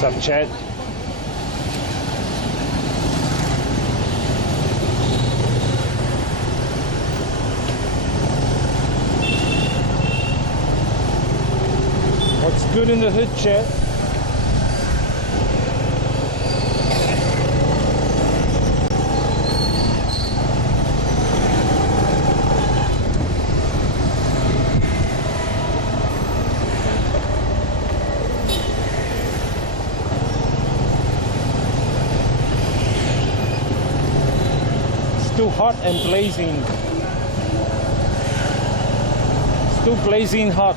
What's up, Chad? What's good in the hood, Chad? Still hot and blazing. Still blazing hot.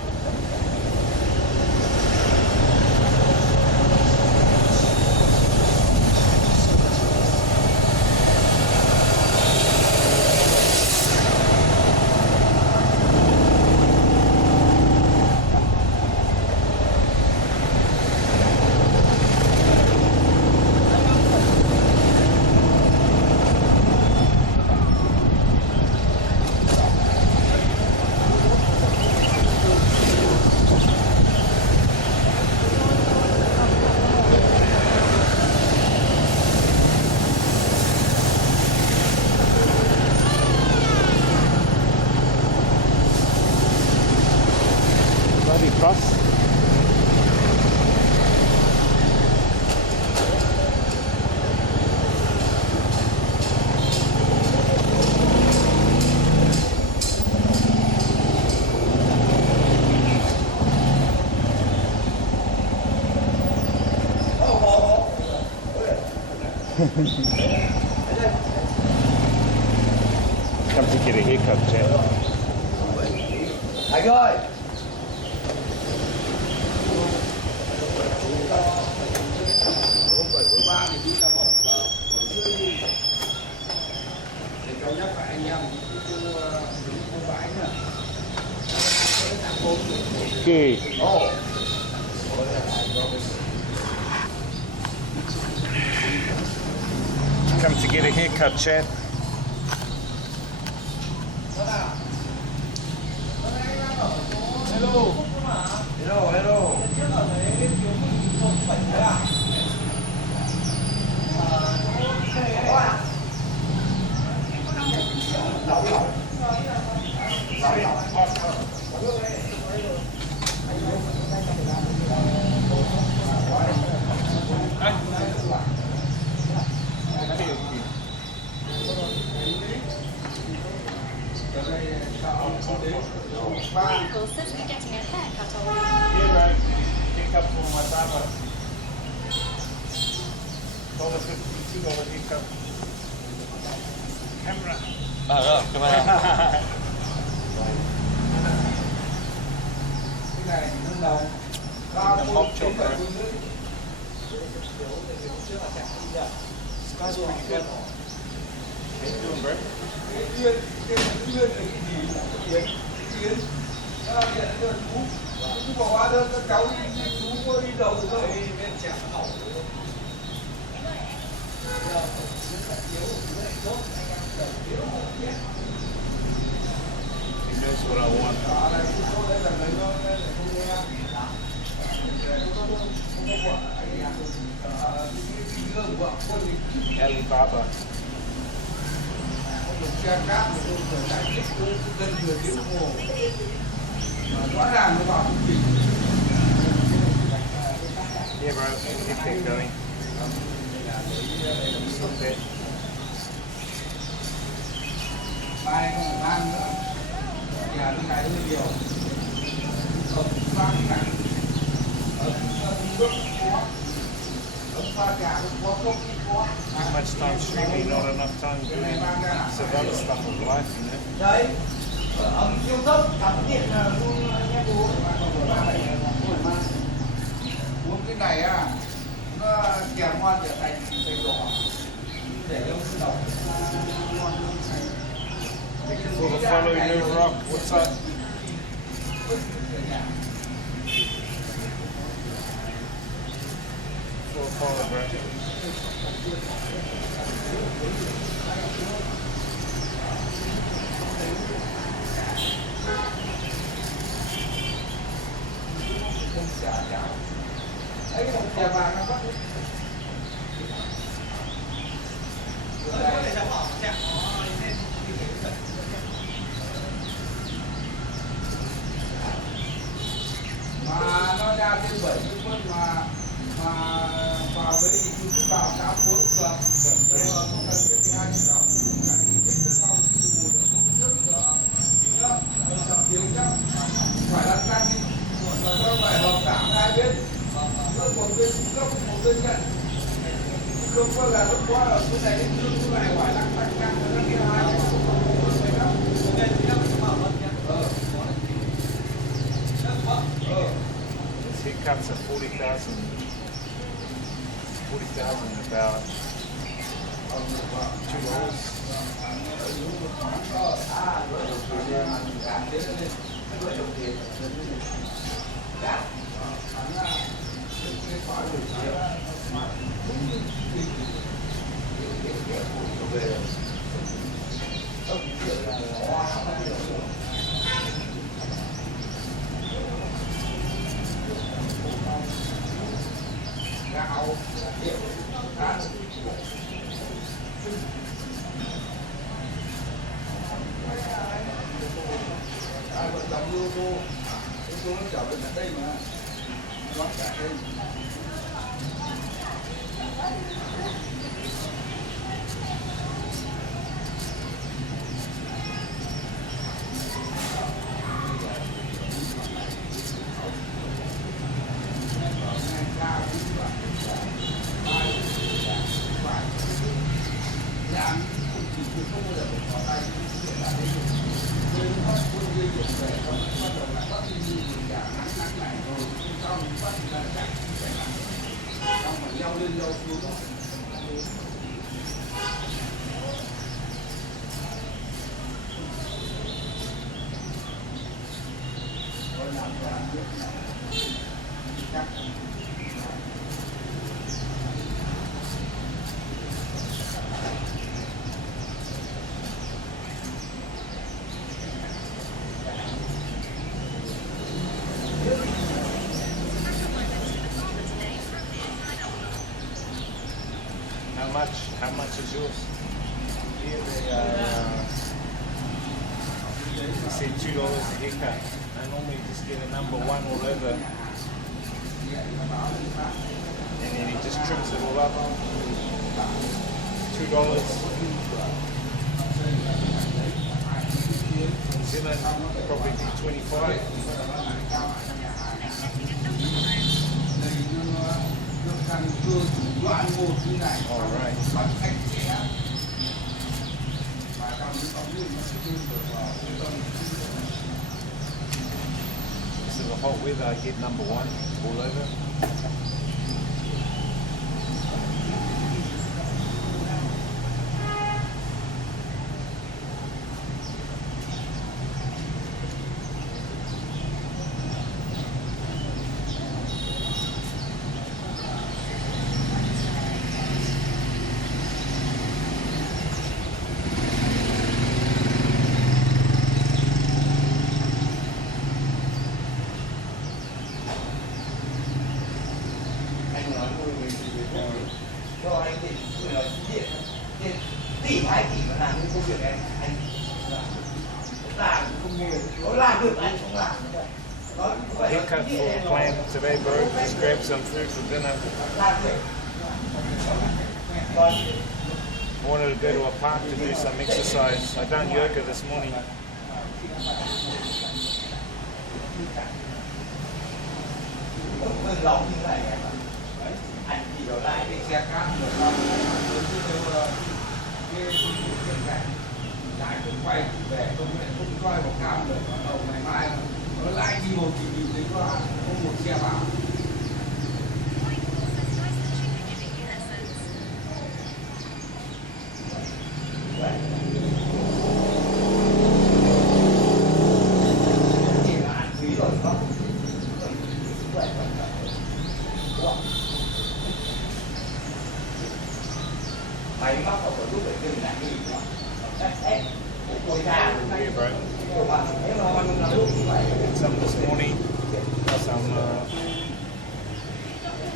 Cross. Come to get a haircut, Chad. Anh ơi. Okay. Come to get a haircut, Chad. Hello. Hello, hello. People said to be getting a haircut already. Yeah, right. Pick up for my barber. $52 haircut. Camera. Rồi, camera. Cái này nó đầu. Móc cho cả. Sky's pretty good. How you doing, bro? Chú bỏ qua đó, các cháu chú có đi đầu rồi. He knows what I want. Alibaba. Yeah, bro, keep that going. Stop that. Mai không phải mang nữa. Nhà nó cái hơi nhiều. Ở pha cái này. Ở nước có. Ở pha trà nó có cốc có. Too much time streaming, not enough time doing some other stuff of life, you know? Đấy. Ở siêu tốc cắm điện là luôn anh em uống. Uống cái này á, nó kèm ngon trở thành đỏ. Để cho nó đỏ. For the follow you rock, what's up? For follow, bro. Đấy một chè vàng nó có mà nó ra trên 7 phân mà vào với thì cứ vào 8 4 giờ nhưng mà không cần thiết thì 200 phải là căn và cho phải hợp tác hai bên một bên cấp một bên nhận không có là lúc qua ở chỗ này đến chỗ này phải là tăng căn nó kia hai He cuts at 40,000 about How much is yours? Here they said $2 a haircut. I normally just get a number 1 all over, and then he just trims it all up. $2. New Zealand probably be 25. All right. So the hot weather, I get number 1 all over. Haircut for plan today, bro. Just grab some food for dinner. I wanted to go to a park to do some exercise. I done yoga this morning. Quay về không coi một cam rồi đầu ngày mai nó lại đi một thì nhìn thấy có một xe vào. Máy móc của lúc để dừng lại đi. Yeah, bro. Some this morning, some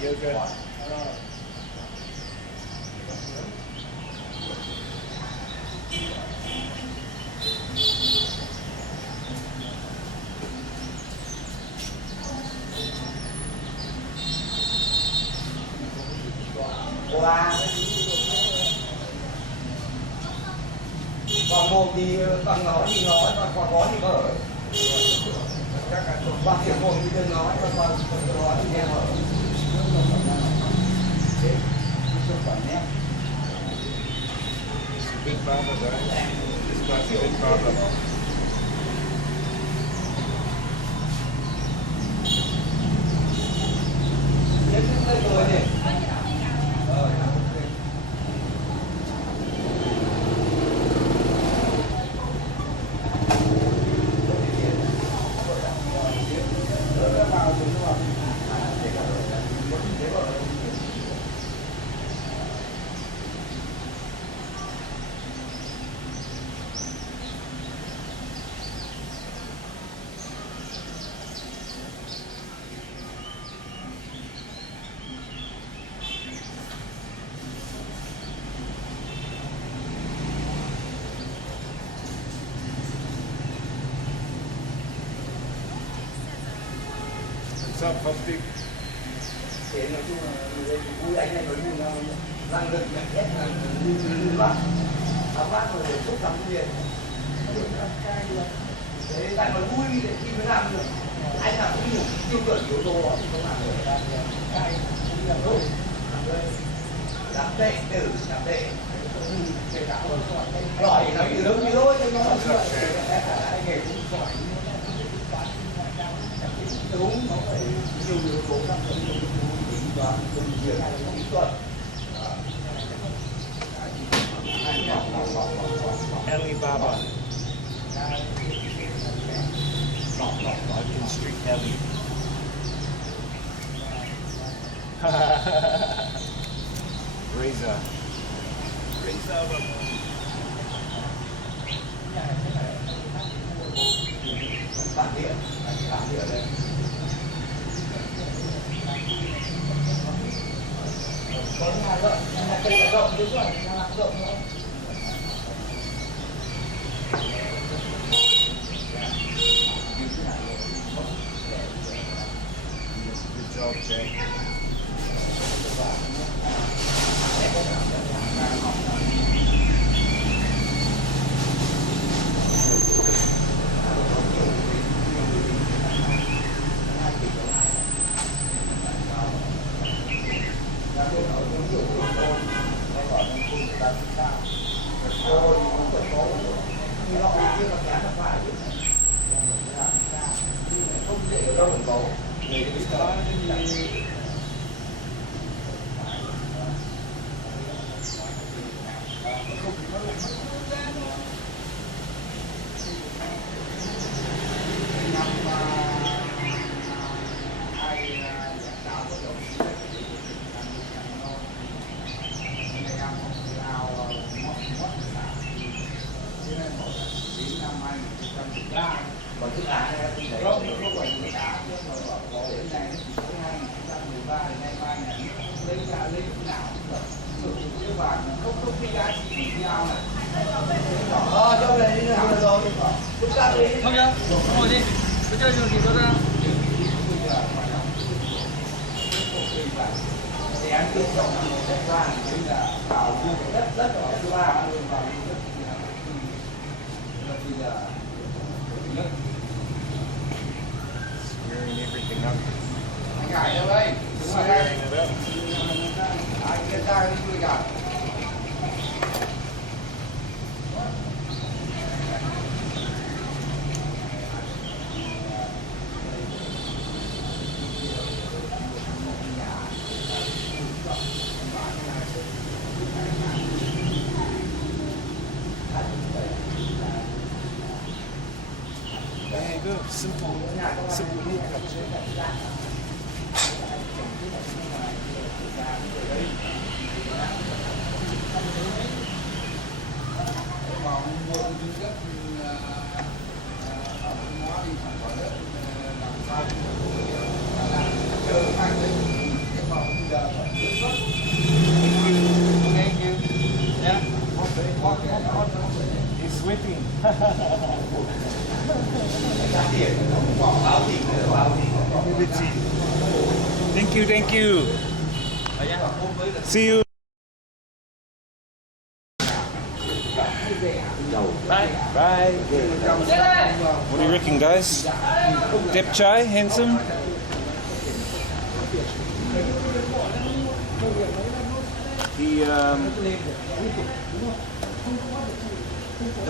You're good. Còn một thì còn nói thì nói, còn có thì mở. Hoặc kiểu một thì đừng nói, còn có thì nghe mở. Big Baba there. This guy's a Big Baba. Nhấn lên rồi nhỉ? What's up, Puffy? Thế nói chung là người vui, anh này nói chung là năng lực nhận xét là vui lắm. Thám bác rồi để xúc lắm tiền. Thế tại nói vui thì khi mới làm được. Anh làm cũng nhiều tiêu chuẩn yếu tố đó thì không làm được. Cái cũng làm thôi. Làm tệ, từ làm tệ. Giỏi thì nói từ đâu thì thôi, nhưng mà anh nghề cũng giỏi. Đúng, nó phải nhiều yếu tố lắm, nhiều yếu tố tính toán, công việc, kỹ thuật. Alibaba. Larkin Street Alley. Reza. Bản địa đây. Có nhà rộng, nhà cây là rộng, đúng rồi, nhà làm rộng thôi. Good job, Jay. Còn thức án này thì đấy không phải thức án nhưng mà có đến này nó chỉ có 2013 đến 23 nhà lấy ra lấy lúc nào cũng được sử dụng cái vàng không phi giá trị đi ao này trong này đi nào rồi chúng ta đi không nhá ngồi đi cứ chơi trường thì tôi ra thì anh cứ trồng một cái vàng chính là vào đất đất ở thứ ba luôn vào đất thì là Smearing everything up. anh Hải đâu đây? Đúng rồi đây. Smearing it up. Anh lên ra đi vui cả. There you go. Simple haircut, Jay. Mà mua duy nhất ở hóa đi phải có đất làm sao chờ anh đấy cái vòng sweating. Thank you, thank you. See you. Bye. Bye. What do you reckon, guys? Dep Chai, handsome? He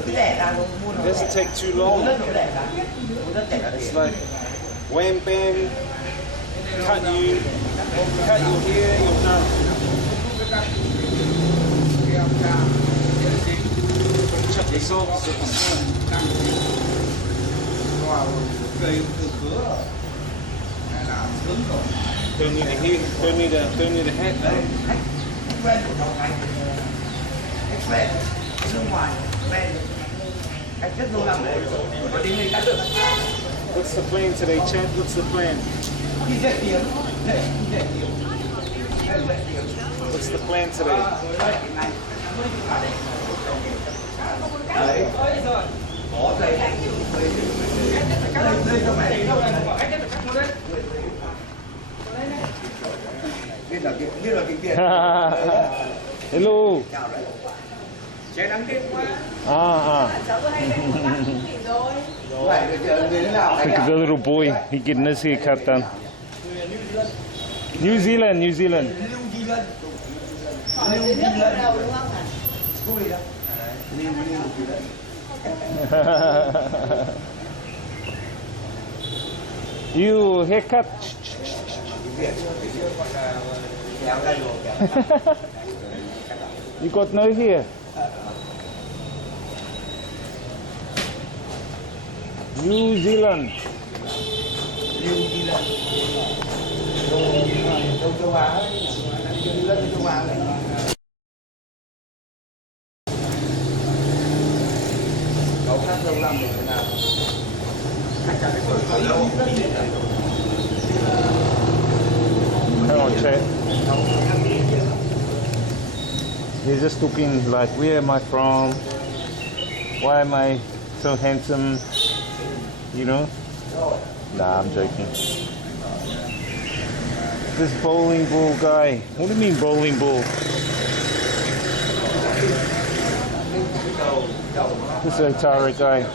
it doesn't take too long. It's like wham bam, cut your hair, you're done. Chuck the sauce at the sun. Don't need a hair, don't need a hat though. What's the plan today, Chad? What's the plan? What's the plan today? Hello. Look at the little boy. He getting his hair cut done. New Zealand, New Zealand. You haircut. You got no hair. New Zealand. Hang on, Chad. He's just looking like, where am I from? Why am I so handsome? You know? Nah, I'm joking. This bowling ball guy. What do you mean bowling ball? This Otara guy.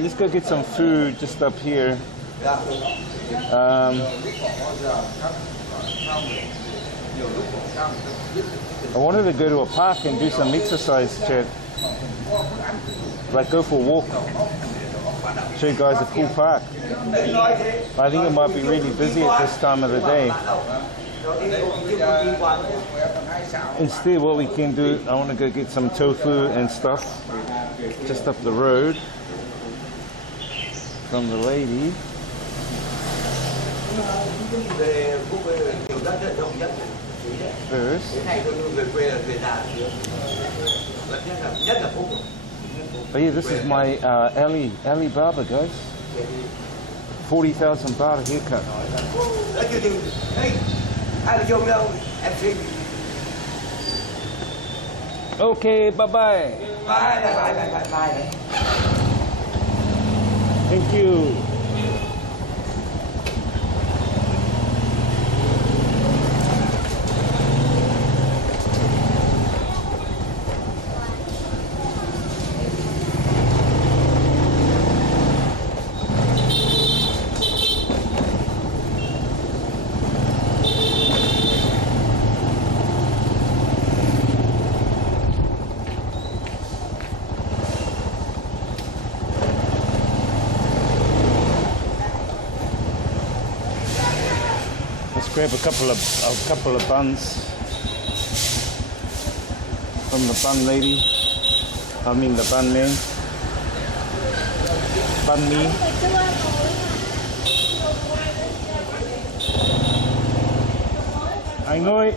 Let's go get some food just up here. I wanted to go to a park and do some exercise, Chad. Like go for a walk. Show you guys a cool park. I think it might be really busy at this time of the day. Instead, what we can do, I want to go get some tofu and stuff just up the road from the lady. First. Oh yeah, this is my Ali barber, guys. 40,000 baht a haircut. Okay, bye-bye. Bye. Thank you. Grab a couple of buns from the bun lady. I mean the bun man. Bun me. Anh ơi.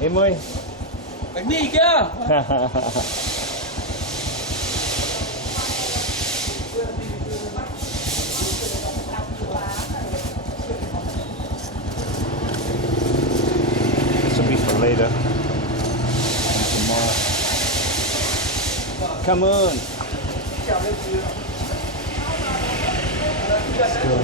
Em ơi. Bánh mì kia. Later. Some come on. Let's go.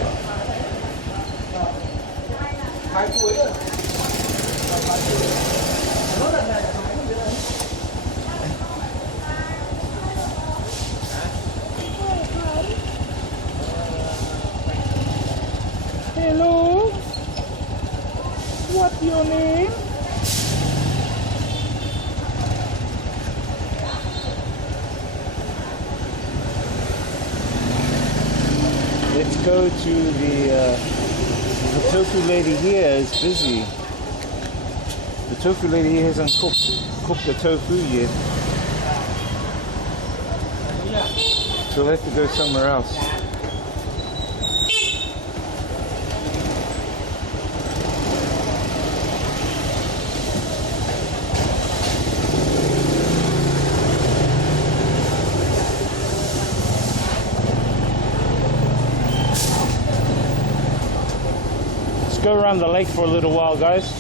Hello. What's your name? Let's go to the tofu lady here is busy. The tofu lady here hasn't cooked the tofu yet. So we'll have to go somewhere else. Go around the lake for a little while, guys.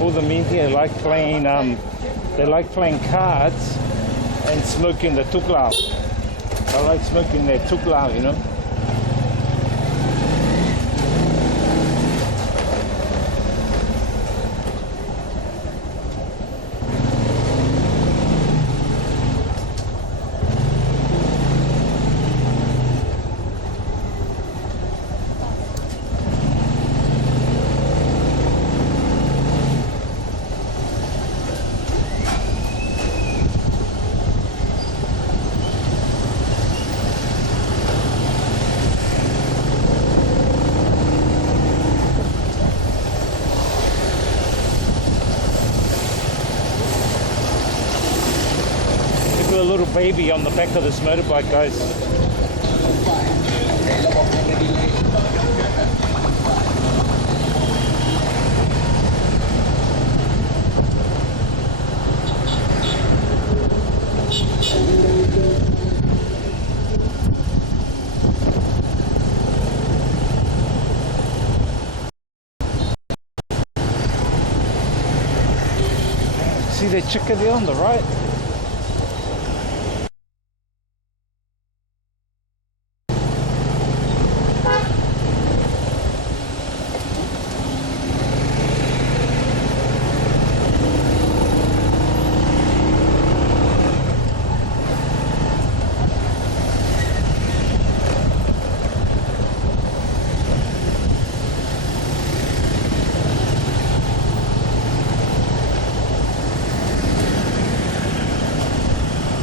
All the men here like playing, they like playing cards and smoking the tuk lao. I like smoking their tuk lao, you know. A little baby on the back of this motorbike, guys. See the chicken there on the right?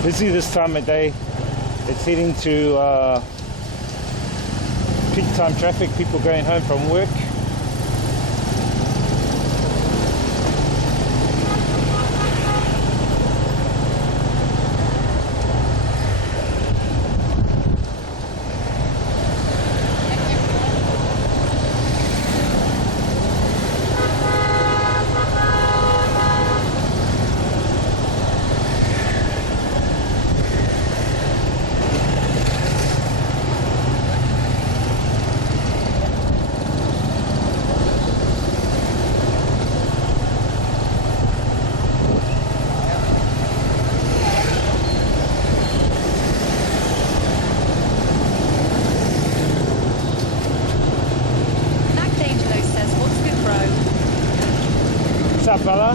Busy this time of day. It's heading to peak time traffic, people going home from work. What's up, fella?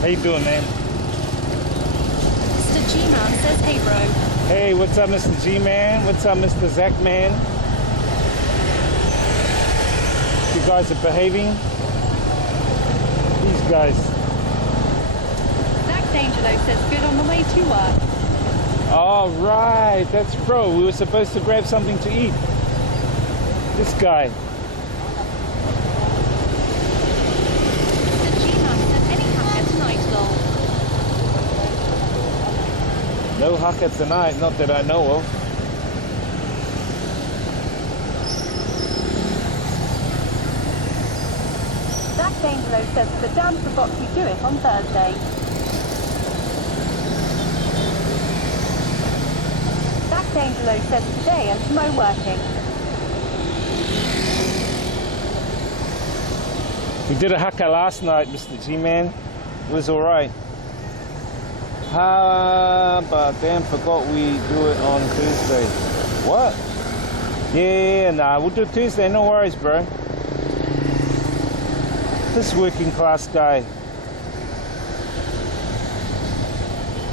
How you doing, man? Mr. G-Man says, hey, bro. Hey, what's up, Mr. G-Man? What's up, Mr. Zach-Man? You guys are behaving? These guys. Zach D'Angelo says, good on the way to work. All right, that's bro. We were supposed to grab something to eat. This guy. Mr. G-Man says, any happier tonight, lol. No haka tonight, not that I know of. Zach Angelo says the dance forgot to do it on Thursday. Zach Angelo says today and tomorrow working. We did a haka last night, Mr. G-Man. It was alright. But damn, forgot we do it on Tuesday. What? Yeah, nah, we'll do it Tuesday, no worries, bro. This working class guy.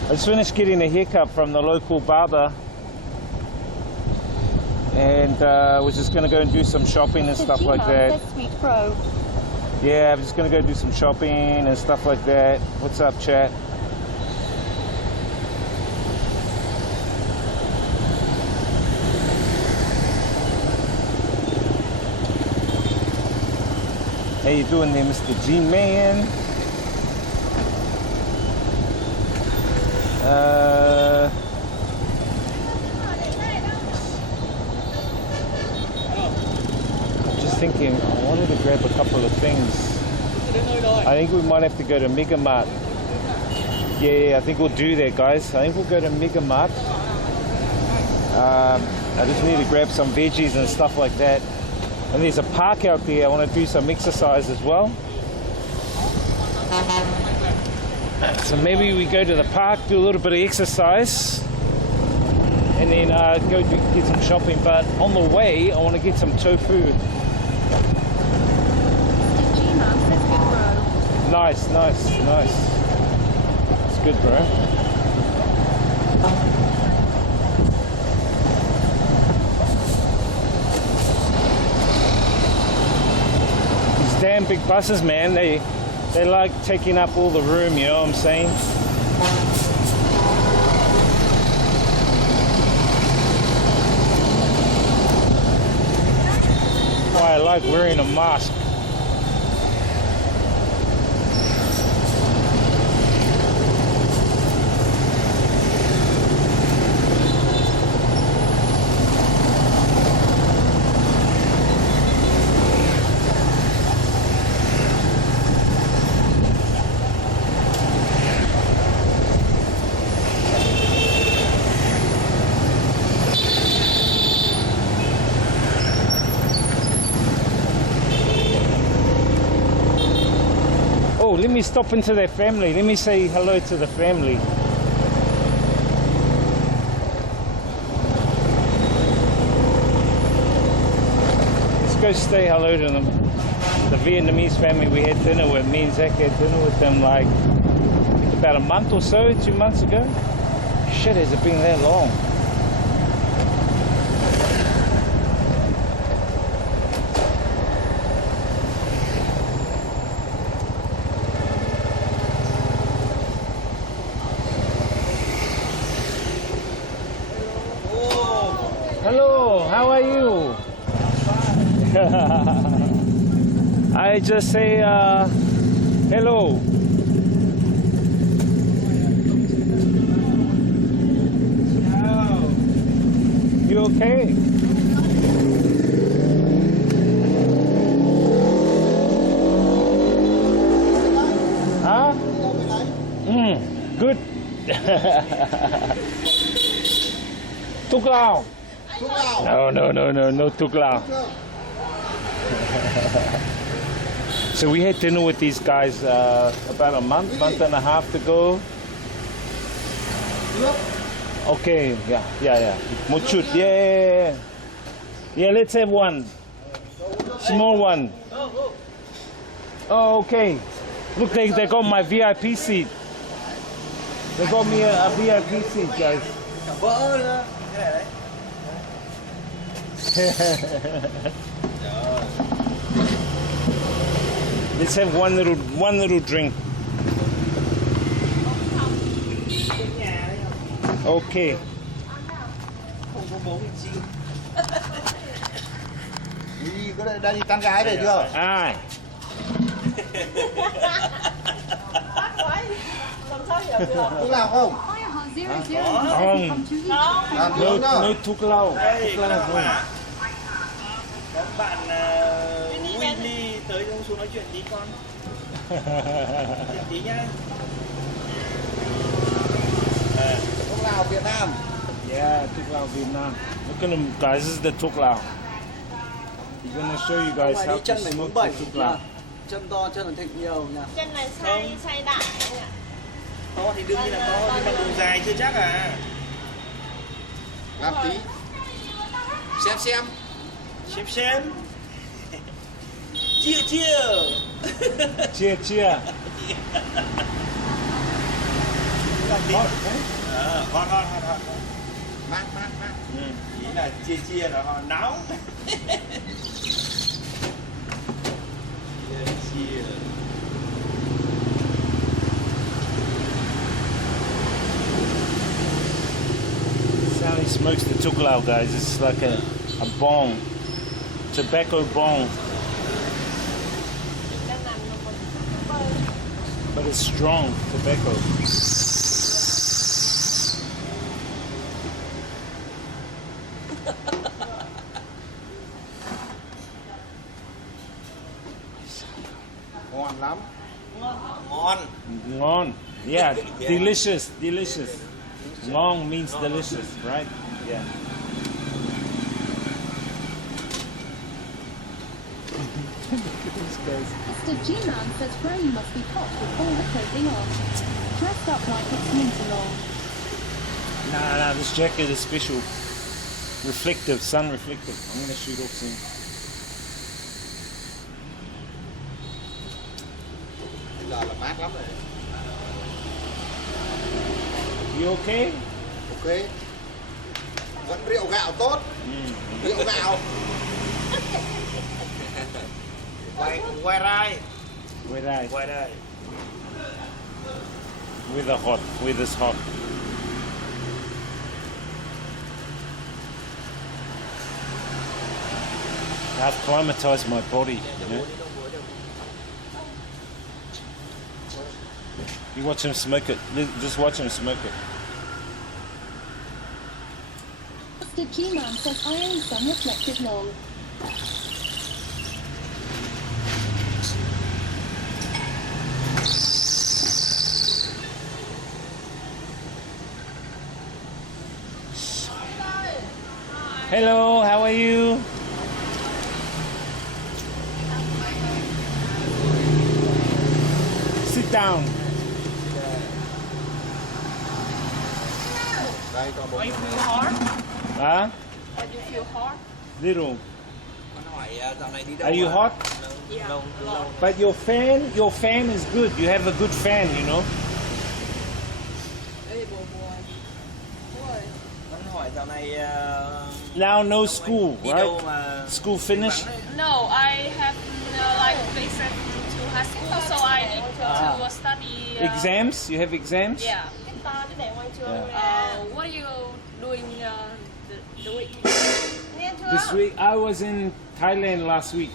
I just finished getting a haircut from the local barber. And we're just going to go and do some shopping and stuff like that. Sweet bro. Yeah, I'm just going to go do some shopping and stuff like that. What's up, chat? How you doing there, Mr. G-Man? Just thinking, I wanted to grab a couple of things. I think we might have to go to Mega Mart. Yeah, I think we'll do that, guys. I think we'll go to Mega Mart. I just need to grab some veggies and stuff like that. And there's a park out there. I want to do some exercise as well. So maybe we go to the park, do a little bit of exercise, and then go get some shopping. But on the way, I want to get some tofu. G-Man says good bro. Nice. It's good, bro. Damn big buses, man. They like taking up all the room, you know what I'm saying? Why I like wearing a mask. Let me stop into their family. Let me say hello to the family. Let's go say hello to them. The Vietnamese family we had dinner with. Me and Zach had dinner with them like about a month or so, 2 months ago. Shit, has it been that long? Hello, how are you? I just say hello. You okay? Huh? Good. Thuốc lào. No, thuốc lào. So we had dinner with these guys about a month and a half ago. Okay, yeah. Một chút, yeah. Yeah, let's have one. Small one. Oh, okay. Look, they got my VIP seat. They got me a VIP seat, guys. Let's have one little drink. Okay. Đã đi tán gái về chưa? À. Thuốc lào không? 001 Không. says come to each. Làm No, nướng đó. no thuốc lào. Đây, Thuốc các lào bạn thôi. ạ. Có bạn Winnie tới xuống nói chuyện tí con. Chuyện tí nhá. Thuốc lào Việt Nam. Yeah, thuốc lào Vietnam. Look at them, guys. This is the thuốc lào. He's gonna show you guys Ngoài how đi to chân phải smoke muốn the bẩy thuốc nha. lào. Chân to, chân là thịt nhiều nha. Chân này xay đại anh ạ. To thì đương nhiên là to, nhưng mà độ dài chưa chắc à. Làm tí. Xem. Xem. Chia. Chia, chia. Làm tí. Hot. Mát. Ý là chia là họ nóng. Chia. This is how he smokes the thuốc lào, guys. It's like a bong, tobacco bong, Đang làm một but it's strong tobacco. Ngon lắm. Ngon. Ngon. Yeah, delicious. Ngon means delicious, right? Yeah. Look at these guys. Mr. G-Man says Gray must be hot with all the clothing on. Dressed up like it's winter long. Nah, this jacket is special. Reflective, sun reflective. I'm gonna shoot off soon. Bây giờ là mát lắm rồi. You okay? Ok. Vẫn rượu gạo tốt. Rượu gạo. Quay rai. Where I? Weather hot. Weather's hot. I've climatized my body. You know? You watch him smoke it. Just watch him smoke it. Mr. G-Man says iron sun reflective long. Hello, how are you? Sit down. Đây còn một. Are you feel hot? Huh? Or you feel hot? Little. Con hỏi dạo này đi đâu Are you mà? hot? Yeah. Lâu. But your fan is good. You have a good fan, you know. Ê, buồn. Con hỏi dạo này Now no school, đi đâu right? mà School finished. vắng đấy. No, I have like basic to high school, so I need to study. Exams? You have exams? Yeah. To cái để ngoài trường Yeah. nè. What are you doing the week? Nghe chưa? This week I was in Thailand last week,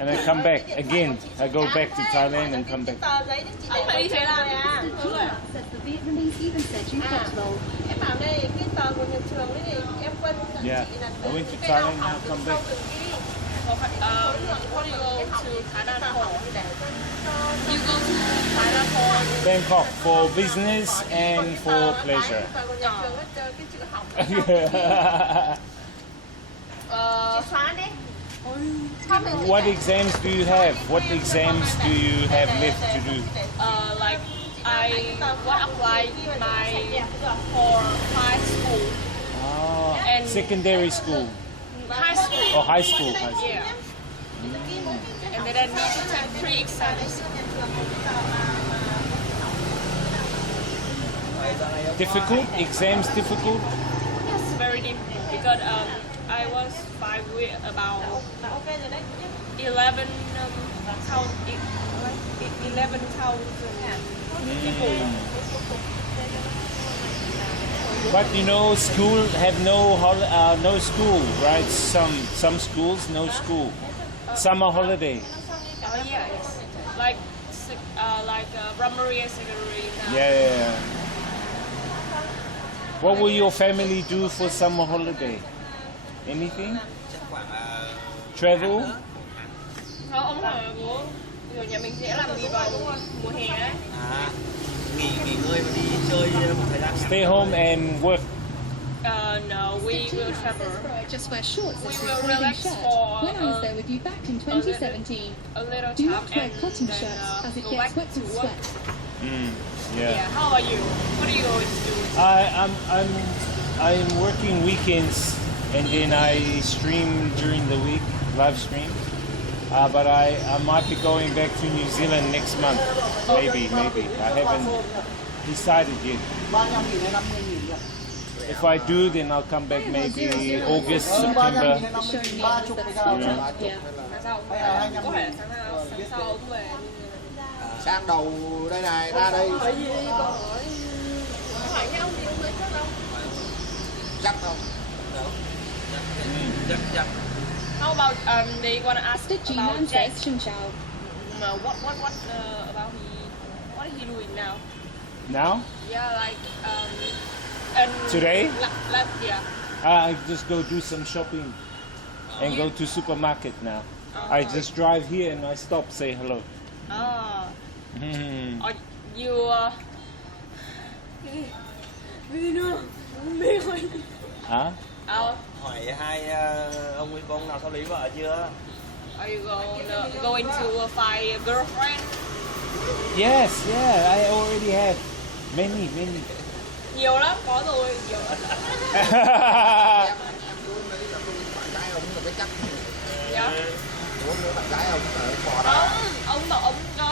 and I come back again. I go back to Thailand and come back. Tờ giấy chị để ngoài trường này à. Mr. G-Man says the Vietnamese even said you hot long. Em bảo đây cái tờ của nhà trường ấy thì em quên dẫn Yeah. chị là I went to cái nào Thailand, học now từ come sau back. từng ghi. What do you go to Thailand for? Để You go to Thailand for Bangkok for business and for pleasure. tờ của nhà trường ấy, cái chữ học. Chị xóa đi. Không, mình chỉ What để- exams do you have? What exams do you have left to do? like I want apply my for high school. Oh, secondary school High school. or high school? High school. Yeah. And then I need to take pre-exams. Difficult? Exams difficult? It's very difficult because I was about 11,000 people. But you know, school have no school, right? Some schools no school. Summer holiday. Yes, like primary and secondary. Now. Yeah. What will your family do for summer holiday? Anything? chắc khoảng Travel? Không, ông hỏi bố. Rồi nhà mình sẽ làm gì vào mùa hè ấy? nghỉ ngơi và đi chơi một thời gian. Stay home and work. No, we will travel. Just wear shorts We as will your clothing relax shirt. for, When I was there with you back in 2017. a little Do time not wear and cotton then shirts as it go gets back wet to with work. sweat. Yeah. Yeah. How about you? What do you always do? I'm working weekends and then I stream during the week, live stream. But I might be going back to New Zealand next month. Maybe. I haven't decided yet. If I do, then I'll come back maybe August, September. Showing me that's yeah. Tháng sau có thể tháng sau ông về. Sang đầu đây này, ra đây. Hỏi gì con hỏi. Hỏi nhau gì không biết đâu. Chắc không? Chắc. How about they wanna ask Did you about man Jack? says Xin chào. What about what is he doing now? Now? Yeah, like and Today? Yeah. I just go do some shopping and go to supermarket now. I just drive here and I stop, say hello. Are you Huh? Hỏi hai ông ấy có ông nào sau lấy vợ chưa? Are you going to find a girlfriend? Yes, yeah, I already have many. Nhiều lắm, có rồi, nhiều lắm. Em muốn lấy là bạn gái ông là cái chắc. Dạ. Muốn lấy bạn gái ông ở phò đó. Không, ông bảo ông cơ.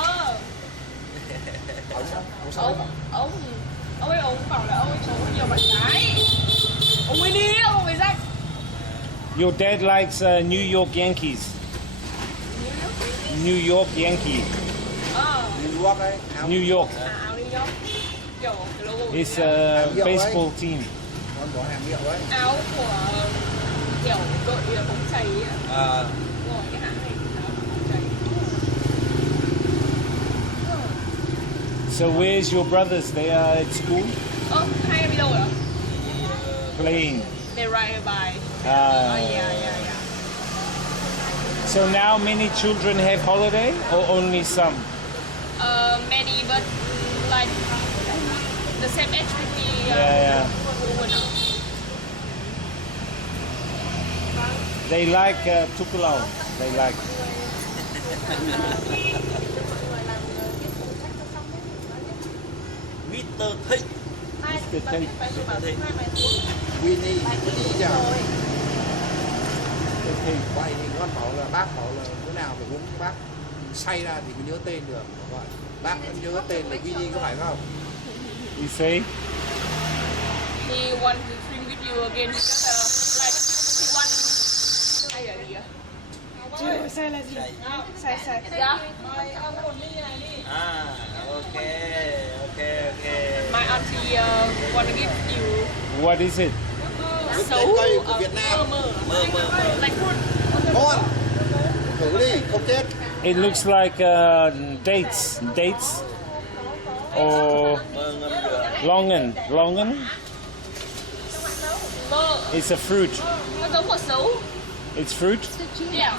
Ông ấy bảo là ông ấy có nhiều bạn gái. Ông ấy đi, ông ấy dạy. Your dad likes New York Yankees. New York Yankee. New York đấy. New York. Áo New York. Kiểu cái logo. It's a baseball team. Con bỏ hàng hiệu đấy. Áo của kiểu đội bóng chày ấy. Rồi cái hãng này thì nó bóng chày. So where's your brothers? They are at school Hai em đi đâu rồi ạ? playing. They ride a bike. Yeah. So now many children have holiday or only some? Many, but like the same age with me. Yeah. They like Tukulao. They like. Mr. Thịnh. Mr. Tate. Winnie chào. Okay. Vậy thì con bảo là bác bảo là bữa nào phải uống bác say ra thì mới nhớ tên được. Vậy bác vẫn nhớ tên là Winnie có phải không? You say? He wants to swim with you again because like he wants. Say là gì ạ? Say là gì? Say. Dạ. Ok. My auntie want to give you. What is it? Xấu Cây của Việt Nam. Mơ. Like fruit. Con thử đi, không chết. It looks like dates or Mơ ngâm đường. longan. Mơ. It's a fruit. Nó giống quả xấu. It's fruit. Yeah.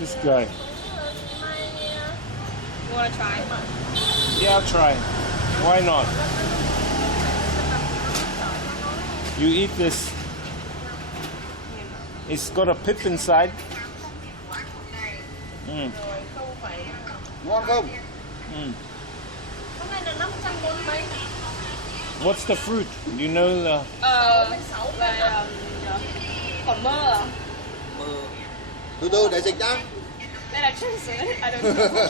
This guy. You wanna try? Yeah, I'll try. Why not? You eat this. It's got a pip inside. Ngon không? What's the fruit? You know the. Là quả mơ à? Từ từ để dịch đã. Đây là chân sữa. À được.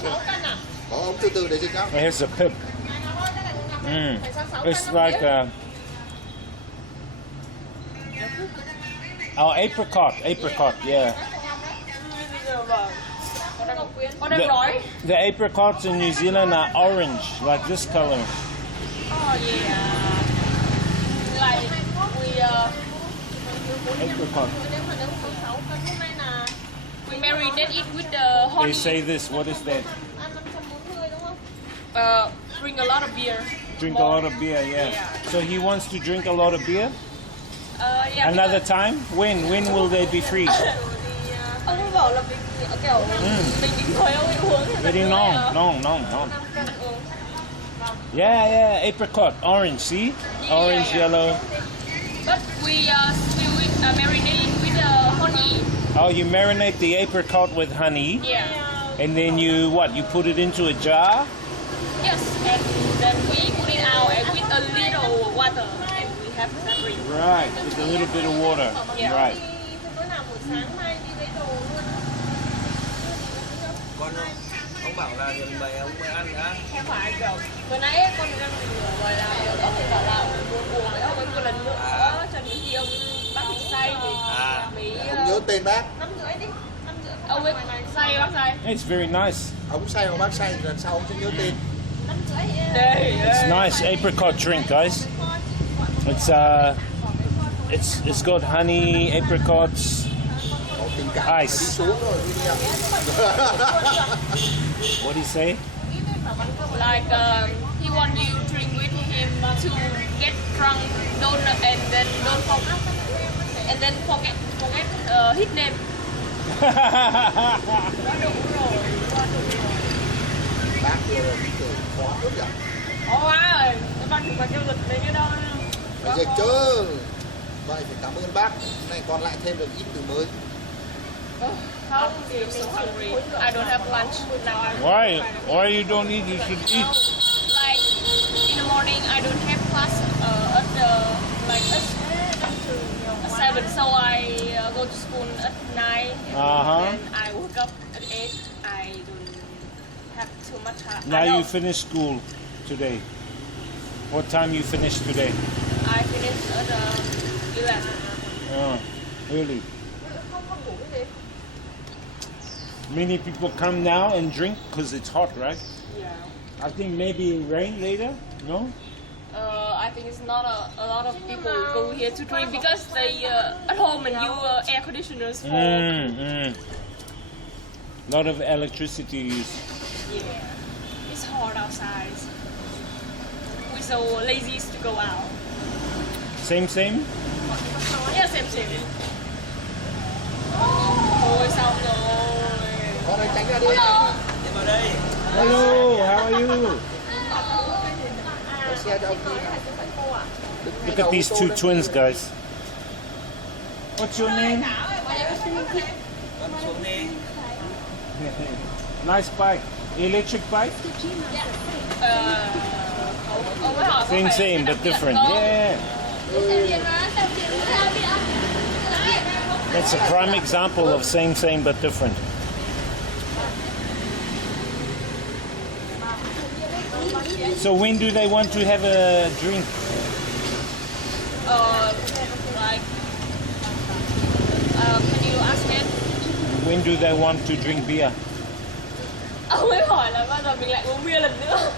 6 cân à? Có ông từ từ để dịch đã. Here's a pip. It's like a. Oh, apricot, yeah. Con đang nói. The apricots in New Zealand are orange, like this color. Oh yeah. Like Apricot. we marinate it with the honey. They say this. What is that? Drink a lot of beer. Drink a More. lot of beer, yeah. Yeah. So he wants to drink a lot of beer? Yeah, Another time? When will they be free? ông ấy bảo là mình kiểu mình thôi ông ấy uống thì Very non. Yeah, apricot, orange, see? Orange, yeah. yellow. But we still marinate with honey. Oh, you marinate the apricot with honey, Yeah. and then you put it into a jar? Yes, and then we put it out and with a little water and we have that drink. Right, with a little bit of water. Yeah. Right. Bữa nào buổi sáng mai đi lấy đồ luôn. Con ông bảo là gần bày ông mới ăn đã. Không phải kiểu vừa nãy con đang rồi là ông thì bảo là buồn với ông ấy một lần nữa cho những khi ông bác bị say thì mới Ông nhớ tên bác. 5:30 đi. 5:30. ông ấy say bác say. It's very nice. Ông say mà bác say thì lần sau ông sẽ nhớ tên. 5:30. Đây. It's nice apricot drink, guys. It's got honey, apricots, Có tình cảm phải đi ice. xuống rồi đi đi ạ. What do you say? Like he want you drink with him to get drunk, and then forget his name. Bác kiểu khó lắm nhỉ. Ồ má ơi, các bạn đừng có kêu giật lấy cái đó. Phải dịch chứ. Vậy phải cảm ơn bác. Hôm nay con lại thêm được ít từ mới. Không, I'm so hungry. I don't have lunch now. Why you don't eat? You should eat. Like in the morning, I don't have class at at 7, so I go to school at 9. Uh-huh. And I woke up at 8. I don't have too much time. Now you finish school today. What time you finish today? I finished at 11. Oh, really? Many people come now and drink because it's hot, right? Yeah. I think maybe rain later. No? I think it's not a lot of people go here to drink because they at home and air conditioners for. Lot of electricity use. Yeah. It's hot outside. We're so lazy to go out. Same. Yeah, same. Ôi sao rồi? Con ơi tránh ra đi. Hello. Em vào đây. Hello, how are you? Có xe cho ông đi. Look at these two twins, guys. What's your name? Con xuống đi. Nice bike. Electric bike? Ông mới hỏi có Same, phải but đặc biệt different. không? Yeah. That's a prime example of same but different. So when do they want to have a drink? Like, can you ask him? When do they want to drink beer? Ông ấy hỏi là bao giờ mình lại uống bia lần nữa.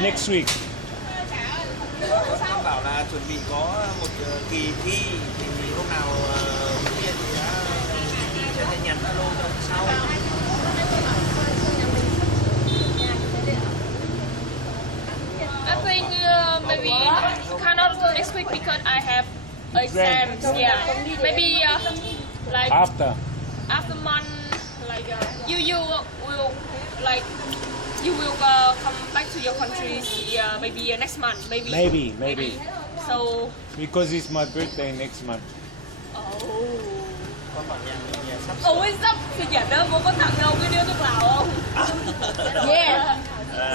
Next week. Con bảo là chuẩn bị có một kỳ thi thì hôm nào biết thì đã sẽ nhắn alo cho sau. I think maybe cannot next week because I have exams. Yeah, maybe like After. month, like you will like you will come back to your country. Yeah, maybe next month. Maybe. So. Because it's my birthday next month. Con bảo nhà sắp Ông ấy sắp sinh nhật đó, bố có tặng cho ông cái điếu thuốc lào không? Yeah.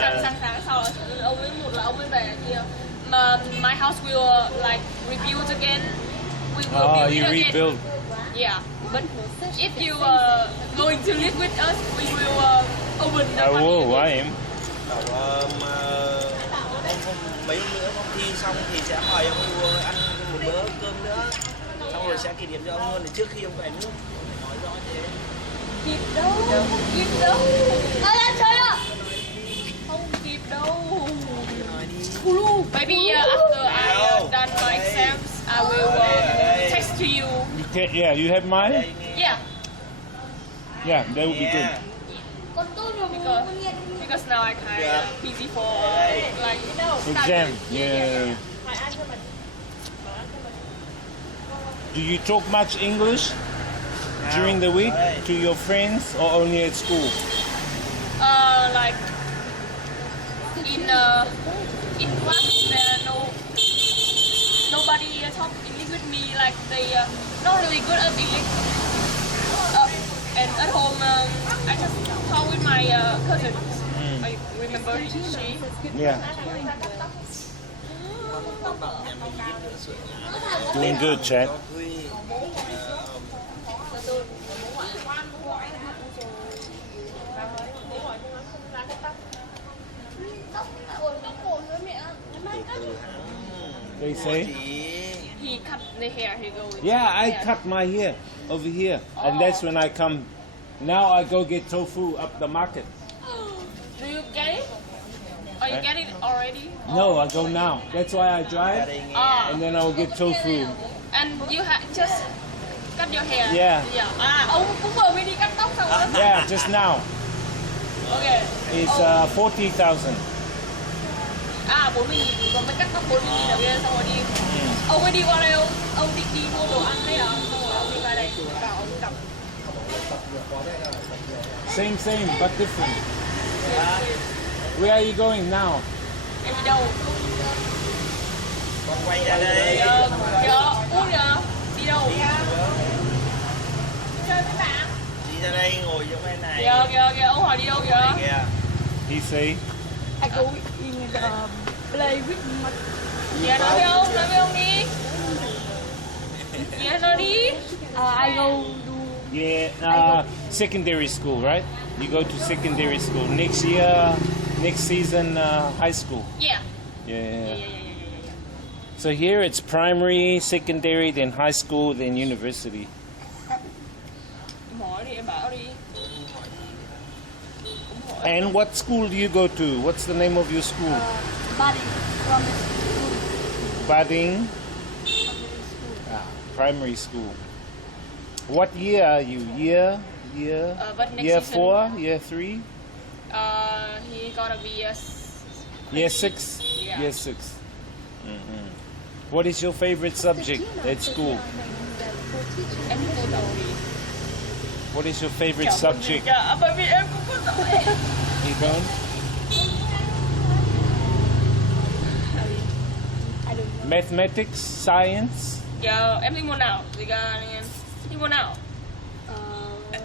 Sáng sau là ông ấy ông ấy về kia. Mà my house will like rebuild again. We will build it You again. rebuild. Yeah, but if you going to live with us, we will open the I money will, again. I am. bảo mấy hôm nữa con thi xong thì sẽ mời ông ăn một bữa cơm nữa, xong rồi sẽ kỷ niệm cho ông luôn để trước khi ông về nước. Nói rõ thế. Kịp đâu. Ơ lên chơi ạ. Không kịp đâu. Maybe after I done my exams, I will text to you. You can, yeah, you have mine? Yeah. Yeah, that would be good. Because because now I kind Yeah. of busy for like Exam. study. Yeah. Do you talk much English during the week to your friends or only at school? Like in class there nobody talk English with me, like they not really good at English. And at home I just talk with my cousin. I remember she. Yeah. Doing good, Chad. They say? He cut the hair. He go with Yeah, I hair. cut my hair over here, and that's when I come. Now I go get tofu up the market. Do you get it? Or you get it already? No, I go now. That's why I drive, and then I'll get tofu. And you just cut your hair. Yeah. Ông cũng vừa mới đi cắt tóc xong rồi. Yeah, just now. Okay. It's 40,000. 40.000, còn mới cắt tóc 40.000 ở kia xong rồi đi. Ông ấy đi qua đây ông đi mua đồ ăn đấy à? Xong rồi ông đi qua đây bảo ông cầm. Same, but different. Where are you going now? Em đi đâu? Con quay ra đây. Út kìa. Đi đâu? Chơi với bạn. Đi ra đây ngồi chỗ bên này. Kìa, ông hỏi đi đâu kìa? Kìa. He say. I go in play with my Kìa nói với ông đi. Kìa nói đi. I go to Yeah, secondary school, right? You go to secondary school. Next year, next season, high school. Yeah. Yeah. So here it's primary, secondary, then high school, then university. Hỏi đi, em bảo đi. And what school do you go to? What's the name of your school? body from Bading primary school. What year are you? Year? But next Year season, 4? Year 3? he gonna be Year 6? Yeah. Year 6. Mhm. What is your favorite subject at school? em cũng vô đầu đi. What is your favorite subject? Dạ, bởi vì em cũng có đầu. You don't? Mathematics, science? Dạ, em thích môn nào? Gì cả anh em? Thích môn nào?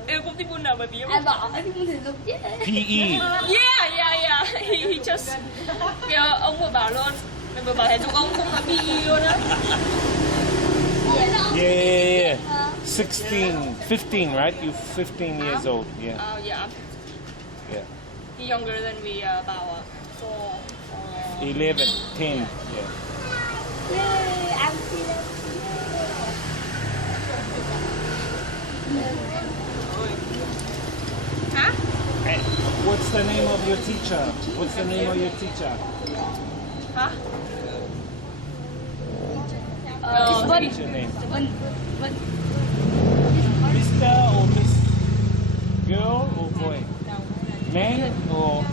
Em cũng thích môn nào bởi vì em... ai bảo em không thể dùng chứ PE? Yeah. He just... Kìa, ông vừa bảo luôn. Mình vừa bảo thể dục ông không là PE luôn á. Yeah. 16, 15, right? You're 15 years old. Yeah. Yeah. Yeah. He younger than me about 4. 11, 10. Yeah. yeah, I'm still Hả? And what's the name of your teacher? What's the name of your teacher? Hả? What's your name? Vân Mr. or Miss? Girl or boy? Man or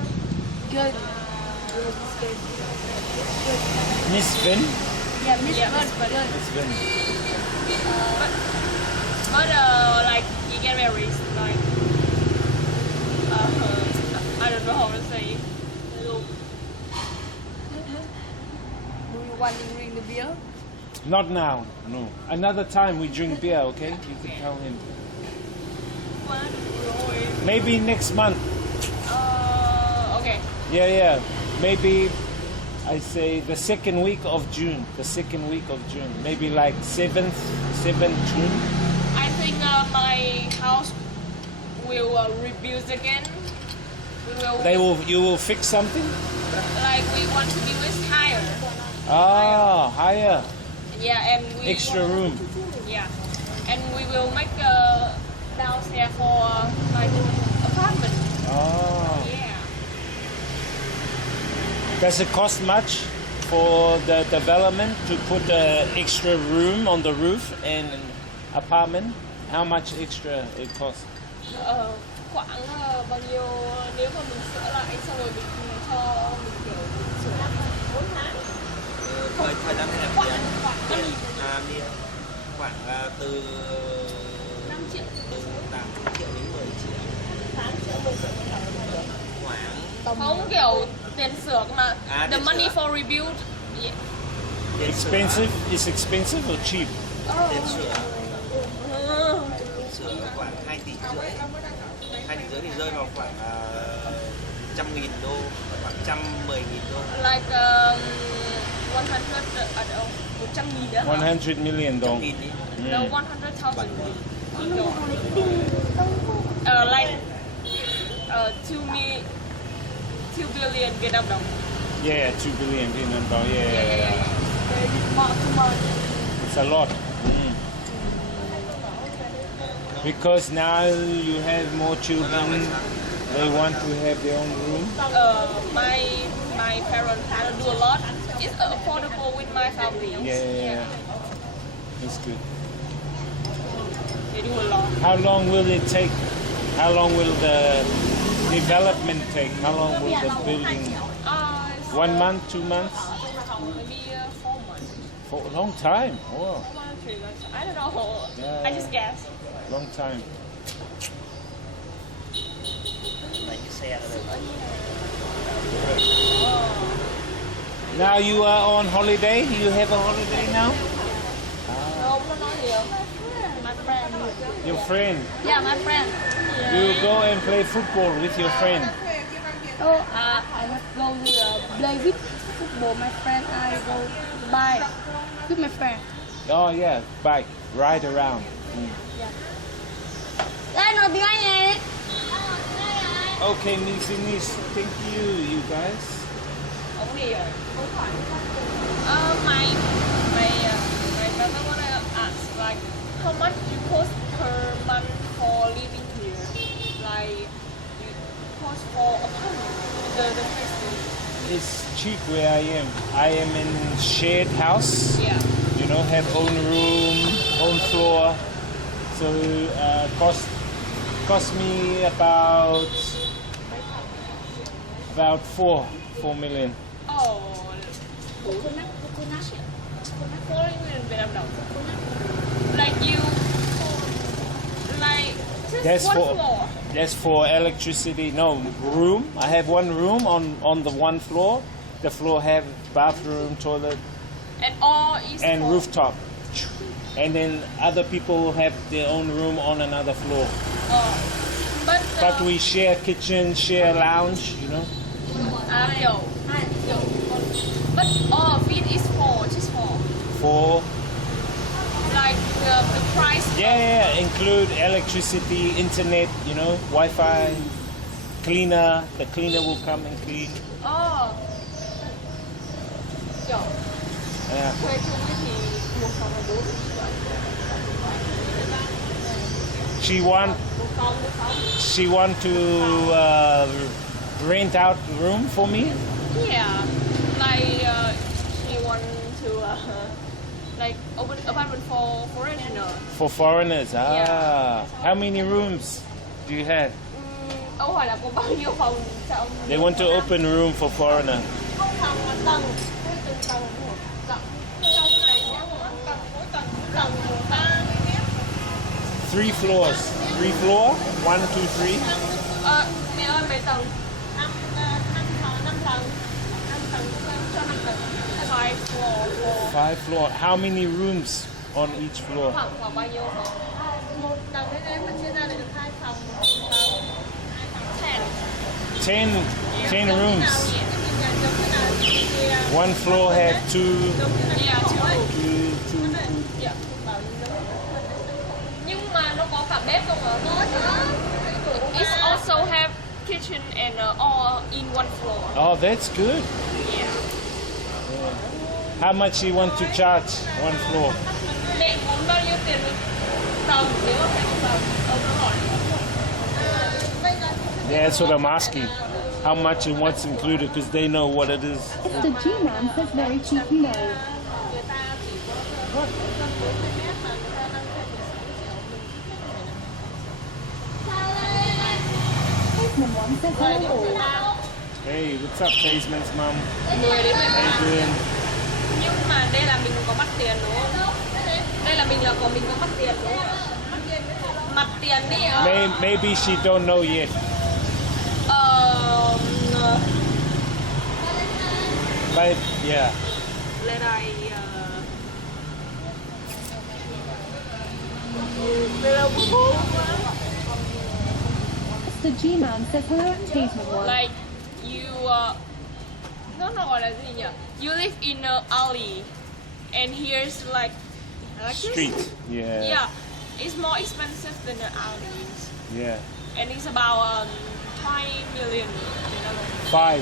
good Miss Vin? yeah Miss Yeah, Vân good Miss Vin. But like he get married like I don't know how to say. do you want to drink the beer Not now, no. Another time we drink beer, okay? You can tell him. Maybe next month. Okay. Yeah. Maybe I say the second week of June. The second week of June. Maybe like 7th June. I think my house will rebuild again. You will fix something? Like we want to build it higher. Ah, higher. Yeah, and we Extra room. Yeah, and we will make a downstairs for like apartment. Oh. Yeah. Does it cost much for the development to put an extra room on the roof and an apartment? How much extra it costs? khoảng bao nhiêu nếu mà mình sửa lại xong rồi mình cho mình kiểu sửa lại 4 tháng. Thời gian này Khoảng đi khoảng từ 5 triệu. từ 8 triệu đến 10 triệu. 8 triệu 10 triệu Khoảng không kiểu tiền sửa mà À, the tiền money sửa. for rebuild. Yeah. tiền Expensive? Is expensive or cheap? Tiền sửa khoảng 2 tỷ rưỡi. 2 tỷ rưỡi thì rơi vào khoảng 100.000 đô, khoảng 110.000 đô. Like 100 ở đâu? 100.000 đó. 100 million dong. 100.000 đi. No, 100,000. Like 2 billion Vietnam dong. Yeah, 2 billion Vietnam dong. Yeah. Too much. It's a lot. Because now you have more children, they want to have their own room. My parents do a lot. It's affordable with my family. Yeah. That's good. They do a lot. How long will it take? How long will the development take? How long will the building? It's 1 month, 2 months? maybe 4 months. For a long time. Oh, 4 months, 3 months. I don't know. Yeah. I just guess. long time. Lấy cái xe ra đây. Now you are on holiday? You have a holiday now? No, no, nhiều. My friend. Your friend? Yeah, my friend. You go and play football with your friend? Oh, I go to play with football. My friend, I go buy with my friend. Oh yeah, bike, ride around. Đây, nói tiếng Anh này. Okay, Miss, thank you guys. Ông đi rồi. My brother wanna ask like how much you cost per month for living here? Like you cost for apartment, the place. It's cheap where I am. I am in shared house. Yeah. You know, have own room, own floor. So cost me about 4 million. Oh. 4 million Vietnam dong. Like you, like just That's one for floor. that's for electricity. No room. I have one room on the one floor. The floor have bathroom, toilet, And all is and for, rooftop. And then other people have their own room on another floor. But But we share kitchen, share lounge. You know. yo. But all of it is for just for For like the price. yeah, include electricity, internet. You know, Wi-Fi, cleaner. The cleaner will come and clean. Oh. Yo. Yeah. Thuê chung ấy thì một phòng là 4. She want to rent out the room for me. Yeah. Like she want to like open apartment for foreigner. For foreigners. Ah. Yeah. How many rooms do you have? Ông hỏi là có bao nhiêu phòng cho ông? They want to open a room for foreigner. Không phòng mà tầng, từng tầng một tầng. Trong này sẽ có mỗi tầng 30 mét. 3 floors. 3 floor. 1, 2, 3. Mẹ ơi mấy tầng? 5 tầng. 5 tầng cho 5 tầng. 5 floor. 5 floor. How many rooms on each floor? Khoảng bao nhiêu phòng? Một tầng đấy mà chia ra lại được 2 phòng. 10. 10 rooms. One floor have 2. Yeah, two. Two. Nhưng mà nó có cả bếp không ạ? Có chứ. It also have kitchen and all in one floor. Oh, that's good. Yeah. How much you want to charge one floor? Mẹ muốn bao nhiêu tiền một tầng nếu mà phải một tầng? Ông nó hỏi. Yeah, that's what I'm asking. How much and what's included, because they know what it is. It's the G-Man, that's very cheap, you know. Tasman one says hello all. Hey, what's up, Tasman's mom? 10 đến 13 How you doing? nhưng mà đây là mình có mất tiền đúng không? Đây là mình có mất tiền đúng không? Mặt tiền đi Maybe she don't know yet. But yeah. Let I Mr. G-Man says hello at Tasman one. like you nó gọi là gì nhỉ? You live in an alley and here's like this? Street. Yeah. Yeah, it's more expensive than the alleys. Yeah. And it's about 20 million. 5,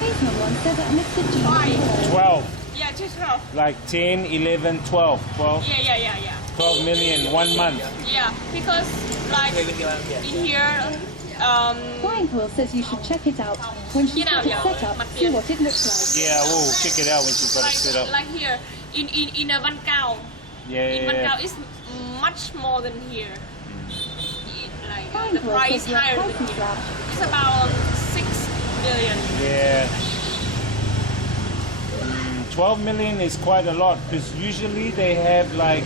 Tasman one says at Mr. G-Man. 12. Yeah, just 12. Like 10, 11, 12. 12. Yeah. 12 million 1 month. Yeah, because like in here, Flying Quill says you should check it out. When she's got it set up, see what it looks like. Yeah, we'll check it out when she's got it set up. like here in a Van Cao. In Van Cao is much more than here. Like Flying the Quill price says your higher price than is here. up. It's about 6 million. Yeah. 12 million is quite a lot because usually they have like,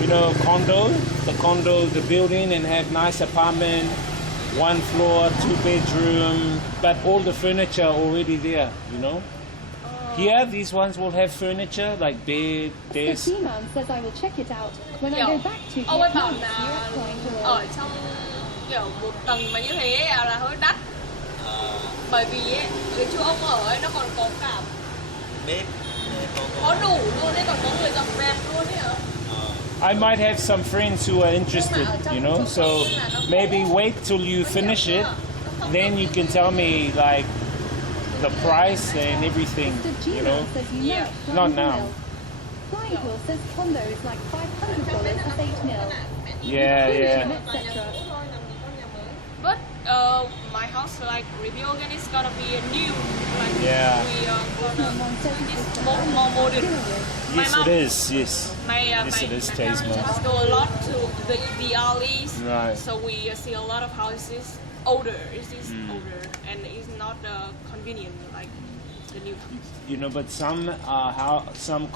you know, the building and have nice apartment, 1 floor, 2 bedroom, but all the furniture already there, you know. Here, these ones will have furniture like bed, The desk. G-Man says I will check it out when I go back to Ông ấy bảo Vietnam. là You're at Flying Quill. ở trong kiểu một tầng mà như thế là hơi đắt. Bởi vì ấy, cái chỗ ông ở ấy nó còn có cả Bếp có đủ luôn đấy, còn có người dọn dẹp luôn đấy hả? I might have some friends who are interested, you know, so maybe wait till you finish it, then you can tell me like the price and everything, Mr. you know. G-Man says you know Yeah. it's Not Flying now. Quill. Flying Quill says condo is like $500 plus 8 mil. Yeah, yeah. Etc. But my house like review again is gonna be a new like Yeah. we gonna One says do it's this more modern. My Yes, mom- it is, yes. My Yes, my, it is my Tasman. parents go a lot to the alleys, Right. so we see a lot of houses older. It is older and it's not convenient like the new house. You know, but some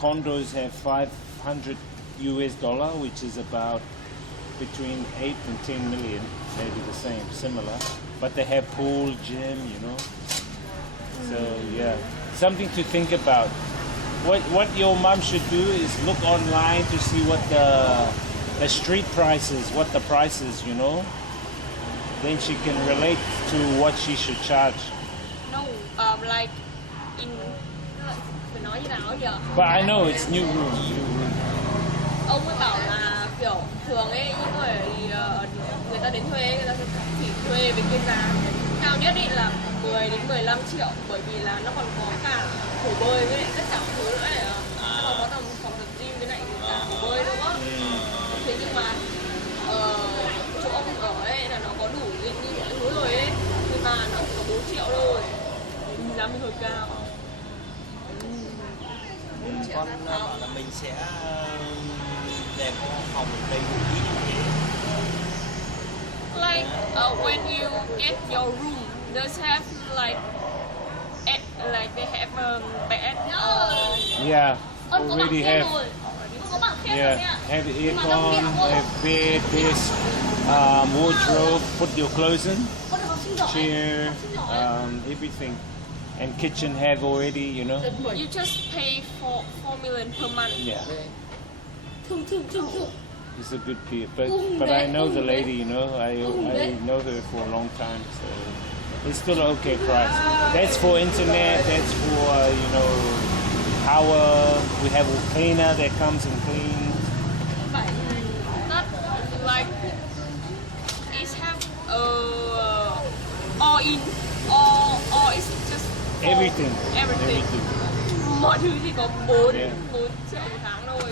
condos have $500 which is about between 8 and 10 million, maybe the same, similar. But they have pool, gym, you know. So yeah, something to think about. What your mom should do is look online to see what the street prices, what the prices, you know. Then she can relate to what she should charge. No, like in phải nói như nào nhỉ? But I know it's new room. Ông ấy bảo là kiểu thường ấy những người ta đến thuê người ta sẽ chỉ thuê với cái giá cao nhất ý là 10 đến 15 triệu, bởi vì là nó còn có cả hồ bơi với lại tất cả mọi thứ nữa này, nó còn có tầm phòng tập gym với lại cả hồ bơi đúng không? Thế nhưng mà chỗ ông ở ấy là nó có đủ những mọi thứ rồi ấy, nhưng mà nó chỉ có 4 triệu thôi, giá mình hơi cao. con bảo là mình sẽ để có phòng đầy đủ ít như thế. Like when you get your room, does have like they have bed. Yeah, already have. Yeah, have aircon, have bed, desk, wardrobe, put your clothes in, chair, everything. And kitchen have already, you know. You just pay 4 million per month. Yeah. It's a good peer, but I know the lady, you know. I know her for a long time, so it's still an okay price. That's for internet. That's for you know, our. We have a cleaner that comes and cleans. Not like it's have all in, all is just Everything. everything. Mọi thứ chỉ có 4 Yeah. triệu một tháng thôi.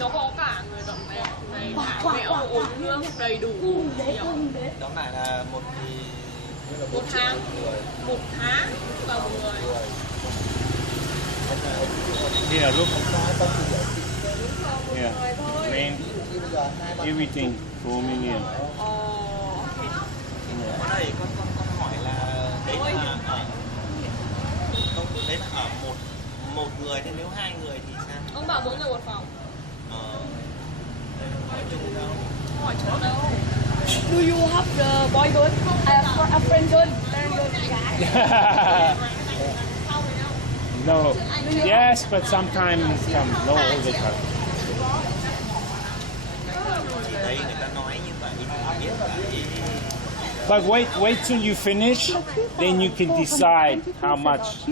Nó có cả người dọn dẹp, này thả mẹo, uống nước đầy đủ. Đó lại là một tháng và một người. Yeah, look. Yeah, rent, everything 4 million. ở đây con hỏi là Đấy là không, đấy là ở một người, thế nếu 2 người thì sao? Ông bảo mỗi người một phòng. Hỏi chung đâu? Hỏi chỗ đâu? Do you have the boy girl? I have a friend girl. Friend girl. No. Yes, but sometimes come. No, all the time. Thì đấy người ta nói như vậy thì biết vậy. But wait till you finish, then you can decide how much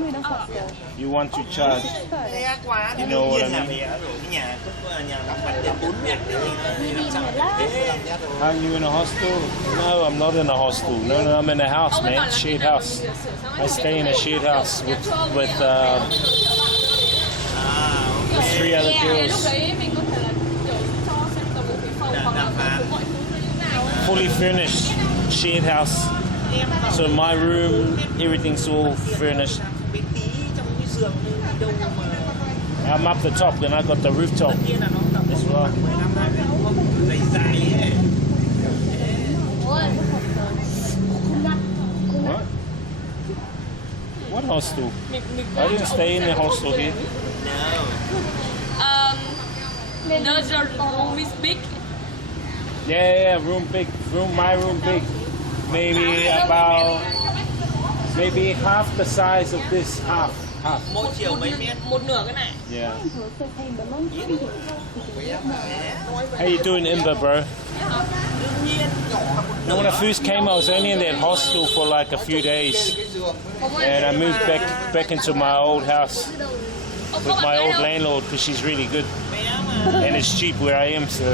you want to charge. Thế quá thì You know đương what I nhiên là mean? bé rồi, cái nhà nhà làm mặt đến 4 mét thì làm sao mà thế. Are you in a hostel? No, I'm not in a hostel. No, I'm in a house, man. Shared house. I stay in a shared house with 3 other Lúc girls. đấy mình có thể là kiểu cho xem tầm một cái phòng hoặc là mọi thứ như thế nào. Fully furnished shared house. So my room, everything's all furnished. Bé tí trong cái giường đi đâu mà I'm up the top, then I got the rooftop. kia là nó tầm As well. 15 20 đúng không? Dày dày ấy. What? What hostel? I didn't stay in the hostel here. No. The room is big. Yeah, room big. My room big. Maybe half the size of this. Half. Mỗi chiều mấy mét? Một nửa cái này. Yeah. How you doing, Imber, bro? No, when I first came, I was only in that hostel for like a few days, and I moved back into my old house with my old landlord because she's really good and it's cheap where I am. So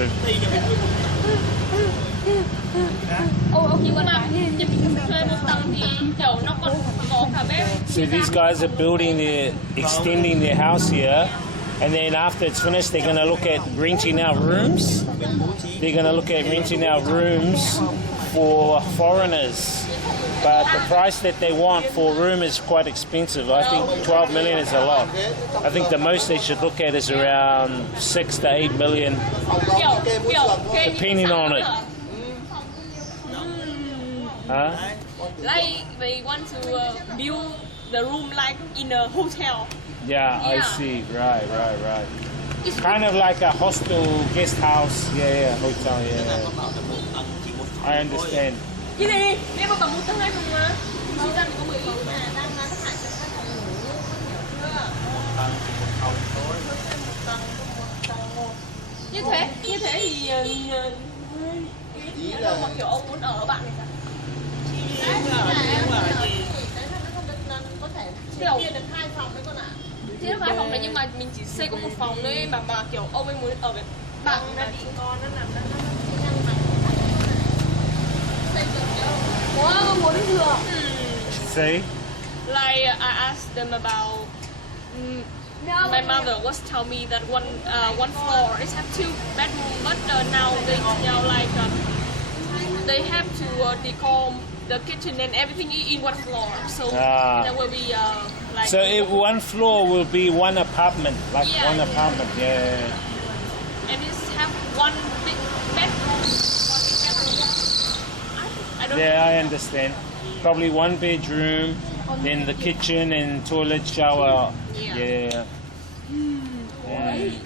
Nhưng mà mình thuê một tầng thì kiểu nó còn có cả bếp. so these guys are extending their house here, and then after it's finished, they're gonna look at renting out rooms. They're gonna look at renting out rooms for foreigners. But the price that they want for a room is quite expensive. I think 12 million is a lot. I think the most they should look at is around 6 to 8 million, depending on it. Huh? Like they want to build the room like in a hotel. Yeah, I Yeah. see. Right. It's Kind of like a hostel, guest house. Yeah, hotel. Yeah, I understand. cái gì? Em mà cầm một tầng 2 phòng mà. Chị ra mình có 10 phòng à, đang tất cả sẽ khách phòng ngủ. Như thế thì đâu mà kiểu ông muốn ở bạn này sao? Kiểu được 2 phòng đấy con ạ. Thế được 2 phòng đấy nhưng mà mình chỉ xây có 1 phòng thôi mà kiểu ông ấy muốn ở với bạn là chị con nó làm nó xây dựng kiểu con muốn thừa. See? Like I asked them about my mother was telling me that one floor is have 2 bedrooms, but now they they have to decor the kitchen and everything in one floor. So there will be like. So one floor will be one apartment, like Yeah, one yeah. apartment. Yeah. And it's have one big bedroom. I don't Yeah, I understand. Probably 1 bedroom, then the kitchen and toilet, shower. Yeah. Yeah.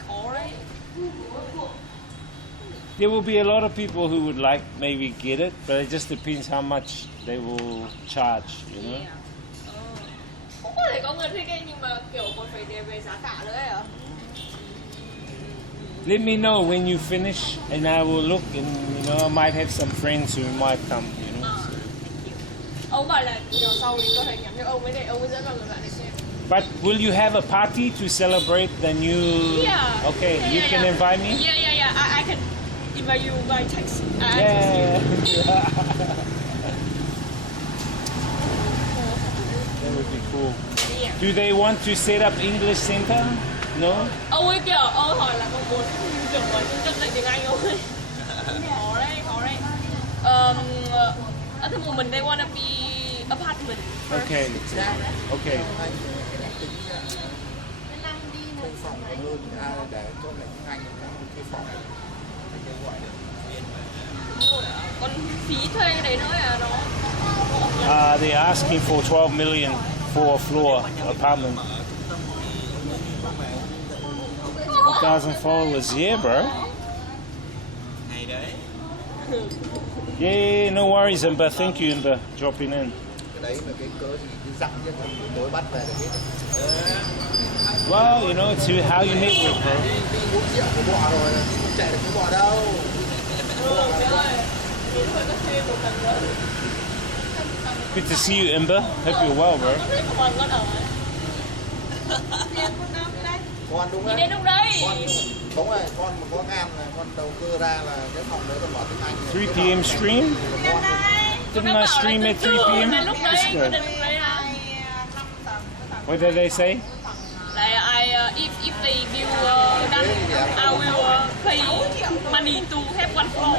Khó đấy. There will be a lot of people who would like maybe get it, but it just depends how much they will charge, you know. Cũng có thể có người thích ấy, nhưng mà kiểu còn phải để về giá cả nữa ấy à? Let me know when you finish, and I will look, and I might have some friends who might come, you know. Ông bảo là kiểu sau thì có thể nhắn cho ông ấy để ông ấy dẫn vào người bạn ấy xem. But will you have a party to celebrate the new? Yeah. Okay, Yeah, you can invite me. Yeah. I can invite you by text. Yeah. That would be cool. Yeah. Do they want to set up English center? No. Ông ấy kiểu ông hỏi là con muốn kiểu mở trung tâm dạy tiếng Anh ông ấy. Khó đấy. At the moment they wanna be apartment first. Okay. Okay. Phòng hơn để cho mẹ anh cái phòng Còn phí thuê cái đấy nữa là nó They're asking for 12 million for a floor apartment. 1,000 followers, yeah, bro. Ngày đấy. Yeah, no worries, Amber. Thank you, Amber, dropping in. Cái đấy là cái cớ gì cứ dặn chứ buổi tối bắt về là biết. Well, you know, it's how you network, bro. Đi uống rượu của bọ rồi là không chạy được cái bọ đâu. Good to see you, Amber. Hope you're well, bro. Con đúng Đi đấy. đến lúc đấy. Con đúng rồi, con mà có gan là con đầu cơ ra là cái phòng đấy con mở tiếng Anh. 3 p.m. stream? Didn't I stream at 3 p.m.? Đến lúc đấy, Let's go. đến lúc đấy à. What did they say? Like if they will done, I will pay money to have one floor.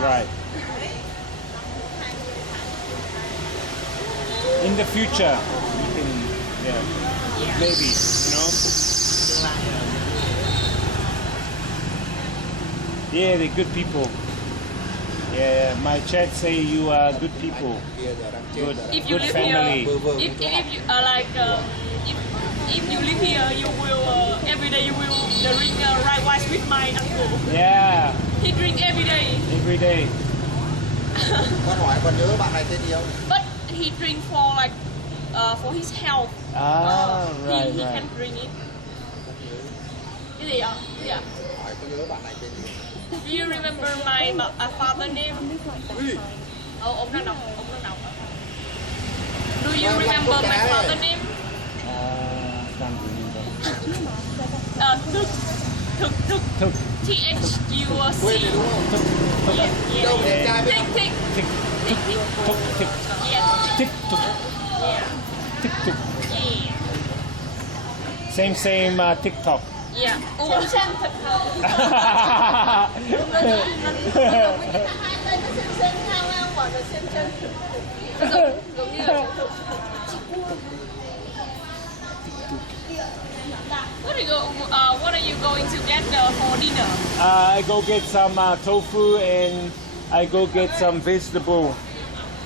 Right. In the future, you can, yeah, maybe, you know. Yeah, they're good people. Yeah, my chat say you are good people. Good, If you good live family. here, if you like if you live here, you will every day you will drink right wine with my uncle. Yeah, He drink every day, every day. Con hỏi con nhớ bạn này tên gì không? but he drink for like for his health. Ah, He right. can drink it. Cái gì ạ? Yeah. Hỏi con nhớ bạn này tên gì? Do you remember my father name? Ông đang đọc. Do you remember my father name? Can't remember. Thực. Thực. THUC. Quên rồi đúng không? Yeah, Đâu yeah. đẹp trai biết không? Tick. Tick, took, tick, Yeah. tick, took, Yeah. tick, took. Yeah. Same, TikTok. Yeah. Xem thật không? Giống như là what are you going to get for dinner? I go get some tofu and I go get some vegetable.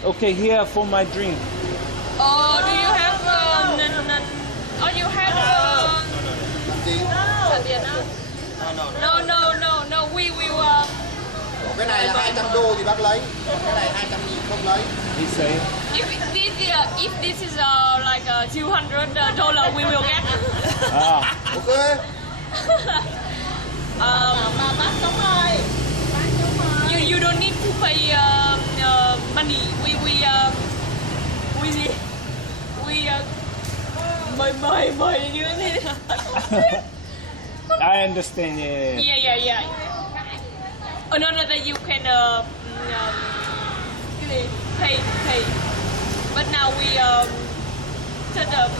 Okay, here for my drink. Do you have or you have xả tiền á? No. We will. Cái này là 200 đô thì bác lấy, còn cái này 200.000 không lấy. He say. If this is like $200, we will get. Ok. You don't need to pay money. Mời như thế. I understand. Yeah. Yeah. Another you can pay. But now we set up.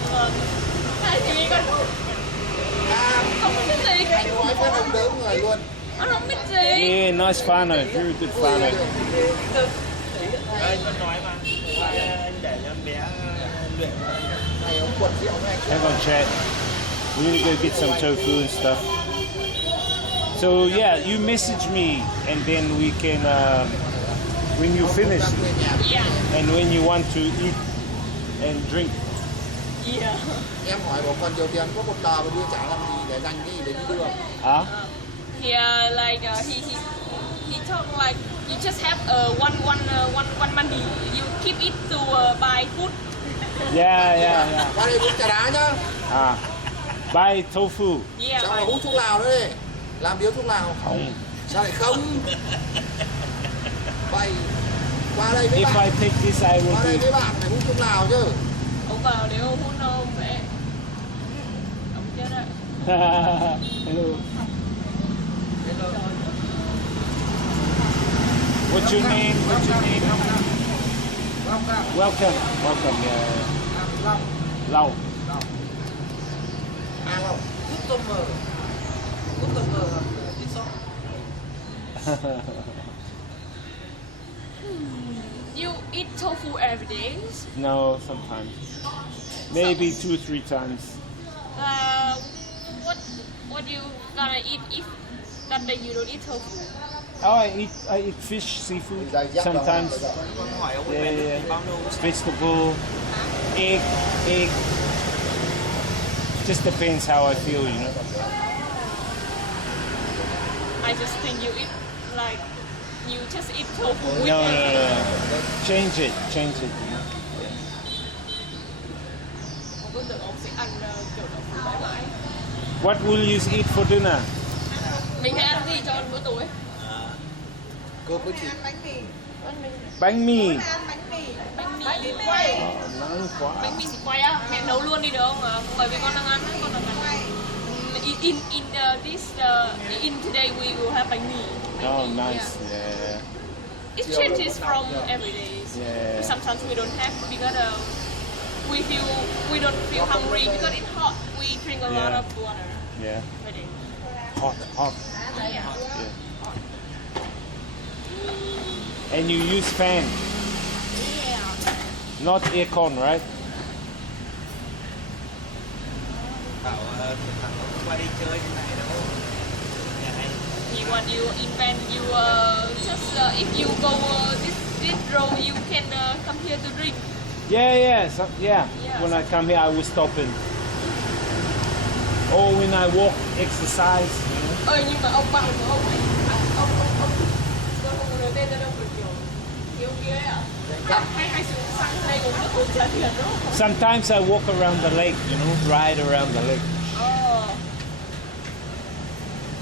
Không biết gì. Anh nói với ông đỡ người luôn. Anh không biết gì. Yeah, nice farmer. Very good farmer. Anh nói mà. Anh để cho em bé luyện. Này ông quật rượu với anh. Hang on, chat. We're gonna go get some tofu and stuff. So yeah, you message me, and then we can when you finish, Yeah. and when you want to eat and drink. Yeah. Em hỏi bảo con nhiều tiền có một tờ mà đưa trả làm gì để dành đi để đi đưa. Yeah, like he talk like you just have one money. You keep it to buy food. Yeah. Qua đây uống trà đá nhá. Buy tofu. Yeah. Xong là hút thuốc lào nữa đi. Làm điếu thuốc lào. Không. Sao lại không? Vậy qua đây với If bạn. I take this, I will Qua đây do. với bạn phải hút thuốc lào chứ. Ông vào nếu ông hút đâu ông phải ông chết đấy. Hello. What's your name? Welcome. Yeah. Lau. Alo. You eat tofu every day? No, sometimes. Maybe 2-3 times. What you gonna eat if that day you don't eat tofu? Oh, I eat fish, seafood sometimes. Hỏi ông Yeah, về nước yeah. thì bao nhiêu Vegetable, egg. Just depends how I feel, you know. I just think you eat like you just eat tofu with No. everything. Change it. You know? Ông cứ tưởng ông sẽ ăn kiểu đậu phụ mãi mãi. What will you eat for dinner? Mình hay ăn gì cho ăn bữa tối? Cơm với thịt. Bánh mì. Bánh mì thì quay. Ngon quá. Bánh mì thì quay á, mẹ nấu luôn đi được không ạ? Bởi vì con đang ăn á, con đang ăn. In today we will have bánh mì. Oh, nice. Yeah. It changes from every day. Yeah. Sometimes we don't have because we don't feel hungry because it's hot. We drink a lot Yeah. of water Yeah. per day. Hot. Yeah. Yeah. And you use fan, Yeah. not aircon, right? Bảo thằng ông qua đi chơi thế này đâu. Nhà này. When you invent, you just if you go this road, you can come here to drink. Yeah. Yeah. When I come here, I will stop in. Or when I walk, exercise. You know? Nhưng mà ông bạn của ông ấy, ông tôi không nhớ tên ra đâu, kiểu kia ấy ạ. Hay sử dụng xăng đây cũng rất là thiệt đúng không? Sometimes I walk around the lake, you know, ride around the lake. Oh.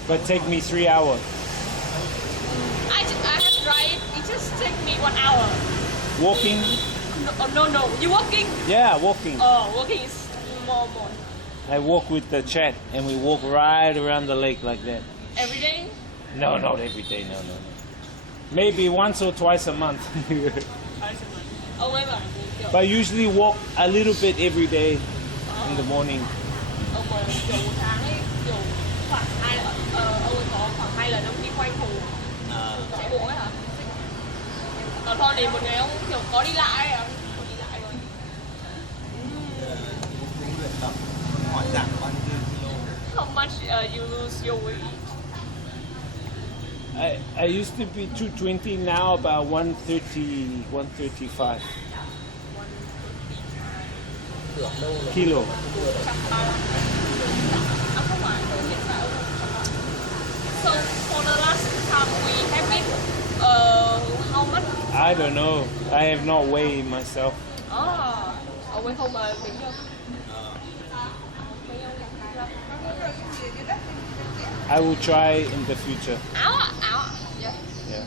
But take me 3 hours. I have tried it. It just take me 1 hour. Walking? No. You walking? Yeah, walking. Walking is more. I walk with the chat and we walk right around the lake like that. Every day? No, not every day, no. Maybe once or twice a month. Ông ấy bảo kiểu But I usually walk a little bit every day in the morning. ông bảo kiểu một tháng ấy, kiểu khoảng ông ấy có khoảng 2 lần ông đi quanh hồ chạy bộ ấy hả? Còn thôi thì một ngày ông kiểu có đi lại ấy, đi lại rồi. Luyện tập hỏi giảm bao nhiêu kilo. How much you lose your weight? I used to be 220, now about 130, 135 kilo. So for the last time we have it, how much? I don't know. I have not weighed myself. Ông ấy không mà tính đâu. I will try in the future. Áo. Yeah. Yeah.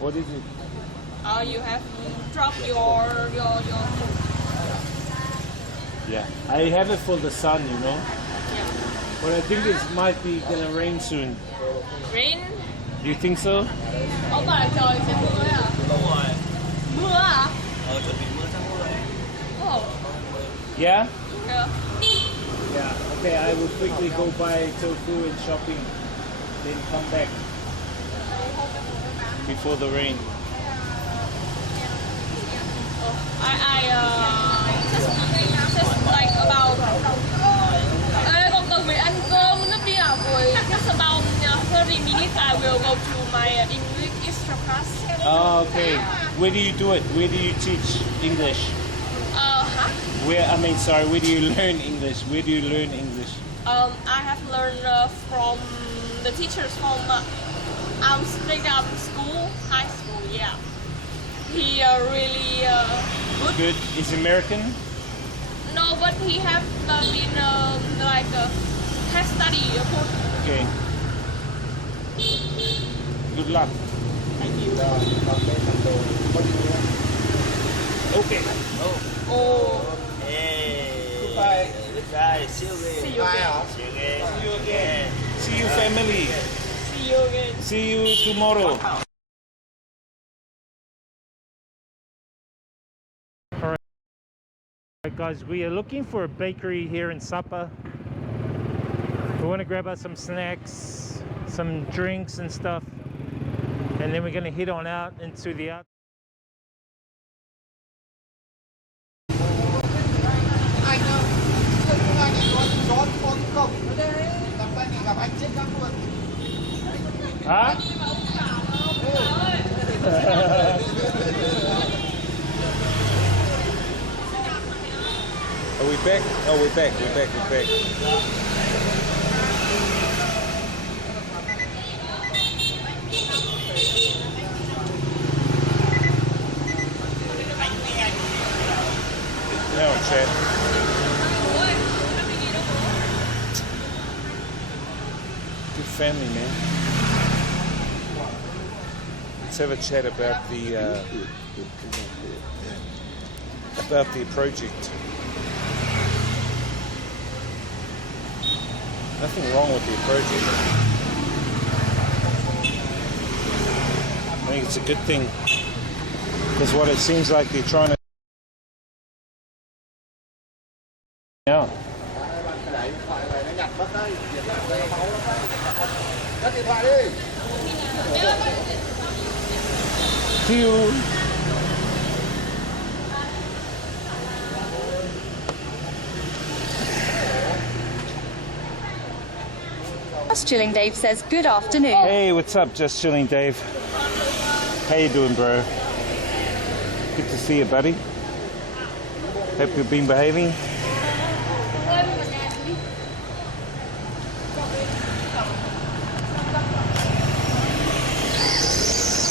What is it? You have dropped your food. Yeah. I have it for the sun, you know. Yeah. But I think it might be gonna rain soon. Rain. Do you think so? Ông bảo là trời sẽ mưa ấy à? Đúng rồi. Mưa à? Chuẩn bị mưa sang mưa đấy. Oh. Yeah? Yeah. Yeah. Okay, I will quickly go buy tofu and shopping, then come back before the rain. I just like about con cần phải ăn cơm nước đi à rồi just about 30 minutes I will go to my English extra class. Oh, okay. Where do you do it? Where do you teach English? Where do you learn English? Where do you learn English? I have learned from the teachers from Amsterdam school, high school. Yeah, he really good. Good. Is American? No, but he have been has study abroad. Okay. Good luck. Thank you. Okay. Oh. Hey. Goodbye. Goodbye. See you again. See you again. See you again. See you again. See you, family. See you again. See you tomorrow. Alright guys, we are looking for a bakery here in Sapa. We want to grab us some snacks, some drinks and stuff, and then we're going to head on out into the out. Anh đâu? Không anh đón con cổng ở đây. Gặp anh chết lắm luôn. Hả? Are we back? Oh, we're back. No, chat. Good family, man. Let's have a chat about the project. Nothing wrong with the project. I think it's a good thing, because what it seems like they're trying to out. Phew. Just Chilling Dave says, good afternoon. Hey, what's up, Just Chilling Dave? How you doing, bro? Good to see you, buddy. Hope you've been behaving.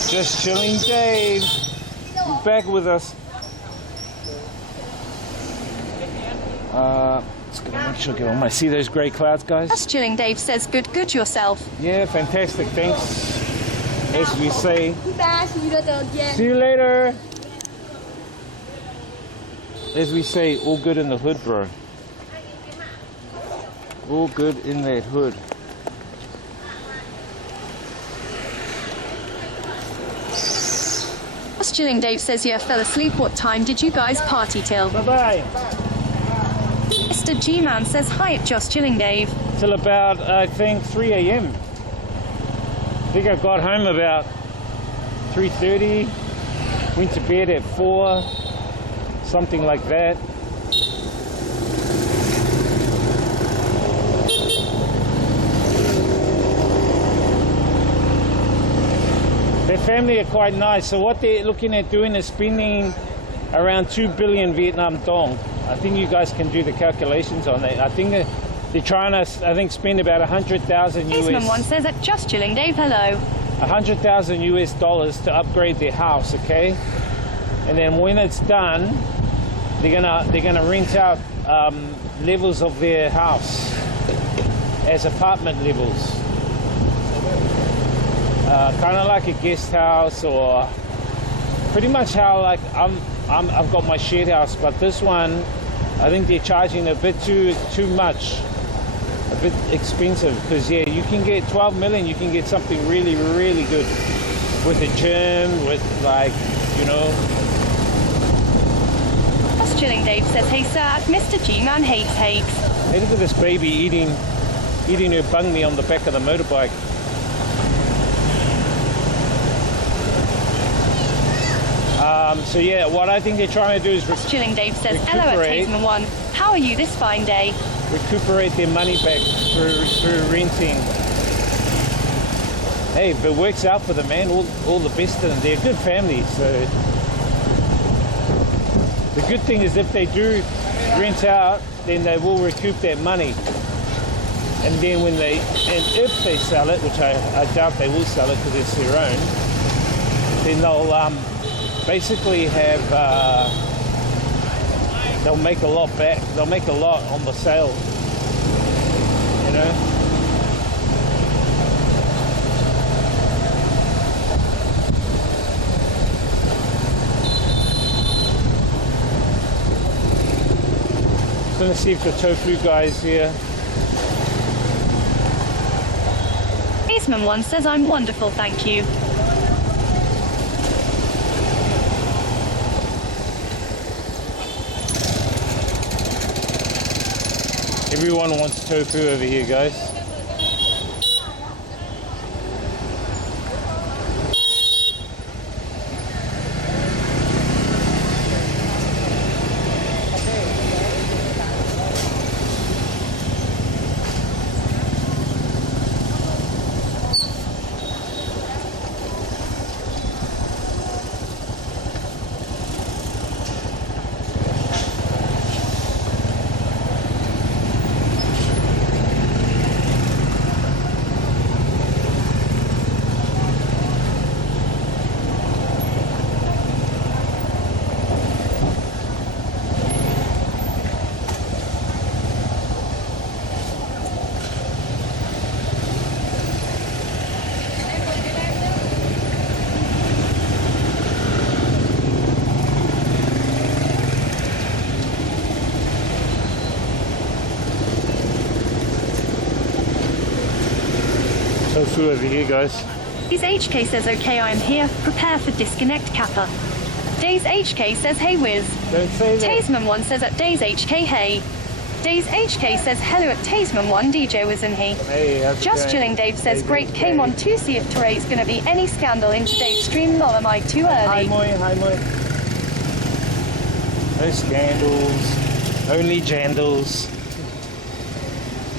Just Chilling Dave. You're back with us. Just gonna make sure I get on my. See those grey clouds, guys? Just Chilling Dave says, good yourself. Yeah, fantastic. Thanks. As we say. See you later. As we say, all good in the hood, bro. All good in that hood. Just Chilling Dave says, yeah, fell asleep. What time did you guys party till? Bye-bye. Mr. G-Man says, hi, Just Chilling Dave. Till about, I think, 3 a.m. I think I got home about 3:30. Went to bed at 4. Something like that. Their family are quite nice. So what they're looking at doing is spending around 2 billion Vietnam dong. I think you guys can do the calculations on that. I think they're trying to, spend about 100,000 Eastman one says, at Just Chilling Dave, hello. 100,000 US dollars to upgrade their house, okay? And then when it's done, they're gonna rent out levels of their house as apartment levels, kind of like a guest house, or pretty much how like I've got my shared house, but this one I think they're charging a bit too much, a bit expensive, because yeah, you can get 12 million, you can get something really, really good with a gym, with like, you know. Just Chilling Dave says, hey sir, Mr. G-Man hates. Hey, look at this baby eating her bung me on the back of the motorbike. So yeah, what I think they're trying to do is Just Chilling Dave says, hello at Tasman 1. How are you this fine day? Recuperate their money back through renting. Hey, if it works out for them, man, all the best to them. They're a good family, so the good thing is if they do rent out, then they will recoup that money. And then if they sell it, which I doubt they will sell it because it's their own, then they'll basically have, they'll make a lot back. They'll make a lot on the sale, you know. I'm gonna see if the tofu guy's here. Eastman 1 says, I'm wonderful, thank you. Everyone wants tofu over here, guys. tofu over here, guys. Days HK says, okay, I'm here. Prepare for disconnect kappa. Days HK says, hey whiz. Don't say that. Tasman1 says at Days HK, hey. Days HK says, hello at Tasman1, DJ was in he. Hey, how's it Just going? chilling, Dave says, Hey, great, hey. came on to see if Teray's gonna be any scandal in today's stream. Lol, am I too Hi, early? Moy. Hi, Moy. No scandals. Only jandals.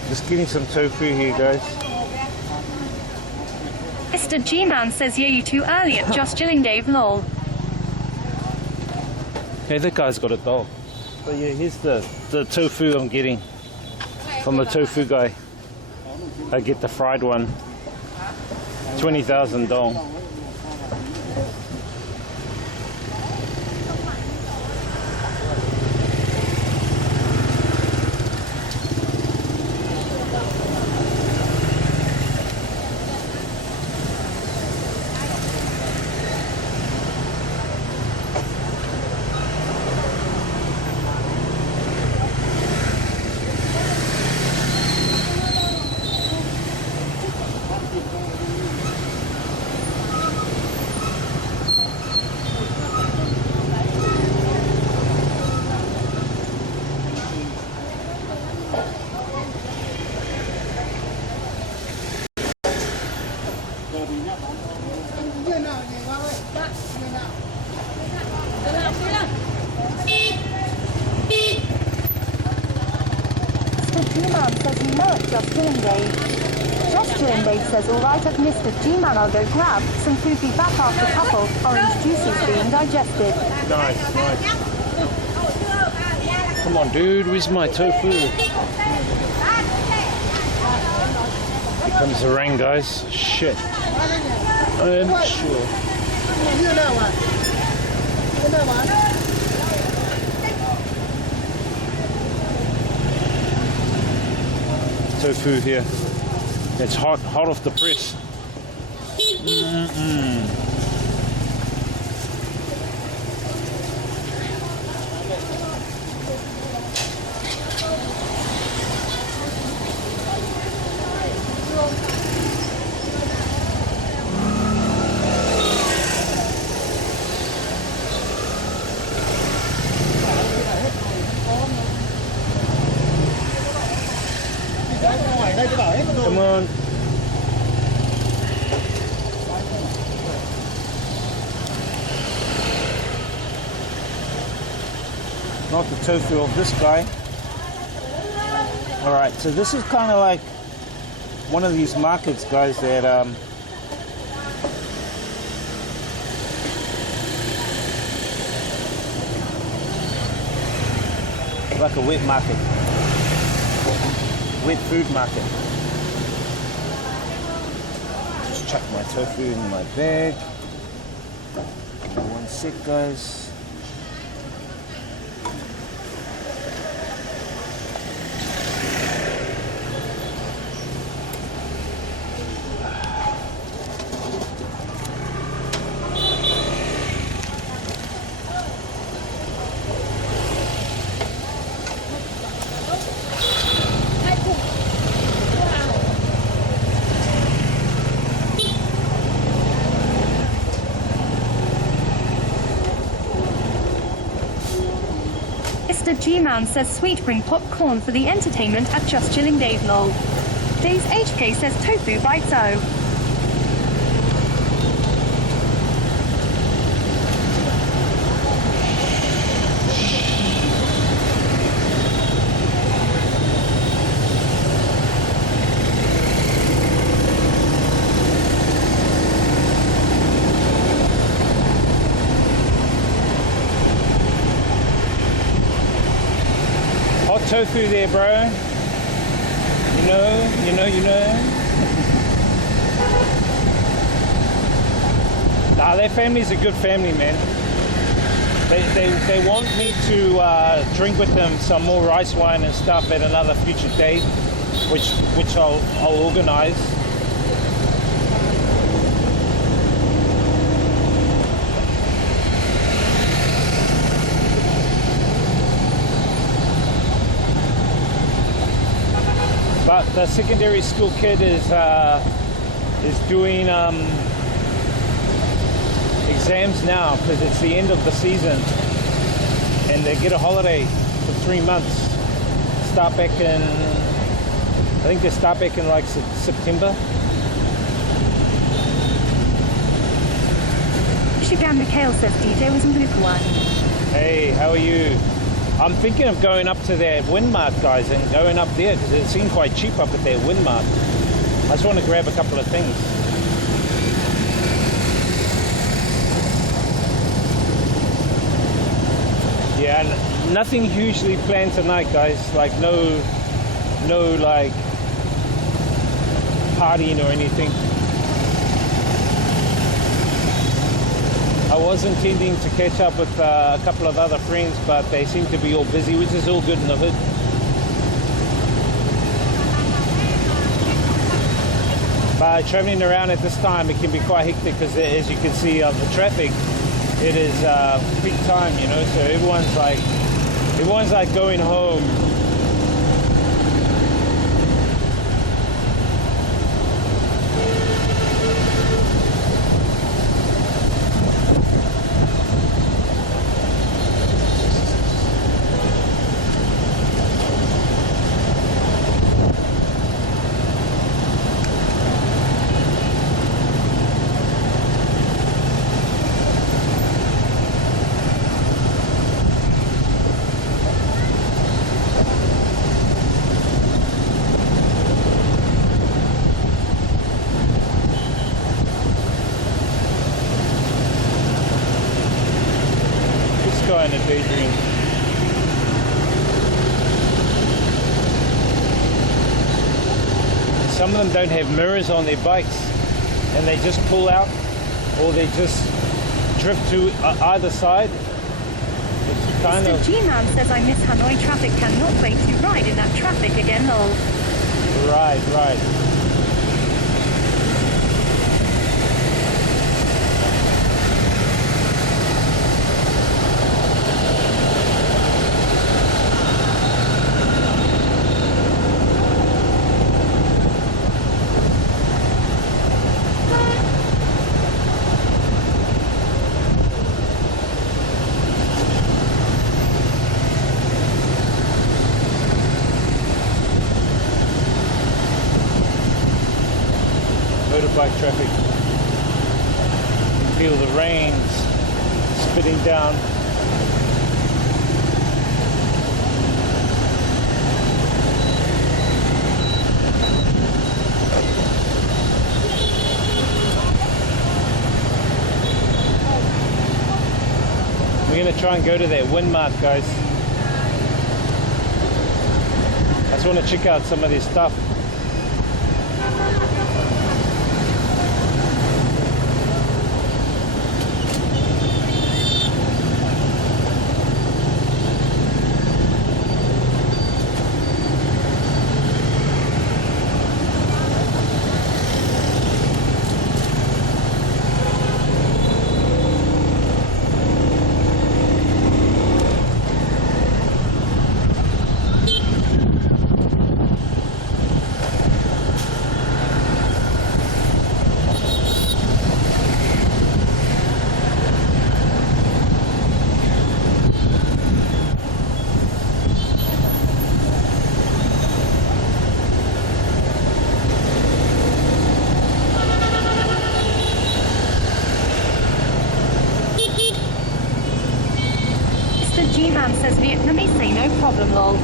Just getting some tofu here, guys. Mr. G-Man says, yeah, you too early at Just chilling, Dave, lol. Hey, that guy's got a dog. But yeah, here's the tofu I'm getting from the tofu guy. I get the fried one. 20,000 dong. Mr. G-Man says, you know it, Just chilling, Dave. Just chilling, Dave says, alright at Mr. G-Man, I'll go grab some food, be back after couple. Orange juice is being digested. Nice, nice. Come on, dude, where's my tofu? Here comes the rain, guys. Shit. I'm sure. Tofu here. It's hot off the press. Come on. Not the tofu of this guy. Alright, so this is kind of like one of these markets, guys, that like a wet market. Wet food market. Just chuck my tofu in my bag. Give me 1 sec, guys. Mr. G-Man says, sweet, bring popcorn for the entertainment at Just Chilling, Dave, lol. Days HK says, tofu, right so. Hot tofu there, bro. You know. Nah, their family's a good family, man. They want me to drink with them some more rice wine and stuff at another future date, which I'll organize. But the secondary school kid is is doing exams now because it's the end of the season, and they get a holiday for 3 months. Start back in, I think they start back in like September. Instagram Mikhail says DJ was in Blue one. Hey, how are you? I'm thinking of going up to that Windmark, guys, and going up there because it seemed quite cheap up at that Windmark. I just want to grab a couple of things. Yeah, nothing hugely planned tonight, guys. Like no like partying or anything. I was intending to catch up with a couple of other friends, but they seem to be all busy, which is all good in the hood. But traveling around at this time, it can be quite hectic because, as you can see of the traffic, it is peak time, you know. So everyone's like going home. Guy in a daydream. Some of them don't have mirrors on their bikes and they just pull out or they just drift to either side. It's kind Mr. of... G-Man says I miss Hanoi traffic, cannot wait to ride in that traffic again, lol. Right. Motorbike traffic. You feel the rains spitting down. We're going to try and go to that Windmark, guys. I just want to check out some of this stuff. G-Man says Vietnamese say no problem, lol.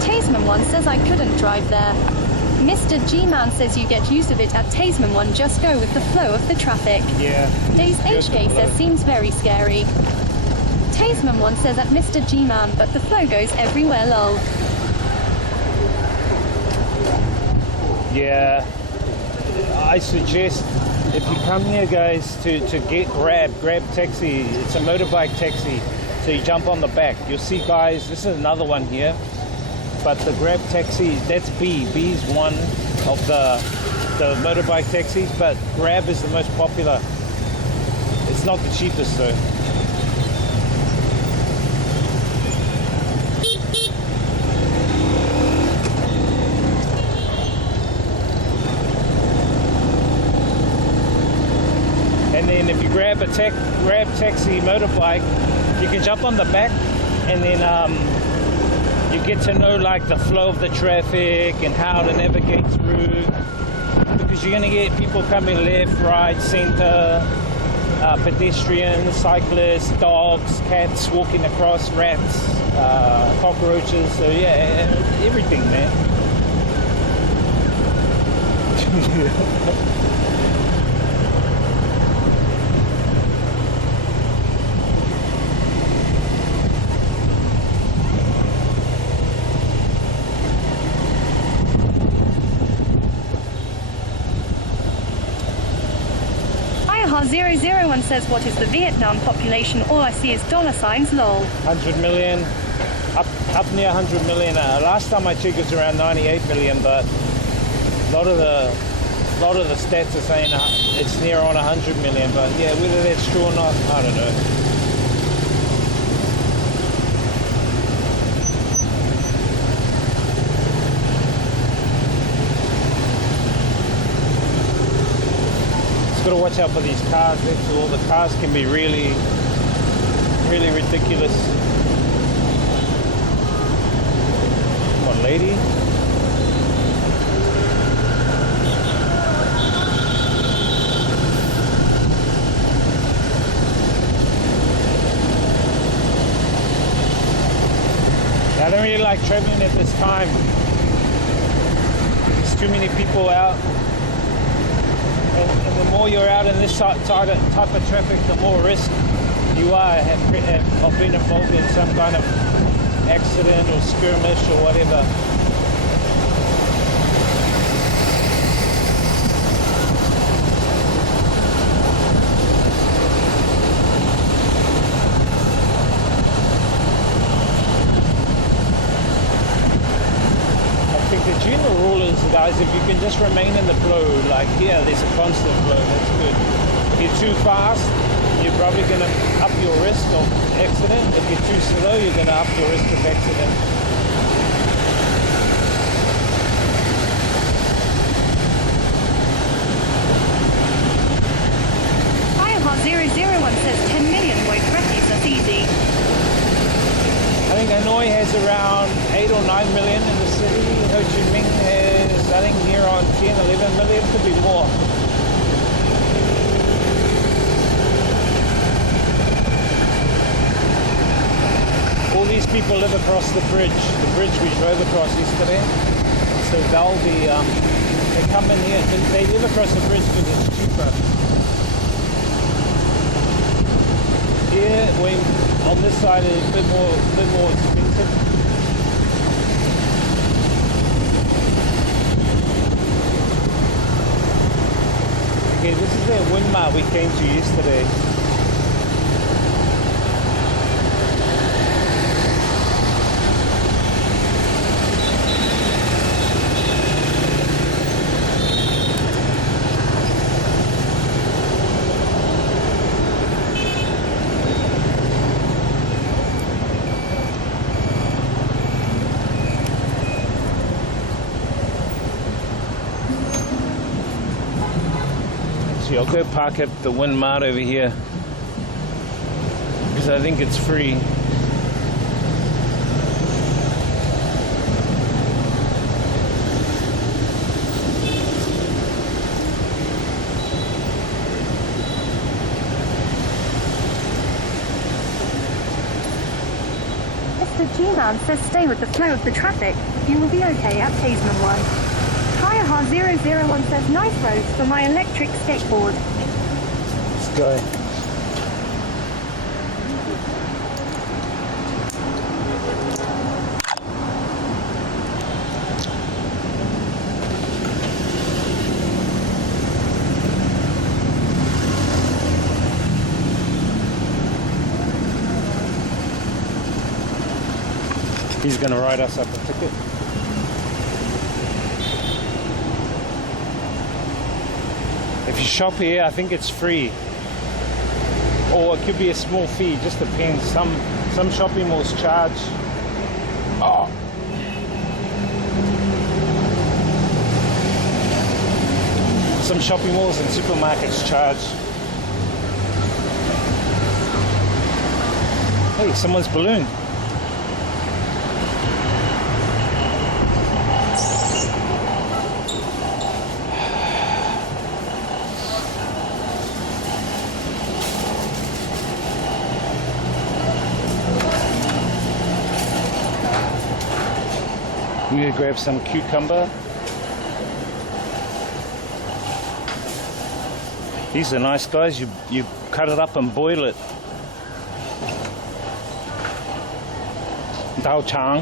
Tasman 1 says I couldn't drive there. Mr. G-Man says you get used of it at Tasman 1, just go with the flow of the traffic. Yeah. Days HK says seems very scary. Tasman 1 says at Mr. G-Man, but the flow goes everywhere, lol. Yeah. I suggest if you come here, guys, to get Grab taxi. It's a motorbike taxi. So you jump on the back. You'll see, guys, this is another one here. But the Grab taxi, that's B. B's one of the motorbike taxis, but Grab is the most popular. It's not the cheapest though. And then if you grab taxi motorbike, you can jump on the back, and then you get to know like the flow of the traffic and how to navigate through. Because you're gonna get people coming left, right, center, pedestrians, cyclists, dogs, cats walking across, rats, cockroaches. So yeah, everything, man. IRL 001 says, what is the Vietnam population? All I see is $signs, lol. 100 million, up near 100 million. Last time I checked it was around 98 million, but a lot of the stats are saying it's near on 100 million. But yeah, whether that's true or not, I don't know. Got to watch out for these cars. That's all. The cars can be really, really ridiculous. Come on, lady. I don't really like traveling at this time. There's too many people out. And the more you're out in this type of traffic, the more risk you are of being involved in some kind of accident or skirmish or whatever. The general rule is, guys, if you can just remain in the flow, like here, there's a constant flow, that's good. If you're too fast, you're probably going to up your risk of accident. If you're too slow, you're going to up your risk of accident. IRL 001 says 10 million won't refuse us easy. I think Hanoi has around 8 or 9 million in the city. Ho Chi Minh has, I think, near on 10, 11 million, could be more. All these people live across the bridge we drove across yesterday. So they'll be, they come in here, they live across the bridge because it's cheaper. Here, on this side it's a bit more expensive. Okay, this is the windmill we came to yesterday. I'll go park at the Wind Mart over here because I think it's free. Mr. G-Man says stay with the flow of the traffic. You will be okay at Tasman 1. IRL 001 says nice roads for my electric skateboard. Let's go. He's going to write us up a ticket. If you shop here, I think it's free. Or it could be a small fee, just depends. Some shopping malls charge. Oh. Some shopping malls and supermarkets charge. Hey, someone's balloon. I'm gonna grab some cucumber. These are nice, guys. You cut it up and boil it. Dao chang.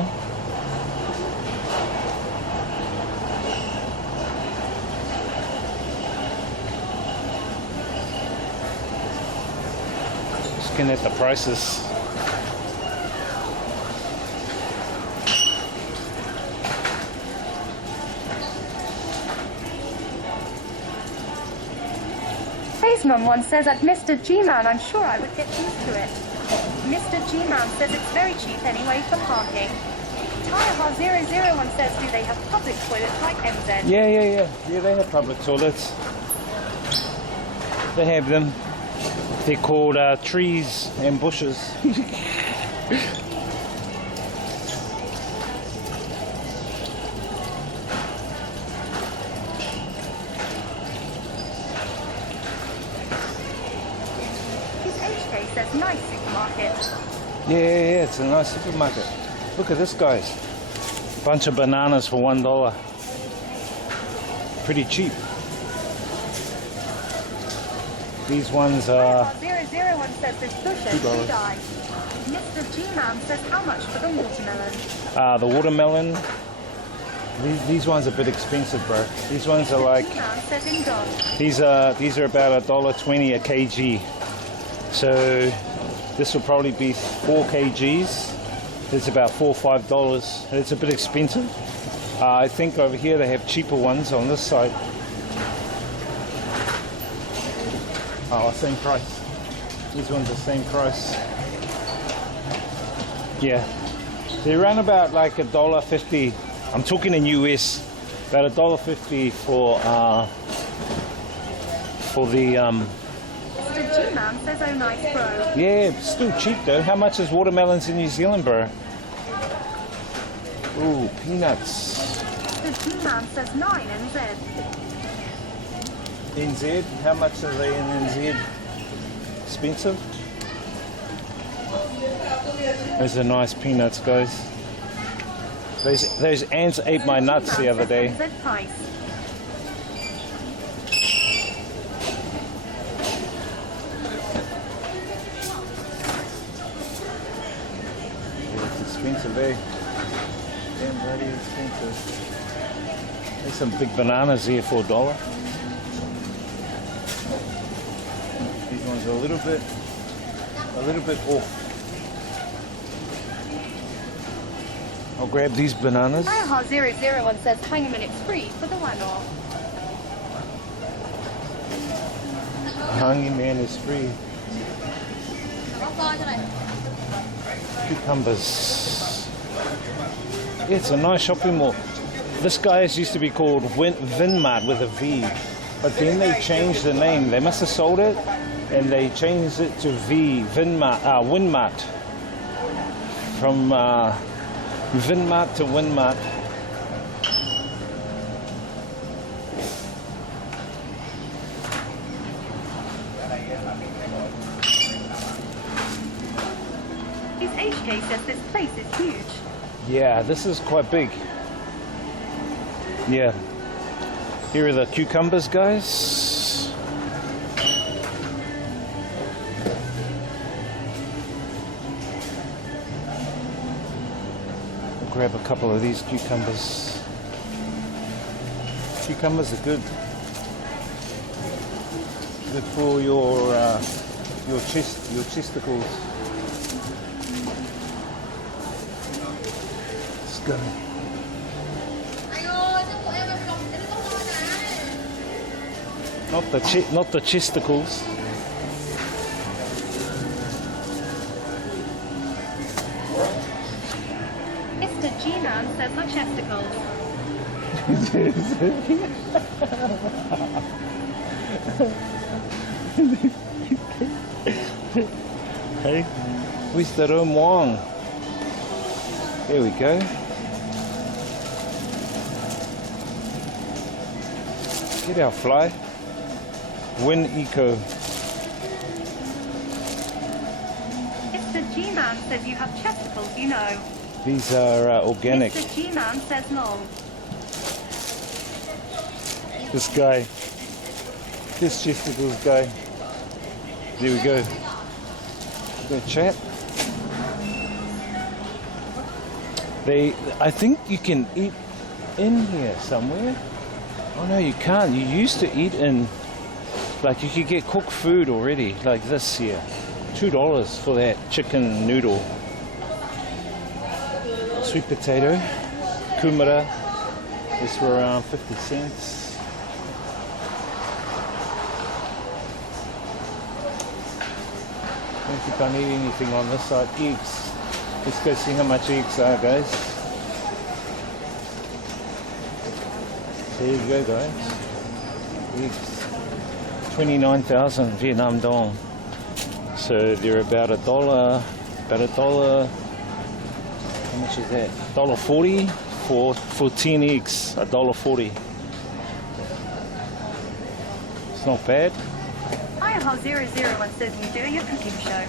Just looking at the prices. Spaceman one says at Mr. G-Man, I'm sure I would get used to it. Mr. G-Man says it's very cheap anyway for parking. Tire001 says, do they have public toilets like MZ? Yeah, they have public toilets. They have them. They're called trees and bushes. HK says nice supermarket. Yeah, it's a nice supermarket. Look at this, guys. Bunch of bananas for $1. Pretty cheap. These ones are... 001 says this bushes $2. die. Mr. G-Man says how much for the watermelon? The watermelon. These ones are a bit expensive, bro. These ones are like... G-Man says in dollars. These are about $1.20 a kg. So this will probably be 4 kgs. It's about $4 or $5. It's a bit expensive. I think over here they have cheaper ones on this side. Oh, same price. These ones are the same price. Yeah. They're around about like $1.50. I'm talking in US. About $1.50 for the Mr. G-Man says oh nice bro. yeah, still cheap though. How much is watermelons in New Zealand, bro? Ooh, peanuts. Mr. G-Man says 9 NZ. NZ, how much are they in NZ? Expensive? Those are nice peanuts, guys. Those ants ate my nuts the other day. NZ price. It's expensive, eh? Damn bloody expensive. There's some big bananas here for $1. These ones are a little bit off. I'll grab these bananas. Tire001 says hang a minute, it's free for the one-off. Hungry man is free. Cucumbers. Yeah, it's a nice shopping mall. This guy's used to be called Vinmart with a V, but then they changed the name. They must have sold it, and they changed it to Winmart. From Vinmart to Winmart. His HK says this place is huge. Yeah, this is quite big. Yeah. Here are the cucumbers, guys. We'll grab a couple of these cucumbers. Cucumbers are good. Good for your chesticles. Let's go. Not the chesticles. Mr. G-Man says my chesticles. Hey, Where's the Rome Wong? There we go. Get our fly. Win Eco. Mr. G-Man says you have chesticles, you know. These are organic. Mr. G-Man says no. This guy. This testicles guy. There we go. Go chat. I think you can eat in here somewhere. Oh no, you can't. You used to eat in, like you could get cooked food already, like this here. $2 for that chicken noodle. Sweet potato, kumara. This for around 50 cents. I don't think I need anything on this side. Eggs. Let's go see how much eggs are, guys. There you go, guys. Eggs. 29,000 Vietnam dong. So they're about $1. About $1. How much is that? $1.40 for 10 eggs. $1.40. It's not bad. IRL 001 says you do your cooking show.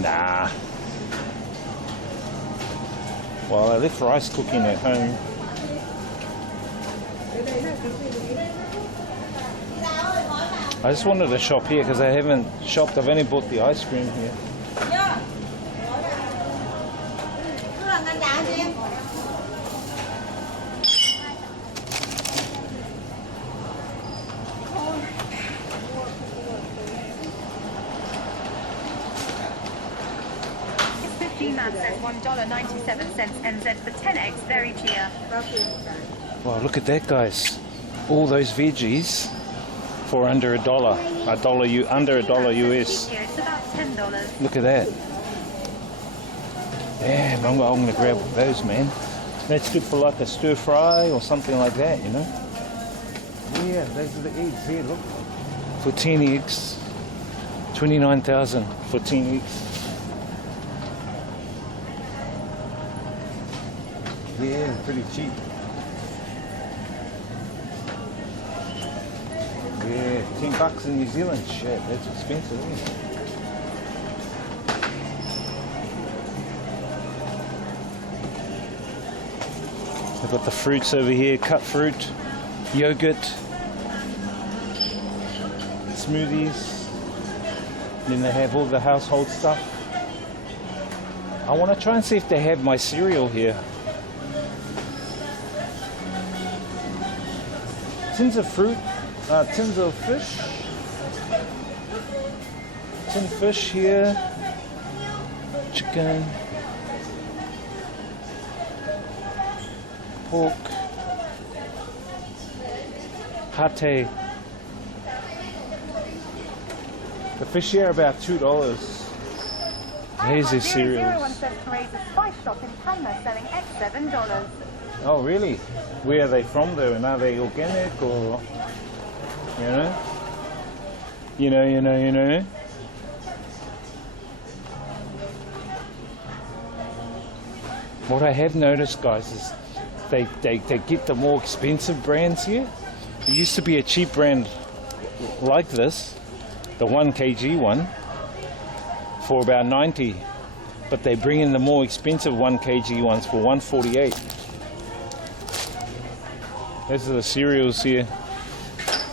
Nah. Well, I left rice cooking at home. I just wanted to shop here because I haven't shopped. I've only bought the ice cream here. G-Man says $1.97 NZ for 10 eggs, very cheap. Wow, look at that, guys. All those veggies for under $1. Under $1 US. It's about $10. Look at that. Damn, I'm going to grab those, man. That's good for like a stir fry or something like that, you know? Yeah, those are the eggs here, look. For 10 eggs. 29,000 for 10 eggs. Yeah, pretty cheap. Yeah, $10 in New Zealand. Shit, that's expensive, isn't it? They've got the fruits over here, cut fruit, yogurt, smoothies. Then they have all the household stuff. I want to try and see if they have my cereal here. Tins of fruit, tins of fish. Tin fish here. Chicken. Pork. Pate. The fish here are about $2. Here's the cereals. Says to raise a spice shop in China selling eggs $7. Oh, really? Where are they from though? And are they organic or, you know? You know? What I have noticed, guys, is they get the more expensive brands here. There used to be a cheap brand like this, the 1 kg one, for about 90. But they bring in the more expensive 1 kg ones for 148. Those are the cereals here.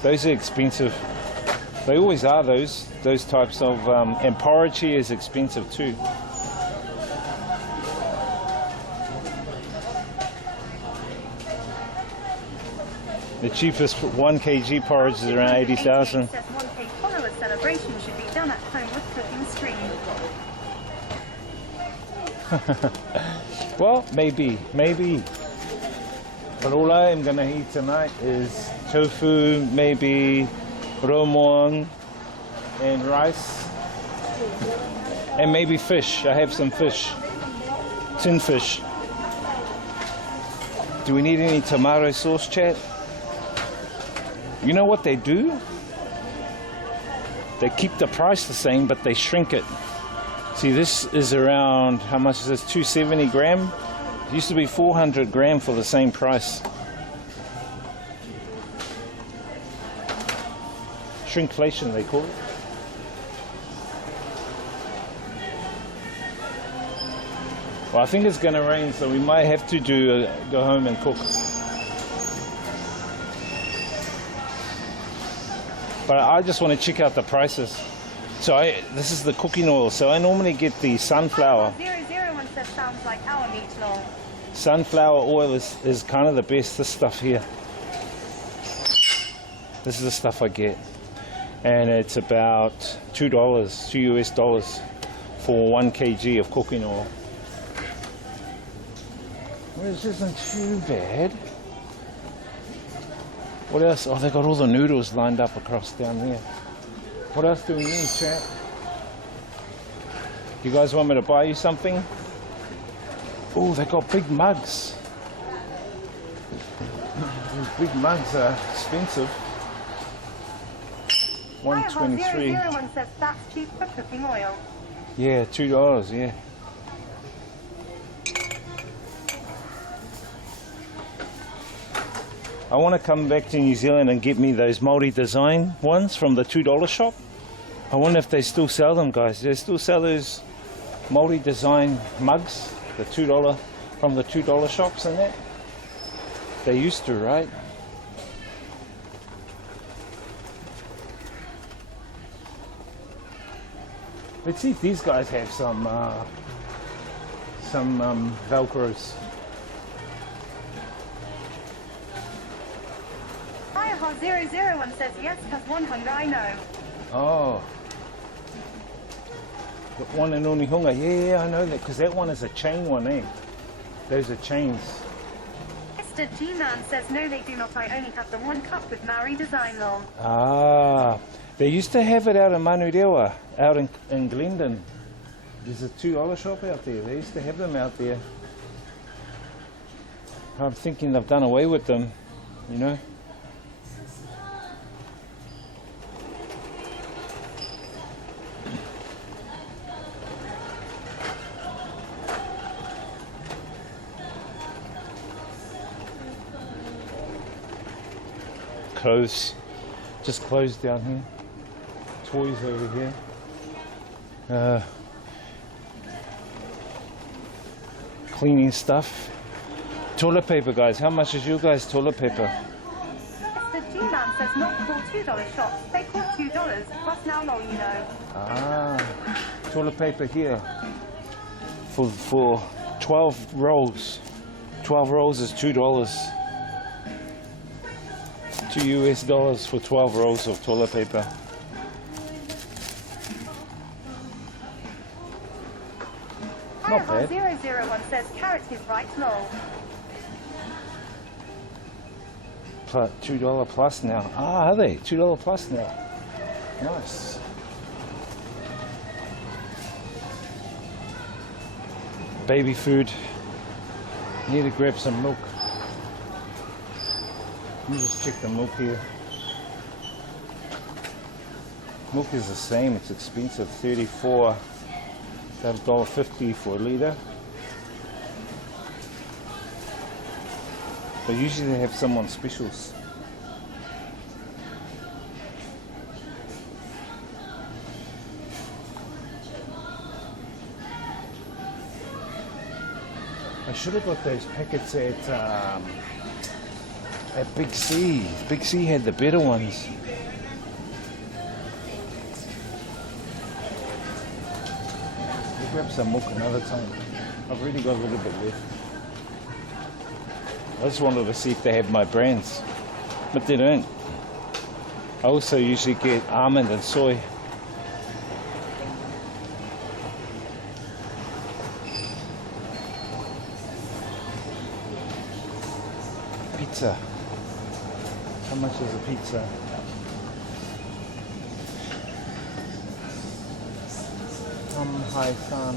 Those are expensive. They always are, those types of, and porridge here is expensive too. The cheapest 1 kg porridge is around 80,000. Says 1K follower celebration should be done at home with cooking screen. Well, maybe. But all I am gonna eat tonight is tofu, maybe romon, and rice, and maybe fish. I have some fish, tin fish. Do we need any tomato sauce, chat? You know what they do? They keep the price the same, but they shrink it. See, this is around, how much is this? 270 gram. It used to be 400 gram for the same price. Shrinkflation, they call it. Well, I think it's going to rain, so we might have to go home and cook. But I just want to check out the prices. So this is the cooking oil. So I normally get the sunflower. 001 says sounds like our meatloaf. Sunflower oil is kind of the best. This stuff here. This is the stuff I get. And it's about $2, $2 US for 1 kg of cooking oil. Which isn't too bad. What else? Oh, they got all the noodles lined up across down there. What else do we need, chat? You guys want me to buy you something? Oh, they got big mugs. These big mugs are expensive. 123. 001 says that's cheap for cooking oil. Yeah, $2, yeah. I want to come back to New Zealand and get me those multi-design ones from the $2 shop. I wonder if they still sell them, guys. Do they still sell those multi-design mugs, the $2 from the $2 shops and that? They used to, right? Let's see if these guys have some Velcros. IRL 001 says yes, because one hunger I know. Oh. The one in Onihunga. Yeah, I know that, because that one is a chain one, eh? Those are chains. Mr. G-Man says no, they do not. I only have the 1 cup with Maori design long. Ah. They used to have it out in Manurewa, out in Glendon. There's a $2 shop out there. They used to have them out there. I'm thinking they've done away with them, you know? Clothes, just clothes down here. Toys over here. Cleaning stuff. Toilet paper, guys. How much is you guys' toilet paper? Mr. G-Man says not call $2 shops. They call $2 plus now long, you know. Ah, toilet paper here for 12 rolls. 12 rolls is $2. $2 US for 12 rolls of toilet paper. Not bad. 001 says carrot is right long. $2 plus now. Ah, are they? $2 plus now. Nice. Baby food. Need to grab some milk. Let me just check the milk here. Milk is the same. It's expensive. $1.50 for a litre. But usually they have some on specials. I should have got those packets at Big C. Big C had the better ones. We'll grab some milk another time. I've already got a little bit left. I just wanted to see if they have my brands, but they don't. I also usually get almond and soy. Pizza. How much is a pizza? Hi, son.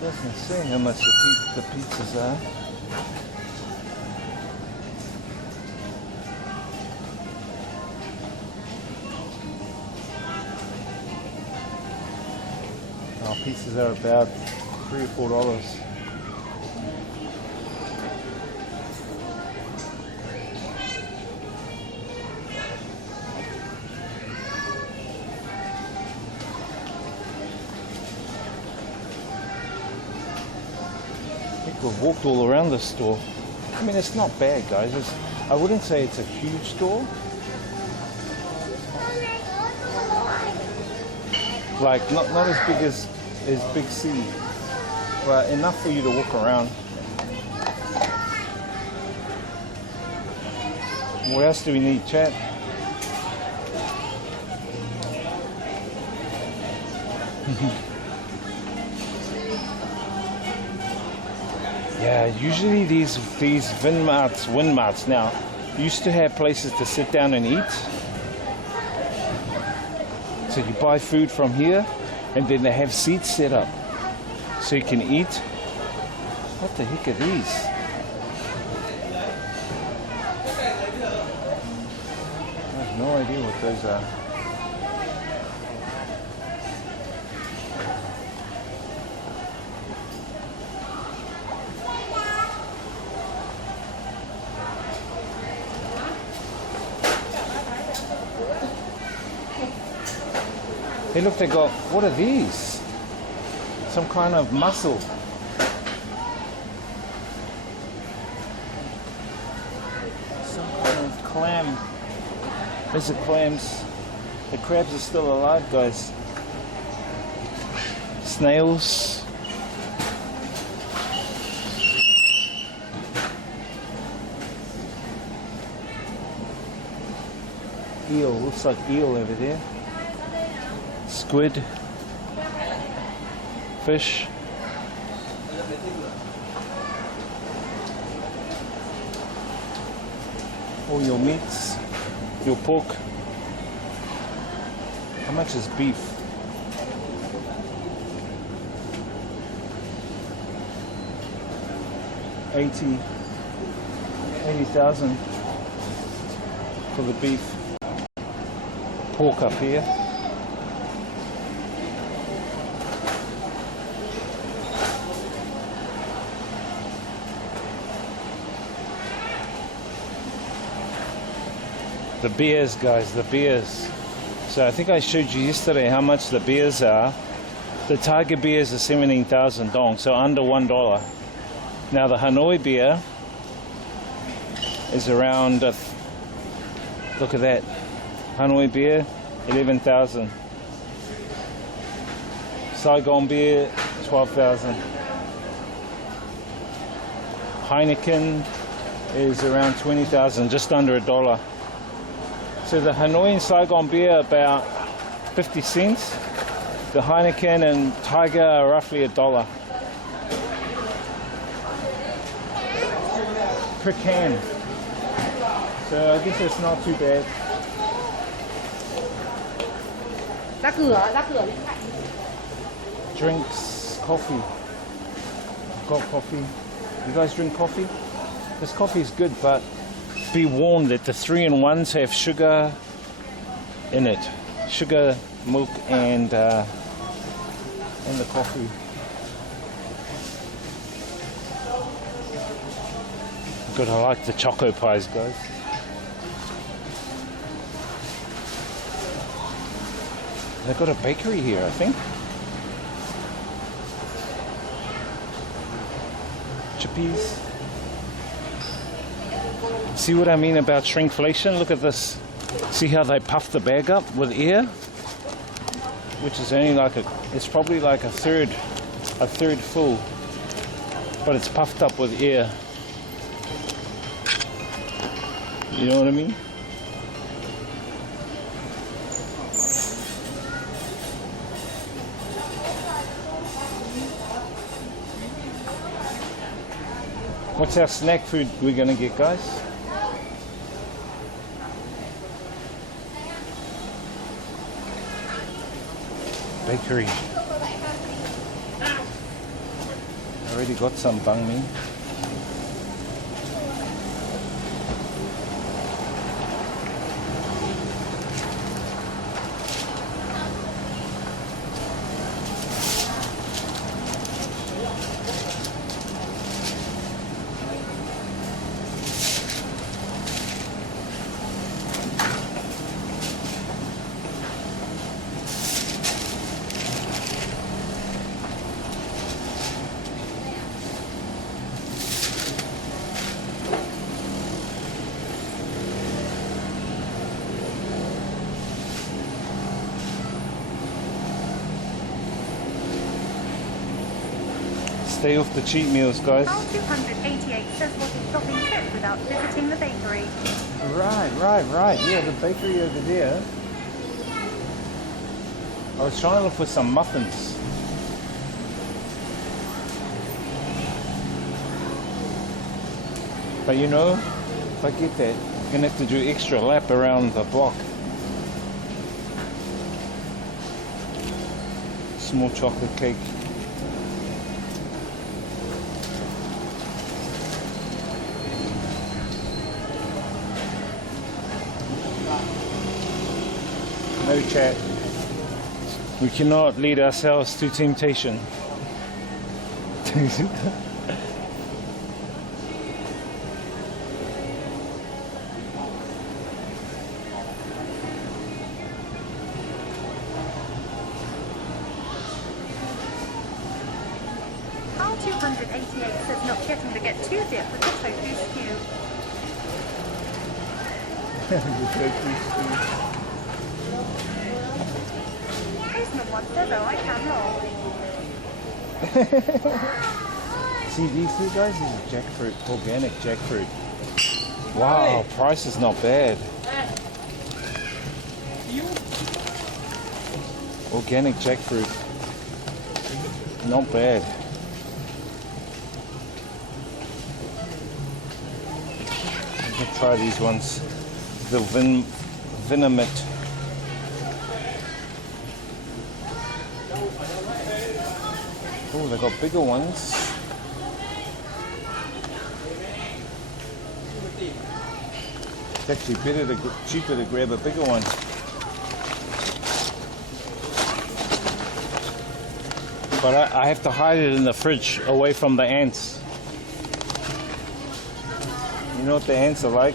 Doesn't say how much the pizzas are. Pieces are about $3 or $4. I think we've walked all around this store. I mean, it's not bad, guys. I wouldn't say it's a huge store. Like, not as big as Big C, but enough for you to walk around. What else do we need, chat? Yeah, usually these Winmarts now used to have places to sit down and eat. So you buy food from here, and then they have seats set up so you can eat. What the heck are these? I have no idea what those are. Hey, look, they got, what are these? Some kind of mussel. Some kind of clam. There's the clams. The crabs are still alive, guys. Snails. Eel, looks like eel over there. Squid, fish, all your meats, your pork. How much is beef? $80,000 for the beef. Pork up here. The beers, guys, the beers. So I think I showed you yesterday how much the beers are. The Tiger beers are 17,000 dong, so under $1. Now the Hanoi beer is around, look at that, Hanoi beer, 11,000. Saigon beer, 12,000. Heineken is around 20,000, just under $1. So the Hanoi and Saigon beer about 50 cents. The Heineken and Tiger are roughly $1 per can. So I guess it's not too bad. Drinks, coffee. Got coffee. You guys drink coffee? This coffee is good, but be warned that the 3-in-1s have sugar in it. Sugar, milk, and the coffee. Good, I like the choco pies, guys. They've got a bakery here, I think. Chippies. See what I mean about shrinkflation? Look at this. See how they puff the bag up with air? Which is only like it's probably like a third full. But it's puffed up with air. You know what I mean? What's our snack food we're gonna get, guys? Bakery. I already got some banh mi. Stay off the cheap meals, guys. Carl 288 says what a shopping trip without visiting the bakery. Right. Yeah, the bakery over there. I was trying to look for some muffins. But you know, if I get that, I'm gonna have to do extra lap around the block. Small chocolate cake. No chat. We cannot lead ourselves to temptation. Carl 288 says not getting to get too dip with the tofu stew. Postman one says, oh, I can roll. See these two guys? This is jackfruit, organic jackfruit. Wow, price is not bad. Organic jackfruit. Not bad. I'm gonna try these ones. The Vinamit. Oh, they got bigger ones. It's actually cheaper to grab a bigger one. But I have to hide it in the fridge away from the ants. You know what the ants are like?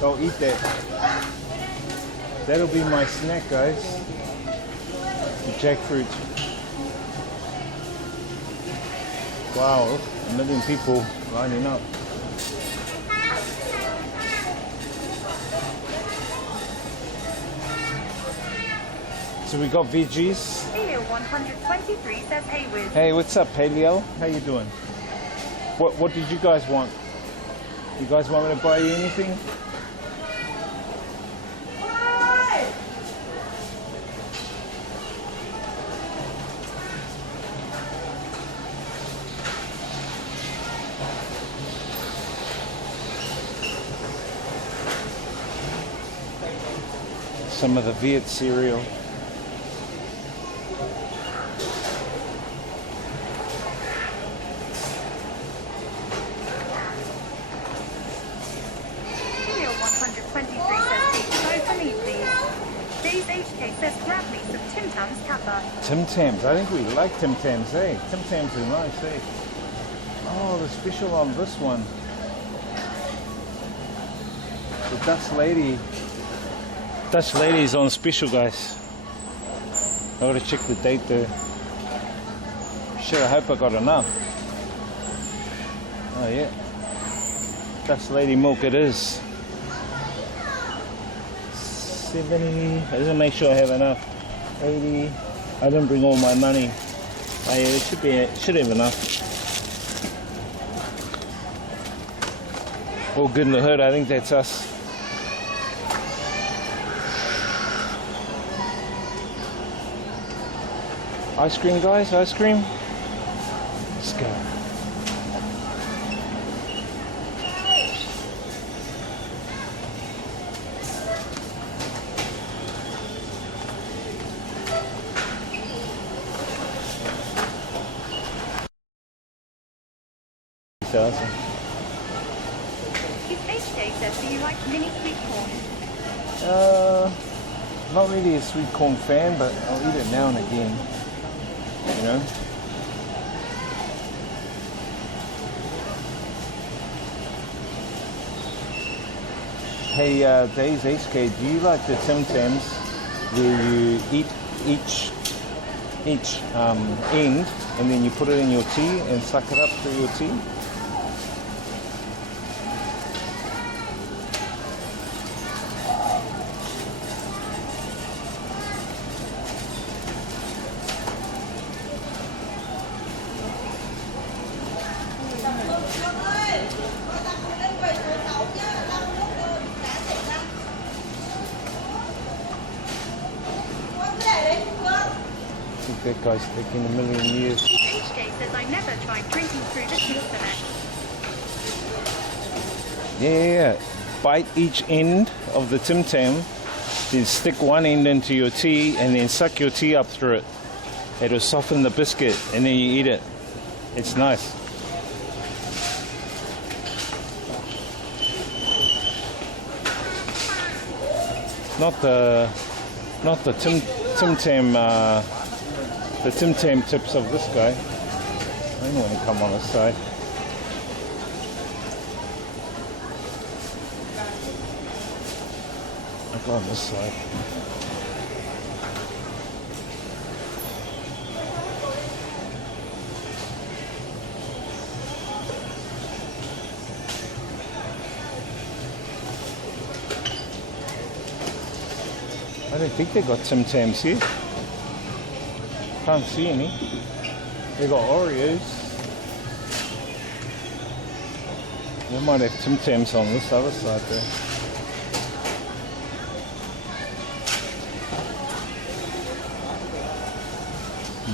Go eat that. That'll be my snack, guys. The jackfruit. Wow, a million people lining up. So we got veggies. Paleo 123 says, hey Wiz. Hey, what's up, Paleo? How you doing? What did you guys want? You guys want me to buy you anything? Some of the Viet cereal. Paleo 123 says, go for me, please. Days HK says, grab me some Tim Tams Kappa. Tim Tams. I think we like Tim Tams, eh? Tim Tams are nice, eh? Oh, the special on this one. The Dutch lady is on special, guys. I gotta check the date though. Shit, I hope I got enough. Oh yeah. Dutch lady milk it is. 70. I just make sure I have enough. 80. I didn't bring all my money. Oh yeah, it should have enough. All good in the hood, I think that's us. Ice cream, guys, ice cream. Let's go. His HK says, do you like mini sweet corn? Not really a sweet corn fan, but I'll eat it now and again. You know? Hey, Days HK, do you like the Tim Tams where you eat each end and then you put it in your tea and suck it up through your tea? that guy's taking a million years. HJ says I never tried drinking through the internet. Yeah. Bite each end of the Tim Tam, then stick one end into your tea and then suck your tea up through it. It'll soften the biscuit and then you eat it. It's nice. Not the Tim Tam the Tim Tam tips of this guy. I don't want to come on this side. I go on this side. I don't think they got Tim Tams here. Can't see any. They got Oreos. They might have Tim Tams on this other side there.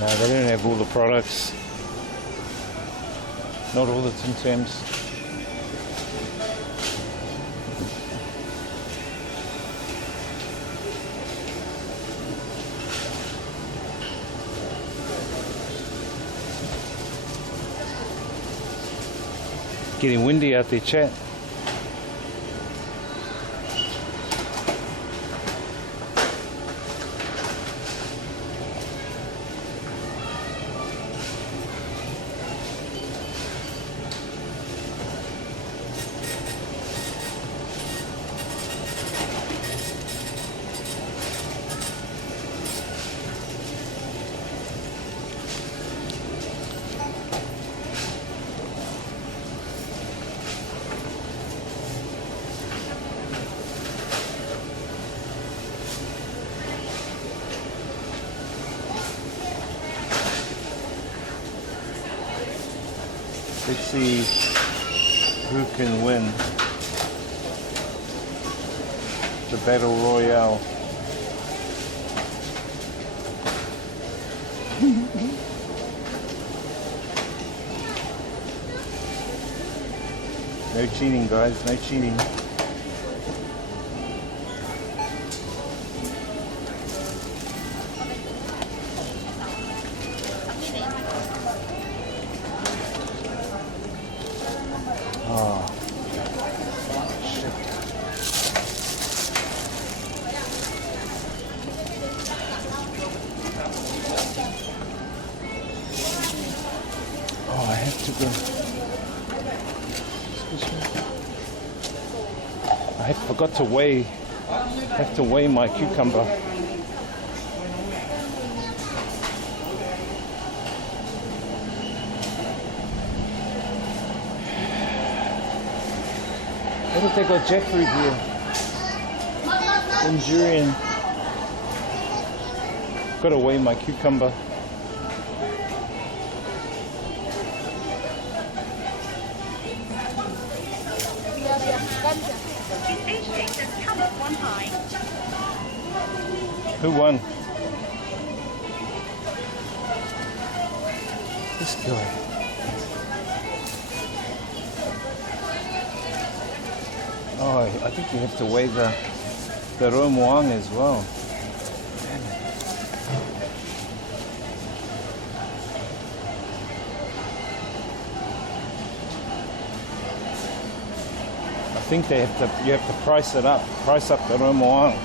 No, they don't have all the products. Not all the Tim Tams. Getting windy out there, chat. Let's see who can win the Battle Royale. No cheating, guys, no cheating. I have to go. Excuse me. I forgot to weigh. I have to weigh my cucumber. What if they got jackfruit here? And durian. Gotta weigh my cucumber. Who won? This guy. Oh, I think you have to weigh the romuang as well. I think you have to price it up, price up the romuang.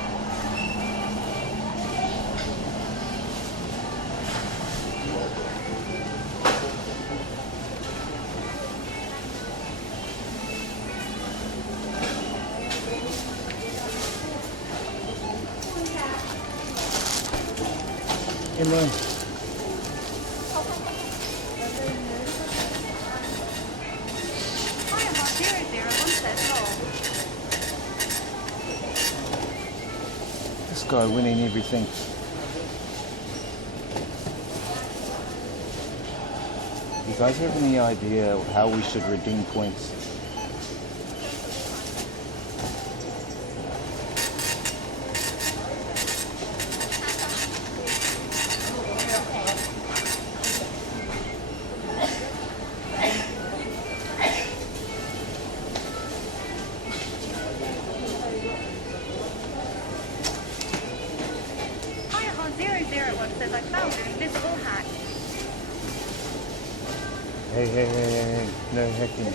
Amen. This guy winning everything. You guys have any idea how we should redeem points? Hey, no hacking.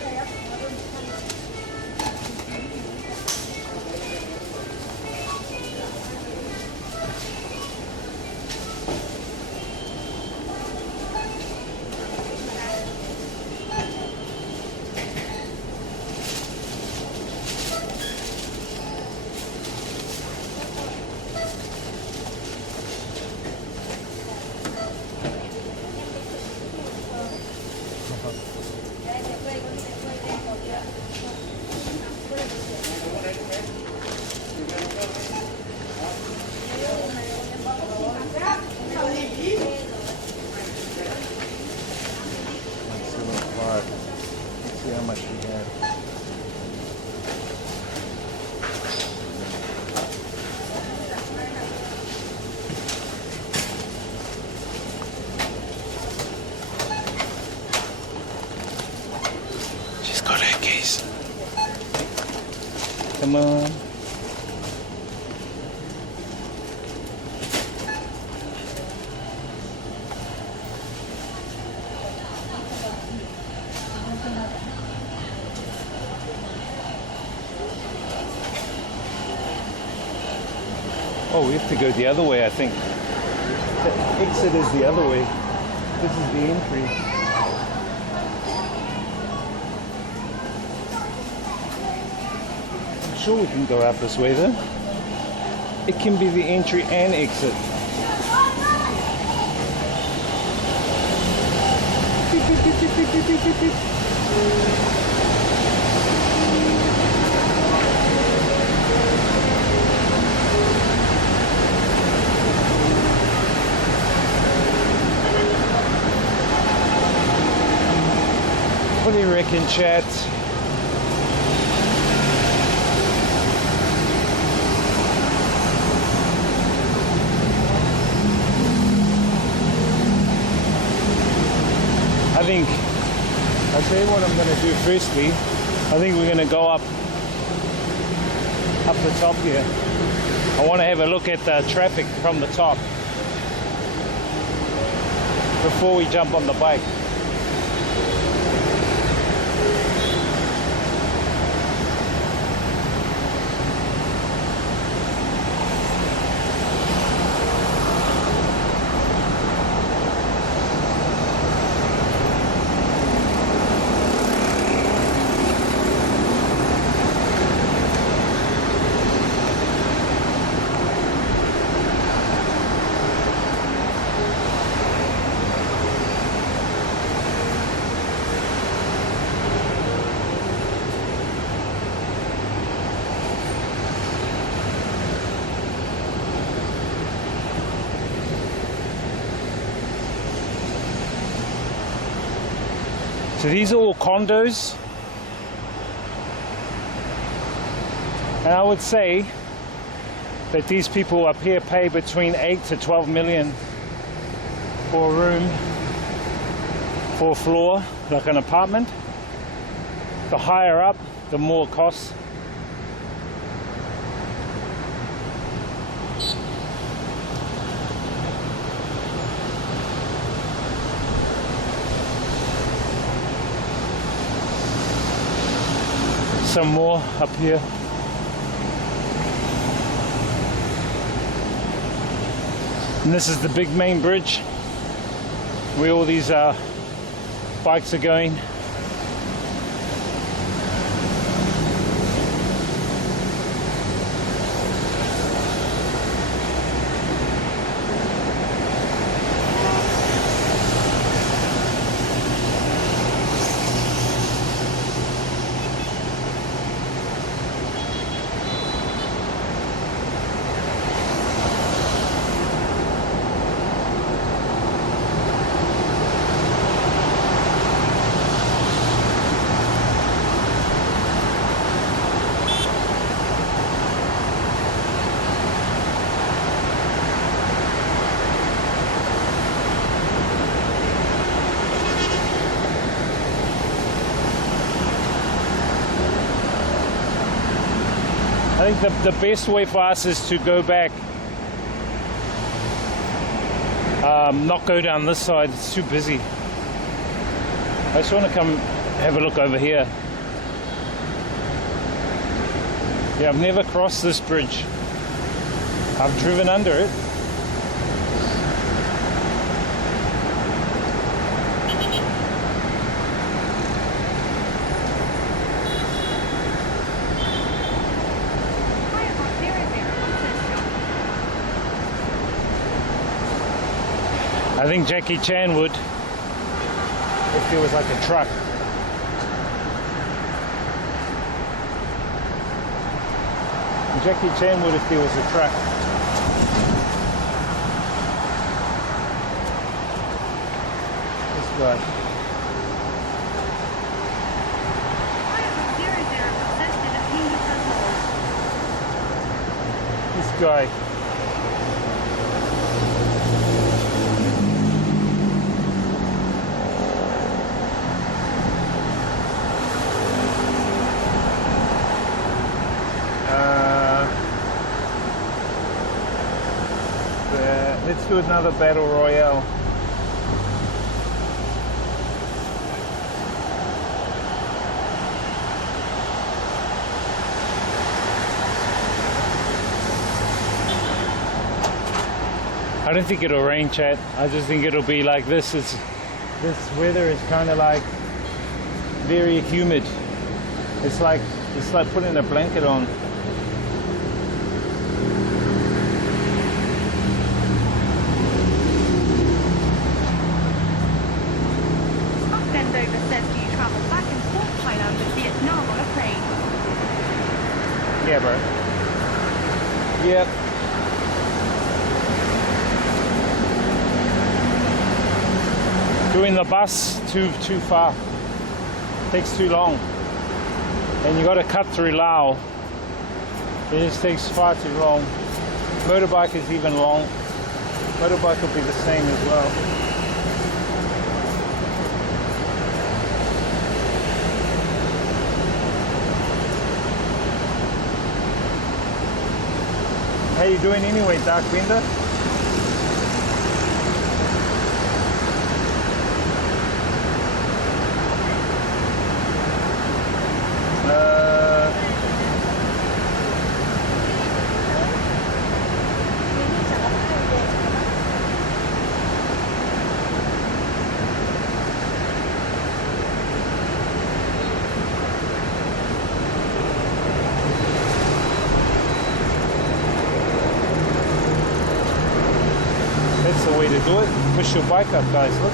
Let's see how much we have. She's got her keys. Come on. Oh, we have to go the other way, I think. The exit is the other way. This is the entry. I'm sure we can go out this way though. It can be the entry and exit. Beep, beep, beep, beep, beep, beep, beep, beep. What do you reckon, chat? I think, I'll tell you what I'm going to do firstly. I think we're going to go up the top here. I want to have a look at the traffic from the top before we jump on the bike. So these are all condos, and I would say that these people up here pay between 8 to 12 million for a room, for a floor, like an apartment. The higher up, the more it costs. Some more up here. And this is the big main bridge where all these bikes are going. I think the best way for us is to go back, not go down this side, it's too busy. I just want to come have a look over here. Yeah, I've never crossed this bridge. I've driven under it. I think Jackie Chan would if there was like a truck. Jackie Chan would if there was a truck. This guy. This guy. Let's do another battle royale. I don't think it'll rain, chat. I just think it'll be like this. This weather is kind of like very humid. It's like putting a blanket on. Says, do you travel back and forth Thailand and Vietnam on a plane? Yeah, bro. Yep. Doing the bus too far. Takes too long. And you got to cut through Laos. It just takes far too long. Motorbike is even long. Motorbike will be the same as well. How you doing anyway, Dark Bender? That's the way to do it. Push your bike up, guys. Look.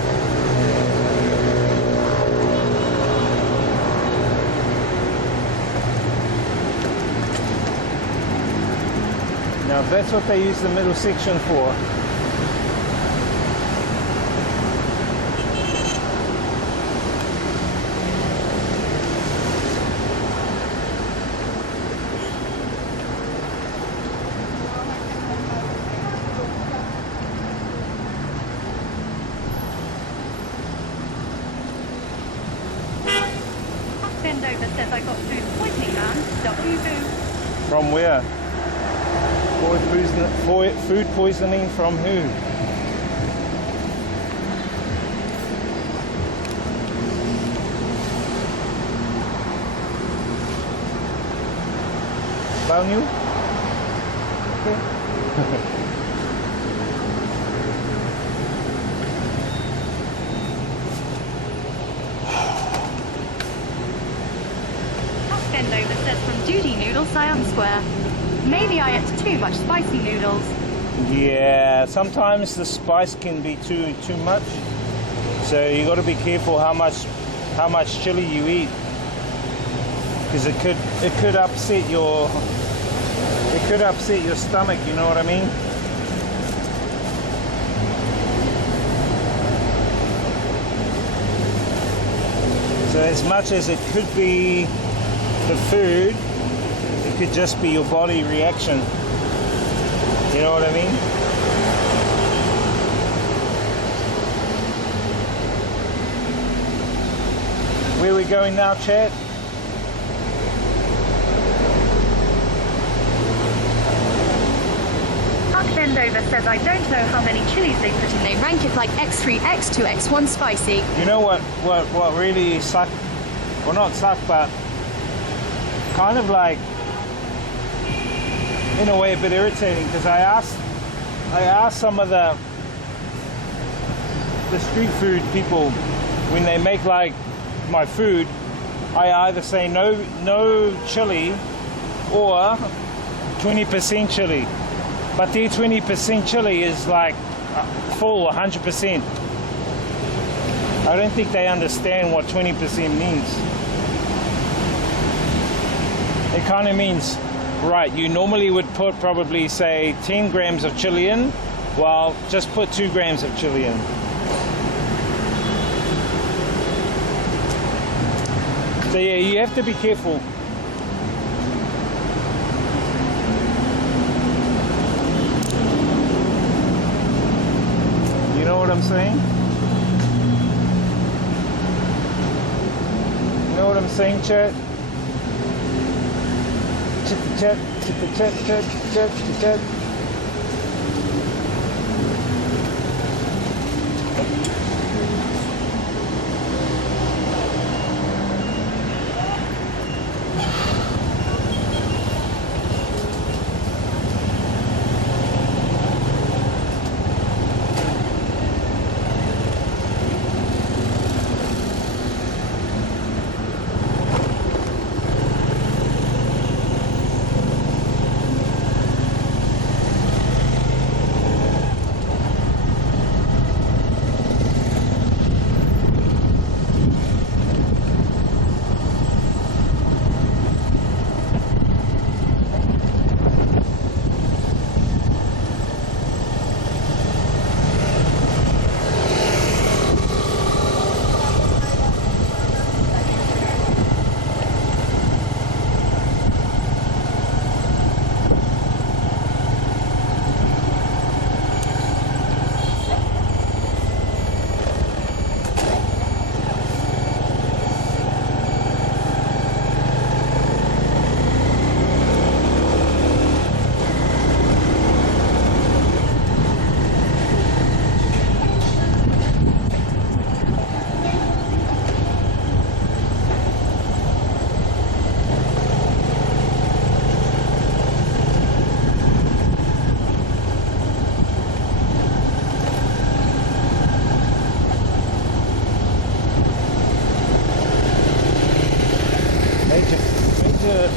Now that's what they use the middle section for. Sendover says I got food poisoning, man. W-boo. From where? Food poisoning from who? Bao nhiêu? Okay. Sendover says from Duty Noodle, Siam Square. Maybe I ate too much spicy noodles. Yeah, sometimes the spice can be too much. So you got to be careful how much chili you eat, because it could upset your stomach. You know what I mean? So as much as it could be the food, it could just be your body reaction. You know what I mean? Where are we going now, chat? Andover says I don't know how many chilies they put in. They rank it like X3, X2, X1 spicy. You know what really sucked? Well, not sucked, but kind of like, in a way, a bit irritating, because I asked some of the street food people when they make like my food, I either say no chili or 20% chili, but their 20% chili is like full 100%. I don't think they understand what 20% means. It kind of means, right, you normally would put probably say 10 grams of chili in, well, just put 2 grams of chili in. So yeah, you have to be careful. You know what I'm saying? You know what I'm saying, chat? Chat.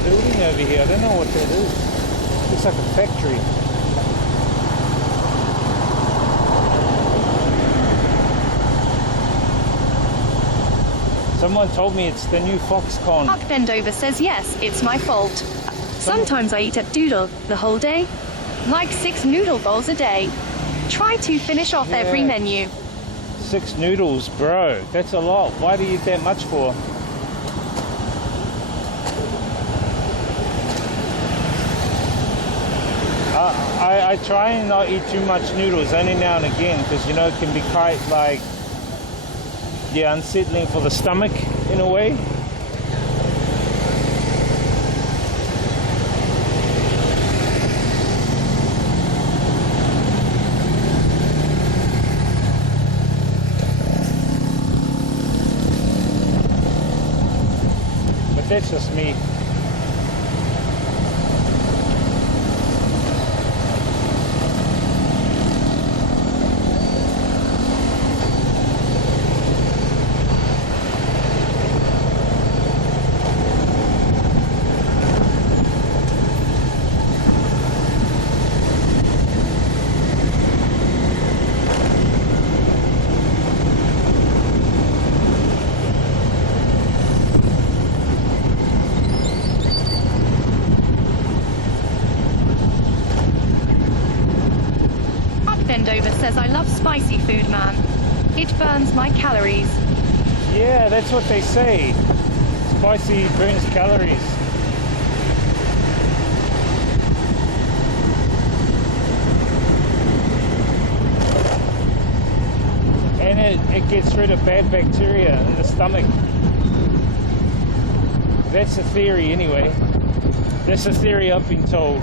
Building over here. I don't know what that is. Looks like a factory. Someone told me it's the new Foxconn. Mark Bendover says yes, it's my fault. Sometimes I eat at Doodle the whole day. Like 6 noodle bowls a day. Try to finish off every menu. 6 noodles, bro. That's a lot. Why do you eat that much for? I try and not eat too much noodles, only now and again, because you know it can be quite like, yeah, unsettling for the stomach in a way. But that's just me. Bendover says I love spicy food, man. It burns my calories. Yeah, that's what they say. Spicy burns calories. And it gets rid of bad bacteria in the stomach. That's the theory anyway. That's the theory I've been told.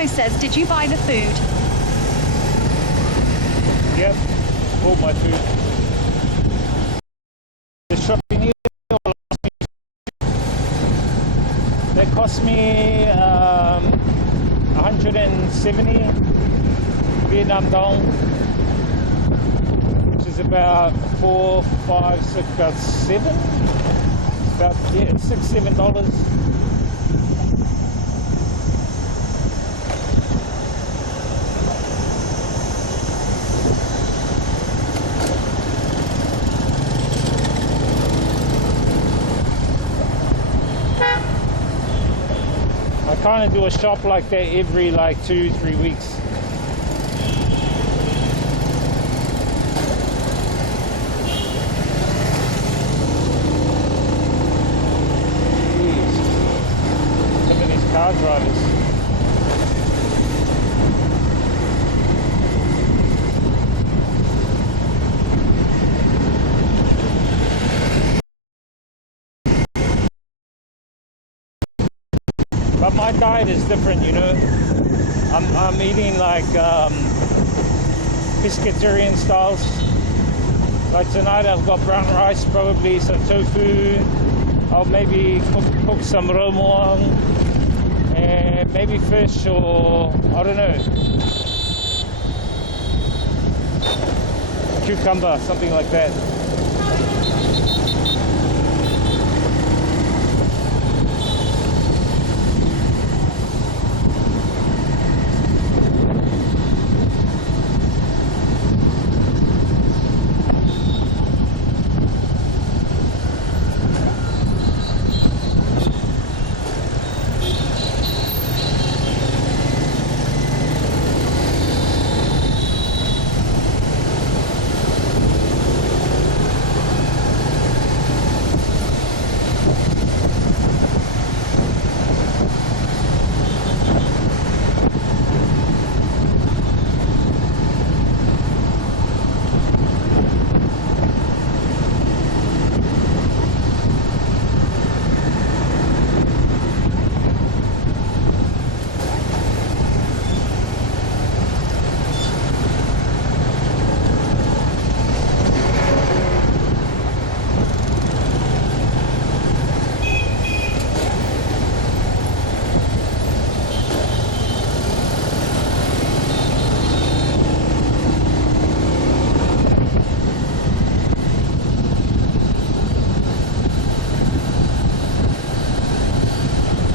also says, did you buy the food? Yep, all my food. The shopping here that cost me 170 Vietnam dong, which is about 4, 5, 6, about 7. About $6, $7. I kind of do a shop like that every like 2-3 weeks. Jeez. Some of these car drivers. But my diet is different, you know. I'm eating like pescatarian styles. Like tonight I've got brown rice, probably some tofu. I'll maybe cook some romuang and maybe fish, or I don't know, cucumber, something like that.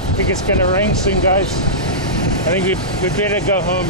I think it's gonna rain soon, guys. I think we better go home.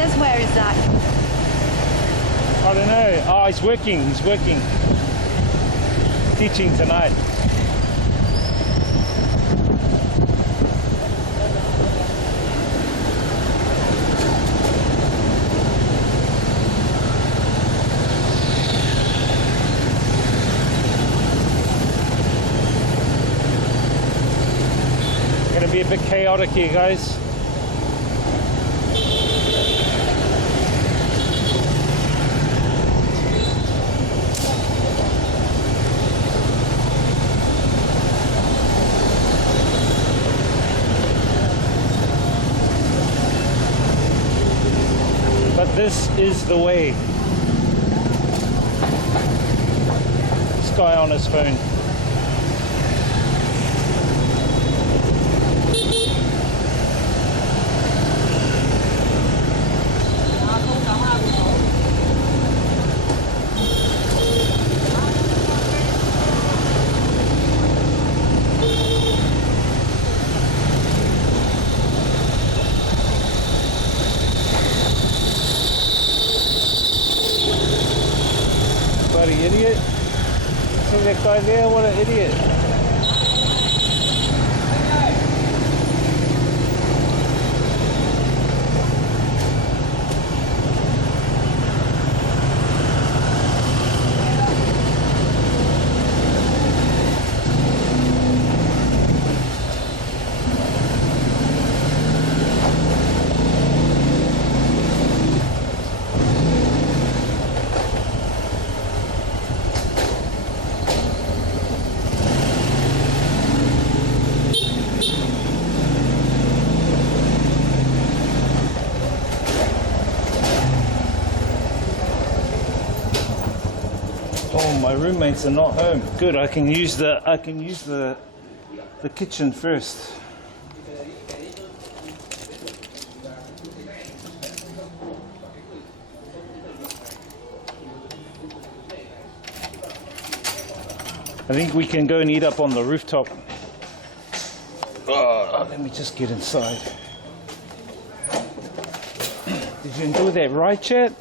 says, where is that? I don't know. Oh, he's working. He's working. Teaching tonight. Gonna be a bit chaotic here, guys. This is the way. This guy on his phone. Bloody idiot. See that guy there? What an idiot. Oh, my roommates are not home. Good, I can use the kitchen first. I think we can go and eat up on the rooftop. Oh, let me just get inside. Did you enjoy that ride, chat?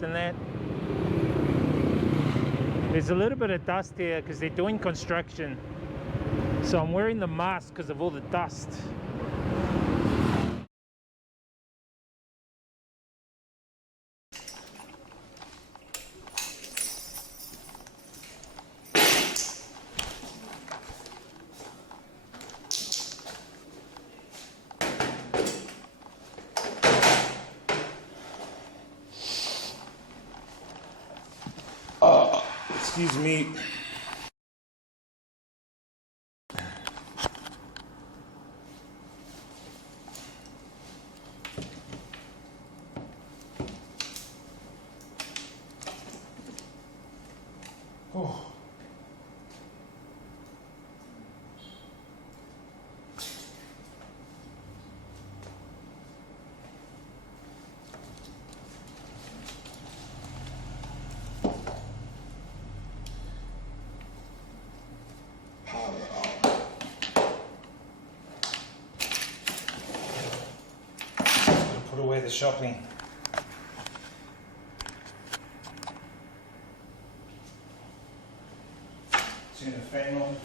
Than that. There's a little bit of dust here because they're doing construction. So I'm wearing the mask because of all the dust. Excuse me. Oh. Put away the shopping. Turn the fan on.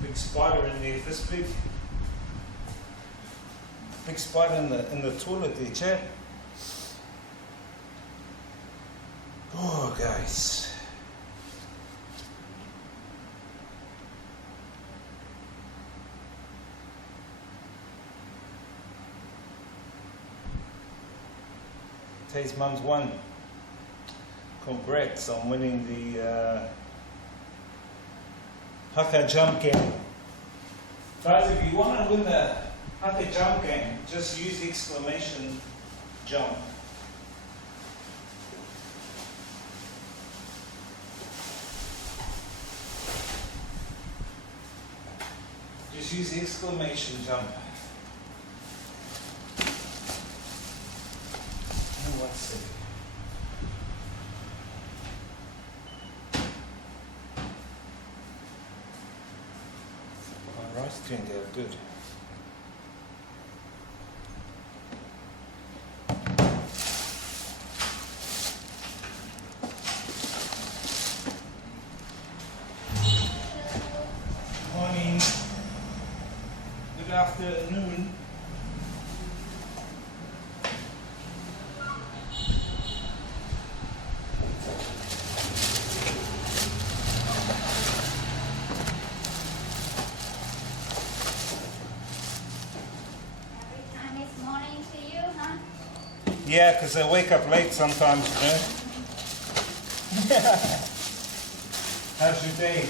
Big spider in there, this big spider in the toilet there, chat. Oh, guys. Tay's mum's won. Congrats on winning the Haka jump game. Guys, if you want to win the Haka jump game, just use exclamation jump. Just use exclamation jump. Oh, what's it? It's turned out good. Morning. Good afternoon. And it's morning to you, huh? Yeah, because I wake up late sometimes, you know. How's your day?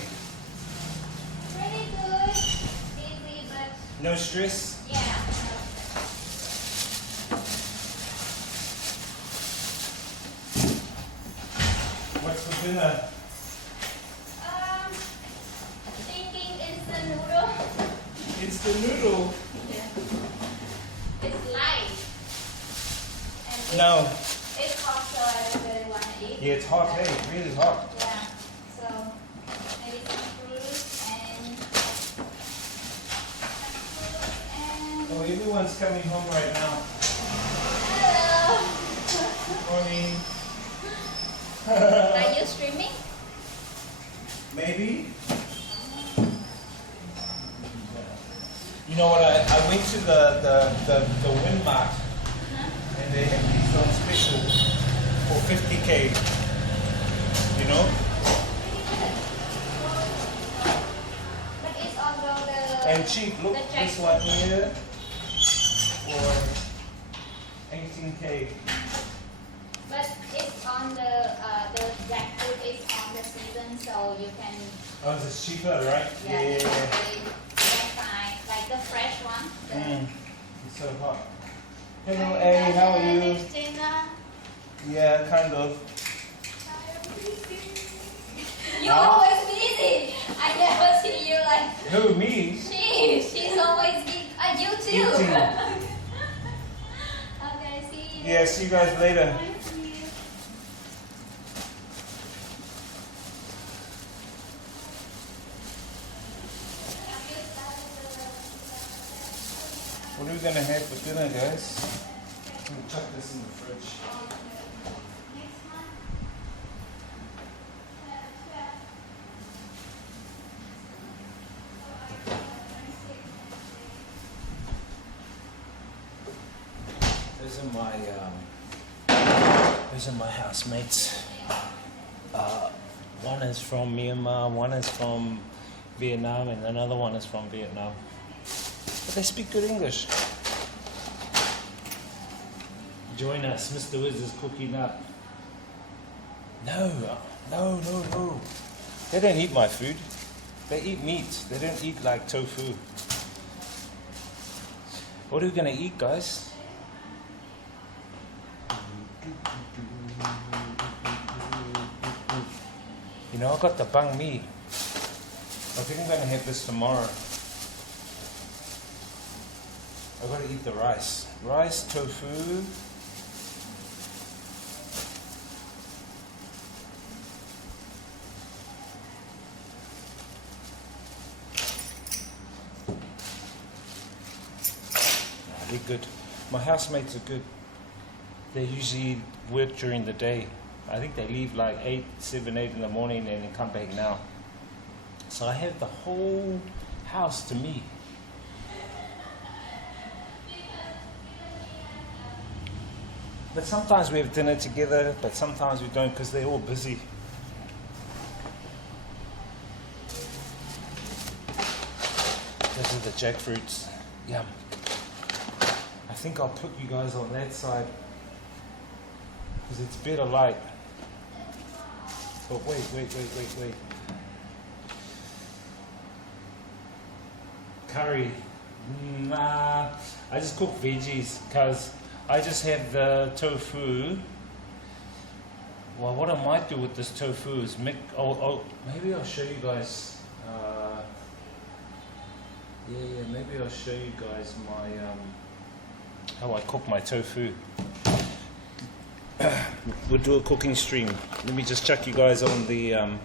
Pretty good. Busy, but No stress? yeah. What's for dinner? Thinking instant noodle. Instant noodle. It's light. And it's, No. It's hot, so I don't really want to eat. Yeah, it's hot, hey, it really hot. Yeah. So maybe some fruit and Oh, everyone's coming home right now. hello. Morning. Are you streaming? Maybe. You know what? I went to the Wind Mart, and they have these on special for 50K. You know? But it's on the And cheap. Look, The this jackfruit. one here for 18K. But it's on the jackfruit is on the season, so you can Oh, it's cheaper, right? you can find like the fresh one. The It's so hot. Hello, A, how are you? Christina. Yeah, kind of. You're always busy. I never see you like Who, me? she's always busy. You too. Eating. Okay, see you. Yeah, see you guys later. What are we gonna have for dinner, guys? I'm gonna chuck this in the fridge. Those are my housemates. One is from Myanmar, one is from Vietnam, and another one is from Vietnam. But they speak good English. Join us. Mr. Wiz is cooking up. No. They don't eat my food. They eat meat. They don't eat like tofu. What are we gonna eat, guys? You know, I got the banh mi. I think I'm gonna have this tomorrow. I gotta eat the rice. Rice, tofu. They're good. My housemates are good. They usually work during the day. I think they leave like 7, 8 in the morning and then come back now. So I have the whole house to me. But sometimes we have dinner together, but sometimes we don't because they're all busy. Those are the jackfruits. Yum. I think I'll put you guys on that side because it's better light. But wait. Curry. Nah, I just cook veggies because I just have the tofu. Well, what I might do with this tofu is maybe I'll show you guys. Maybe I'll show you guys my how I cook my tofu. We'll do a cooking stream. Let me just chuck you guys on the on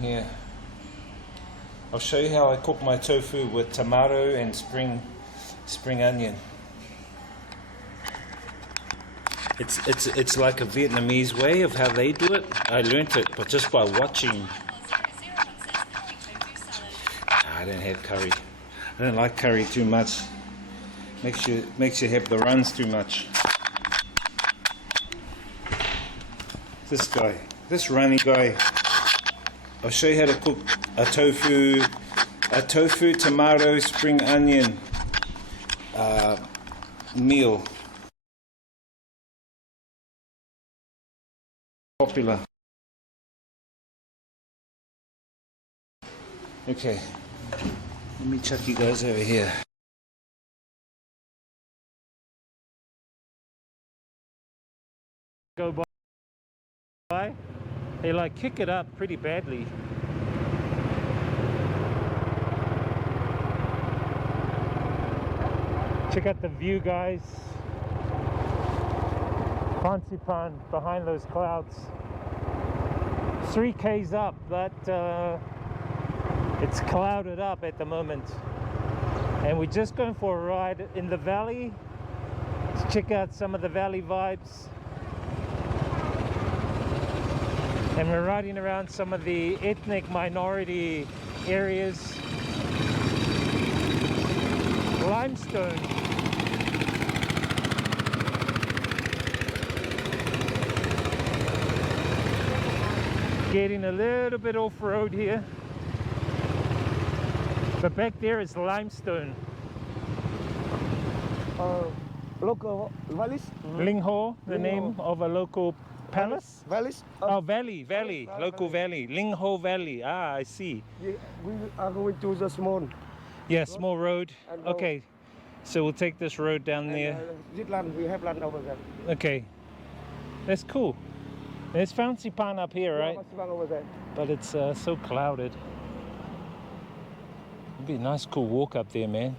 here. I'll show you how I cook my tofu with tomato and spring onion. It's like a Vietnamese way of how they do it. I learned it, but just by watching. I don't have curry. I don't like curry too much. Makes you have the runs too much. This runny guy. I'll show you how to cook a tofu tomato spring onion meal. Popular. Okay, let me chuck you guys over here. Go by. They like kick it up pretty badly. Check out the view, guys. Fansipan behind those clouds. 3 k's up, but it's clouded up at the moment. And we're just going for a ride in the valley to check out some of the valley vibes. And we're riding around some of the ethnic minority areas. Limestone. Getting a little bit off-road here. But back there is limestone. Local valleys? Ling Ho, the name of a local palace? Valleys? Oh, valley, local valley. Ling Ho Valley. Ah, I see. We are going to the small. Yeah, small road. Okay, so we'll take this road down there. This land, we have land over there. Okay, that's cool. There's Fansipan up here, right? Over there. But it's so clouded. It'd be a nice cool walk up there, man.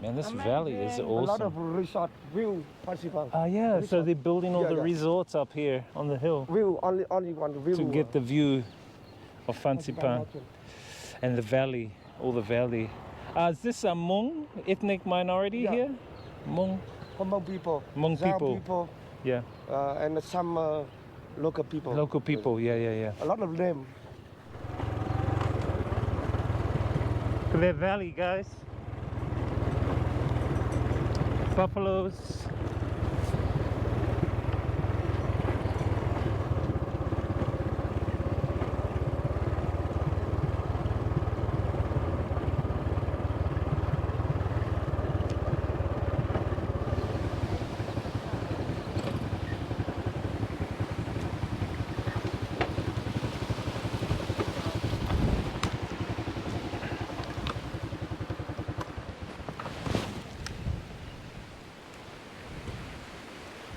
Man, this valley is awesome. A lot of resort view, Fansipan. Ah, yeah, so they're building all the resorts up here on the hill. View, only one view. To get the view of Fansipan and the valley, all the valley. Is this a Hmong ethnic minority here? Hmong? Hmong people. Hmong Zhao people. Yeah. And some local people. Local people, yeah. A lot of them. Look at that valley, guys. Buffaloes.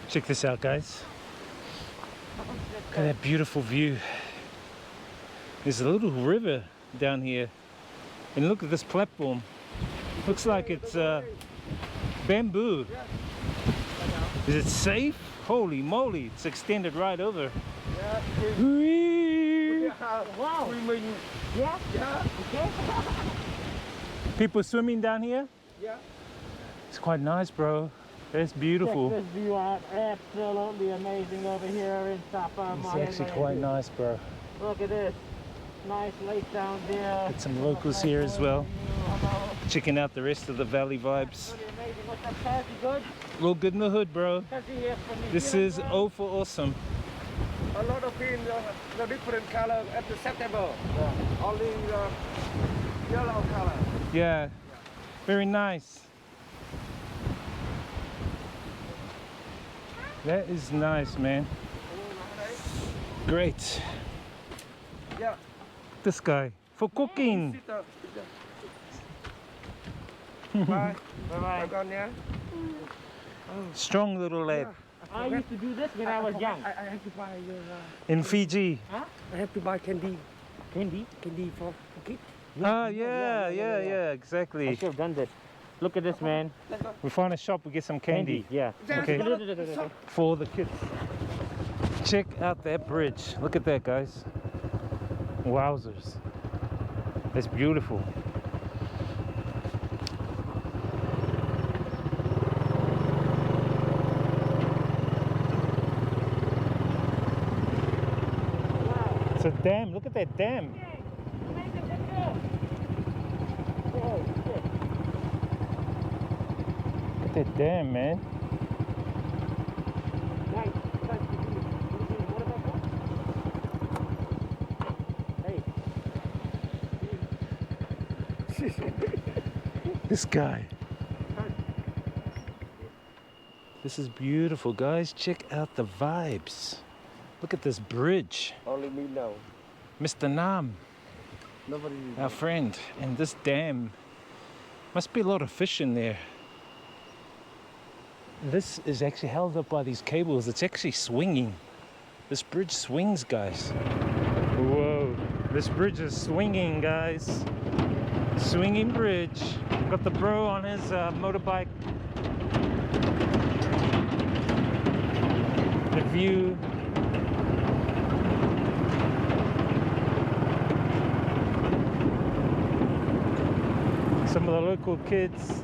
Check this out, guys. Look at that beautiful view. There's a little river down here. And look at this platform. Looks like it's bamboo. Is it safe? Holy moly, it's extended right over. Wow. Yeah. Okay. People swimming down here? Yeah. It's quite nice, bro. It's beautiful. Check this view out. Absolutely amazing over here in Sapa. It's actually quite nice, bro. Look at this. Nice lake down there. Got some locals here as well. Checking out the rest of the valley vibes. Pretty amazing. What's up, Taz? You good? Real good in the hood, bro. Taz, you here from New This Zealand, is bro? oh for awesome. A lot of pin, the different color at the September. Only yellow color. Yeah, very nice. That is nice, man. Great. Yeah. This guy for cooking. Bye. Bye-bye. Gone, yeah? Strong little lad. I used to do this when I was young. I have to buy your. In Fiji. I have to buy candy. Candy? Candy for kids. Ah, yeah, exactly. I should have done this. Look at this, man. We find a shop, we get some candy. Yeah. Okay. For the kids. Check out that bridge. Look at that, guys. Wowzers. It's beautiful. It's a dam. Look at that dam. Look at that dam, man. This guy. This is beautiful, guys. Check out the vibes. Look at this bridge. Only me know. Mr. Nam, Nobody. our friend. And this dam. Must be a lot of fish in there. This is actually held up by these cables. It's actually swinging. This bridge swings, guys. Whoa. This bridge is swinging, guys. Swinging bridge. Got the bro on his motorbike. The view. Some of the local kids.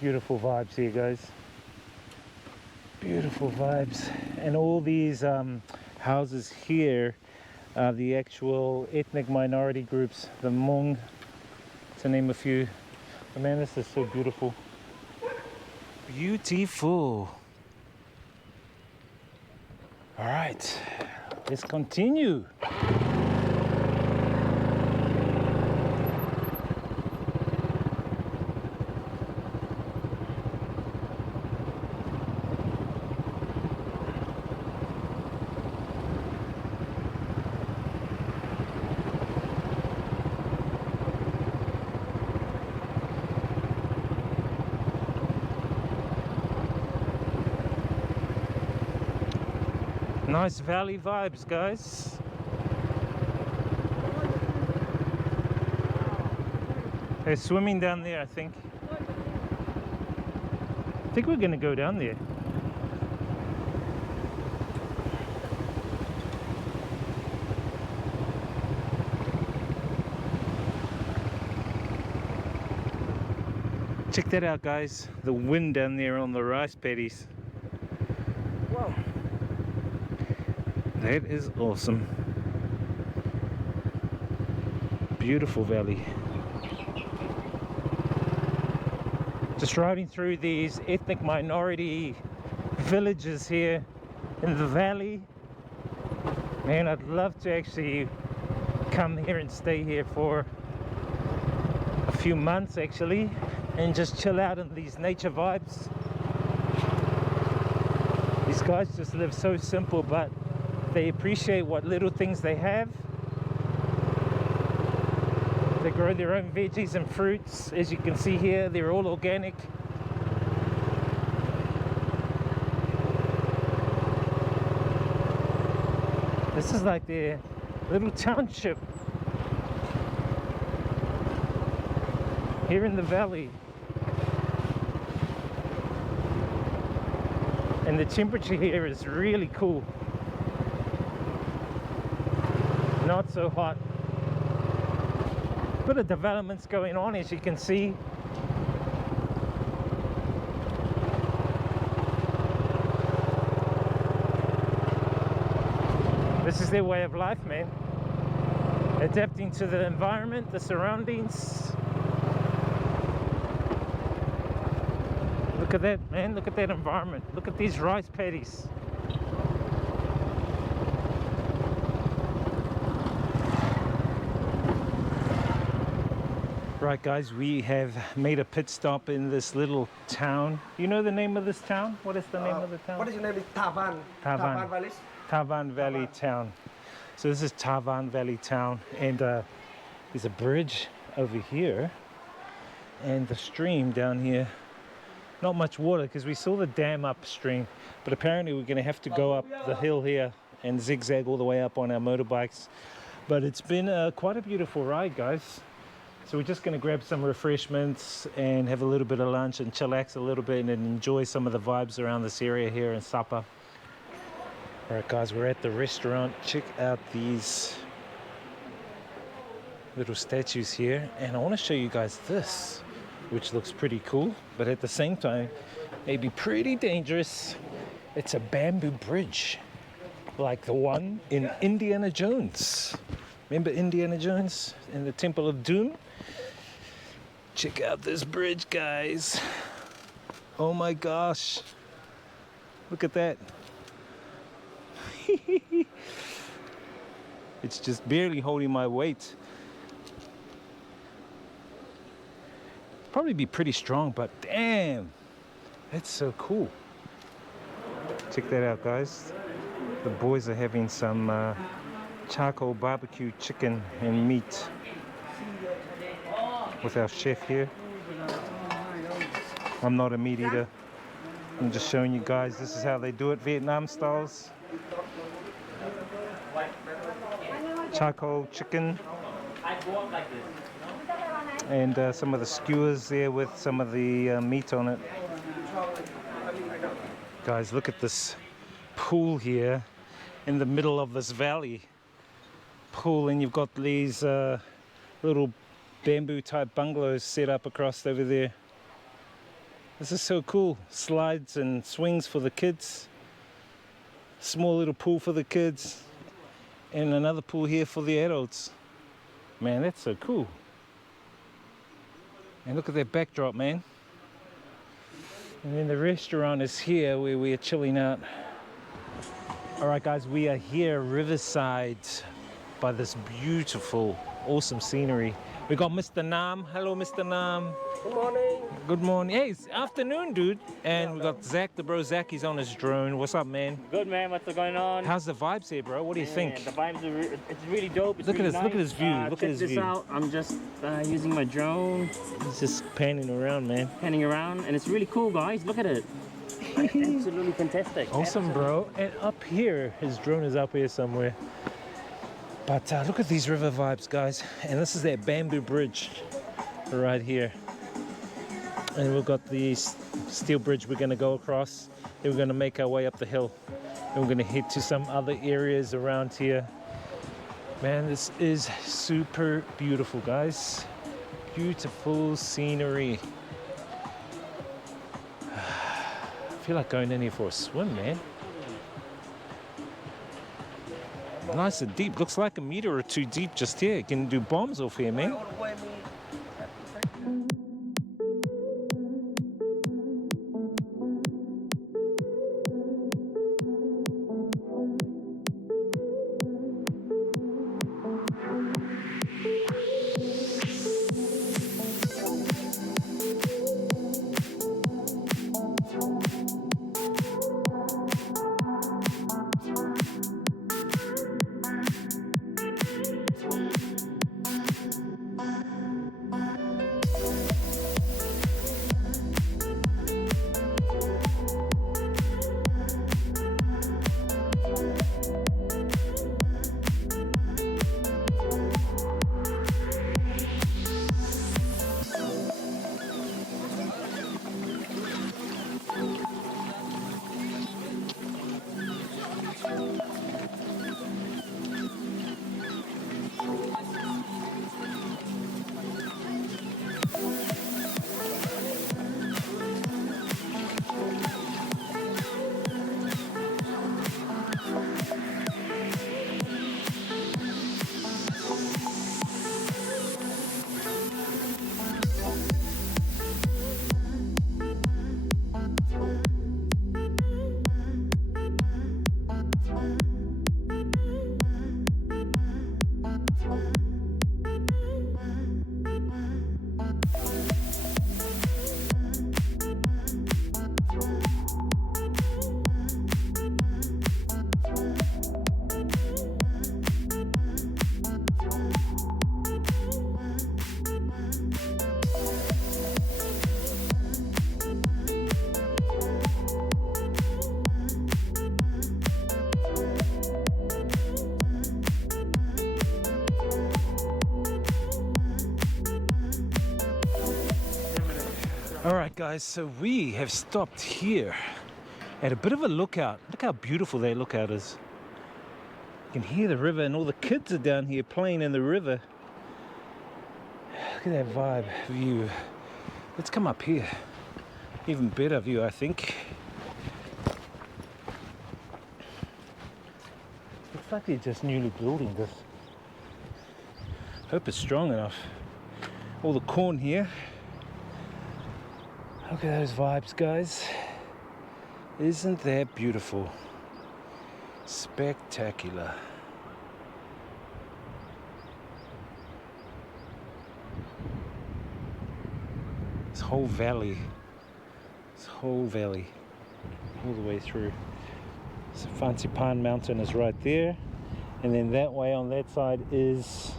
Beautiful vibes here, guys. Beautiful vibes. And all these houses here are the actual ethnic minority groups, the Hmong, to name a few. But man, this is so beautiful. Beautiful. All right, let's continue. Nice valley vibes, guys. They're swimming down there, I think. I think we're gonna go down there. Check that out, guys. The wind down there on the rice paddies. Whoa. That is awesome. Beautiful valley. Just riding through these ethnic minority villages here in the valley. Man, I'd love to actually come here and stay here for a few months actually and just chill out in these nature vibes. These guys just live so simple, but they appreciate what little things they have. They grow their own veggies and fruits. As you can see here, they're all organic. This is like their little township here in the valley. And the temperature here is really cool. Not so hot. Bit of developments going on, as you can see. This is their way of life, man. Adapting to the environment, the surroundings. Look at that, man. Look at that environment. Look at these rice paddies. Right, guys, we have made a pit stop in this little town. You know the name of this town? What is the name of the town? What is your name? Tavan. Tavan. Valley. Tavan Valley Town. So this is Tavan Valley Town, and there's a bridge over here and the stream down here. Not much water because we saw the dam upstream, but apparently we're going to have to go up the hill here and zigzag all the way up on our motorbikes. But it's been quite a beautiful ride, guys. So we're just going to grab some refreshments and have a little bit of lunch and chillax a little bit and enjoy some of the vibes around this area here in Sapa. Alright guys, we're at the restaurant. Check out these little statues here, and I want to show you guys this, which looks pretty cool, but at the same time may be pretty dangerous. It's a bamboo bridge, like the one in Indiana Jones. Remember Indiana Jones in the Temple of Doom? Check out this bridge, guys. Oh my gosh, look at that. It's just barely holding my weight. Probably be pretty strong, but damn, that's so cool. Check that out, guys. The boys are having some charcoal barbecue chicken and meat with our chef here. I'm not a meat eater. I'm just showing you guys this is how they do it, Vietnam styles. Charcoal chicken and some of the skewers there with some of the meat on it. Guys, look at this pool here in the middle of this valley pool, and you've got these little bamboo type bungalows set up across over there. This is so cool. Slides and swings for the kids, small little pool for the kids, and another pool here for the adults. Man, that's so cool. And look at that backdrop, man. And then the restaurant is here where we are chilling out. All right, guys, we are here riverside by this beautiful, awesome scenery. We got Mr. Nam. Hello, Mr. Nam. Good morning. Good morning. Hey, it's afternoon, dude. And we got Zach, the bro. Zach, he's on his drone. What's up, man? Good, man. What's going on? How's the vibes here, bro? What do you think? The vibes are it's really dope. It's Look at really this. Look at his view. nice. Look at his Check this view. out. I'm just using my drone, He's just panning around, man. panning around, and it's really cool, guys. Look at it. Absolutely fantastic. Awesome, bro. And up here, his drone is up here somewhere. But look at these river vibes, guys. And this is that bamboo bridge right here. And we've got the steel bridge we're going to go across. Then we're going to make our way up the hill. And we're going to head to some other areas around here. Man, this is super beautiful, guys. Beautiful scenery. I feel like going in here for a swim, man. Nice and deep. Looks like a meter or two deep just here. You can do bombs off here, man. Alright guys, so we have stopped here at a bit of a lookout. Look how beautiful that lookout is. You can hear the river, and all the kids are down here playing in the river. Look at that vibe view. Let's come up here. Even better view, I think. Looks like they're just newly building this. Hope it's strong enough. All the corn here. Look at those vibes, guys. Isn't that beautiful? Spectacular. This whole valley, all the way through. So Fancy Pan Mountain is right there, and then that way on that side is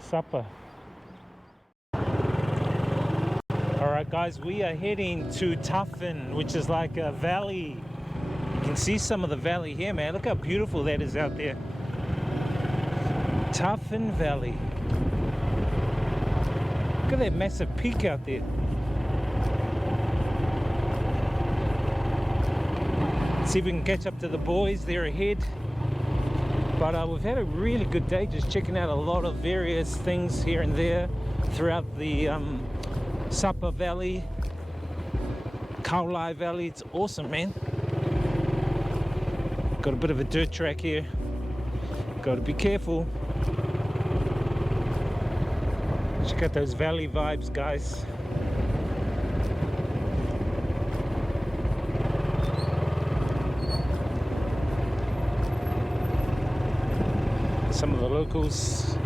Sapa. Alright guys, we are heading to Tuffin, which is like a valley. You can see some of the valley here, man. Look how beautiful that is out there. Tuffin Valley. Look at that massive peak out there. See if we can catch up to the boys, they're ahead. But we've had a really good day just checking out a lot of various things here and there throughout the Sapa Valley, Kaulai Valley. It's awesome, man. Got a bit of a dirt track here. Got to be careful. Check out those valley vibes, guys. Some of the locals.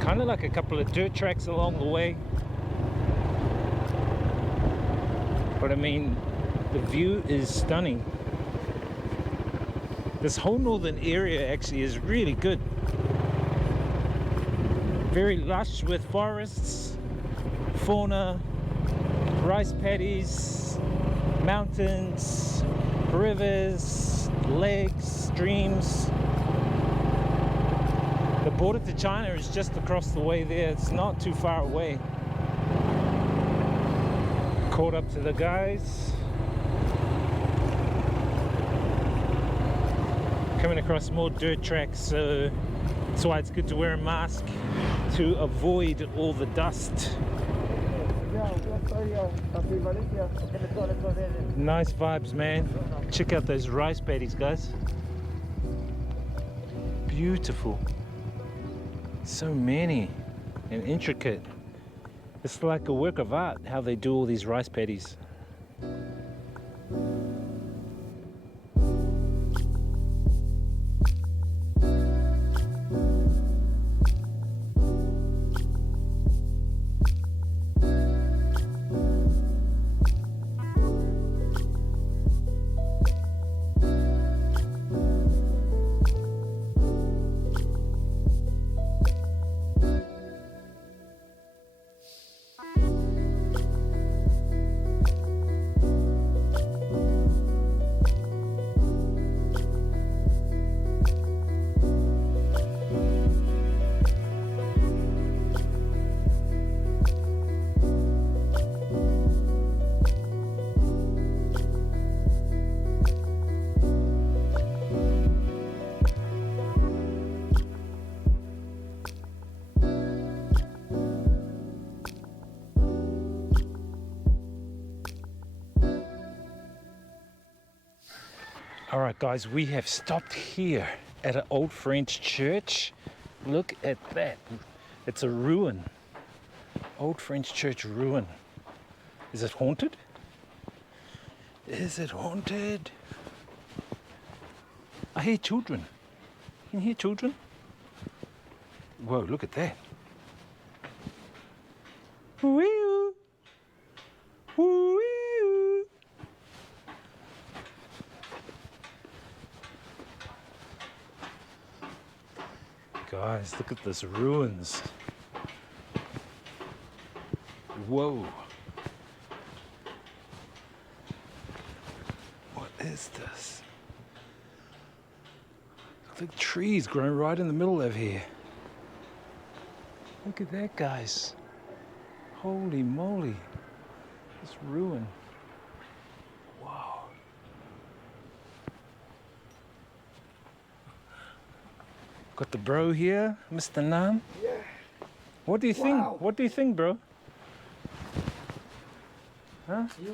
Kind of like a couple of dirt tracks along the way. But I mean, the view is stunning. This whole northern area actually is really good. Very lush with forests, fauna, rice paddies, mountains, rivers, lakes, streams. The border to China is just across the way there. It's not too far away. Caught up to the guys. Coming across more dirt tracks, so that's why it's good to wear a mask to avoid all the dust. Nice vibes, man. Check out those rice paddies, guys. Beautiful. So many and intricate. It's like a work of art how they do all these rice paddies. Alright guys, we have stopped here at an old French church. Look at that. It's a ruin. Old French church ruin. Is it haunted? Is it haunted? I hear children. Can you hear children? Whoa, look at that. Wee-oo. Wee-oo. Guys, look at this ruins. Whoa. What is this? Look at the trees growing right in the middle of here. Look at that, guys. Holy moly. This ruin. Wow. Got the bro here, Mr. Nam. Yeah. What do you think? What do you think, bro? Huh? Yeah.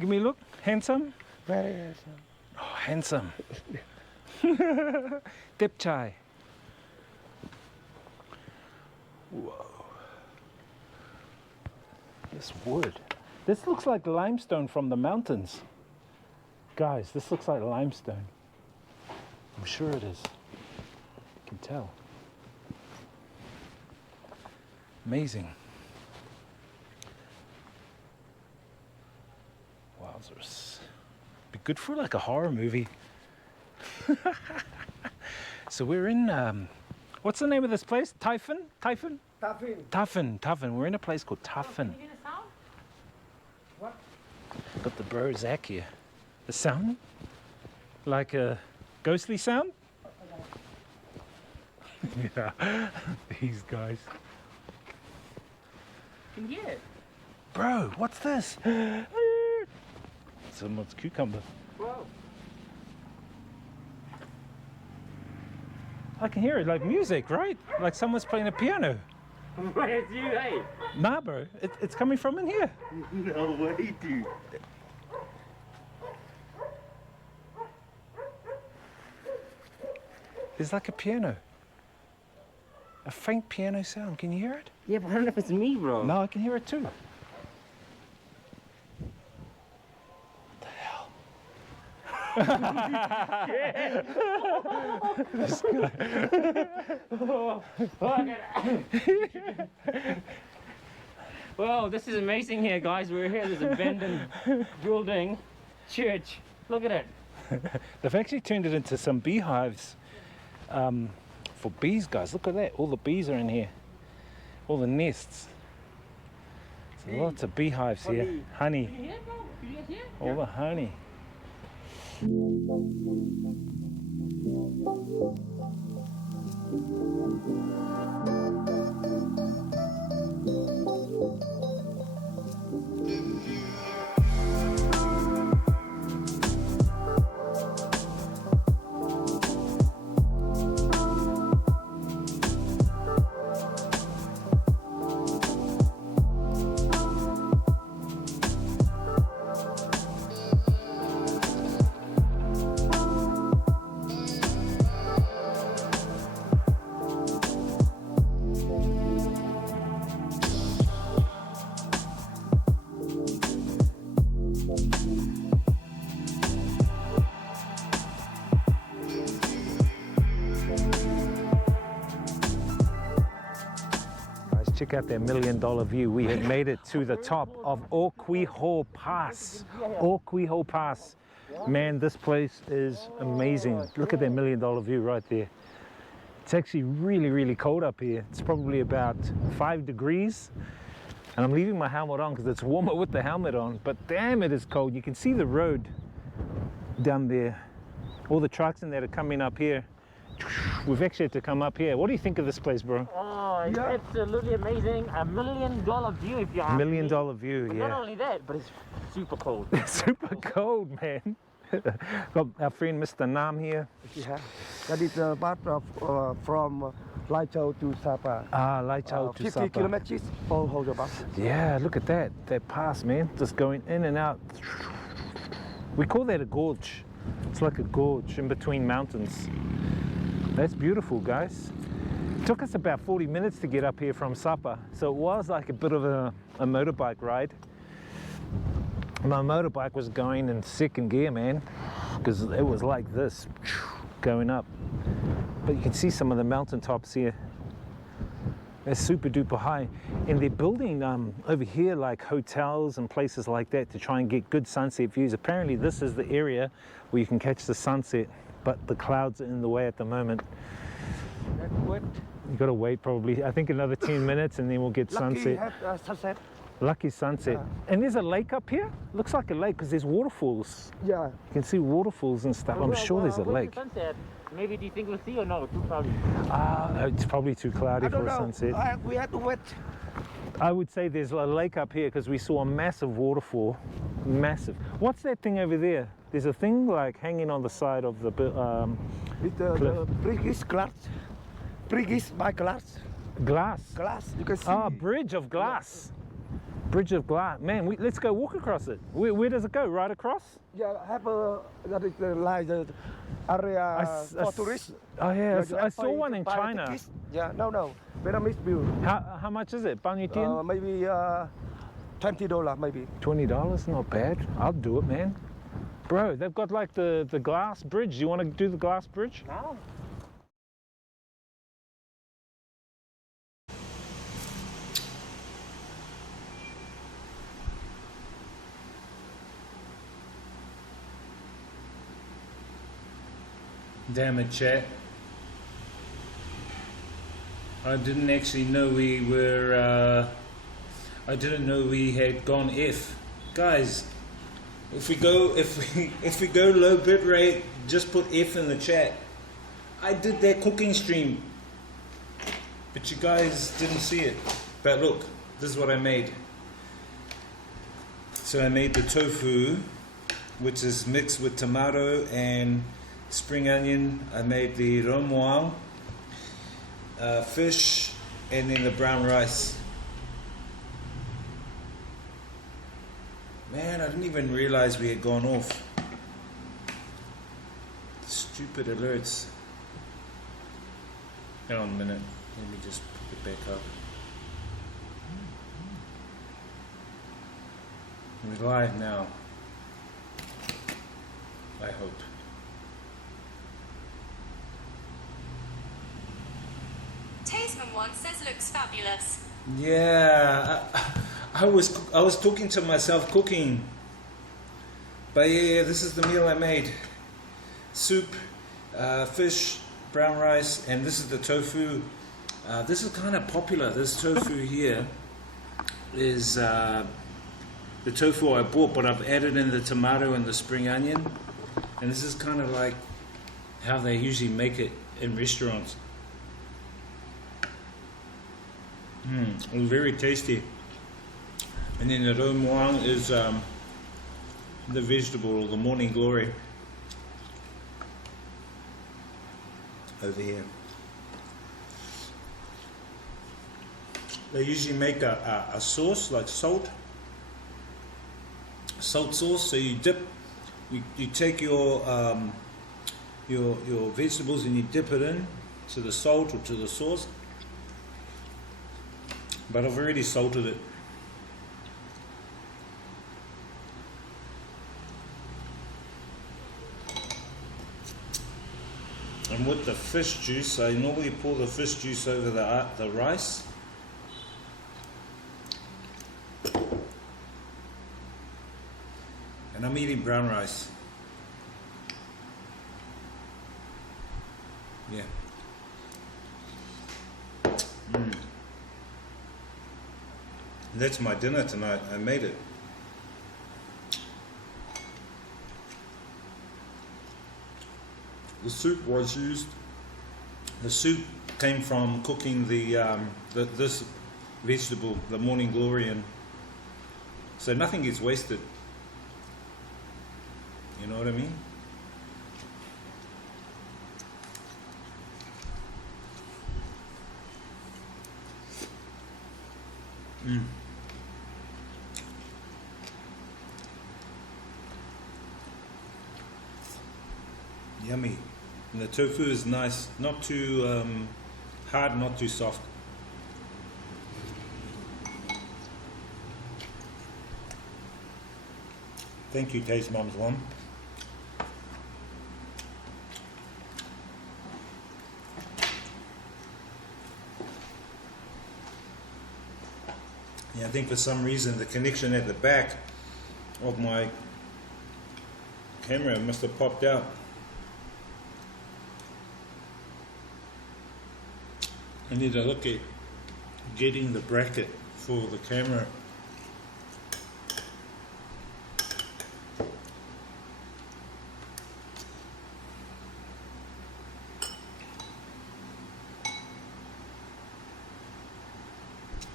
Give me a look. Handsome? Very handsome. Oh, handsome. Tip chai. Whoa. This wood. This looks like limestone from the mountains. Guys, this looks like limestone. I'm sure it is. You can tell. Amazing. Wowzers. Be good for like a horror movie. So we're in, what's the name of this place? Typhon? Taffin. Typhon. We're in a place called Typhon. Can you hear the sound? What? Got the bro Zach here. The sound? Like a ghostly sound? Yeah, these guys. Can you hear it? Bro, what's this? Someone's cucumber. Wow. I can hear it like music, right? Like someone's playing a piano. Where's you, hey? Nah, bro, it's coming from in here. No way, dude. There's like a piano. A faint piano sound. Can you hear it? Yeah, but I don't know if it's me, bro. No, I can hear it too. What the hell? This guy. Whoa, this is amazing here, guys. We're here at this abandoned building, church. Look at it. They've actually turned it into some beehives for bees, guys. Look at that. All the bees are in here. All the nests. There's lots of beehives here. Honey. Can you hear it, bro? Can you guys hear it? All the honey. Check out their $1 million view. We had made it to the top of Oquiho Pass. Oquiho Pass. Man, this place is amazing. Look at their $1 million view right there. It's actually really, really cold up here. It's probably about 5 degrees. And I'm leaving my helmet on because it's warmer with the helmet on. But damn, it is cold. You can see the road down there. All the trucks and that are coming up here. We've actually had to come up here. What do you think of this place, bro? Oh, it's absolutely amazing. $1 million view if you ask $1 million me. view, But yeah. not only that, but it's super cold. It's super cold, man. Got our friend Mr. Nam here. Yeah. That is the part of from Lai Châu to Sapa. Ah, Lai Châu to 50 Sapa. kilometers. Hold the bus. Yeah, look at that. That pass, man. Just going in and out. We call that a gorge. It's like a gorge in between mountains. That's beautiful, guys. It took us about 40 minutes to get up here from Sapa. So it was like a bit of a motorbike ride. My motorbike was going in second gear, man, because it was like this, going up. But you can see some of the mountaintops here. They're super duper high. And they're building over here like hotels and places like that to try and get good sunset views. Apparently this is the area where you can catch the sunset, but the clouds are in the way at the moment. That's what. You gotta wait probably, I think another 10 minutes and then we'll get sunset. Have, sunset. Lucky sunset. And there's a lake up here. Looks like a lake because there's waterfalls. Yeah. You can see waterfalls and stuff. I'm sure there's a lake. Sunset. Maybe do you think we'll see or no? Too cloudy. It's probably too cloudy I for don't a know. sunset. We have to wait. I would say there's a lake up here because we saw a massive waterfall. Massive. What's that thing over there? There's a thing like hanging on the side of the It's cliff. the British glass. British by glass. Glass. Glass. You can see. Ah, bridge of glass. Bridge of glass. Man, let's go walk across it. Where does it go? Right across? Yeah, have that is like the area for tourists. Oh yeah, You I have saw to one in buy China. tickets. Yeah, no. Vietnamese bill. How much is it? Bao nhiêu tiền? Maybe $20 maybe. $20, not bad. I'll do it, man. Bro, they've got like the glass bridge. You want to do the glass bridge? No. Damn it, chat. I didn't actually know we were, I didn't know we had gone F. Guys, if we go low bit rate, just put F in the chat. I did that cooking stream, but you guys didn't see it. But look, this is what I made. So I made the tofu, which is mixed with tomato and spring onion. I made the romuang, fish, and then the brown rice. Man, I didn't even realize we had gone off. Stupid alerts. Hang on a minute. Let me just put it back up. We're live now. I hope. Tasman one says looks fabulous. Yeah, I was talking to myself cooking. But yeah, this is the meal I made. Soup, fish, brown rice, and this is the tofu. This is kind of popular. This tofu here is the tofu I bought, but I've added in the tomato and the spring onion. And this is kind of like how they usually make it in restaurants. It was very tasty. And then the ro muang is the vegetable, the morning glory. Over here. They usually make a sauce like salt sauce. So you dip, you take your vegetables and you dip it in to the salt or to the sauce. But I've already salted it. And with the fish juice, I normally pour the fish juice over the rice. And I'm eating brown rice. Yeah. That's my dinner tonight. I made it. The soup was used. The soup came from cooking this vegetable, the morning glory, and so nothing gets wasted. You know what I mean? Yummy. And the tofu is nice, not too hard, not too soft. Thank you, Taste Mom's One. Yeah, I think for some reason the connection at the back of my camera must have popped out. I need to look at getting the bracket for the camera.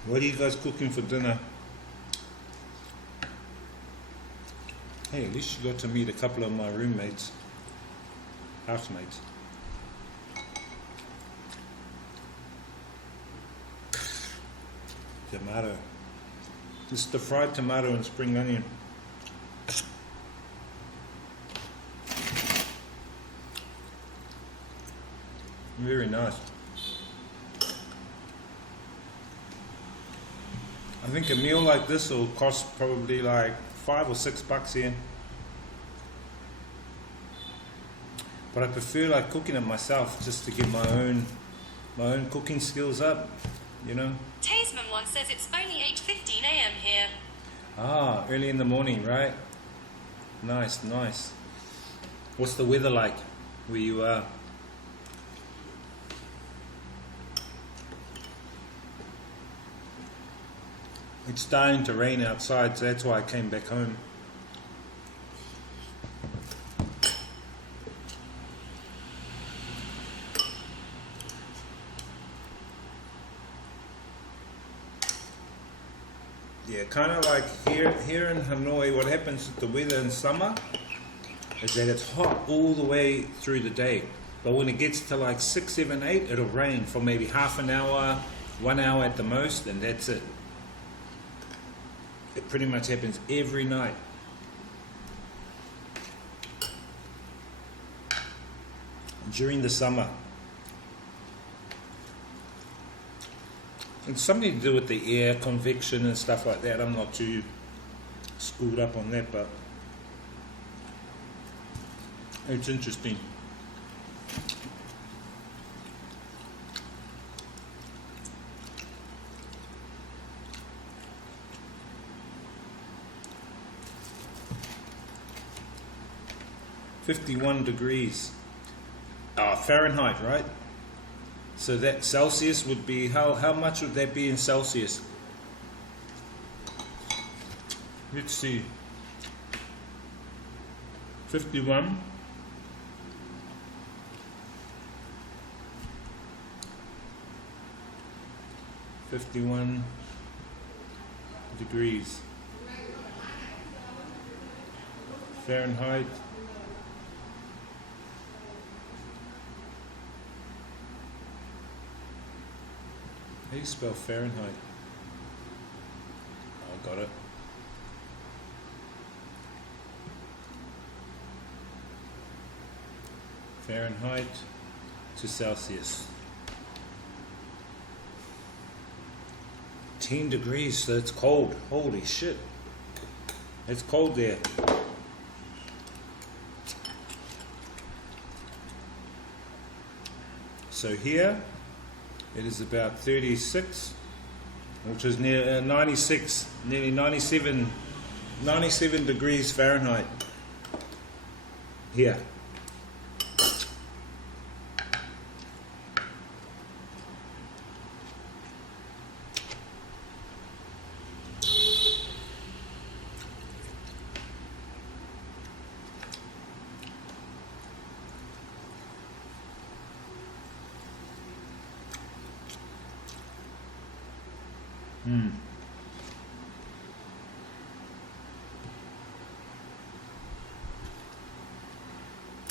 What are you guys cooking for dinner? Hey, at least you got to meet a couple of my roommates, housemates. Tomato. This is the fried tomato and spring onion. Very nice. I think a meal like this will cost probably like $5 or $6 here. But I prefer like cooking it myself just to get my own cooking skills up, you know. Tasman one says it's only 8:15 a.m. here. Ah, early in the morning, right? Nice, nice. What's the weather like where you are? It's starting to rain outside, so that's why I came back home. Yeah, kind of like here in Hanoi, what happens with the weather in summer is that it's hot all the way through the day. But when it gets to like 6, 7, 8, it'll rain for maybe half an hour, 1 hour at the most, and that's it. It pretty much happens every night. During the summer. It's something to do with the air convection and stuff like that. I'm not too schooled up on that, but it's interesting. $51 degrees. Fahrenheit, right? So that Celsius would be, how much would that be in Celsius? Let's see. 51. $51 degrees. Fahrenheit. How do you spell Fahrenheit? Oh, got it. Fahrenheit to Celsius. 10 degrees, so it's cold. Holy shit. It's cold there. So here, it is about 36, which is near 96, nearly 97 degrees Fahrenheit here.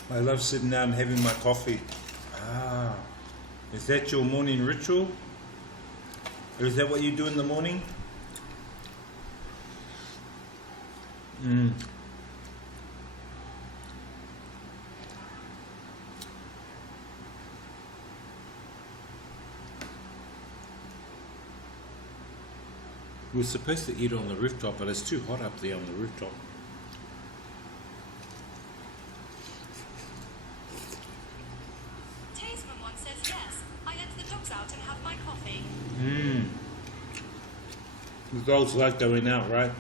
I love sitting down and having my coffee. Ah, is that your morning ritual? Or is that what you do in the morning? We're supposed to eat on the rooftop, but it's too hot up there on the rooftop. Tasman one says yes. I let the dogs out and have my coffee. The dogs like going out, right?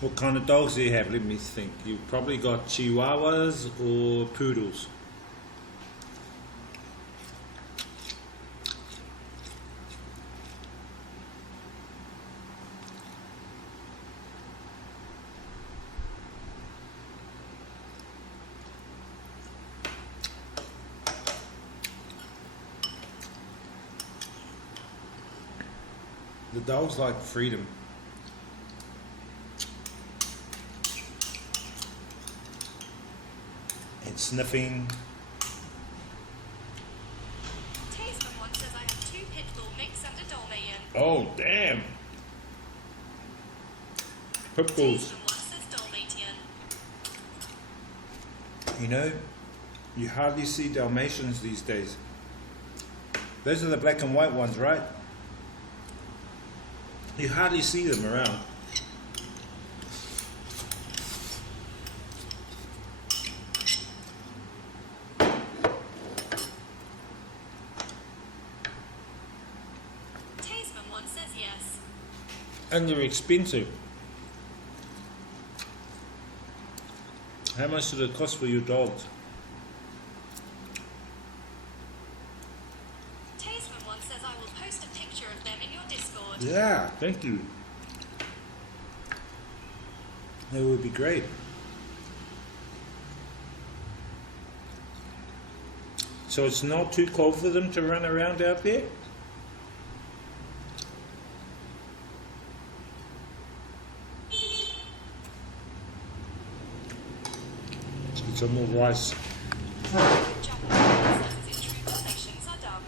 What kind of dogs do you have? Let me think. You've probably got Chihuahuas or Poodles. The dogs like freedom. And sniffing. Tasman one says I have 2 pit bull mix and a Dalmatian. Oh, damn. Pit bulls. Tasman one says Dalmatian. You know, you hardly see Dalmatians these days. Those are the black and white ones, right? You hardly see them around. Tasman one says yes. And they're expensive. How much did it cost for your dogs? Tasman one says I will post a picture of them in your Discord. Yeah, thank you. That would be great. So it's not too cold for them to run around out there? Some more rice. Japanese says his true relations are dumb.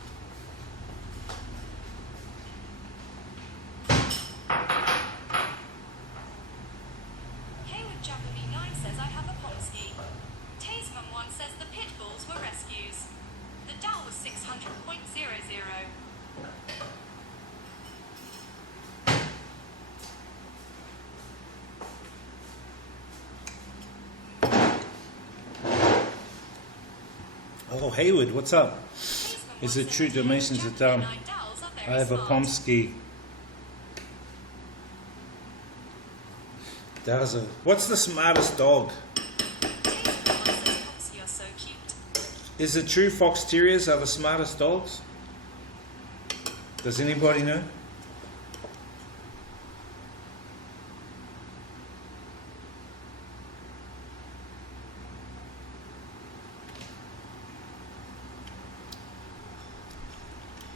Hayward Japanese 9 says I have a Pomsky. Tasman 1 says the pit bulls were rescues. The Dow was 600.00. Oh, Hayward, what's up? Tasman Is 1 it says true the Dalmatians are dumb? Japanese 9 Dows are I very have a smart. Pomsky. What's the smartest dog? Tasman 1 says Pomsky are so cute. Is it true Fox Terriers are the smartest dogs? Does anybody know?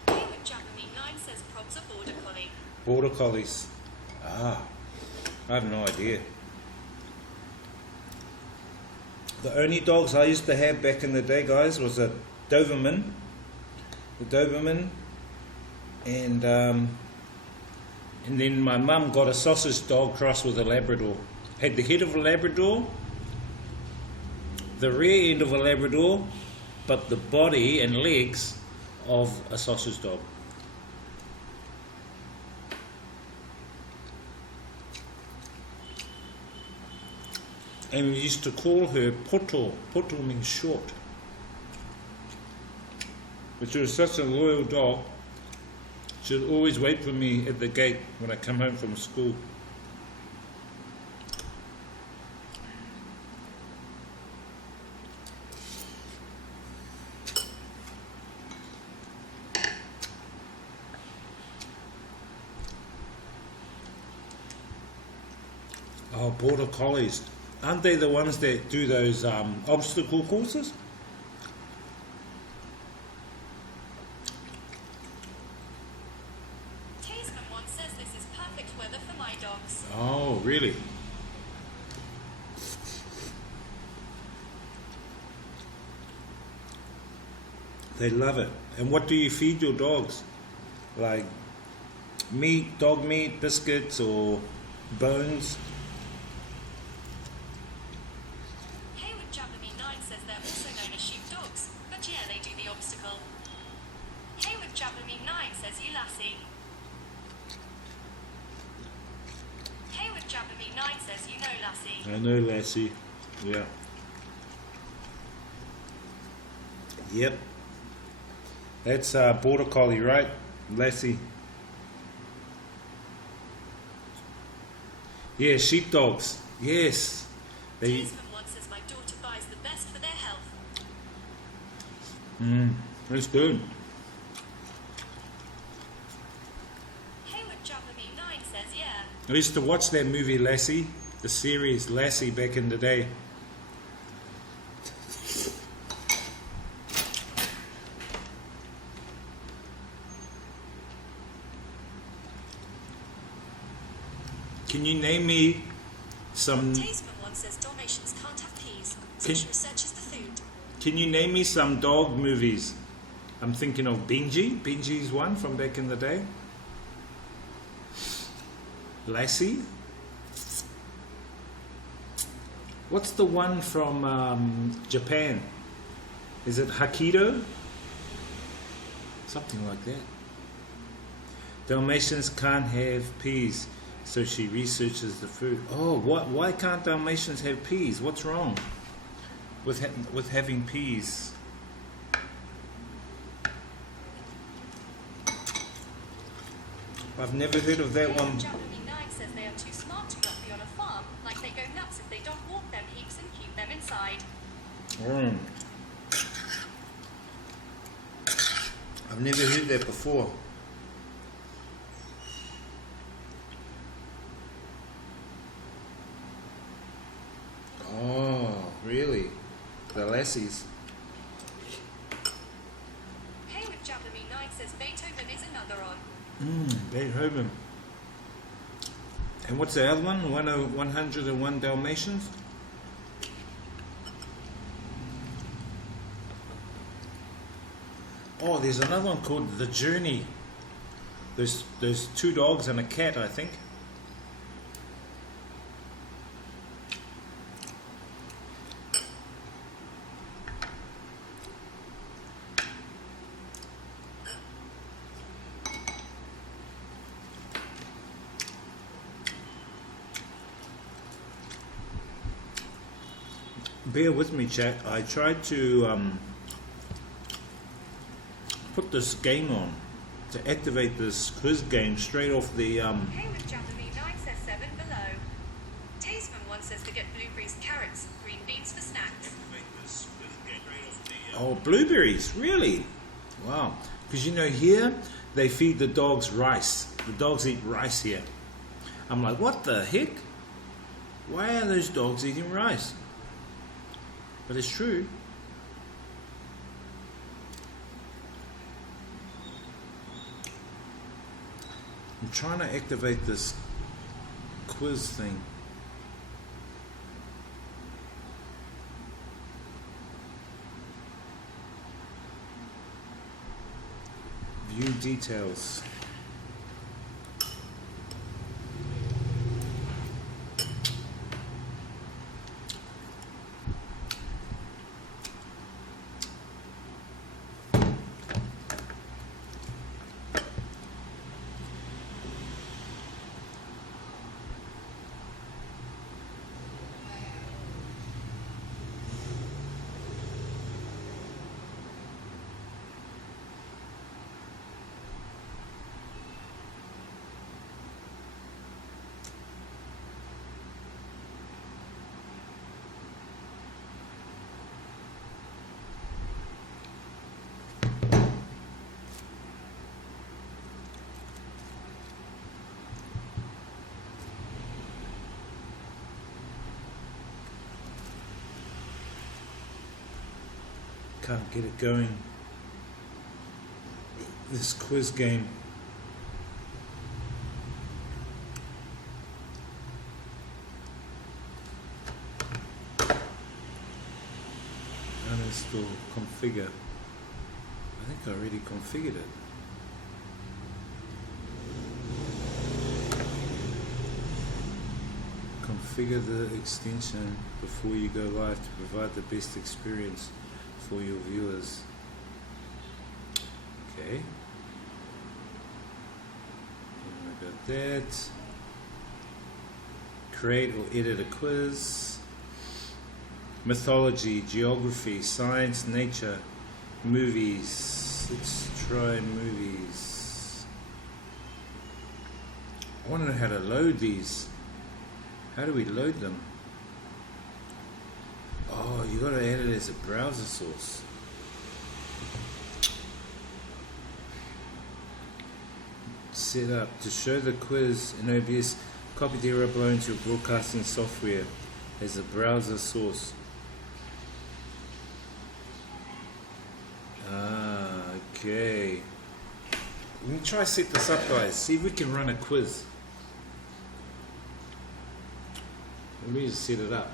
Hayward Japanese 9 says Prob's a border collie. Border collies. Ah, I have no idea. The only dogs I used to have back in the day, guys, was a Doberman. The Doberman. And then my mum got a sausage dog crossed with a Labrador. Had the head of a Labrador, the rear end of a Labrador, but the body and legs of a sausage dog. And we used to call her Poto. Poto means short. But she was such a loyal dog. She would always wait for me at the gate when I come home from school. Oh, border collies. Aren't they the ones that do those obstacle courses? Tasman 1 says this is perfect weather for my dogs. Oh, really? They love it. And what do you feed your dogs? Like meat, dog meat, biscuits, or bones? Hayward Japanese 9 says they're also known as sheepdogs, but yeah, they do the obstacle. Hayward Japanese 9 says you lassie. Hayward Japanese 9 says you know lassie. I know, Lassie. Yeah. Yep. That's border collie, right? Lassie. Yeah, sheepdogs. Yes. They. Tasman 1 says my daughter buys the best for their health. That's good. Hayward Japanese 9 says yeah. I used to watch that movie Lassie, the series Lassie back in the day. Can you name me some? Tasman one says Dalmatians can't have peas. Such research is the food. Can you name me some dog movies? I'm thinking of Benji. Benji's one from back in the day. Lassie. What's the one from Japan? Is it Hakido? Something like that. Dalmatians can't have peas, so she researches the food. Oh, what? Why can't Dalmatians have peas? What's wrong with having peas? I've never heard of that one. Japanese 9 says they are too smart to not be on a farm, like they go nuts if they don't walk them heaps and keep them inside. I've never heard that before. Oh, really? The lassies. Hey with Japanese 9 says Beethoven is another on. Beethoven. And what's the other one? 101 Dalmatians? Oh, there's another one called The Journey. There's 2 dogs and a cat, I think. Bear with me, chat. I tried to put this game on to activate this quiz game straight off the Hey with Japanese 9 says 7 below. Tasman one says to get blueberries, carrots, green beans for snacks. Oh, blueberries, really? Wow. Because you know here they feed the dogs rice. The dogs eat rice here. I'm like, what the heck? Why are those dogs eating rice? But it's true. I'm trying to activate this quiz thing. View details. Can't get it going. This quiz game. Uninstall, configure. I think I already configured it. Configure the extension before you go live to provide the best experience for your viewers. Okay. I got that. Create or edit a quiz. Mythology, geography, science, nature, movies. Let's try movies. I want to know how to load these. How do we load them? Oh, you gotta add it as a browser source. Set up to show the quiz in OBS. Copy the upload into your broadcasting software as a browser source. Ah, okay. Let me try set this up, guys. See if we can run a quiz. Let me just set it up.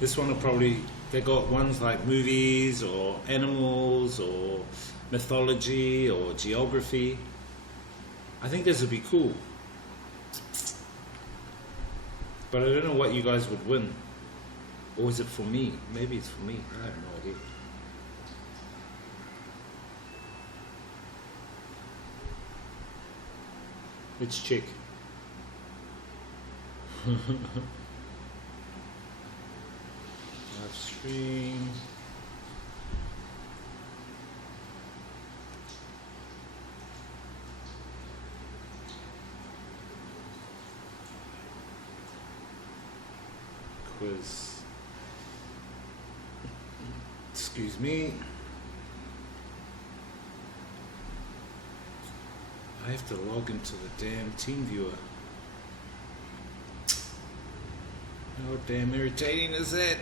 This one will probably, they got ones like movies or animals or mythology or geography. I think this would be cool. But I don't know what you guys would win. Or is it for me? Maybe it's for me. I have no idea. Let's check. Live stream. Quiz. Excuse me. I have to log into the damn team viewer. How damn irritating is that?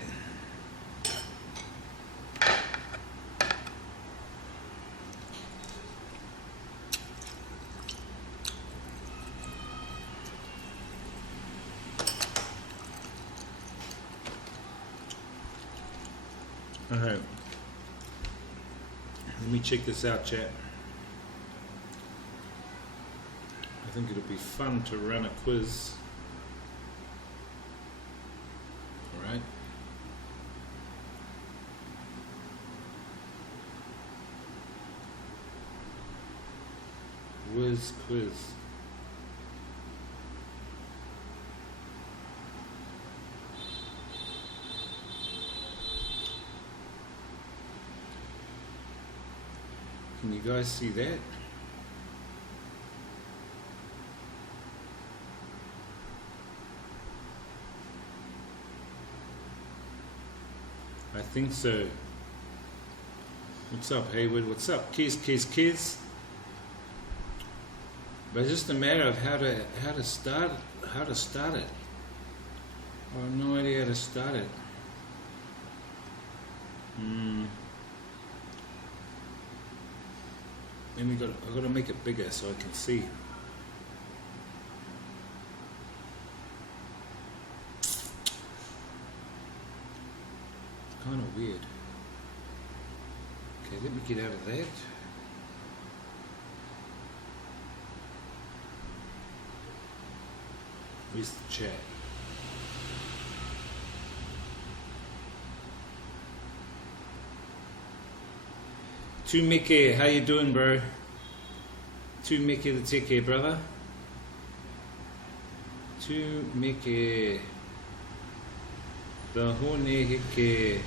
Alright. Let me check this out, chat. I think it'll be fun to run a quiz. Alright. Whiz quiz. Can you guys see that? I think so. What's up, Haywood? What's up, Kiz? But it's just a matter of how to start it. I have no idea how to start it. Then I gotta make it bigger so I can see. Kind of weird. Okay, let me get out of that. Where's the chat? To Mickey, how you doing, bro? To Mickey the Tech here, brother. To Mickey the Hone Hike.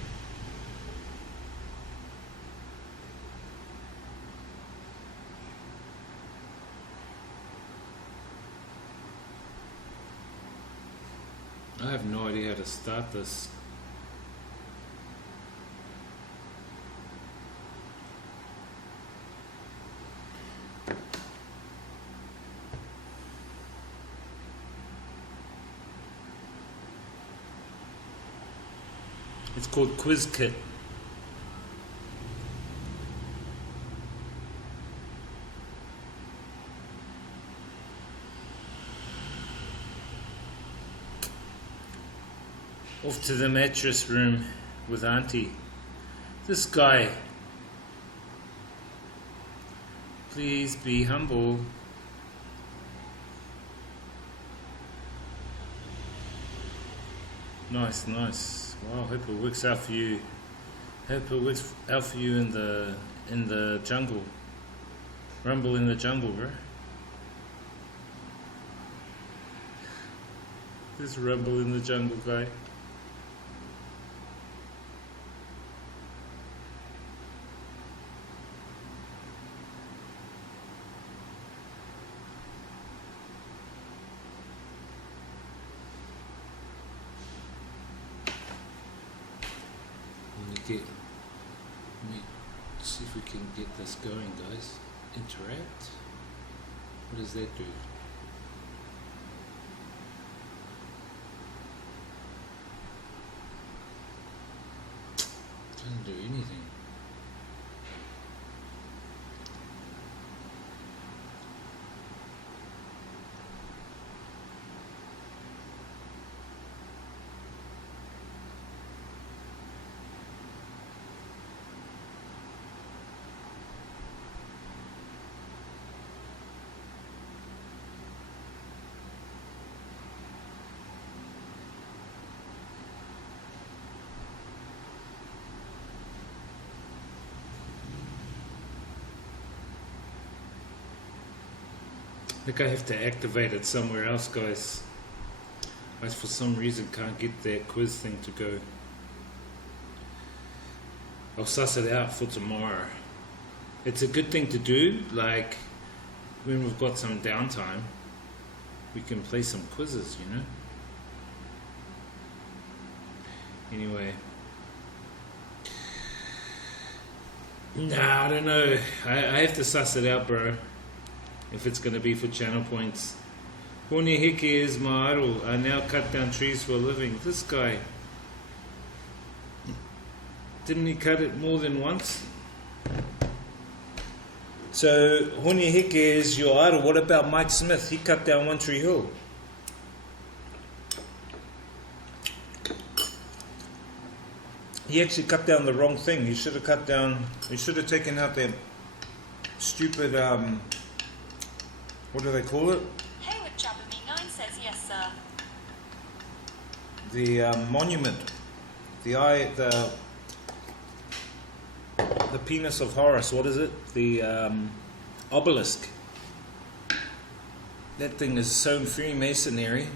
I have no idea how to start this. It's called Quiz Kit. Off to the mattress room with Auntie. This guy. Please be humble. Nice, nice. Wow, hope it works out for you. Hope it works out for you in the jungle. Rumble in the jungle, bro. This rumble in the jungle guy. Let me see if we can get this going, guys. Interact. What does that do? Doesn't do anything. think I have to activate it somewhere else, guys. I for some reason can't get that quiz thing to go. I'll suss it out for tomorrow. It's a good thing to do, like when we've got some downtime, we can play some quizzes, you know? Anyway. Nah, I don't know. I have to suss it out, bro. If it's going to be for channel points. Hone Heke is my idol. I now cut down trees for a living. This guy. Didn't he cut it more than once? So, Hone Heke is your idol. What about Mike Smith? He cut down One Tree Hill. He actually cut down the wrong thing. He should have cut down... He should have taken out that stupid... what do they call it? Hayward Jabbermy 9 says yes, sir. The monument. The penis of Horus. What is it? The obelisk. That thing is so Freemasonry.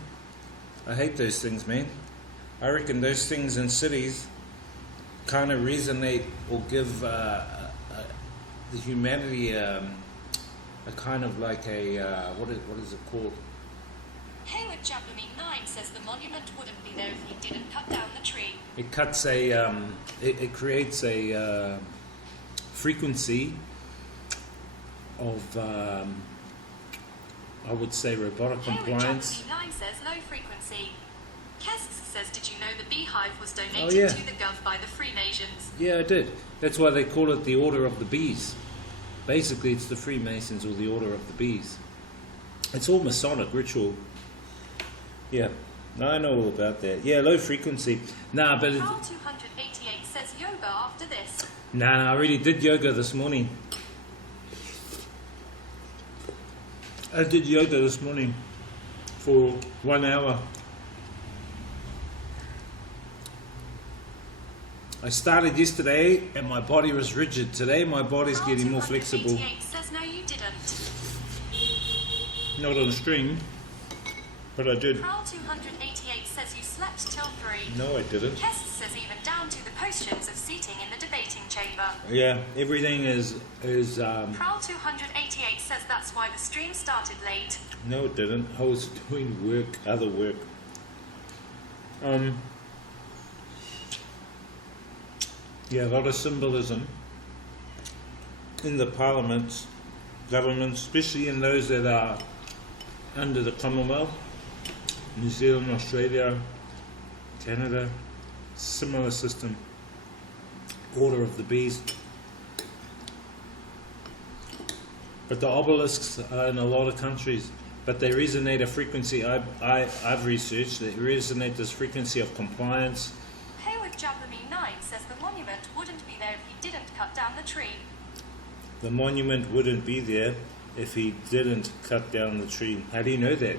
I hate those things, man. I reckon those things in cities kind of resonate or give the humanity a kind of like a what is it called? Hayward Jabbermy 9 says the monument wouldn't be there if he didn't cut down the tree. It cuts a it creates a frequency of I would say robotic compliance. Hayward Jabbermy 9 says low frequency. Kes says, did you know the beehive was donated Oh, yeah. to the Gov by the Freemasons? Yeah, I did. That's why they call it the Order of the Bees. Basically, it's the Freemasons or the Order of the Bees. It's all Masonic ritual. Yeah, no, I know all about that. Yeah, low frequency. Nah, but... Carl 288 says yoga after this. Nah, I already did yoga this morning. I did yoga this morning for 1 hour. I started yesterday and my body was rigid. Today my body's getting more flexible. 288 says no you didn't. Not on stream, but I did. Carl 288 says you slept till 3. No, I didn't. Kes says even down to the positions of seating in the debating chamber. Yeah, everything is Carl 288 says that's why the stream started late. No, it didn't. I was doing work, other work. Yeah, a lot of symbolism in the parliaments, governments, especially in those that are under the Commonwealth, New Zealand, Australia, Canada, similar system, Order of the Bees. But the obelisks are in a lot of countries, but they resonate a frequency, I've researched, they resonate this frequency of compliance. Hayward Jabbermy 9 says the monument wouldn't be there if he didn't cut down the tree. The monument wouldn't be there if he didn't cut down the tree. How do you know that?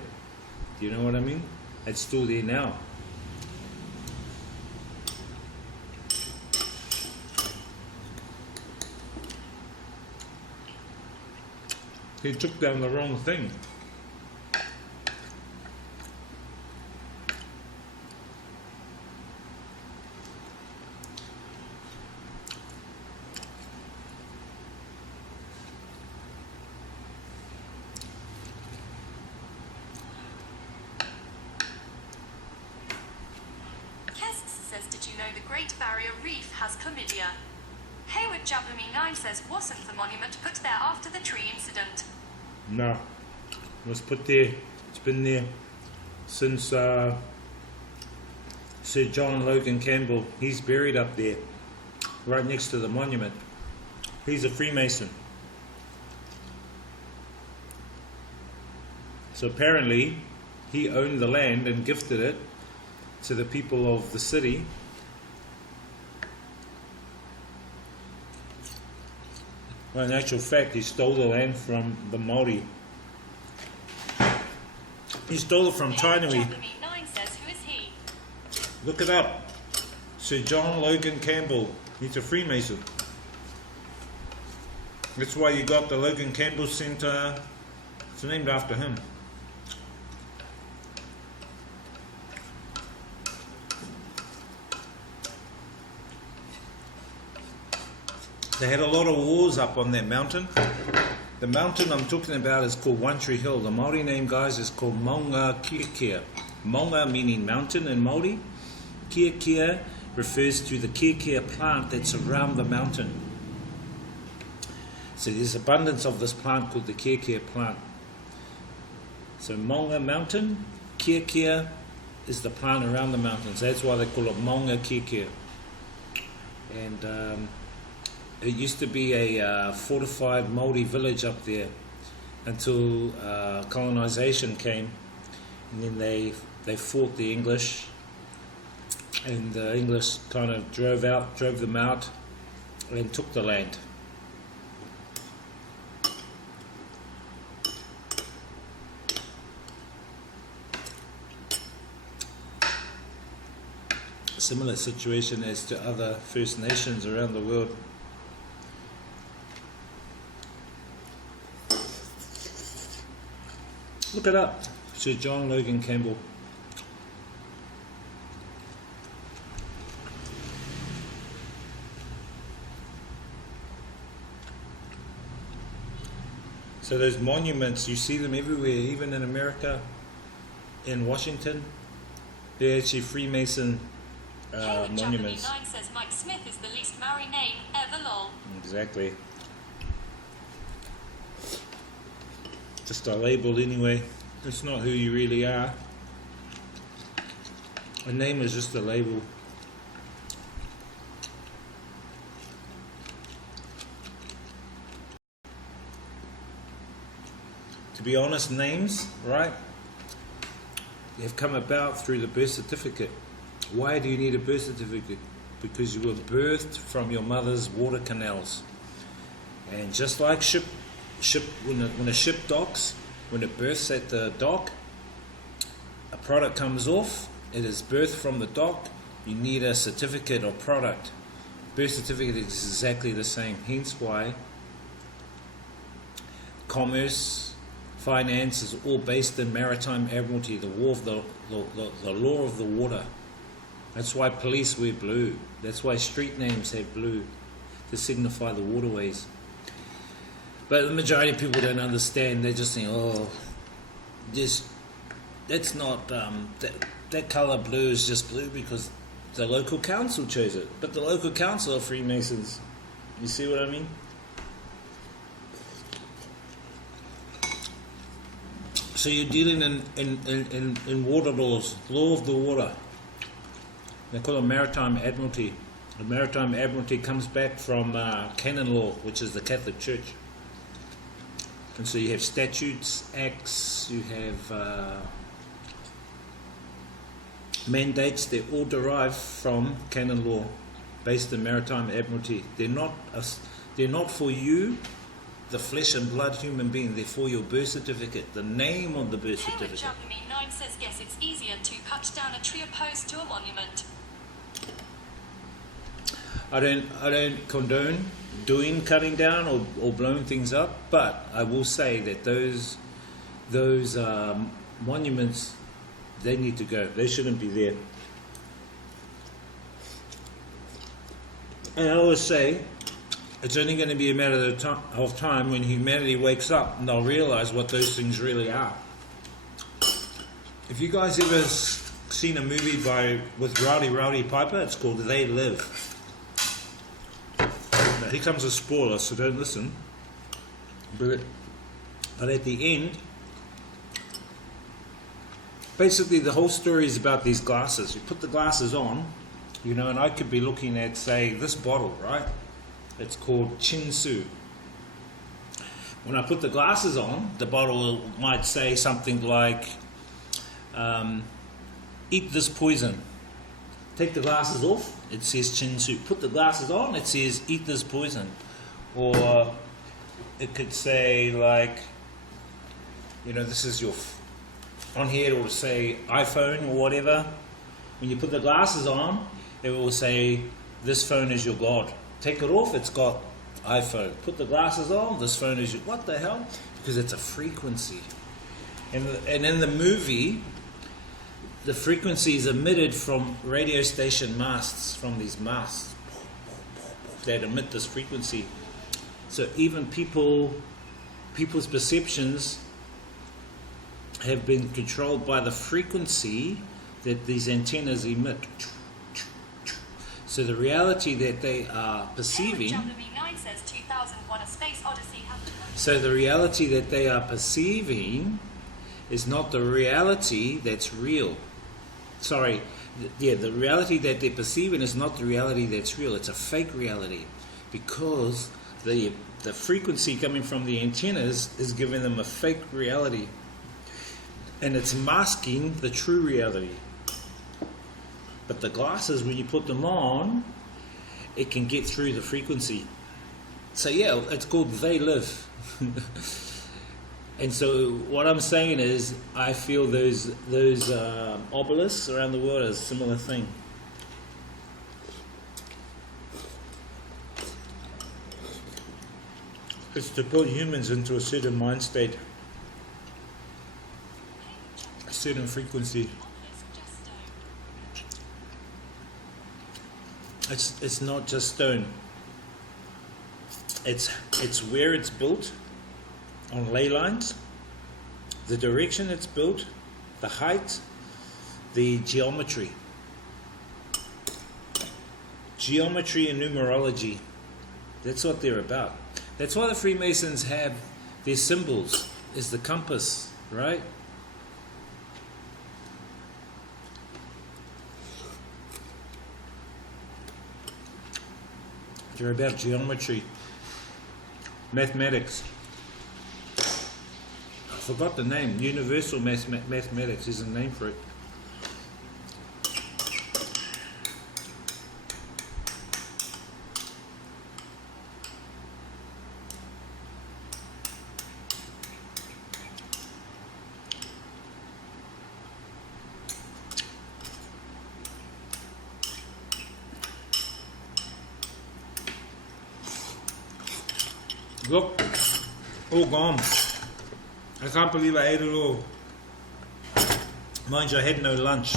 Do you know what I mean? It's still there now. He took down the wrong thing. Did you know the Great Barrier Reef has chlamydia? Hayward Jabbermy 9 says wasn't the monument put there after the tree incident? No. It was put there. It's been there since Sir John Logan Campbell. He's buried up there, right next to the monument. He's a Freemason. So apparently, he owned the land and gifted it to the people of the city. Well, in actual fact, he stole the land from the Māori. He stole it from Tainui. 9 says, who is he? Look it up. Sir John Logan Campbell. He's a Freemason. That's why you got the Logan Campbell Centre, It's named after him. They had a lot of wars up on that mountain. The mountain I'm talking about is called One Tree Hill. The Māori name, guys, is called Maunga Kia. Maunga meaning mountain in Māori. Kia refers to the kia plant that's around the mountain. So there's abundance of this plant called the kia plant. So Maunga mountain, kia is the plant around the mountains. That's why they call it Maunga kia. And it used to be a fortified Māori village up there until colonization came, and then they fought the English, and the English kind of drove them out and took the land. Similar situation as to other First Nations around the world. Look it up, Sir John Logan Campbell. So those monuments, you see them everywhere, even in America, in Washington. They're actually Freemason monuments. Japanese 9 says Mike Smith is the least Maori name ever, lol. Exactly. Just a label anyway. It's not who you really are. A name is just a label. To be honest, names, right? They've come about through the birth certificate. Why do you need a birth certificate? Because you were birthed from your mother's water canals. And just like when a ship docks, when it berths at the dock, a product comes off, it is birthed from the dock, you need a certificate or product. Birth certificate is exactly the same. Hence why commerce, finance is all based in maritime admiralty, the law of the water. That's why police wear blue. That's why street names have blue, to signify the waterways. But the majority of people don't understand. They just think, oh, that's not, that colour blue is just blue because the local council chose it. But the local council are Freemasons. You see what I mean? So you're dealing in water laws, law of the water. They call it maritime admiralty. The maritime admiralty comes back from canon law, which is the Catholic Church. And so you have statutes, acts, you have mandates. They're all derived from canon law, based in maritime admiralty. They're not for you, the flesh and blood human being. They're for your birth certificate, the name on the birth certificate. Japanese 9 says yes, it's easier to cut down a tree opposed to a monument. I don't condone doing cutting down or blowing things up, but I will say that those monuments, they need to go. They shouldn't be there. And I always say it's only going to be a matter of time when humanity wakes up and they'll realize what those things really are. If you guys ever seen a movie with Rowdy Piper, it's called They Live. Now, here comes a spoiler, so don't listen. But at the end, basically the whole story is about these glasses. You put the glasses on, and I could be looking at, say, this bottle, right? It's called Chinsu. When I put the glasses on, the bottle might say something like, eat this poison. Take the glasses off, it says Chinsu. Put the glasses on, it says eat this poison. Or it could say like, this is your, on here it will say iPhone or whatever. When you put the glasses on, it will say this phone is your God. Take it off, it's got iPhone. Put the glasses on, this phone is, what the hell? Because it's a frequency. And in the movie, the frequency is emitted from radio station masts, from these masts that emit this frequency. So even people's perceptions have been controlled by the frequency that these antennas emit. So the reality that they are perceiving, so the reality that they are perceiving is not the reality that's real. Sorry, the reality that they're perceiving is not the reality that's real. It's a fake reality, because the frequency coming from the antennas is giving them a fake reality, and it's masking the true reality. But the glasses, when you put them on, it can get through the frequency. So yeah, it's called They Live. And so what I'm saying is, I feel those obelisks around the world are a similar thing. It's to put humans into a certain mind state, a certain frequency. It's not just stone. It's where it's built, on ley lines, the direction it's built, the height, the geometry. Geometry and numerology. That's what they're about. That's why the Freemasons have their symbols, is the compass, right? They're about geometry, mathematics. I forgot the name. Universal mathematics is a name for it. Look, all gone. I can't believe I ate it all. Mind you, I had no lunch.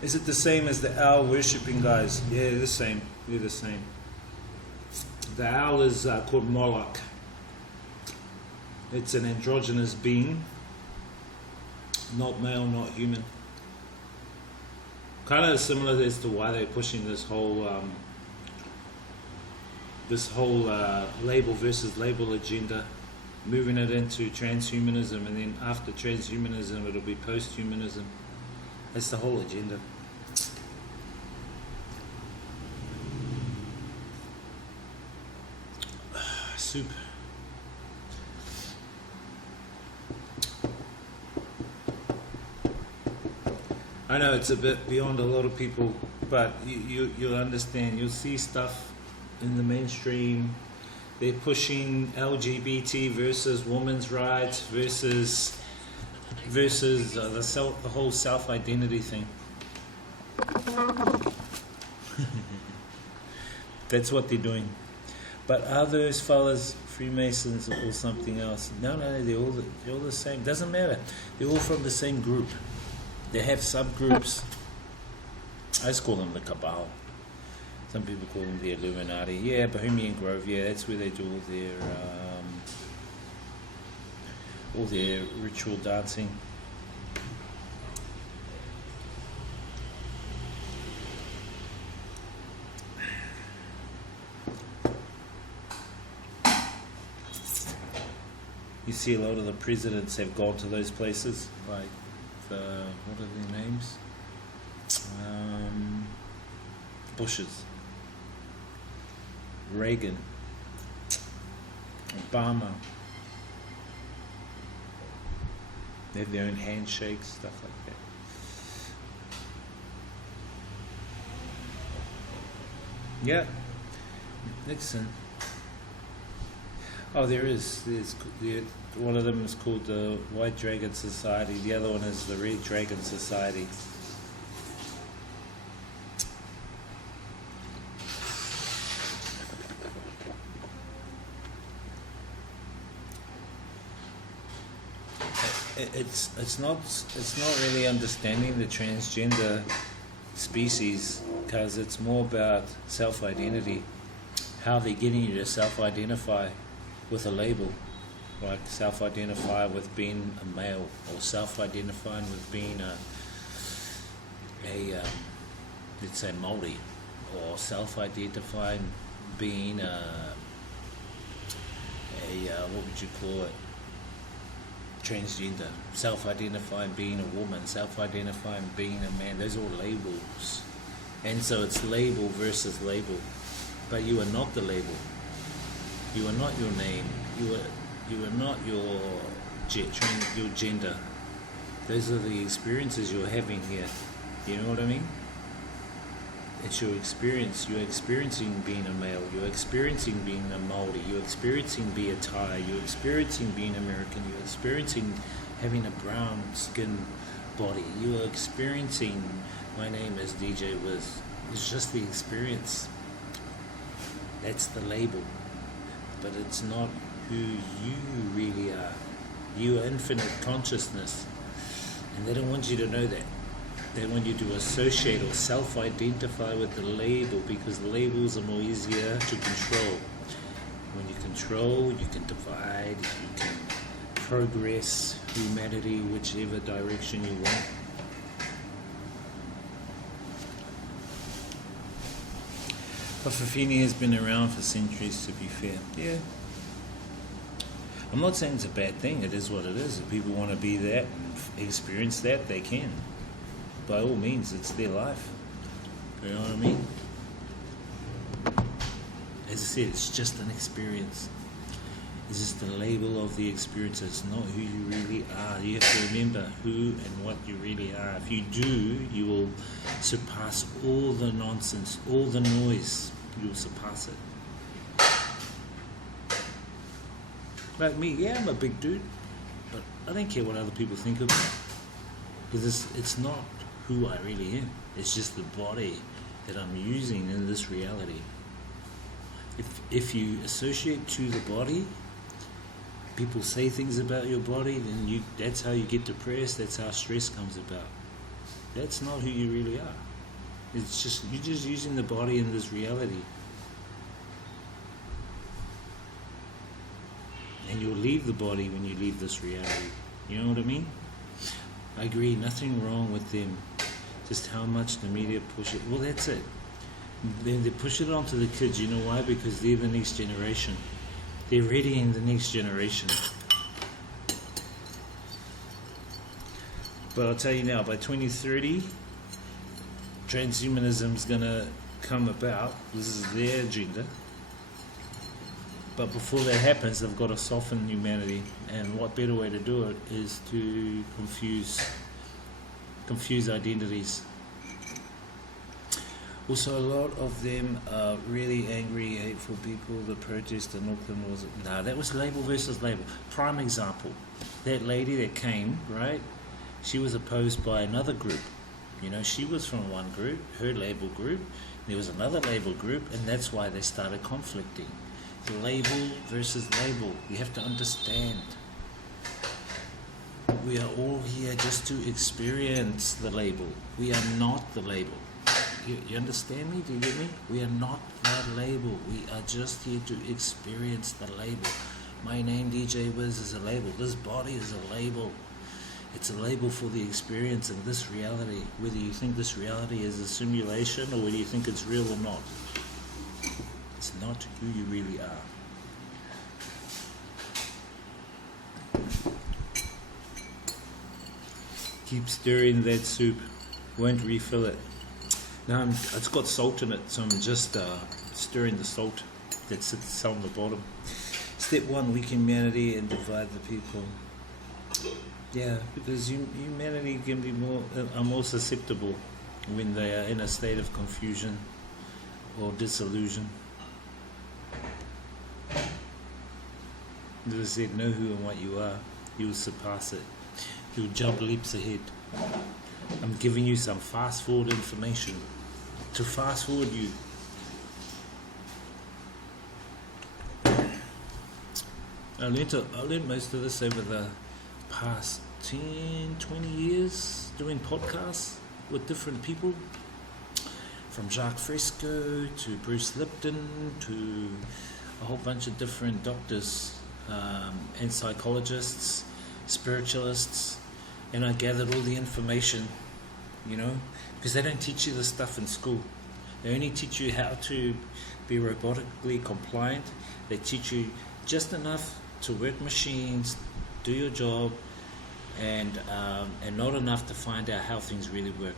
Is it the same as the owl worshipping guys? Yeah, they're the same. They're the same. The owl is called Moloch. It's an androgynous being, not male, not human. Kind of similar as to why they're pushing this whole label versus label agenda, moving it into transhumanism, and then after transhumanism it'll be posthumanism. That's the whole agenda. Soup. I know it's a bit beyond a lot of people, but you'll understand. You'll see stuff in the mainstream. They're pushing LGBT versus women's rights versus the whole self-identity thing. That's what they're doing. But are those fellas Freemasons or something else? No, they're all the same. Doesn't matter. They're all from the same group. They have subgroups. I just call them the Cabal. Some people call them the Illuminati. Yeah, Bohemian Grove. Yeah, that's where they do all their ritual dancing. You see a lot of the presidents have gone to those places, like what are their names? Bush's, Reagan, Obama. They have their own handshakes, stuff like that. Yeah, Nixon. Oh, there's one of them is called the White Dragon Society. The other one is the Red Dragon Society. it's not really understanding the transgender species, because it's more about self-identity, how they're getting you to self-identify with a label, like self-identify with being a male, or self-identifying with being a let's say Māori, or self-identifying being a what would you call it, transgender, self-identifying being a woman, self-identifying being a man. Those are all labels, and so it's label versus label. But you are not the label. You are not your name. You are not your gender. Those are the experiences you're having here. You know what I mean? It's your experience. You're experiencing being a male. You're experiencing being a Māori. You're experiencing being a Thai. You're experiencing being American. You're experiencing having a brown skin body. You are experiencing, my name is DJ Wiz. It's just the experience. That's the label. But it's not who you really are. You are infinite consciousness. And they don't want you to know that. They want you to associate or self-identify with the label, because labels are more easier to control. When you control, you can divide, you can progress humanity whichever direction you want. But Fafini has been around for centuries, to be fair. Yeah. I'm not saying it's a bad thing. It is what it is. If people want to be that, experience that, they can. By all means, it's their life. You know what I mean? As I said, it's just an experience. It's just the label of the experience. It's not who you really are. You have to remember who and what you really are. If you do, you will surpass all the nonsense, all the noise. You'll surpass it. Like me, yeah, I'm a big dude, but I don't care what other people think of me. Because it's not who I really am. It's just the body that I'm using in this reality. If you associate to the body, people say things about your body, then that's how you get depressed, that's how stress comes about. That's not who you really are. It's just, you're just using the body in this reality. And you'll leave the body when you leave this reality. You know what I mean? I agree, nothing wrong with them. Just how much the media push it. Well, that's it. Then they push it onto the kids. You know why? Because they're the next generation. They're readying the next generation. But I'll tell you now, by 2030, transhumanism is going to come about. This is their agenda. But before that happens, they've got to soften humanity. And what better way to do it is to confuse identities. Also, a lot of them are really angry, hateful people that protest in Auckland. That was label versus label. Prime example, that lady that came, right? She was opposed by another group. You know, she was from one group, her label group. There was another label group, and that's why they started conflicting. Label versus label. You have to understand. We are all here just to experience the label. We are not the label. You understand me? Do you get me? We are not that label. We are just here to experience the label. My name, DJ Wiz, is a label. This body is a label. It's a label for the experience of this reality. Whether you think this reality is a simulation or whether you think it's real or not. It's not who you really are. Keep stirring that soup. Won't refill it. Now it's got salt in it, so I'm just stirring the salt that sits on the bottom. Step 1, weaken humanity and divide the people. Yeah, because humanity can be more susceptible when they are in a state of confusion or disillusion. As I said, know who and what you are. You'll surpass it. You'll jump leaps ahead. I'm giving you some fast forward information to fast forward you. I learned most of this over the past 10, 20 years doing podcasts with different people, from Jacques Fresco to Bruce Lipton to a whole bunch of different doctors and psychologists, spiritualists, and I gathered all the information, you know, because they don't teach you this stuff in school. They only teach you how to be robotically compliant. They teach you just enough to work machines, do your job, and not enough to find out how things really work.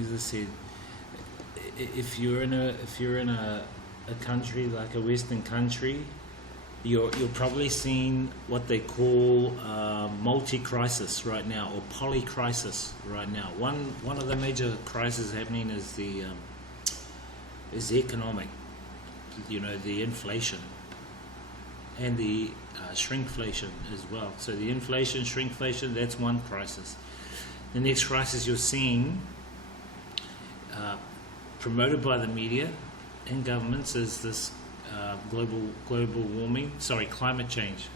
As I said, if you're in a country like a Western country, you're probably seeing what they call multi-crisis right now, or poly-crisis right now. One of the major crises happening is the economic, you know, the inflation and the shrinkflation as well. So the inflation, shrinkflation, that's one crisis. The next crisis you're seeing, promoted by the media and governments, is this climate change.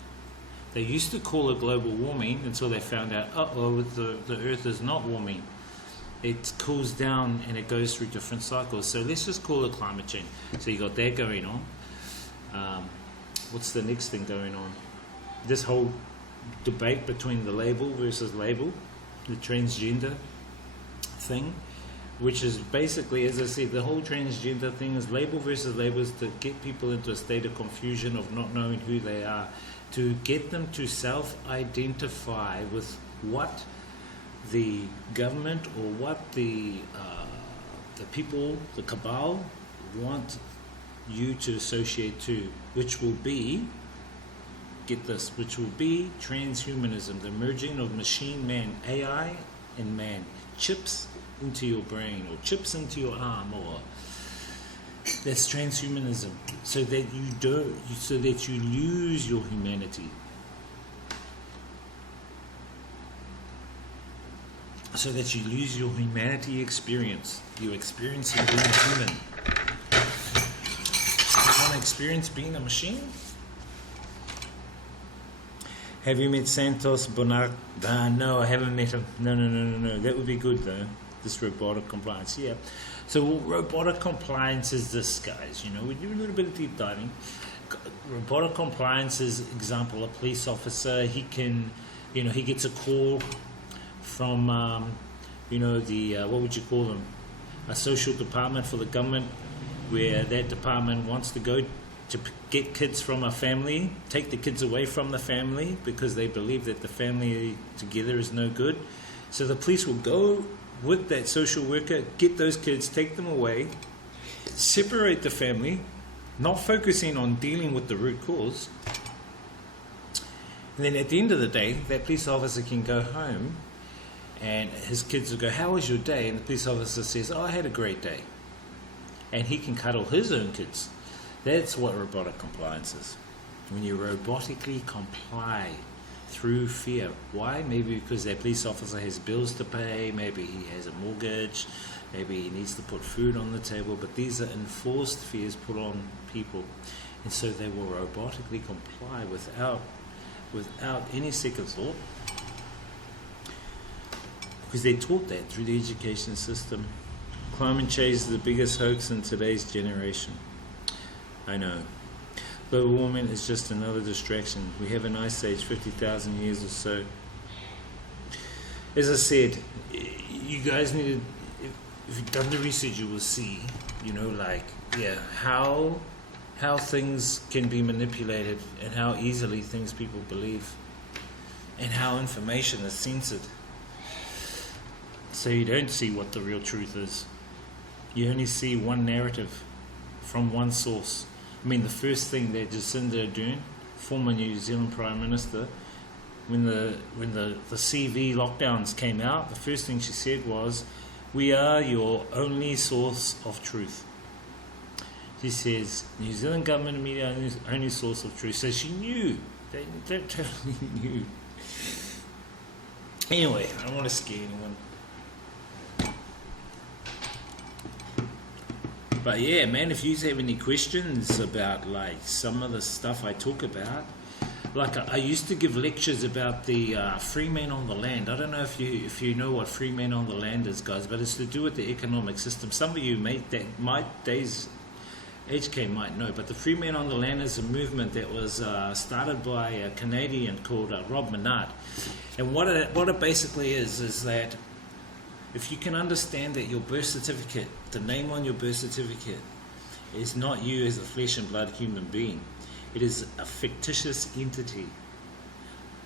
They used to call it global warming until they found out, the earth is not warming. It cools down and it goes through different cycles. So let's just call it climate change. So you got that going on. What's the next thing going on? This whole debate between the label versus label, the transgender thing, which is basically, as I said, the whole transgender thing is label versus labels, to get people into a state of confusion of not knowing who they are, to get them to self-identify with what the government or what the people, the cabal, want you to associate to, which will be, get this, which will be transhumanism, the merging of machine, man, AI and man, chips into your brain or chips into your arm, or that's transhumanism, so that you lose your humanity, so that you lose your humanity experience. You experience being human. You want to experience being a machine? Have you met Santos Bernard? No, I haven't met him. No. That would be good though. This robotic compliance, yeah. So robotic compliance is this, guys. You know, we do a little bit of deep diving. Robotic compliance is, example, a police officer. He can, you know, he gets a call from, you know, the what would you call them? A social department for the government, where that department wants to go to get kids from a family, take the kids away from the family because they believe that the family together is no good. So the police will go with that social worker, get those kids, take them away, separate the family, not focusing on dealing with the root cause. And then at the end of the day, that police officer can go home and his kids will go, "How was your day?" And the police officer says, "Oh, I had a great day." And he can cuddle his own kids. That's what robotic compliance is. When you robotically comply through fear. Why? Maybe because that police officer has bills to pay, maybe he has a mortgage, maybe he needs to put food on the table, but these are enforced fears put on people. And so they will robotically comply without any second thought, because they're taught that through the education system. Climate change is the biggest hoax in today's generation. I know. Global warming is just another distraction. We have an ice age 50,000 years or so. As I said, you guys need to, if you've done the research, you will see, you know, like, yeah, how things can be manipulated and how easily things people believe and how information is censored. So you don't see what the real truth is. You only see one narrative from one source. I mean, the first thing that Jacinda Ardern, former New Zealand Prime Minister, when the CV lockdowns came out, the first thing she said was, "We are your only source of truth." She says, New Zealand government and media are only source of truth. So she knew. They totally knew. Anyway, I don't want to scare anyone. But yeah, man, if you have any questions about like some of the stuff I talk about, like I used to give lectures about the free man on the land. I don't know if you know what free man on the land is, guys, but it's to do with the economic system. Some of you HK might know, but the free man on the land is a movement that was started by a Canadian called Rob Menard. And what it basically is that if you can understand that your birth certificate, the name on your birth certificate, is not you as a flesh and blood human being. It is a fictitious entity.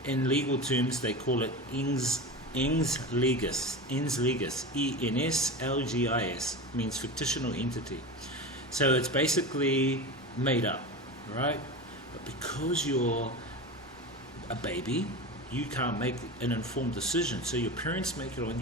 In legal terms, they call it ens legis, ENSLGIS, means fictional entity. So it's basically made up, right? But because you're a baby, you can't make an informed decision. So your parents make it on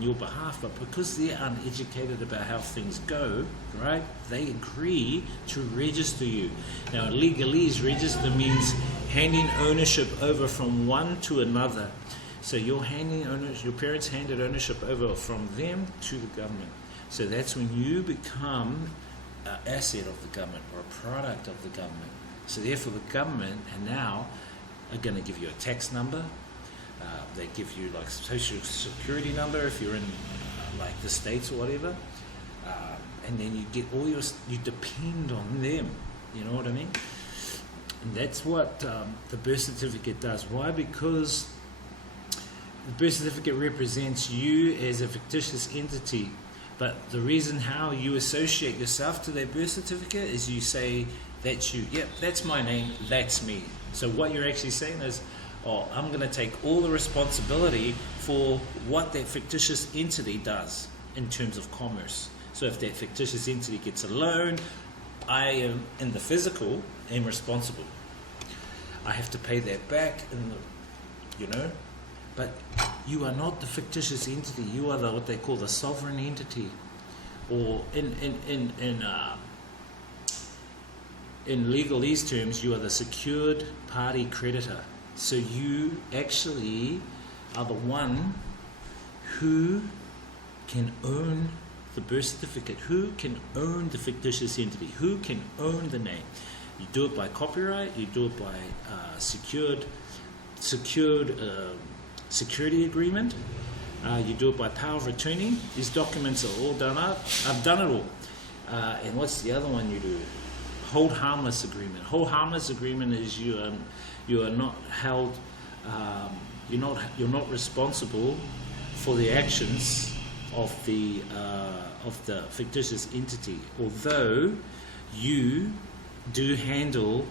your behalf, but because they're uneducated about how things go, right, they agree to register you. Now, legalese, register means handing ownership over from one to another. So you're handing ownership, your parents handed ownership over from them to the government. So that's when you become an asset of the government or a product of the government. So therefore the government now are going to give you a tax number. They give you like social security number if you're in like the States or whatever, and then you get all you depend on them. You know what I mean? And that's what the birth certificate does. Why? Because the birth certificate represents you as a fictitious entity, but the reason how you associate yourself to that birth certificate is you say, that's you. Yep, that's my name, that's me. So what you're actually saying is, oh, I'm going to take all the responsibility for what that fictitious entity does in terms of commerce. So if that fictitious entity gets a loan, I am, in the physical, am responsible. I have to pay that back, But you are not the fictitious entity. You are what they call the sovereign entity, or in legalese terms, you are the secured party creditor. So you actually are the one who can own the birth certificate, who can own the fictitious entity, who can own the name. You do it by copyright, you do it by secured security agreement, you do it by power of attorney. These documents are all done up. I've done it all. And what's the other one you do? Hold harmless agreement. Hold harmless agreement is you are not held, you're not responsible for the actions of the fictitious entity, although you do handle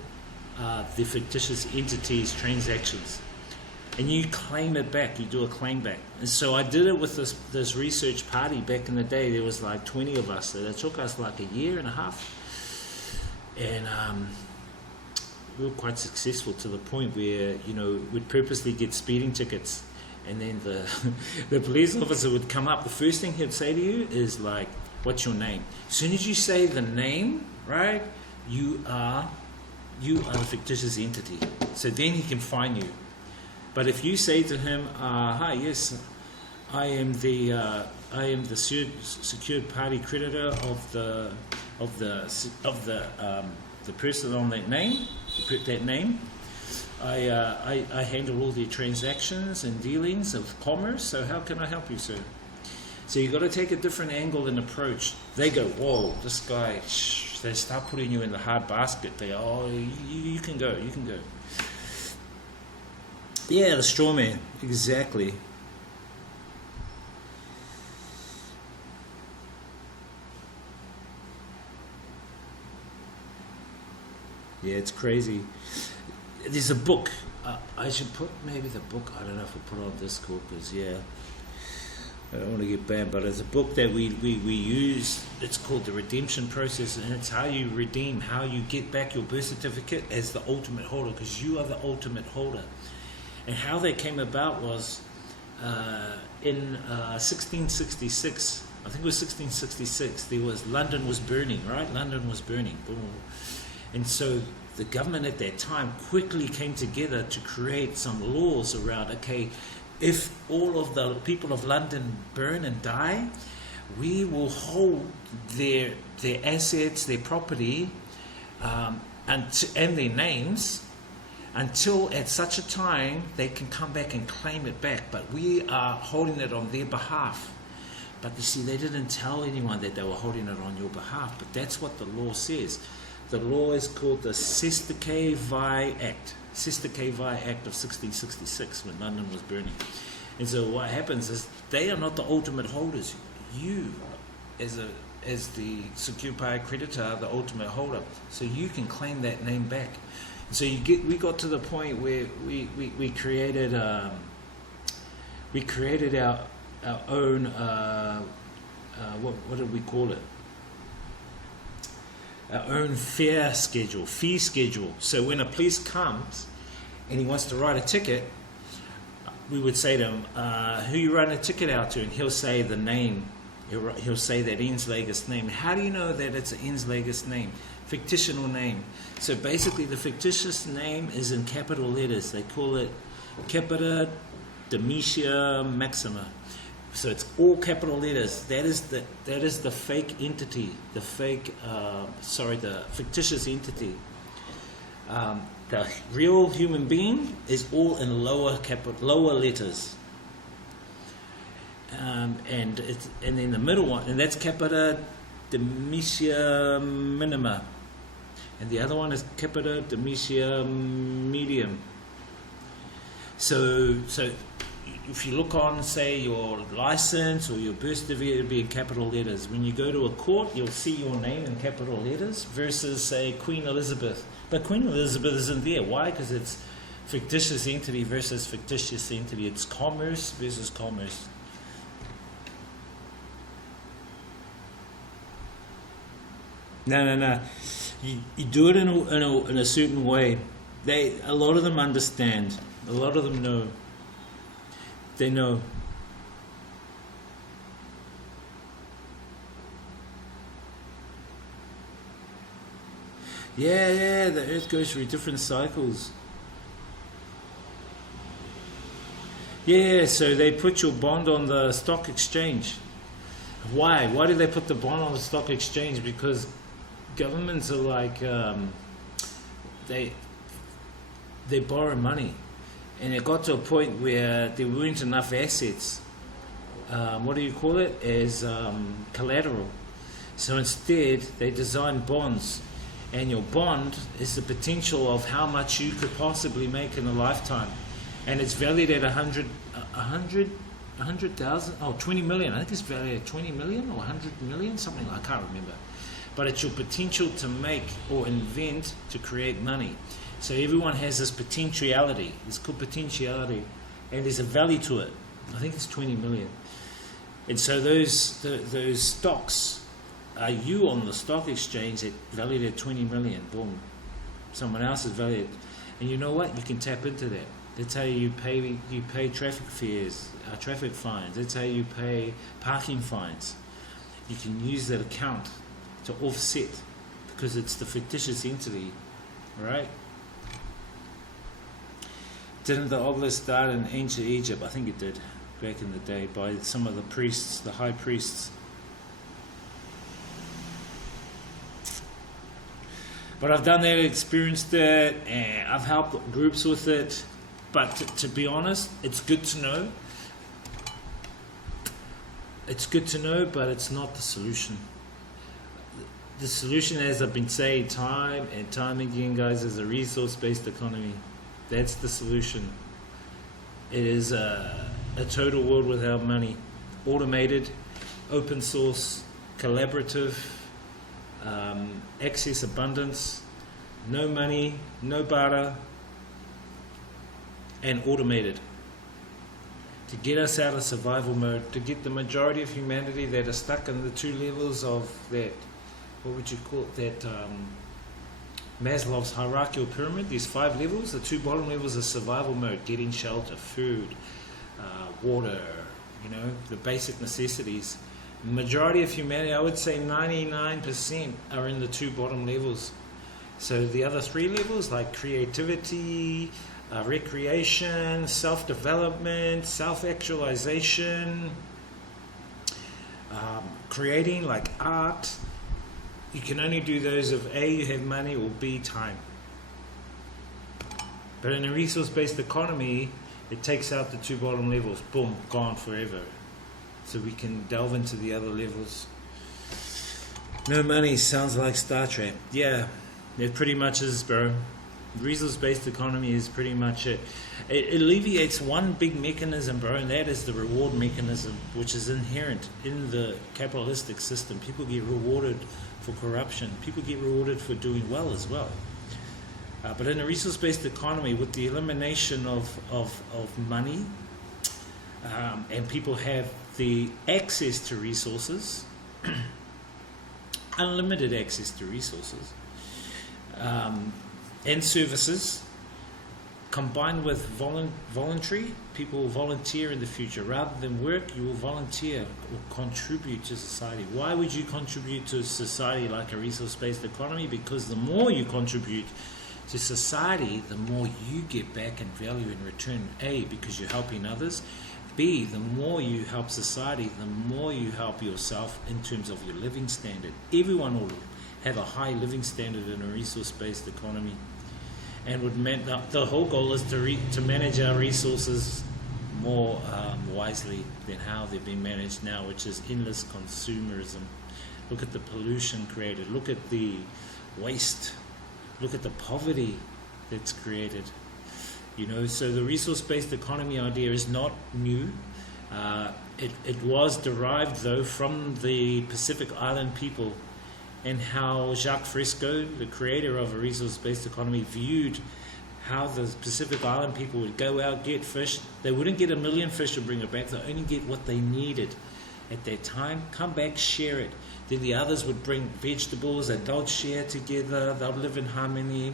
the fictitious entity's transactions, and you claim it back. You do a claim back. And so I did it with this research party back in the day. There was like 20 of us. So it took us like a year and a half. And we were quite successful to the point where, we'd purposely get speeding tickets, and then the police officer would come up. The first thing he'd say to you is like, what's your name? As soon as you say the name, right, you are the fictitious entity. So then he can fine you. But if you say to him, hi, yes, I am the secured party creditor of the person on that name, I handle all the transactions and dealings of commerce, so how can I help you, sir? So you've got to take a different angle and approach. They go, whoa, this guy, they start putting you in the hard basket. They go, oh, you can go. Yeah, the straw man, exactly. Yeah, it's crazy. There's a book. I should put maybe the book. I don't know if I'll put it on Discord because I don't want to get banned. But it's a book that we use. It's called The Redemption Process, and it's how you redeem, how you get back your birth certificate as the ultimate holder, because you are the ultimate holder. And how that came about was in 1666. I think it was 1666. London was burning, right? London was burning. Boom. And so the government at that time quickly came together to create some laws around, okay, if all of the people of London burn and die, we will hold their assets, their property, and their names until at such a time they can come back and claim it back. But we are holding it on their behalf. But you see, they didn't tell anyone that they were holding it on your behalf. But that's what the law says. The law is called the Sestake Vai Act. Sestake Vai Act of 1666, when London was burning. And so what happens is they are not the ultimate holders. You, as the secure power creditor, are the ultimate holder. So you can claim that name back. So we got to the point where we created our own what did we call it? Our own fee schedule. So when a police comes and he wants to write a ticket, we would say to him, who you writing a ticket out to? And he'll say the name. He'll say that Ensleger's name. How do you know that it's an Ensleger's name? Fictitional name. So basically the fictitious name is in capital letters. They call it Capita Demetia Maxima. So it's all capital letters. That is the fake entity, the fictitious entity. The real human being is all in lower letters. And then the middle one, and that's Capita Demetia Minima, and the other one is Capita Demetia Medium. So if you look on, say, your license or your birth certificate, it'll be in capital letters. When you go to a court, you'll see your name in capital letters versus, say, Queen Elizabeth. But Queen Elizabeth isn't there. Why? Because it's fictitious entity versus fictitious entity. It's commerce versus commerce. No. You do it in a certain way. A lot of them understand. A lot of them know. They know. Yeah, the earth goes through different cycles. Yeah, so they put your bond on the stock exchange. Why? Why do they put the bond on the stock exchange? Because governments are like, they borrow money. And it got to a point where there weren't enough assets. What do you call it? As collateral. So instead, they designed bonds. And your bond is the potential of how much you could possibly make in a lifetime. And it's valued at 20 million. I think it's valued at 20 million or 100 million, something, I can't remember. But it's your potential to make or invent to create money. So everyone has this potentiality. It's called potentiality, and there's a value to it. I think it's 20 million. And so those stocks are you on the stock exchange that valued at 20 million. Boom. Someone else is valued, and you know what? You can tap into that. That's how you pay traffic fares, traffic fines. That's how you pay parking fines. You can use that account to offset because it's the fictitious entity, right? Didn't the obelisk start in ancient Egypt? I think it did, back in the day, by some of the priests, the high priests. But I've done that, experienced it, and I've helped groups with it. But to be honest, it's good to know. It's good to know, but it's not the solution. The solution, as I've been saying time and time again, guys, is a resource-based economy. That's the solution. It is a total world without money. Automated, open source, collaborative, access abundance, no money, no barter, and automated. To get us out of survival mode, to get the majority of humanity that are stuck in the two levels of that, what would you call it, that Maslow's hierarchical pyramid. There's 5 levels. The 2 bottom levels are survival mode, getting shelter, food, water, the basic necessities. The majority of humanity, I would say 99%, are in the 2 bottom levels. So the other 3 levels, like creativity, recreation, self-development, self-actualization, Creating like art, you can only do those if A, you have money, or B, time. But in a resource-based economy, it takes out the two bottom levels. Boom, gone forever. So we can delve into the other levels. No money sounds like Star Trek. Yeah, it pretty much is, bro. Resource-based economy is pretty much it. It alleviates one big mechanism, bro, and that is the reward mechanism, which is inherent in the capitalistic system. People get rewarded for corruption. People get rewarded for doing well as well. But in a resource-based economy, with the elimination of money, and people have the access to resources, unlimited access to resources, and services, combined with voluntary, people will volunteer in the future. Rather than work, you will volunteer or contribute to society. Why would you contribute to society like a resource-based economy? Because the more you contribute to society, the more you get back in value in return. A, because you're helping others. B, the more you help society, the more you help yourself in terms of your living standard. Everyone will have a high living standard in a resource-based economy. And the whole goal is to manage our resources more wisely than how they've been managed now, which is endless consumerism. Look at the pollution created. Look at the waste. Look at the poverty that's created. So the resource-based economy idea is not new. It was derived, though, from the Pacific Island people, and how Jacques Fresco, the creator of a resource-based economy, viewed how the Pacific Island people would go out, get fish. They wouldn't get 1 million fish and bring it back. They only get what they needed at that time, come back, share it. Then the others would bring vegetables and they'll share together, they'll live in harmony,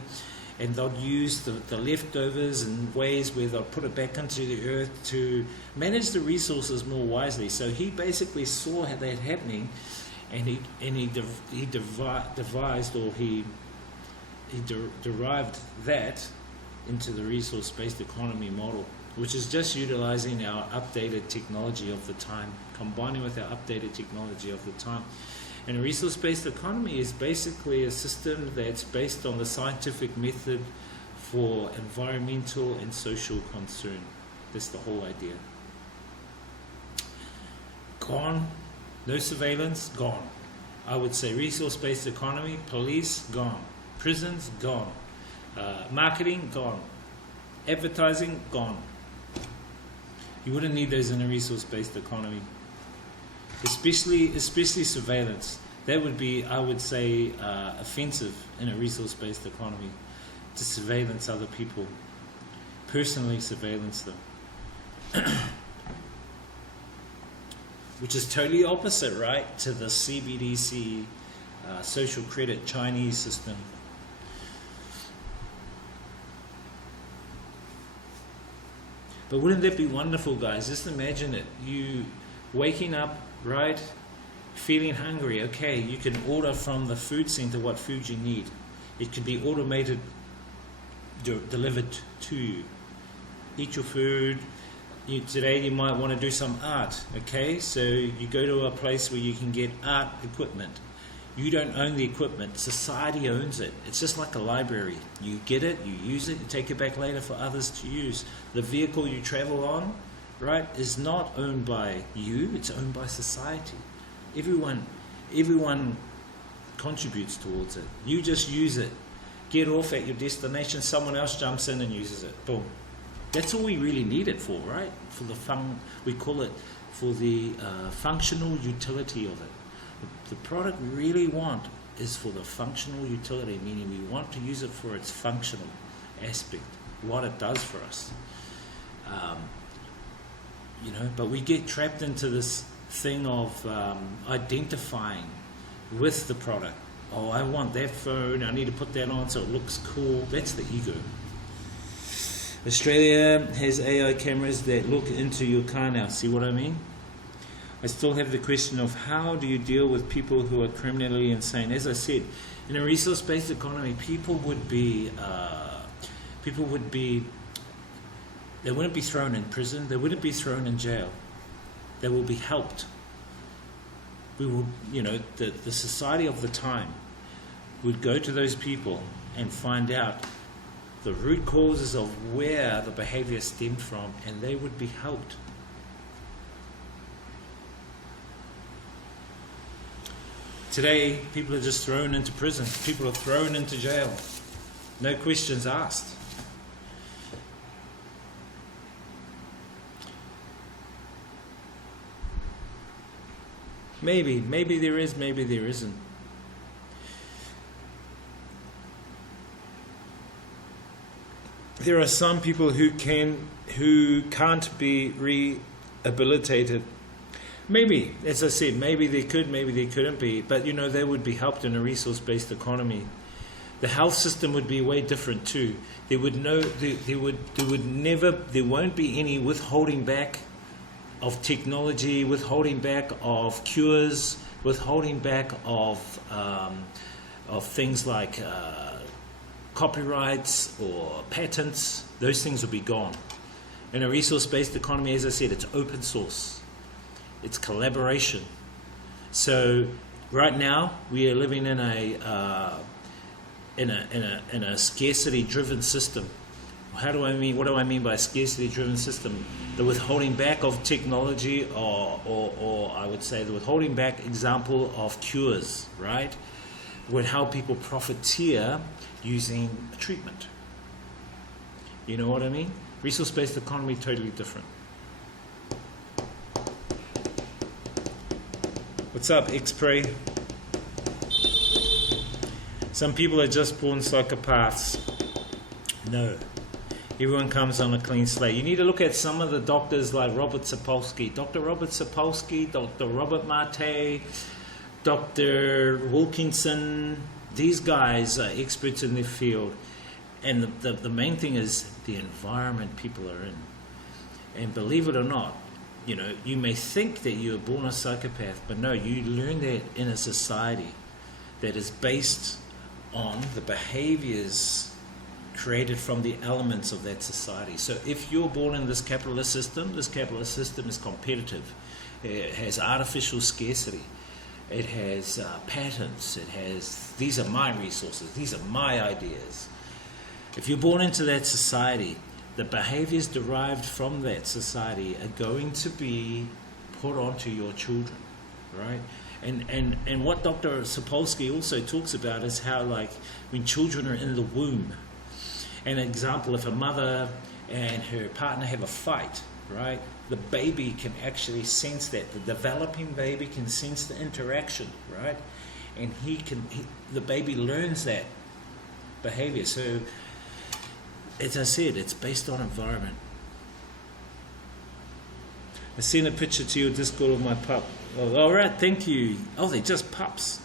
and they'll use the leftovers in ways where they'll put it back into the earth to manage the resources more wisely. So he basically saw that happening, and he devised, or he derived that into the resource-based economy model, which is just utilizing our updated technology of the time, combining with our updated technology of the time. And a resource-based economy is basically a system that's based on the scientific method for environmental and social concern. That's the whole idea. Gone. No surveillance, gone. I would say resource-based economy, police, gone. Prisons, gone. Marketing, gone. Advertising, gone. You wouldn't need those in a resource-based economy. Especially surveillance. That would be, I would say, offensive in a resource-based economy, to surveillance other people, personally surveillance them. Which is totally opposite, right, to the CBDC social credit Chinese system. But wouldn't that be wonderful, guys? Just imagine it. You waking up, right, feeling hungry. Okay, you can order from the food center what food you need. It could be automated, delivered to you. Eat your food. Today you might want to do some art. Okay, so you go to a place where you can get art equipment. You don't own the equipment. Society owns it. It's just like a library. You get it, you use it, you take it back later for others to use. The vehicle you travel on, right, is not owned by you. It's owned by society. Everyone contributes towards it. You just use it. Get off at your destination. Someone else jumps in and uses it. Boom. That's all we really need it for, right? For the we call it for the functional utility of it. The product we really want is for the functional utility, meaning we want to use it for its functional aspect, what it does for us. But we get trapped into this thing of identifying with the product. Oh, I want that phone, I need to put that on so it looks cool. That's the ego. Australia has AI cameras that look into your car now. See what I mean? I still have the question of how do you deal with people who are criminally insane? As I said, in a resource-based economy, people wouldn't be thrown in prison. They wouldn't be thrown in jail. They will be helped. we will, the society of the time would go to those people and find out the root causes of where the behavior stemmed from, and they would be helped. Today, people are just thrown into prison. People are thrown into jail. No questions asked. Maybe there is, maybe there isn't. There are some people who can't be rehabilitated. Maybe, as I said, maybe they could, maybe they couldn't be, but they would be helped in a resource-based economy. The health system would be way different too. There won't be any withholding back of technology, withholding back of cures, withholding back of things like copyrights or patents. Those things will be gone. In a resource-based economy, as I said, it's open source. It's collaboration. So right now we are living in a scarcity-driven system. What do I mean by a scarcity-driven system? The withholding back of technology, or I would say the withholding back example of cures, right? Would help people profiteer using a treatment. You know what I mean? Resource-based economy, totally different. What's up, X-Pray? Some people are just born psychopaths. No. Everyone comes on a clean slate. You need to look at some of the doctors like Robert Sapolsky. Dr. Robert Sapolsky, Dr. Robert Mate, Dr. Wilkinson. These guys are experts in their field. And the main thing is the environment people are in. And believe it or not, you may think that you were born a psychopath, but no, you learn that in a society that is based on the behaviors created from the elements of that society. So if you're born in this capitalist system is competitive. It has artificial scarcity. It has patents. These are my resources. These are my ideas. If you're born into that society, the behaviors derived from that society are going to be put onto your children, right? And what Dr. Sapolsky also talks about is how, like, when children are in the womb, an example, if a mother and her partner have a fight, right, the baby can actually sense that. The developing baby can sense the interaction, right? And the baby learns that behavior. So, as I said, it's based on environment. I sent a picture to your Discord of my pup. Oh, all right, thank you. Oh, they're just pups.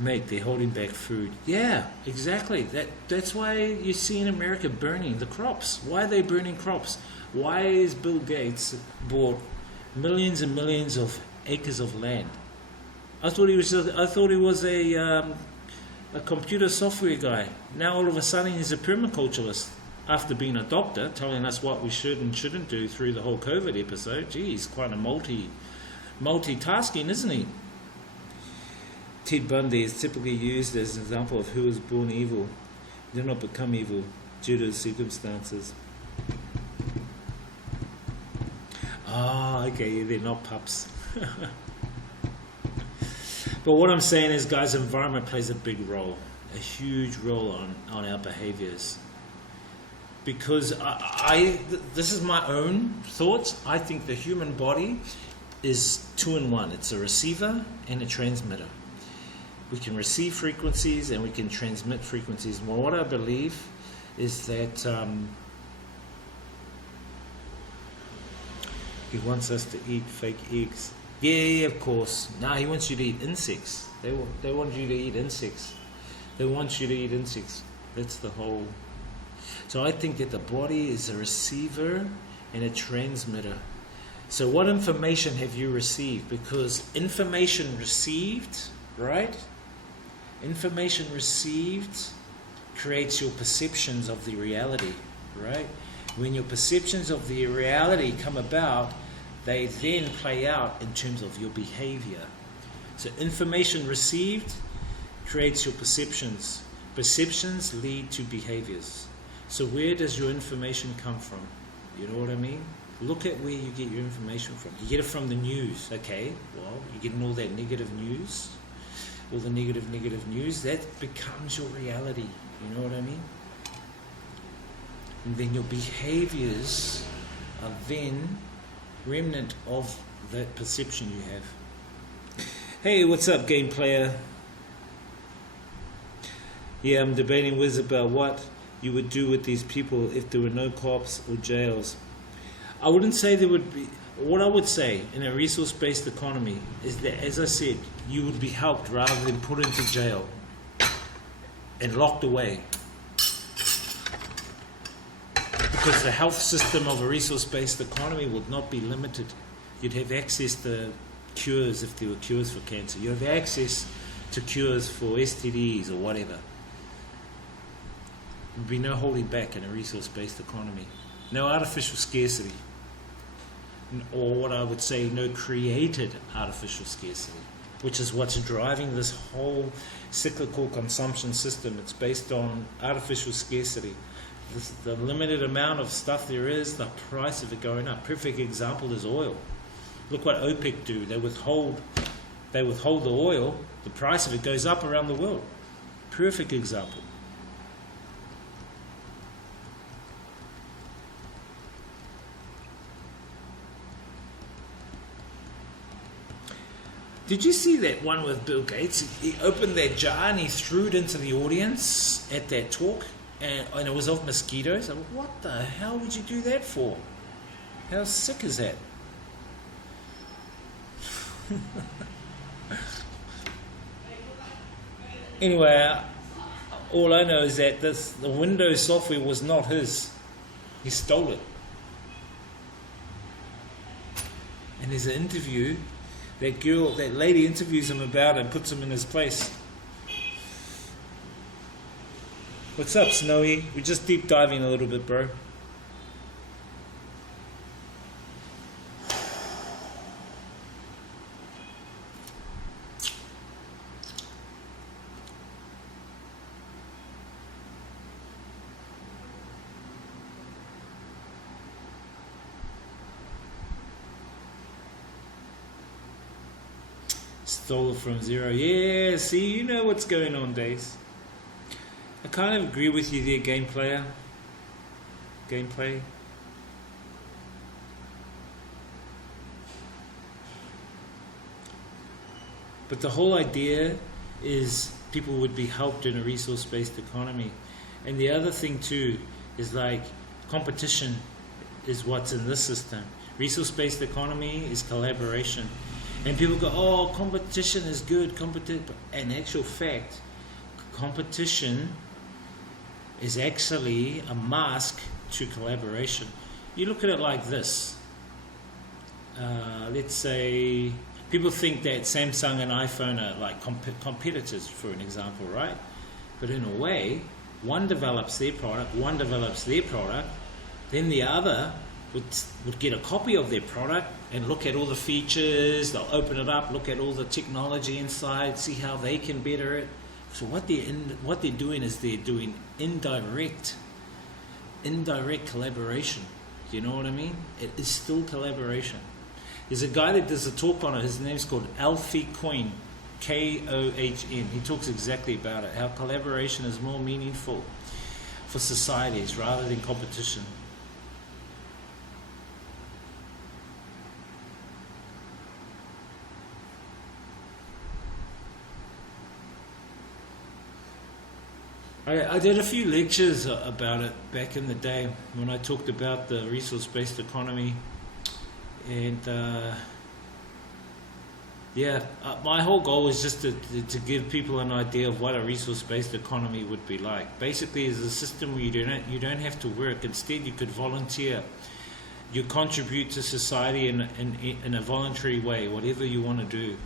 Mate, they're holding back food. Yeah, exactly. That's why you see in America burning the crops. Why are they burning crops? Why is Bill Gates bought millions and millions of acres of land? I thought he was a computer software guy. Now all of a sudden he's a permaculturalist after being a doctor, telling us what we should and shouldn't do through the whole COVID episode. Gee, he's quite a multitasking, isn't he? Ted Bundy is typically used as an example of who was born evil, did not become evil due to circumstances. Oh, okay, they're not pups. But what I'm saying is, guys, environment plays a big role, a huge role on our behaviors. Because this is my own thoughts. I think the human body is 2 in 1. It's a receiver and a transmitter. We can receive frequencies and we can transmit frequencies. Well, what I believe is that he wants us to eat fake eggs. Yeah, of course. No, he wants you to eat insects. They want you to eat insects. They want you to eat insects. That's the whole. So I think that the body is a receiver and a transmitter. So what information have you received? Because information received, right? Information received creates your perceptions of the reality, right? When your perceptions of the reality come about, they then play out in terms of your behavior. So information received creates your perceptions. Perceptions lead to behaviors. So where does your information come from? You know what I mean? Look at where you get your information from. You get it from the news. Okay, well, you're getting all that negative news, all the negative news. That becomes your reality. You know what I mean? And then your behaviors are then remnant of that perception you have. Hey, what's up, game player? Yeah, I'm debating with about what you would do with these people if there were no cops or jails. I wouldn't say there would be. What I would say in a resource-based economy is that, as I said, you would be helped rather than put into jail and locked away. Because the health system of a resource-based economy would not be limited. You'd have access to cures if there were cures for cancer. You have access to cures for STDs or whatever. There'd be no holding back in a resource-based economy. No artificial scarcity. Or what I would say, no created artificial scarcity, which is what's driving this whole cyclical consumption system. It's based on artificial scarcity. The limited amount of stuff there is, the price of it going up. Perfect example is oil. Look what OPEC do. They withhold the oil, the price of it goes up around the world. Perfect example. Did you see that one with Bill Gates? He opened that jar and he threw it into the audience at that talk, and it was of mosquitoes. I'm like, what the hell would you do that for? How sick is that? Anyway, all I know is that the Windows software was not his. He stole it. And there's an interview. That lady interviews him about it and puts him in his place. What's up, Snowy? We're just deep diving a little bit, bro. Stole it from zero. Yeah, see, you know what's going on, Days. I kind of agree with you there, gameplay. But the whole idea is people would be helped in a resource-based economy. And the other thing too is like competition is what's in this system. Resource-based economy is collaboration. And people go, oh, competition is good. But in actual fact, competition is actually a mask to collaboration. You look at it like this. Let's say people think that Samsung and iPhone are like competitors, for an example, right? But in a way, one develops their product, then the other would get a copy of their product and look at all the features. They'll open it up, look at all the technology inside, see how they can better it. So what they're doing is they're doing indirect collaboration. Do you know what I mean? It is still collaboration. There's a guy that does a talk on it. His name's called Alfie Kohn, Kohn. He talks exactly about it, how collaboration is more meaningful for societies rather than competition. I did a few lectures about it back in the day when I talked about the resource-based economy, and my whole goal was just to give people an idea of what a resource-based economy would be like. Basically, it's a system where you don't have to work. Instead, you could volunteer. You contribute to society in a voluntary way, whatever you want to do.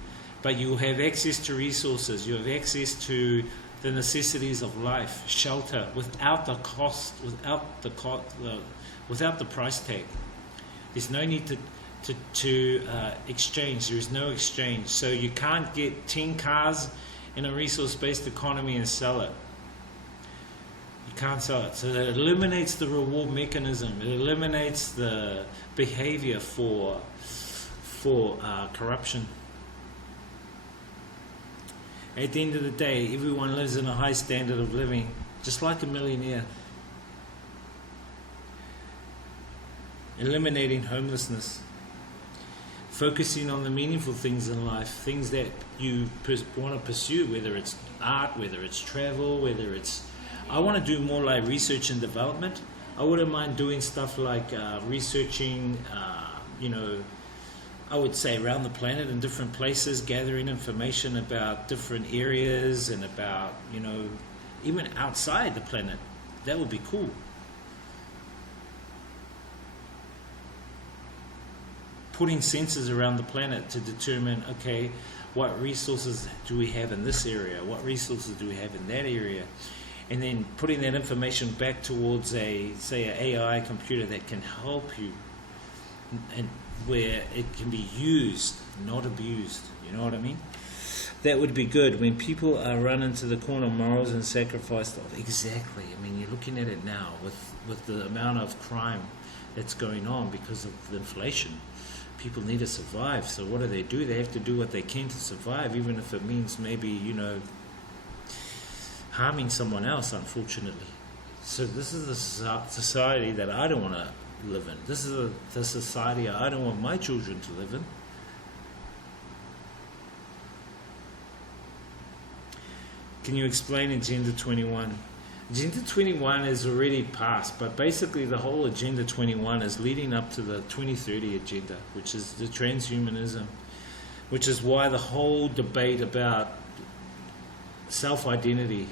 But you have access to resources. You have access to the necessities of life, shelter, without the cost, without the price tag. There's no need to to exchange. There is no exchange. So you can't get 10 cars in a resource-based economy and sell it. You can't sell it. So it eliminates the reward mechanism. It eliminates the behavior for corruption. At the end of the day, everyone lives in a high standard of living, just like a millionaire. Eliminating homelessness. Focusing on the meaningful things in life, things that you want to pursue, whether it's art, whether it's travel, whether it's... I want to do more like research and development. I wouldn't mind doing stuff like researching, I would say around the planet in different places, gathering information about different areas and about, even outside the planet. That would be cool. Putting sensors around the planet to determine, okay, what resources do we have in this area? What resources do we have in that area? And then putting that information back towards say an AI computer that can help you, and where it can be used, not abused. You know what I mean? That would be good. When people are run into the corner, morals and sacrifice. Exactly. I mean, you're looking at it now with the amount of crime that's going on because of the inflation. People need to survive. So what do? They have to do what they can to survive, even if it means maybe, harming someone else, unfortunately. So this is the society that I don't want to live in. This is the society I don't want my children to live in. Can you explain Agenda 21? Agenda 21 is already passed, but basically the whole Agenda 21 is leading up to the 2030 agenda, which is the transhumanism, which is why the whole debate about self-identity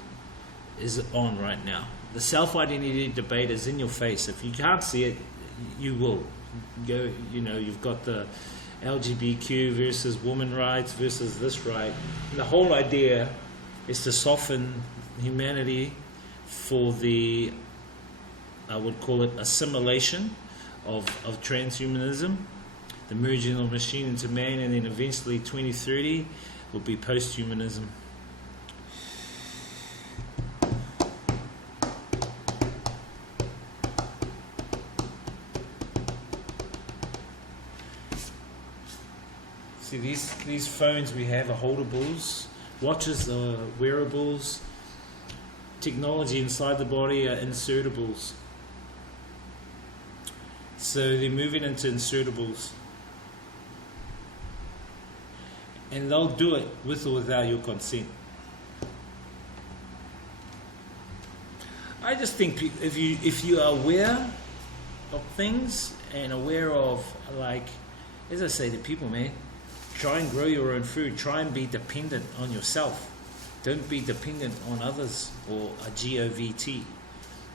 is on right now. The self-identity debate is in your face. If you can't see it, you will. You've got the LGBTQ versus women rights versus this right. And the whole idea is to soften humanity for the, I would call it, assimilation of transhumanism, the merging of machine into man, and then eventually 2030 will be post-humanism. See, these phones we have are holdables, watches are wearables, technology inside the body are insertables. So they're moving into insertables. And they'll do it with or without your consent. I just think if you are aware of things and aware of, like, as I say to people, man, try and grow your own food. Try and be dependent on yourself. Don't be dependent on others or a GOVT.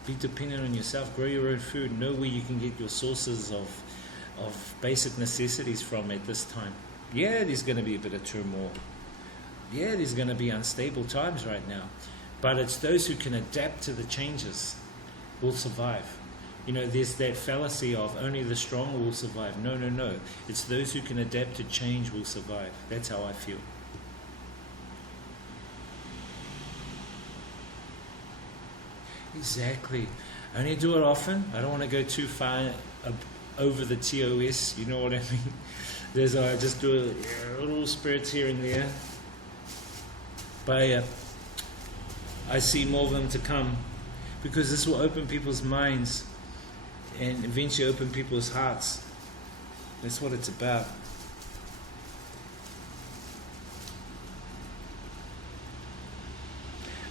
Be dependent on yourself. Grow your own food. Know where you can get your sources of basic necessities from at this time. Yeah, there's going to be a bit of turmoil. Yeah, there's going to be unstable times right now. But it's those who can adapt to the changes will survive. There's that fallacy of only the strong will survive. No. It's those who can adapt to change will survive. That's how I feel. Exactly. I only do it often. I don't want to go too far over the TOS. You know what I mean? I just do a little spirits here and there. But I see more of them to come, because this will open people's minds and eventually open people's hearts. That's what it's about.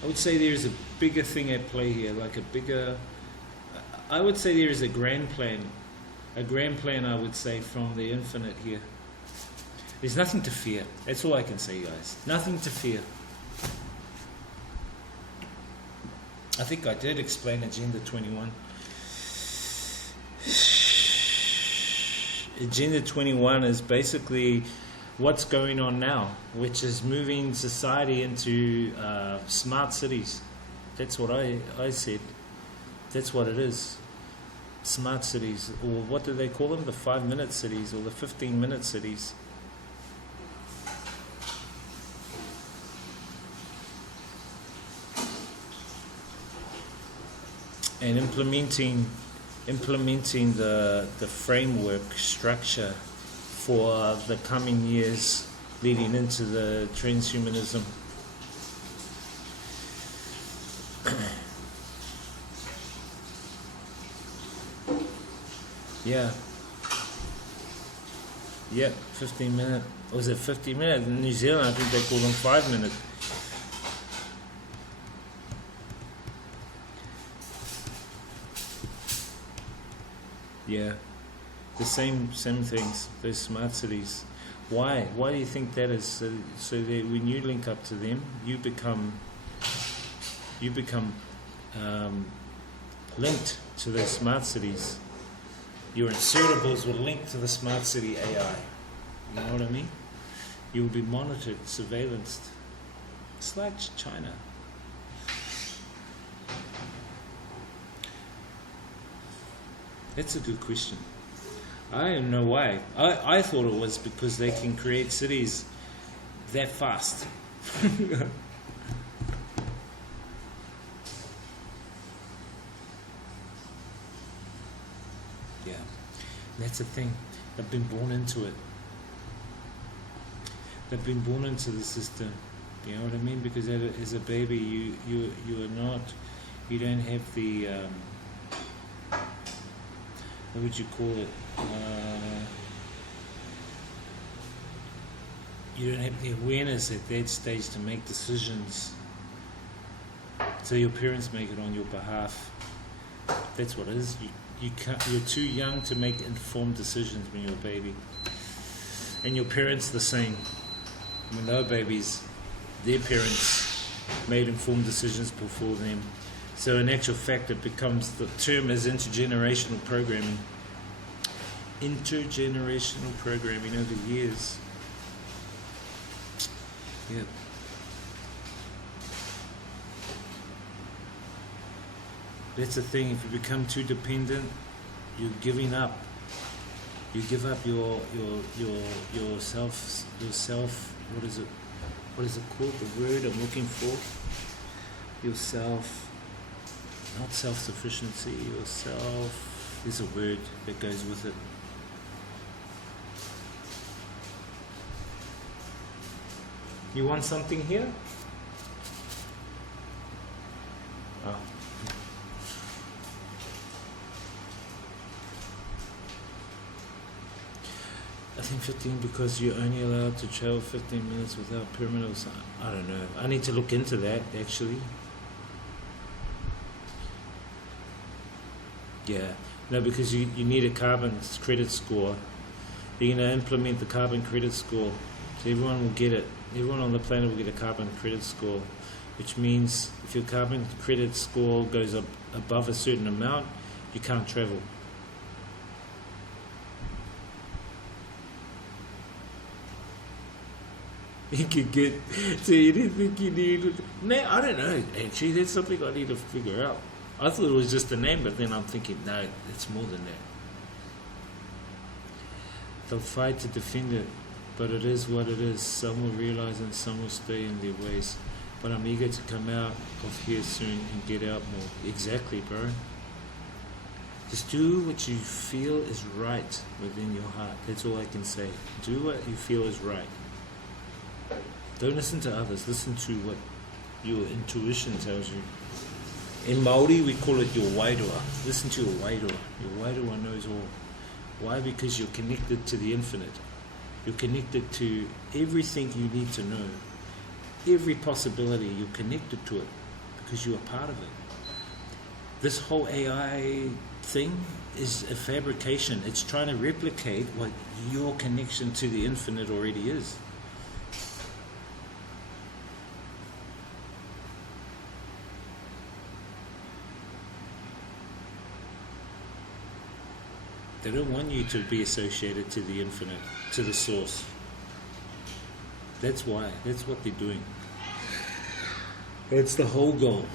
I would say there's a bigger thing at play here, I would say there is a grand plan, I would say, from the infinite here. There's nothing to fear. That's all I can say, guys. Nothing to fear. I think I did explain Agenda 21. Agenda 21 is basically what's going on now, which is moving society into smart cities. That's what I said. That's what it is. smart cities, or what do they call them? The 5-minute cities or the 15-minute cities. And implementing the framework structure for the coming years leading into the transhumanism. Yeah. Yep, 15-minute. Was it 15-minute? In New Zealand, I think they call them 5-minute. Yeah, the same things. Those smart cities. Why? Why do you think that is? So that when you link up to them, you become linked to those smart cities. Your insertables will link to the smart city AI. You know what I mean? You will be monitored, surveillanced. It's like China. That's a good question. I don't know why. I thought it was because they can create cities that fast. Yeah, that's the thing. They've been born into it. They've been born into the system. You know what I mean? Because as a baby, you are not. You don't have the. What would you call it? You don't have the awareness at that stage to make decisions. So your parents make it on your behalf. That's what it is. You can't, you're too young to make informed decisions when you're a baby. And your parents the same. When they were babies, their parents made informed decisions before them. So in actual fact, it becomes, the term is intergenerational programming. Intergenerational programming over years. Yeah. That's the thing. If you become too dependent, you're giving up. You give up your self. What is it? What is it called? The word I'm looking for. Yourself. Not self-sufficiency. Yourself. There's a word that goes with it. You want something here? Oh. I think 15 because you're only allowed to travel 15 minutes without permit or something. I don't know. I need to look into that actually. Yeah. No, because you need a carbon credit score. You're going to implement the carbon credit score. So everyone will get it. Everyone on the planet will get a carbon credit score, which means if your carbon credit score goes up above a certain amount, you can't travel. You could get, so you didn't think you needed, man, I don't know, actually, that's something I need to figure out. I thought it was just a name, but then I'm thinking, no, it's more than that. They'll fight to defend it, but it is what it is. Some will realize and some will stay in their ways. But I'm eager to come out of here soon and get out more. Exactly, bro. Just do what you feel is right within your heart. That's all I can say. Do what you feel is right. Don't listen to others. Listen to what your intuition tells you. In Māori, we call it your wairua. Listen to your wairua. Your wairua knows all. Why? Because you're connected to the infinite. You're connected to everything you need to know. Every possibility, you're connected to it because you're a part of it. This whole AI thing is a fabrication. It's trying to replicate what your connection to the infinite already is. They don't want you to be associated to the infinite, to the source. That's why. That's what they're doing. That's the whole goal.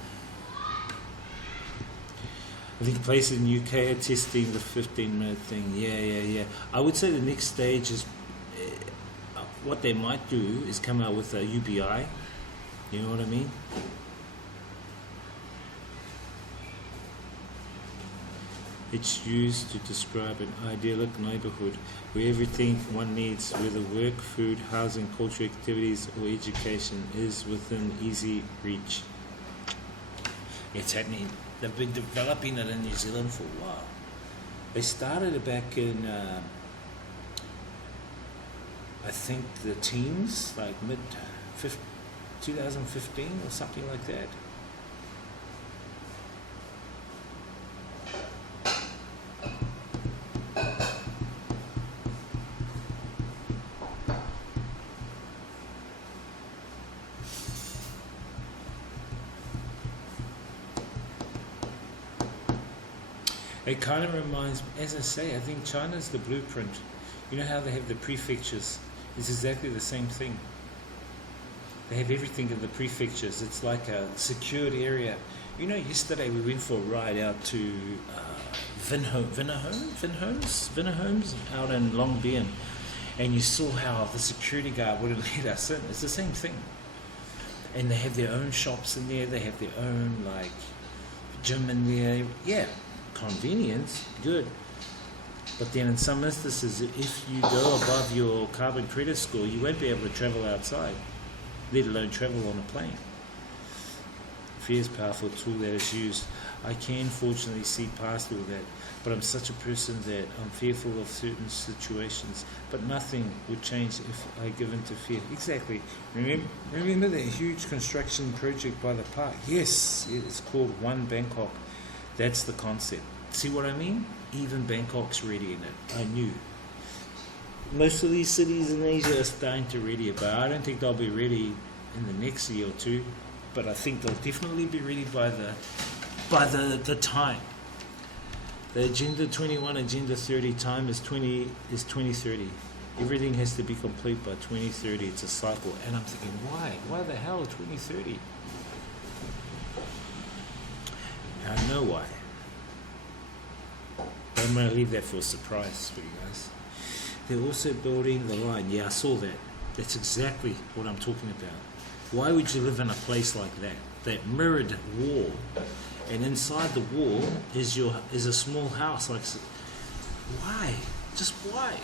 I think places in UK are testing the 15-minute thing. Yeah. I would say the next stage is what they might do is come out with a UBI. You know what I mean? It's used to describe an idyllic neighborhood where everything one needs, whether work, food, housing, cultural activities, or education, is within easy reach. It's happening. They've been developing it in New Zealand for a while. They started it back in, I think, the teens, like mid 2015 or something like that. It kind of reminds, as I say, I think China's the blueprint. You know how they have the prefectures? It's exactly the same thing. They have everything in the prefectures. It's like a secured area. You know, yesterday we went for a ride out to Vinhomes out in Long Bien, and you saw how the security guard wouldn't let us in. It's the same thing. And they have their own shops in there. They have their own like gym in there. Yeah. Convenience, good, but then in some instances, if you go above your carbon credit score, you won't be able to travel outside, let alone travel on a plane. Fear is a powerful tool that is used. I can fortunately see past all that, but I'm such a person that I'm fearful of certain situations, but nothing would change if I give in to fear. Exactly. Remember that huge construction project by the park? Yes, it's called One Bangkok. That's the concept. See what I mean? Even Bangkok's ready in it. I knew. Most of these cities in Asia are starting to ready it, but I don't think they'll be ready in the next year or two. But I think they'll definitely be ready by the time. The Agenda 21, Agenda 30 time is 2030. Everything has to be complete by 2030. It's a cycle. And I'm thinking, why? Why the hell 2030? I know why. But I'm going to leave that for a surprise for you guys. They're also building the line. Yeah, I saw that. That's exactly what I'm talking about. Why would you live in a place like that? That mirrored wall, and inside the wall is a small house. Like, why? Just why?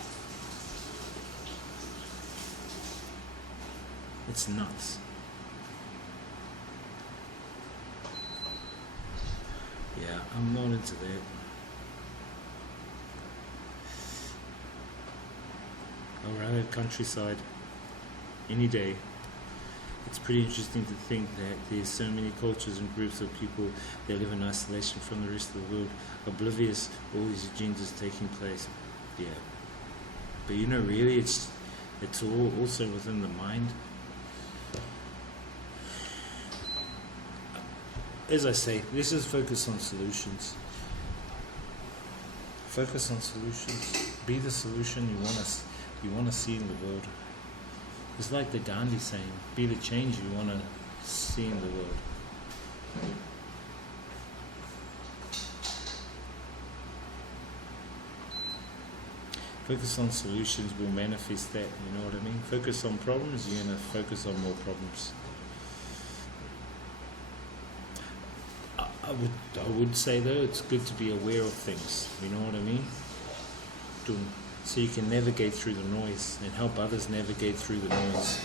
It's nuts. Yeah, I'm not into that. I'd rather countryside any day. It's pretty interesting to think that there's so many cultures and groups of people that live in isolation from the rest of the world, oblivious to all these agendas taking place. Yeah. But you know, really, it's all also within the mind. As I say, let's just focus on solutions. Focus on solutions. Be the solution you want to see in the world. It's like the Gandhi saying, be the change you want to see in the world. Focus on solutions will manifest that, you know what I mean? Focus on problems, you're going to focus on more problems. I would say though, it's good to be aware of things, you know what I mean? So you can navigate through the noise and help others navigate through the noise.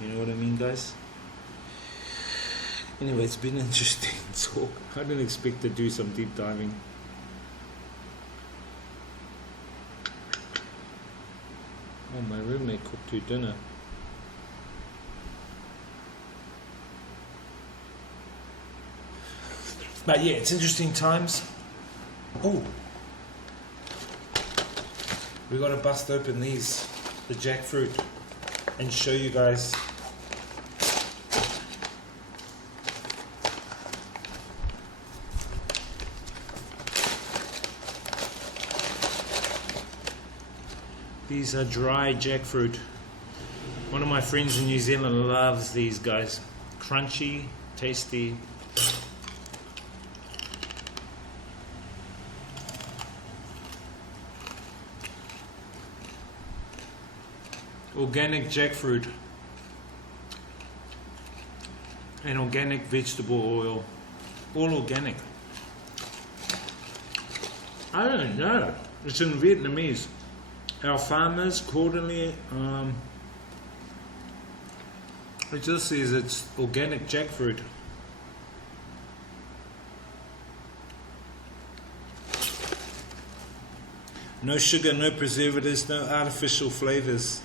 You know what I mean, guys? Anyway, it's been an interesting talk. I didn't expect to do some deep diving. Oh, my roommate cooked her dinner. But yeah, it's interesting times. Oh, we got to bust open the jackfruit, and show you guys. These are dry jackfruit. One of my friends in New Zealand loves these guys. Crunchy, tasty. Organic jackfruit and organic vegetable oil. All organic. I don't know. It's in Vietnamese. Our farmers quarterly, it just says it's organic jackfruit. No sugar, no preservatives, no artificial flavors.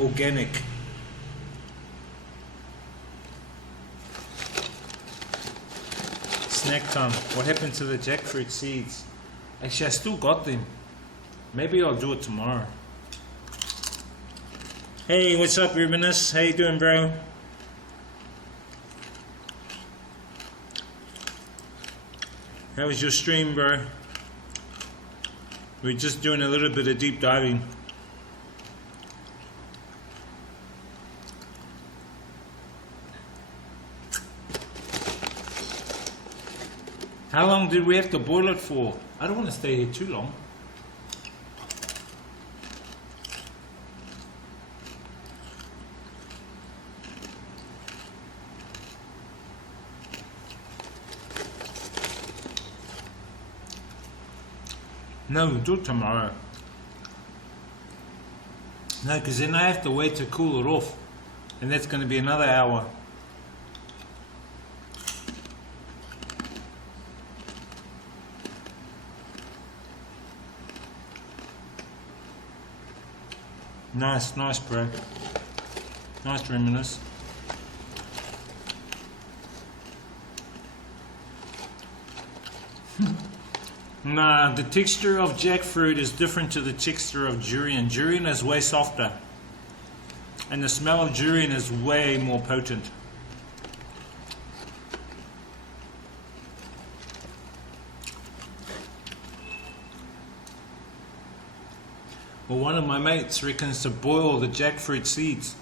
Organic. Snack time. What happened to the jackfruit seeds? Actually, I still got them. Maybe I'll do it tomorrow. Hey, what's up, Rubenus? How you doing, bro? How was your stream, bro? We're just doing a little bit of deep diving. How long did we have to boil it for? I don't want to stay here too long. No, we'll do it tomorrow. No, because then I have to wait to cool it off. And that's going to be another hour. Nice, nice, bro. Nice, Reminisce. Nah, the texture of jackfruit is different to the texture of durian. Durian is way softer. And the smell of durian is way more potent. Well, one of my mates reckons to boil the jackfruit seeds.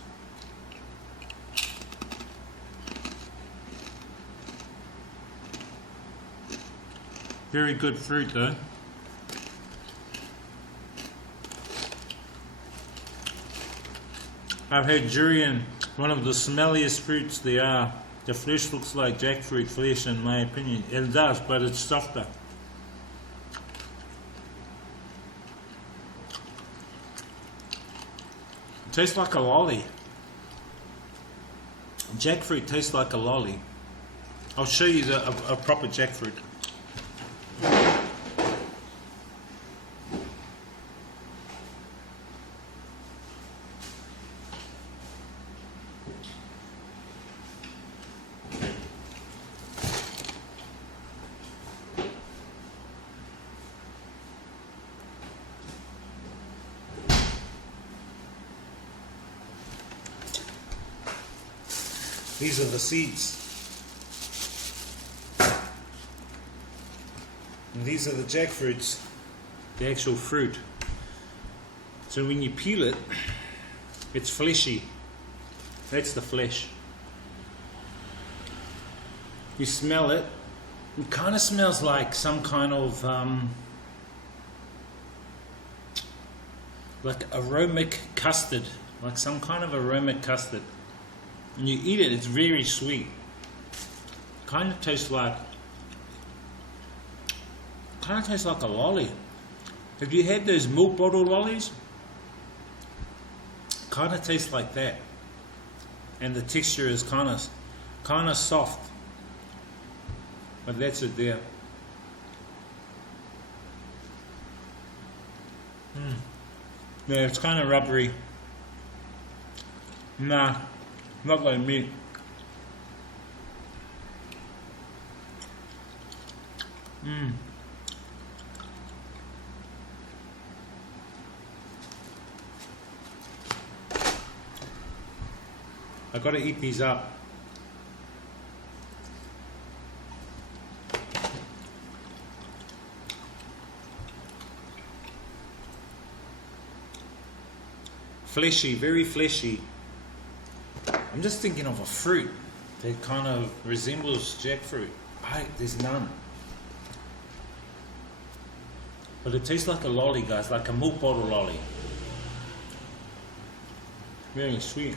Very good fruit though. I've had durian, one of the smelliest fruits there are. The flesh looks like jackfruit flesh in my opinion. It does, but it's softer. It tastes like a lolly. Jackfruit tastes like a lolly. I'll show you a proper jackfruit. These are the seeds. And these are the jackfruits, the actual fruit. So when you peel it, it's fleshy. That's the flesh. You smell it. It kind of smells like some kind of like aromatic custard, like some kind of aromatic custard. When you eat it, it's very sweet. Kind of tastes like a lolly. Have you had those milk bottle lollies? Kind of tastes like that. And the texture is kind of soft. But that's it there. Yeah, it's kind of rubbery. Nah, not like meat. I gotta eat these up. Fleshy, very fleshy. I'm just thinking of a fruit that kind of resembles jackfruit. There's none. But it tastes like a lolly, guys, like a milk bottle lolly. Very sweet.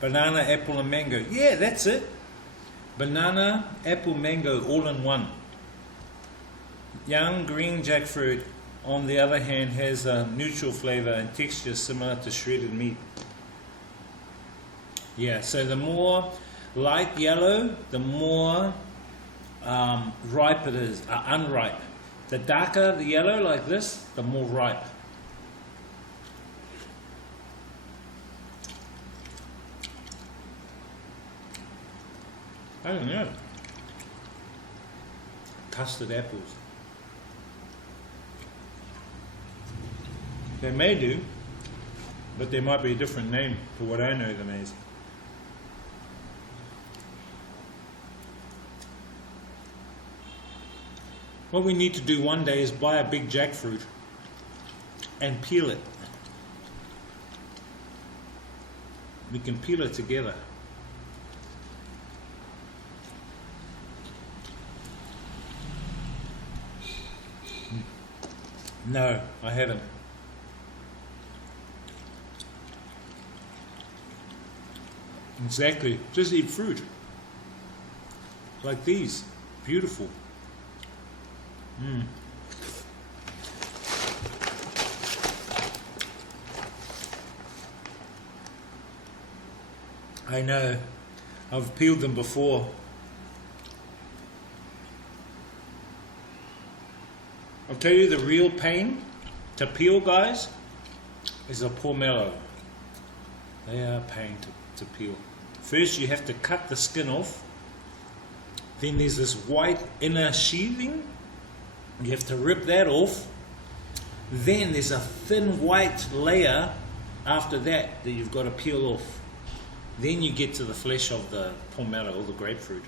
Banana, apple and mango. Yeah, that's it. Banana, apple, mango, all in one. Young green jackfruit, on the other hand, has a neutral flavor and texture similar to shredded meat. Yeah, so the more light yellow, the more ripe it is, unripe. The darker the yellow like this, the more ripe. I don't know. Custard apples. They may do, but there might be a different name for what I know them as. What we need to do one day is buy a big jackfruit and peel it. We can peel it together. No, I haven't. Exactly. Just eat fruit. Like these. Beautiful. I know. I've peeled them before. I'll tell you the real pain to peel, guys, is a pomelo. They are a pain to peel. First you have to cut the skin off. Then there's this white inner sheathing. You have to rip that off. Then there's a thin white layer after that you've got to peel off. Then you get to the flesh of the pomelo or the grapefruit.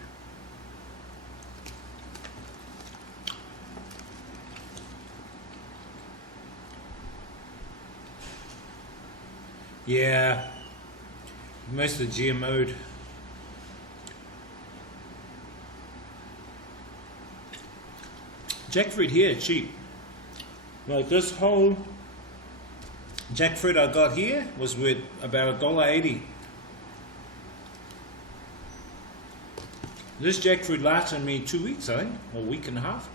Yeah, most of the GMO'd. Jackfruit here cheap. Like this whole jackfruit I got here was worth about $1.80. This jackfruit lasted me 2 weeks, I think, or a week and a half.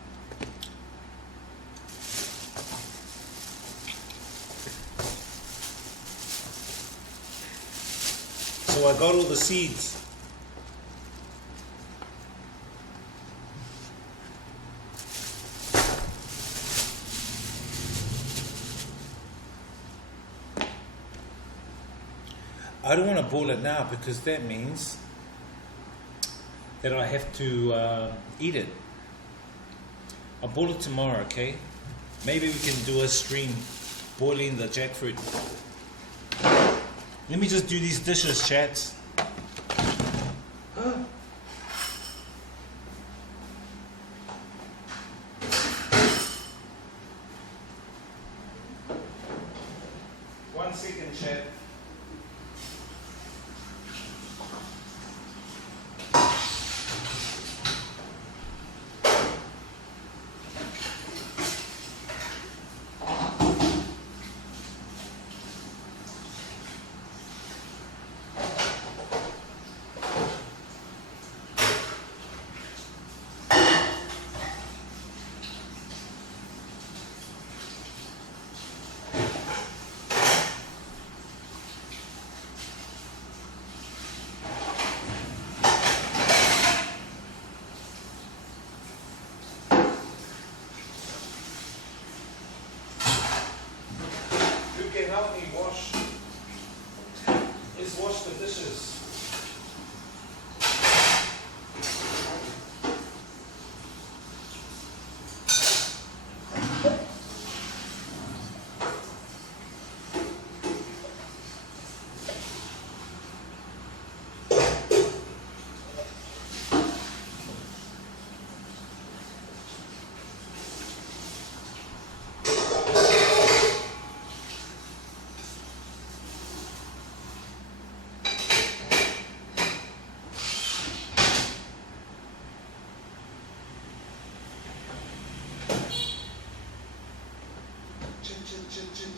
So I got all the seeds. I don't want to boil it now because that means that I have to eat it. I'll boil it tomorrow, okay? Maybe we can do a stream boiling the jackfruit. Let me just do these dishes, chats. One second, chat.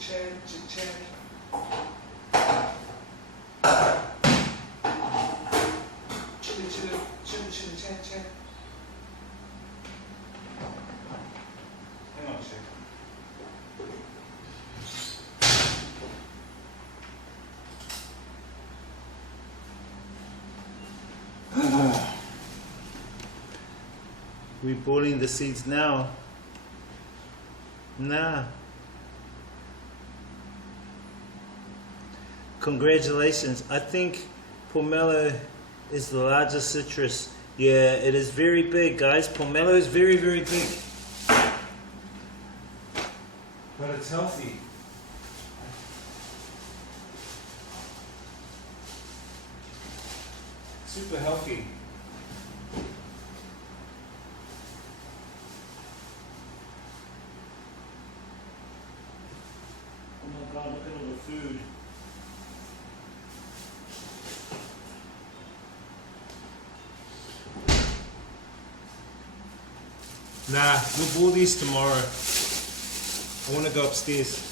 chat, chit chat. Chitty chitty, chitty chitty chat chat. Hang on a second. We're boiling the seeds now. Nah. Congratulations. I think pomelo is the largest citrus. Yeah, it is very big, guys. Pomelo is very, very big. But it's healthy. Super healthy. Oh my God, look at all the food. Nah, we'll boil these tomorrow. I want to go upstairs.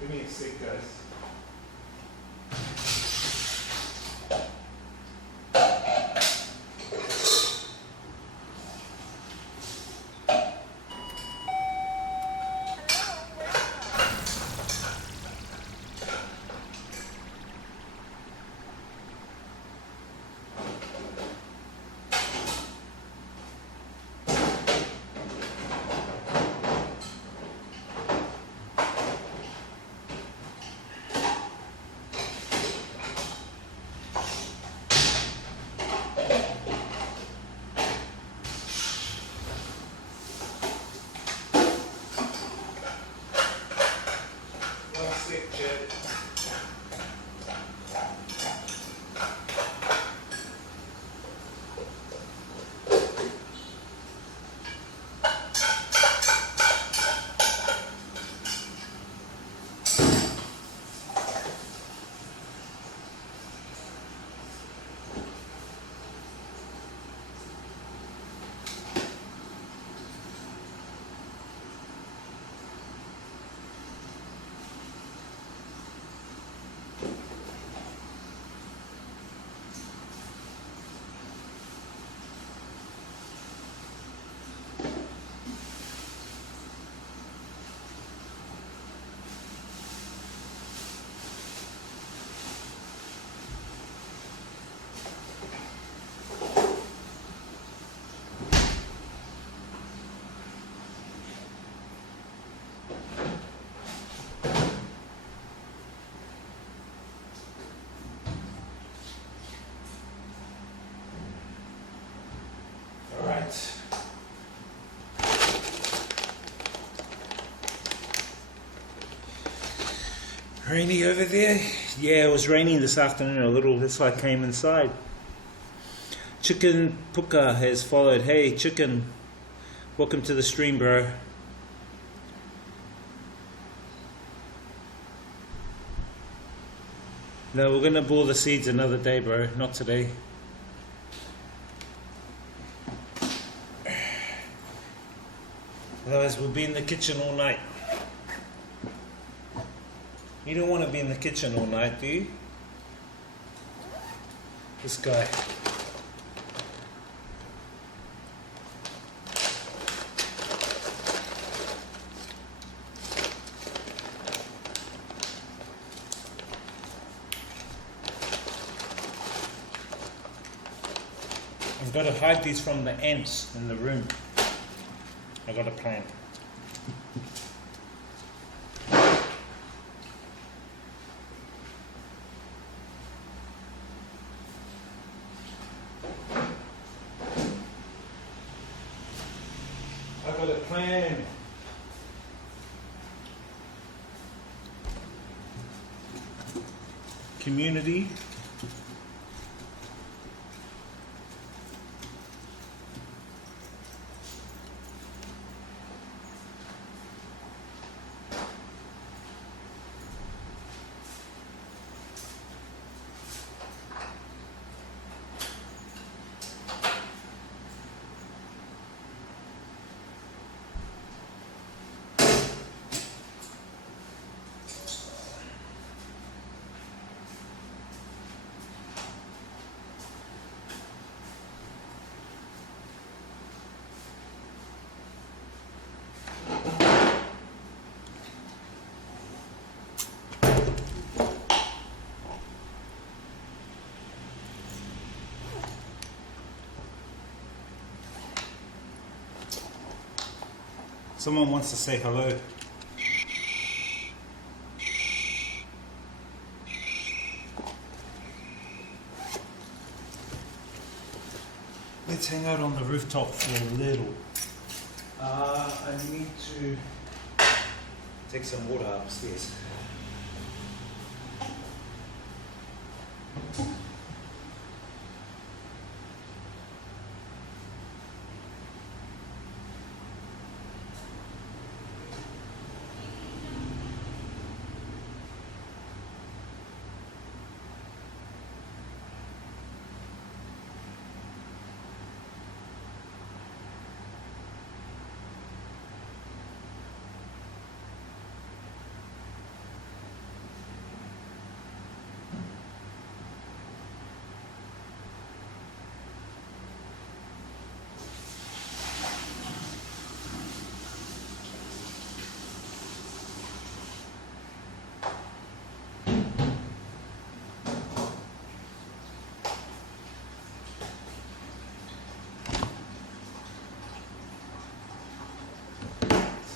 Give me a sec, guys. One sec, Jed. All right. Rainy over there? Yeah, it was raining this afternoon a little. That's why I came inside. Chicken Puka has followed. Hey, Chicken. Welcome to the stream, bro. No, we're going to boil the seeds another day, bro. Not today. Otherwise, we'll be in the kitchen all night. You don't want to be in the kitchen all night, do you? This guy. I've got to hide these from the ants in the room. I've got a plan. I've got a plan. Community. Someone wants to say hello. Let's hang out on the rooftop for a little. I need to take some water upstairs.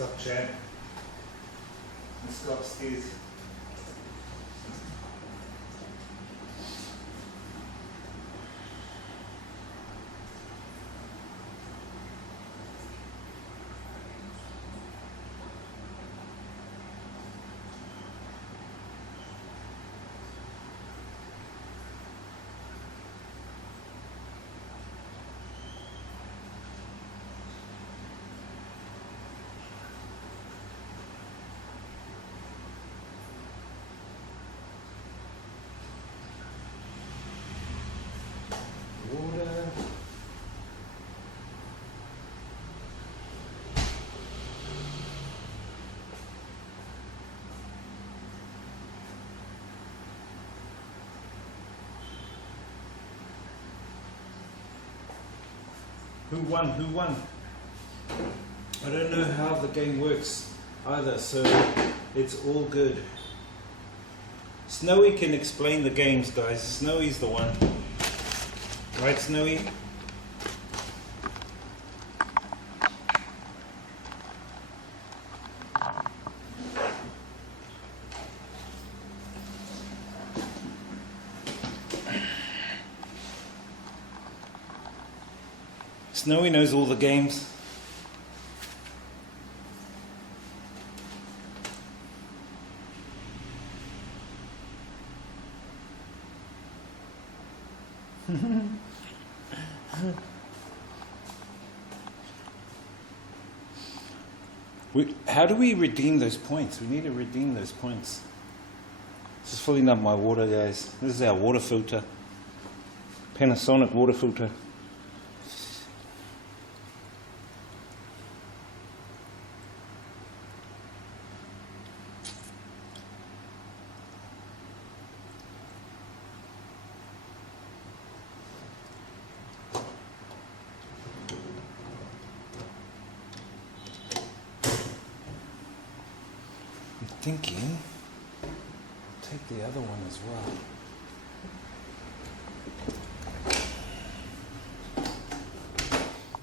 What's up, Chad? Let's go upstairs. Water. Who won? Who won? I don't know how the game works either, so it's all good. Snowy can explain the games, guys. Snowy's the one. Right, Snowy? Snowy knows all the games. How do we redeem those points? We need to redeem those points. Just filling up my water, guys. This is our water filter. Panasonic water filter. Thinking, take the other one as well.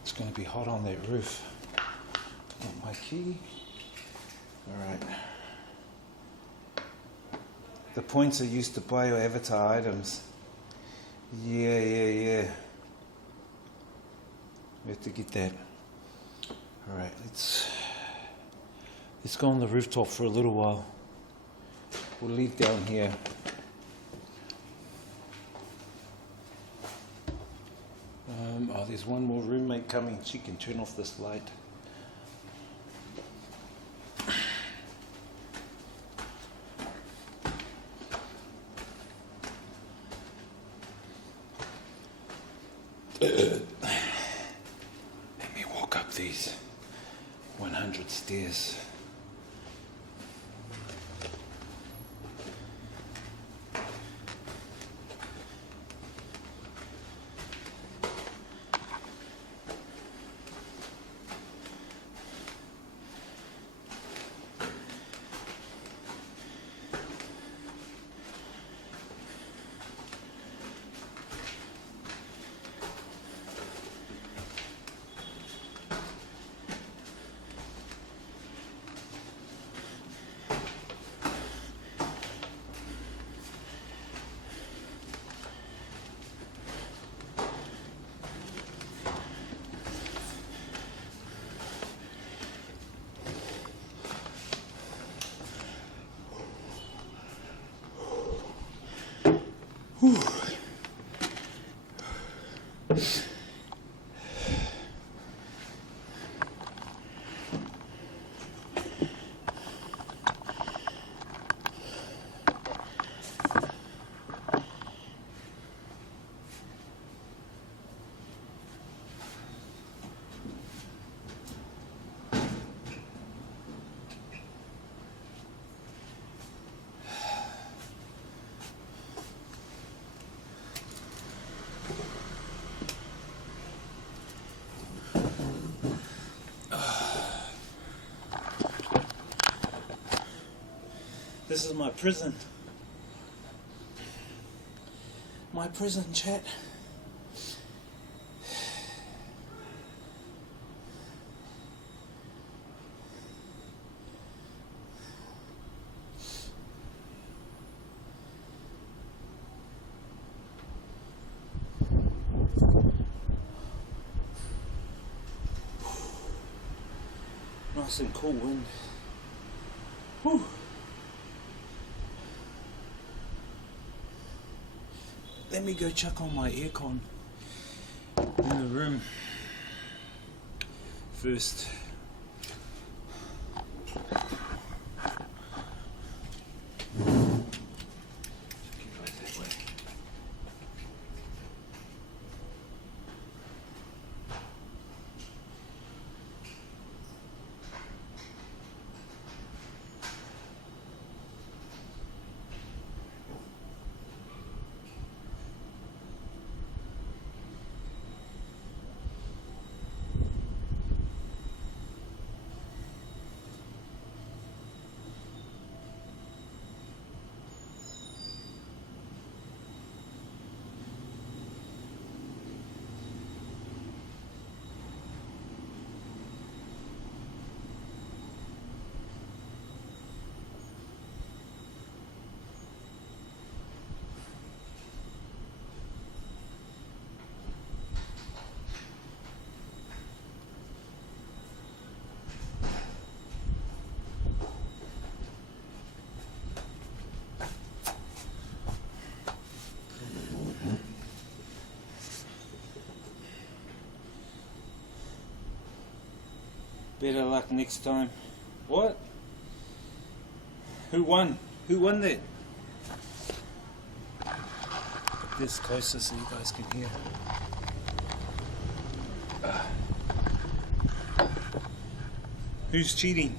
It's going to be hot on that roof. Got my key. Alright. The points are used to buy your avatar items. Yeah. We have to get that. Alright, let's go on the rooftop for a little while. We'll leave down here. There's one more roommate coming. She can turn off this light. Let me walk up these 100 stairs. This is my prison. My prison, chat. Nice and cool wind. Whew. Let me go check on my aircon in the room first. Better luck next time. What? Who won? Who won that? Put this closer so you guys can hear. Who's cheating?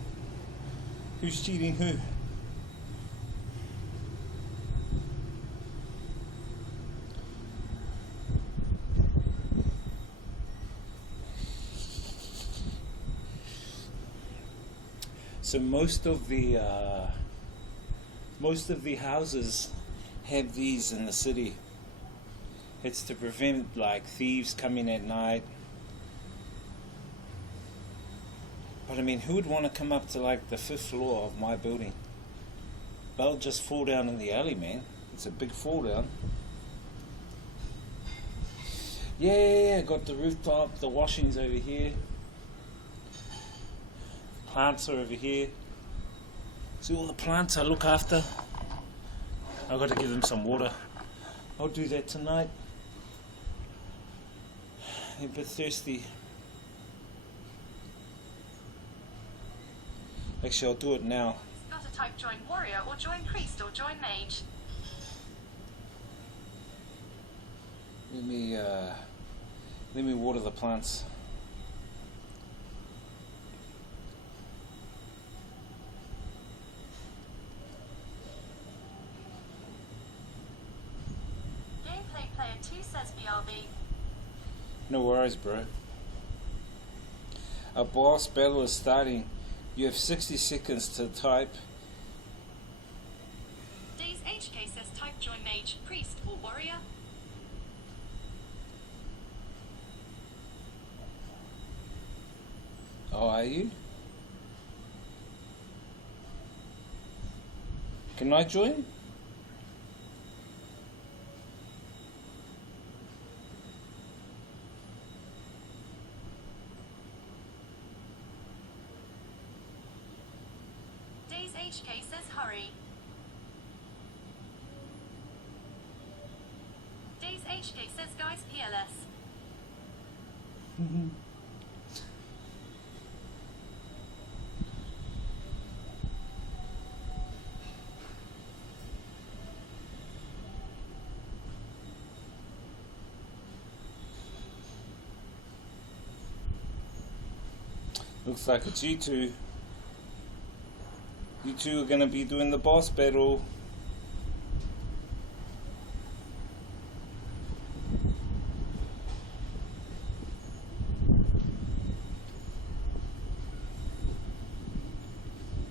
Who's cheating who? So most of the houses have these in the city. It's to prevent like thieves coming at night. But I mean, who would want to come up to like the 5th floor of my building? They'll just fall down in the alley, man. It's a big fall down. Yeah, got the rooftop, the washing's over here. Plants are over here. See all the plants I look after? I've got to give them some water. I'll do that tonight. They're a bit thirsty. Actually, I'll do it now. Got to type join warrior or join priest or join mage. Let me water the plants. Gameplay player 2 says BRB. No worries, bro. A boss battle is starting. You have 60 seconds to type. Days HK says type join mage, priest or warrior. Oh, are you? Can I join? Days HK says hurry. HK says guys PLS. Looks like it's you two. You two are going to be doing the boss battle.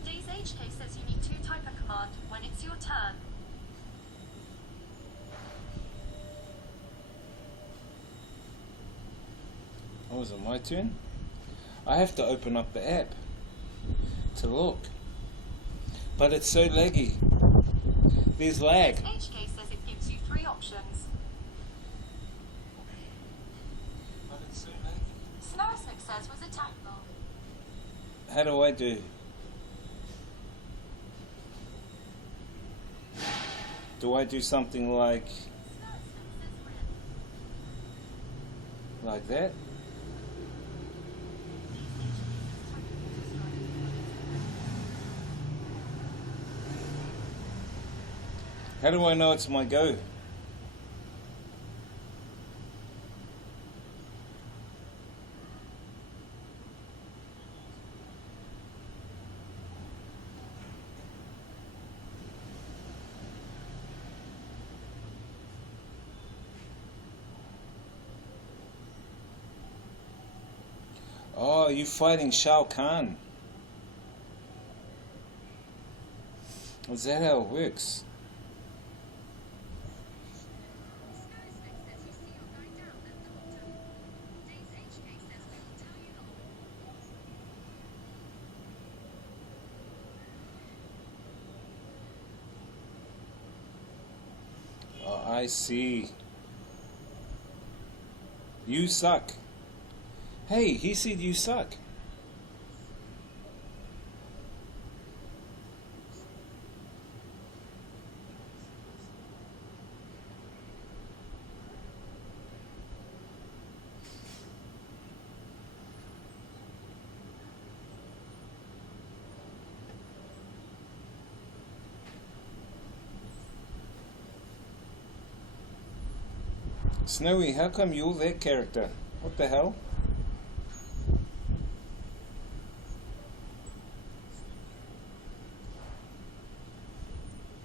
Days HK says you need to type a command when it's your turn. Oh, is it my turn? I have to open up the app to look. But it's so laggy. There's lag. HK says it gives you 3 options. But it's so laggy. Snowsmic says was attack mode. How do I do? Do I do something like that? How do I know it's my go? Oh, you're fighting Shao Kahn. Is that how it works? Oh, I see. You suck. Hey, he said you suck. Snowy, how come you're that character? What the hell?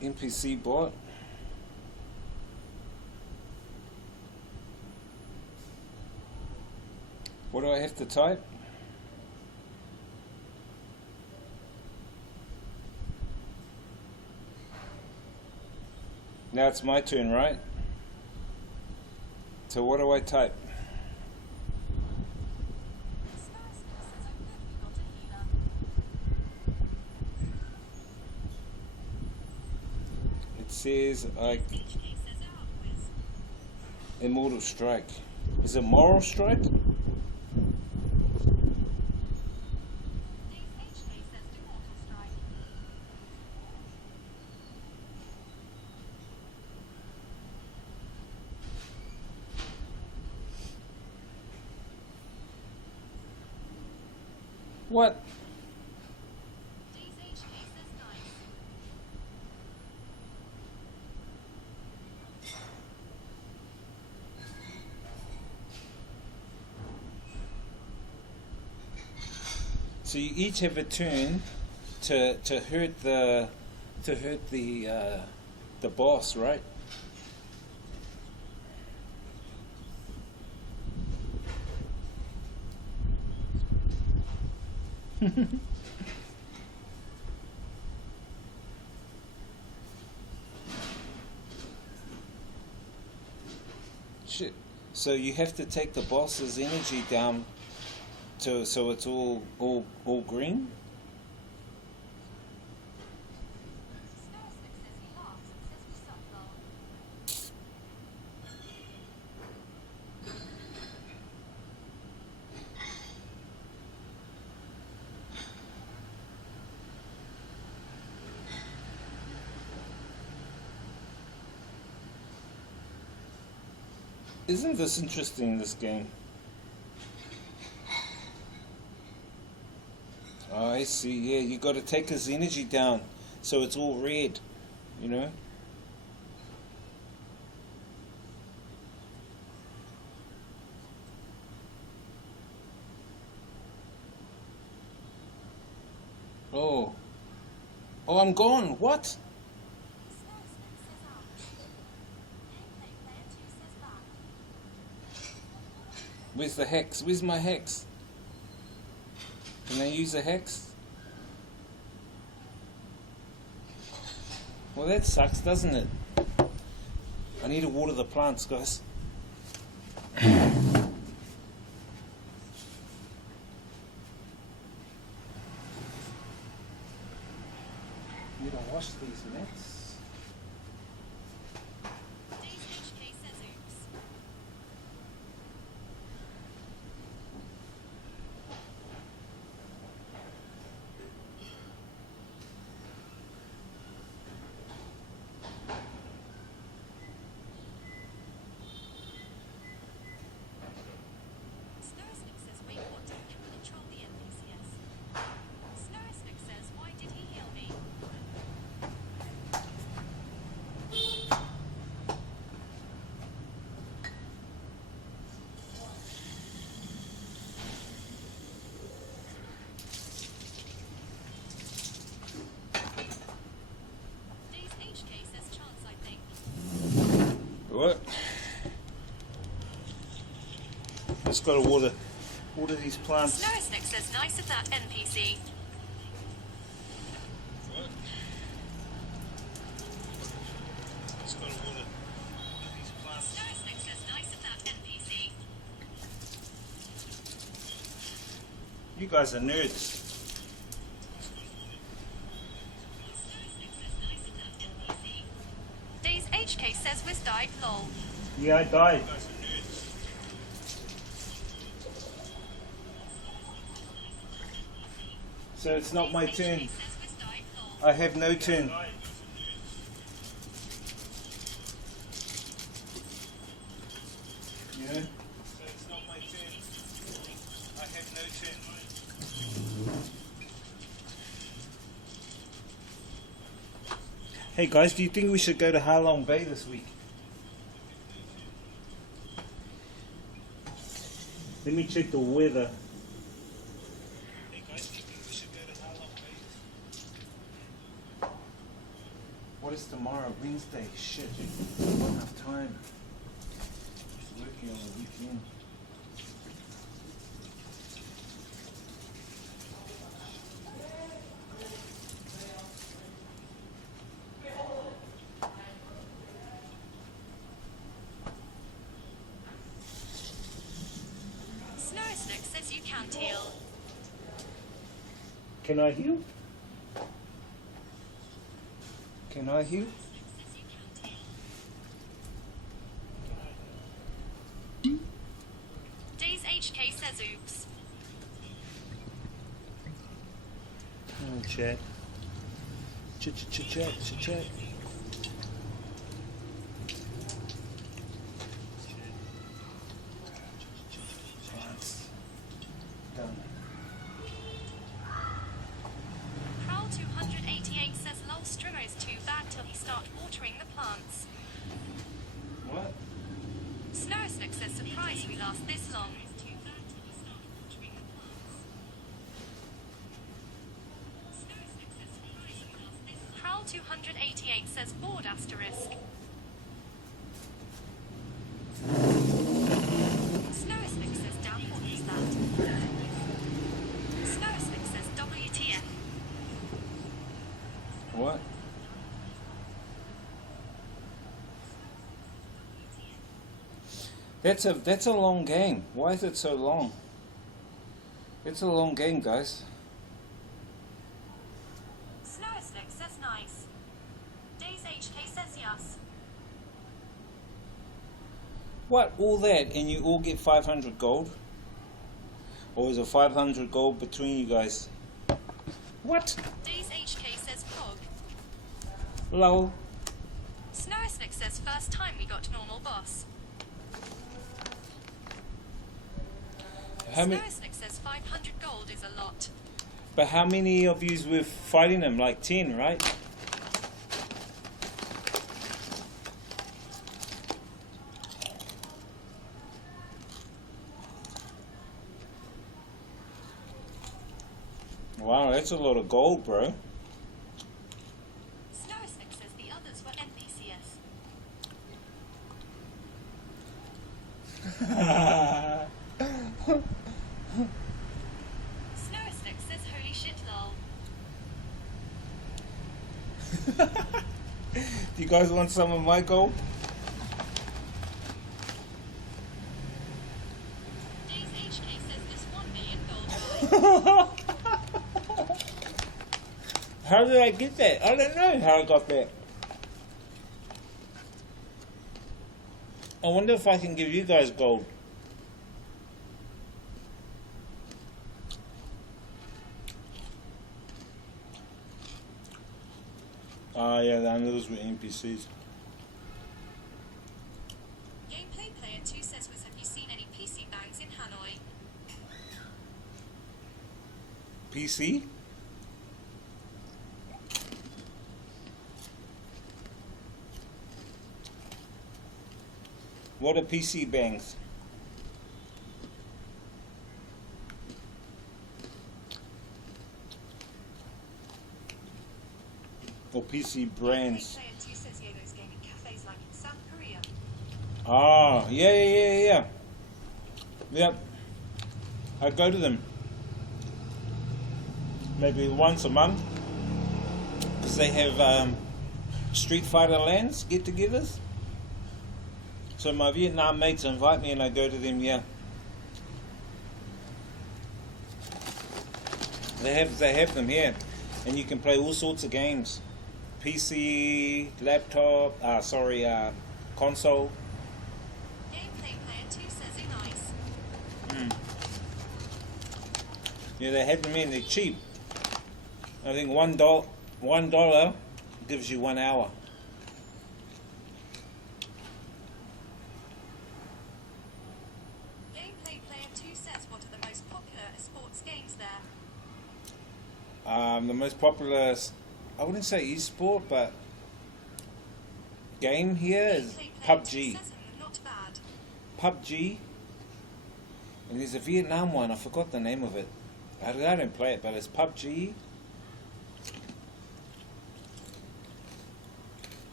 NPC bot? What do I have to type? Now it's my turn, right? So what do I type? It says like Immortal Strike. Is it Moral Strike? What? So you each have a turn to hurt the boss, right? Shit. So you have to take the boss's energy down to so it's all green? Isn't this interesting, this game? Oh, I see. Yeah, you got to take his energy down so it's all red, you know? Oh. Oh, I'm gone. What? Where's the hex? Where's my hex? Can I use a hex? Well, that sucks, doesn't it? I need to water the plants, guys. Need to wash these nets. What? Just got to water these plants. Snowsnick says nice of that NPC. What? Just got to water these plants. Snowsnick says nice of that NPC. You guys are nerds. Days HK says Wiz died, lol. Yeah, I died. So it's not my turn. I have no turn. You know? So it's not my turn. I have no turn. Hey guys, do you think we should go to Ha Long Bay this week? Let me check the weather. Hey guys, do you think we should go to Ha Long Bay? What is tomorrow? Wednesday? Shit, I don't have time. Just working on the weekend. Snowsnick says you can't heal. Can I heal? Can I heal? Days HK says oops. Oh, chat. Chat. Done. Prowl 288 says lol Strimmo's too bad till he start watering the plants. What? Snowsnick says surprised we last this long. Prowl 288 says bored asterisk. Snowsnick says damn what is that? Snowsnick says WTF. What? That's a long game. Why is it so long? It's a long game, guys. Snowsnick says nice. Days HK says yes. What? All that and you all get 500 gold? Or is it 500 gold between you guys? What? Days HK says pog. Lol. Snowsnick says first time we got normal boss. How many? Snowsnick says 500 gold is a lot. But how many of yous were fighting them? Like 10, right? Wow, that's a lot of gold, bro. Snowsnick says the others were NPCs. Snowsnick says holy shit lol. Do you guys want some of my gold? Days HK says this 1 million gold mine. How did I get that? I don't know how I got that. I wonder if I can give you guys gold. Ah, yeah, those were NPCs. Gameplay Player 2 says have you seen any PC bangs in Hanoi? PC? What are PC bangs? Or PC brands? Gameplay Player 2 says those gaming cafes like in South Korea. Ah, yeah. Yep. I go to them maybe once a month because they have Street Fighter LANs, get-togethers. So my Vietnam mates invite me and I go to them, yeah. They have them here. And you can play all sorts of games. PC, laptop, console. Gameplay Player 2 says nice. Yeah, they have them in, they're cheap. I think $1 gives you 1 hour. Gameplay Player 2 says what are the most popular sports games there? The most popular, I wouldn't say e-sport, but game here is Gameplay Player 2 PUBG. says not bad. PUBG. And there's a Vietnam one, I forgot the name of it. I don't play it, but it's PUBG.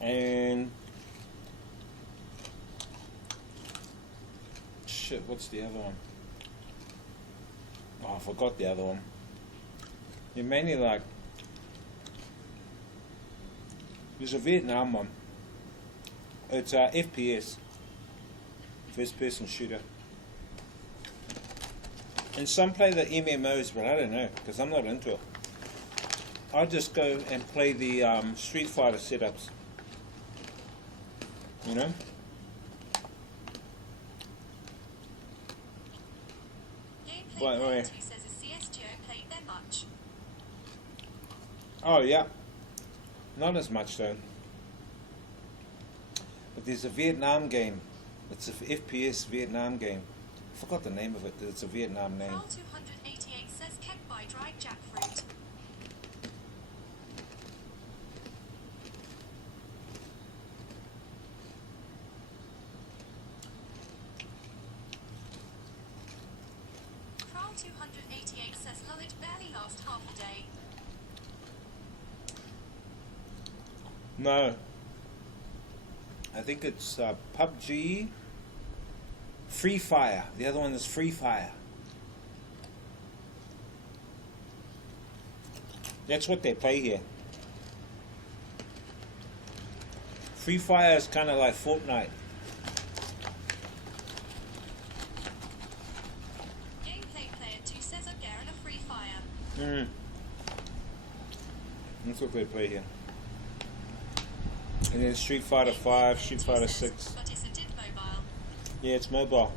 And shit, what's the other one? Oh, I forgot the other one. You're mainly like, there's a Vietnam one. It's FPS, first person shooter. And some play the MMOs, but I don't know, because I'm not into it. I just go and play the Street Fighter setups. You know? Gameplay Wait, Player wait. 2 says is CSGO played there much? Oh, yeah. Not as much, though. But there's a Vietnam game. It's a FPS Vietnam game. I forgot the name of it, because it's a Vietnam name. Carl 288 says kept by dried jackfruit. Carl 288 says lol it barely last half a day. No. I think it's PUBG, Free Fire. The other one is Free Fire. That's what they play here. Free Fire is kind of like Fortnite. Gameplay Player 2 says I'm getting a free fire. That's what they play here. And then Street Fighter 5, Street Fighter 6. But is it did mobile? Yeah, it's mobile.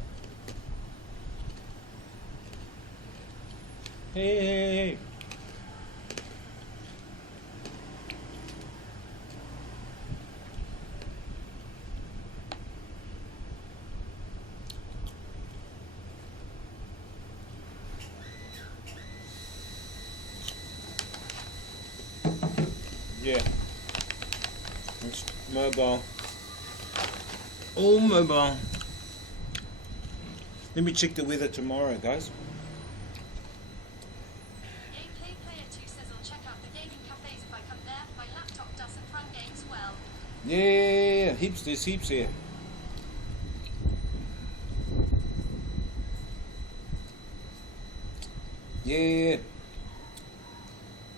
Hey. Yeah. It's mobile. All mobile. Let me check the weather tomorrow, guys. Gameplay Player 2 says I'll check out the gaming cafes if I come there. My laptop doesn't run games well. Yeah. There's heaps here. Yeah.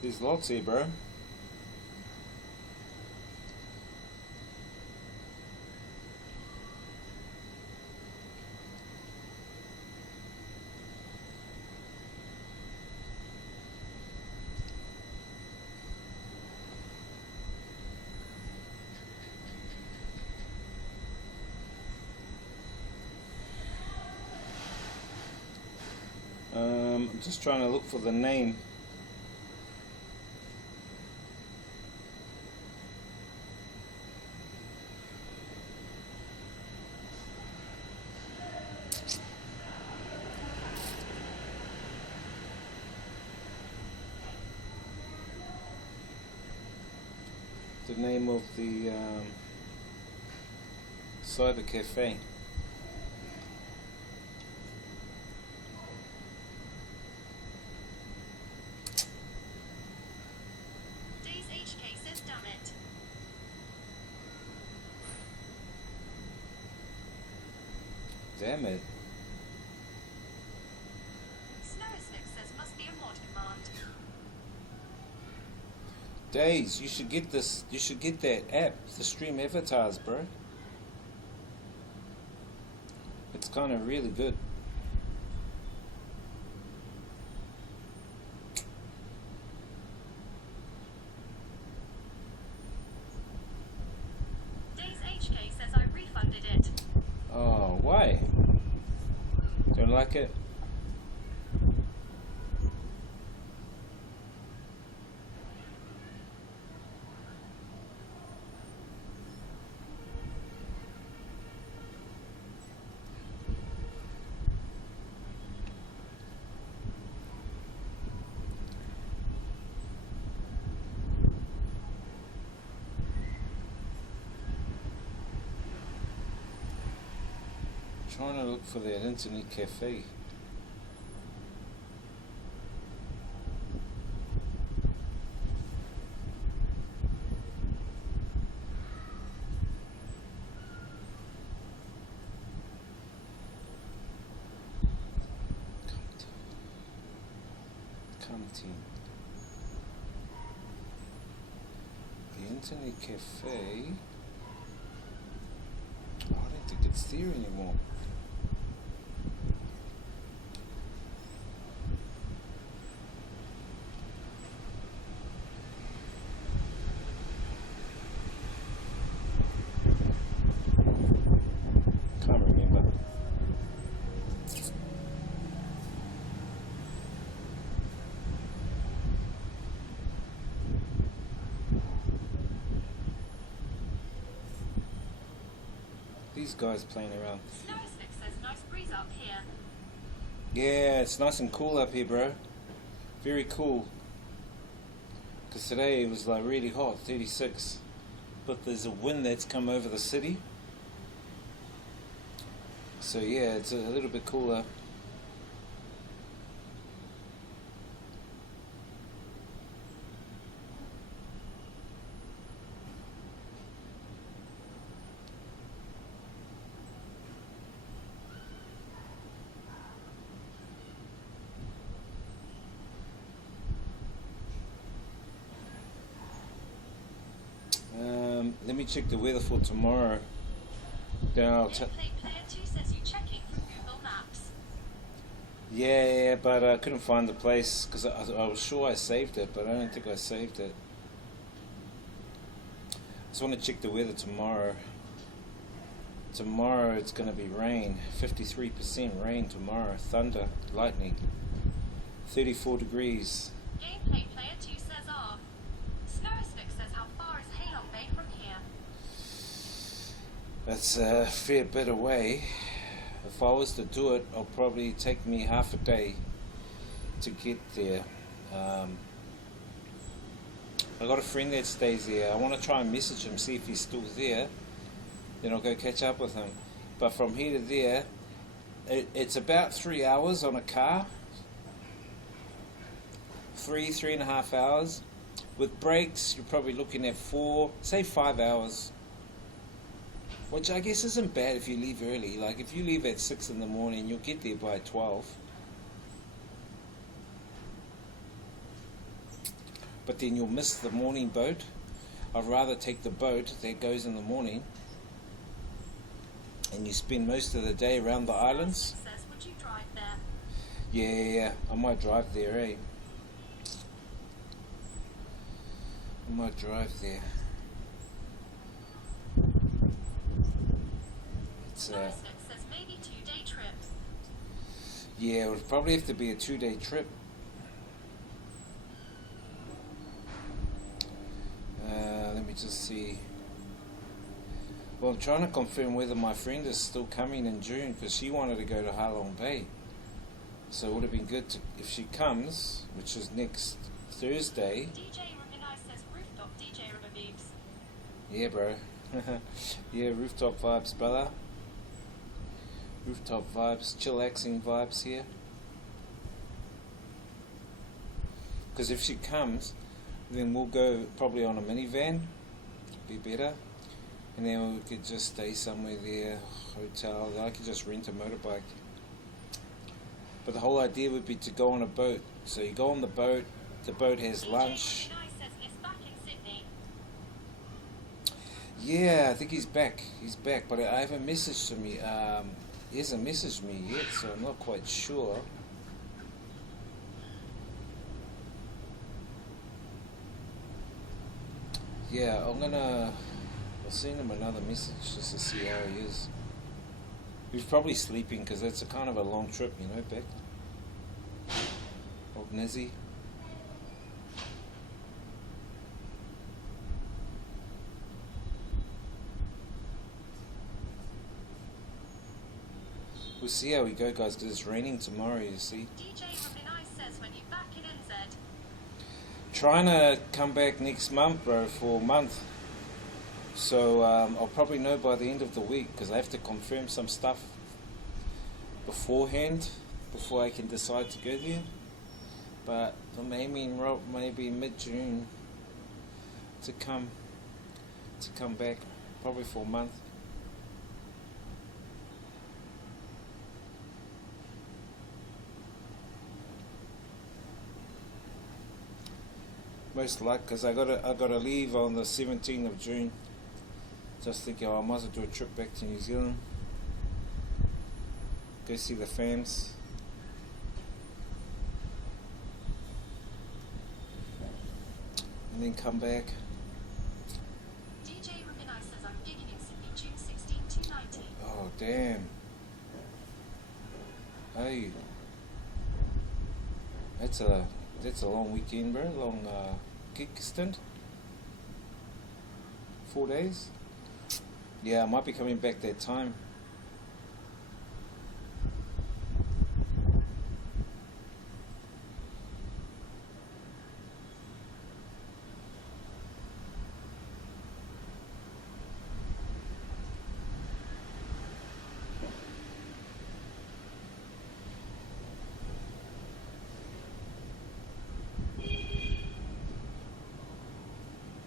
There's lots here, bro. I'm just trying to look for the name. The name of the cyber cafe. Days HK says damn it. Damn it. Snowsnick says must be a mod command. Days, you should get this. You should get that app, the Stream Avatars, bro. It's kind of really good. Days HK says I refunded it. Oh, why? Don't like it? Trying to look for that internet cafe. Content. The internet cafe. Oh, I don't think it's there anymore. Can't remember. These guys playing around. Snowsnick says nice breeze up here. Yeah, it's nice and cool up here, bro. Very cool. Because today it was like really hot, 36. But there's a wind that's come over the city. So yeah, it's a little bit cooler. Let me check the weather for tomorrow. Then I'll Gameplay Player 2 says you're checking from Google Maps. yeah, but I couldn't find the place because I was sure I saved it, but I don't think I saved it. I just want to check the weather tomorrow. Tomorrow it's going to be rain, 53% rain tomorrow, thunder, lightning, 34 degrees. Gameplay Player 2 says off. Snowsnick says how far is Halong Bay from here? That's a fair bit away. If I was to do it, it'll probably take me half a day to get there. I got a friend that stays there. I want to try and message him, see if he's still there. Then I'll go catch up with him. But from here to there, it's about 3 hours on a car. 3.5 hours. With breaks, you're probably looking at 5 hours. Which I guess isn't bad if you leave early. Like if you leave at 6 in the morning, you'll get there by 12. But then you'll miss the morning boat. I'd rather take the boat that goes in the morning. And you spend most of the day around the islands. Would you drive there? Yeah, I might drive there, eh? I might drive there. It's says maybe 2-day trip. yeah, it would probably have to be a 2-day trip. Let me just see. Well, I'm trying to confirm whether my friend is still coming in June because she wanted to go to Ha Long Bay. So it would have been good to, if she comes, which is next Thursday. DJ Rubinai says rooftop DJ Rubibeebs. Yeah, bro. Yeah, rooftop vibes, brother. Rooftop vibes, chillaxing vibes here. Because if she comes, then we'll go probably on a minivan. Be better. And then we could just stay somewhere there, hotel. I could just rent a motorbike. But the whole idea would be to go on a boat. So you go on the boat has lunch. Yeah, I think he's back. He's back, but I haven't messaged him. He hasn't messaged me yet, so I'm not quite sure. Yeah, I'll send him another message just to see how he is. He's probably sleeping because it's a kind of a long trip, you know, back. Old Nizzy. We'll see how we go, guys, because it's raining tomorrow, you see. DJ Rubinai says when you're back in NZ. Trying to come back next month, bro, for a month. So I'll probably know by the end of the week because I have to confirm some stuff beforehand before I can decide to go there. But I'm aiming maybe mid-June to come back, probably for a month. Most luck, because I gotta leave on the 17th of June. Just thinking, I might as well do a trip back to New Zealand. Go see the fams. And then come back. DJ Rubinai says I'm gigging in Sydney June 16 to 19. Oh, damn. Hey. That's a long weekend, bro. Long gig stint. 4 days. Yeah, I might be coming back that time.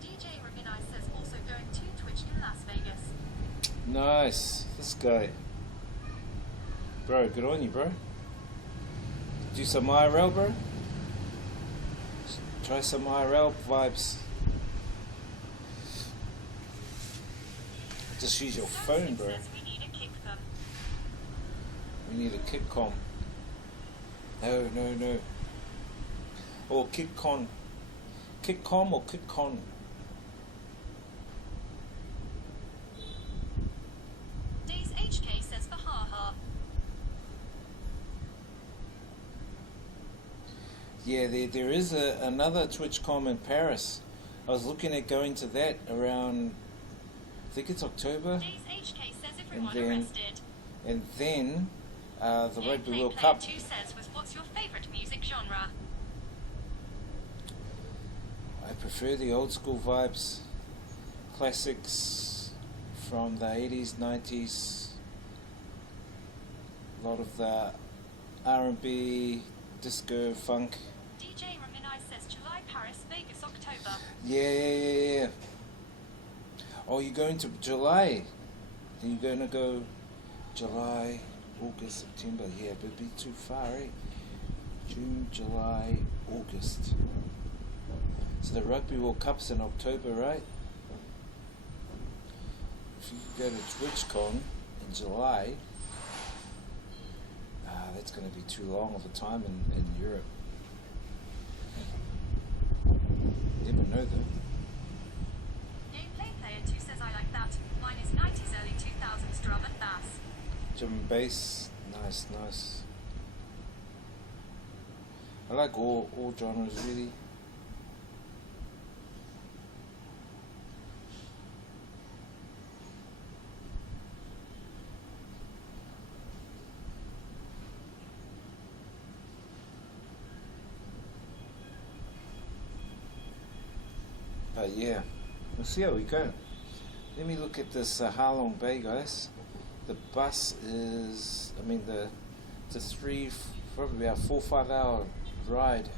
DJ Rubinai says also going to Twitch in Las Vegas. Nice. This guy. Bro, good on you, bro. Do some IRL, bro. Try some IRL vibes. Just use your phone, bro. We need a kick them. We need a kick com. No. Or kick con. Kick com or kick con. Days HK says for haha. Yeah, there is another TwitchCom in Paris. I was looking at going to that around, I think it's October. Days HK says everyone then- arrested. And then the Rugby Gameplay World Player Cup. 2 says what's your favourite music genre? I prefer the old school vibes, classics from the 80s, 90s, a lot of the R&B, disco, funk. DJ Raminai says July, Paris, Vegas, October. Yeah. Oh, you're going to July? Are you going to go July, August, September? Yeah, but it'd be too far, eh? June, July, August. So the Rugby World Cup's in October, right? If you go to TwitchCon in July, that's going to be too long of a time in Europe. Never know though. Gameplay Player 2 says I like that. Mine is 90s, early 2000s drum and bass. Drum and bass, nice. I like all genres really. But yeah, we'll see how we go. Let me look at this Ha Long Bay, guys. The bus is, it's a probably about 4 or 5 hour ride.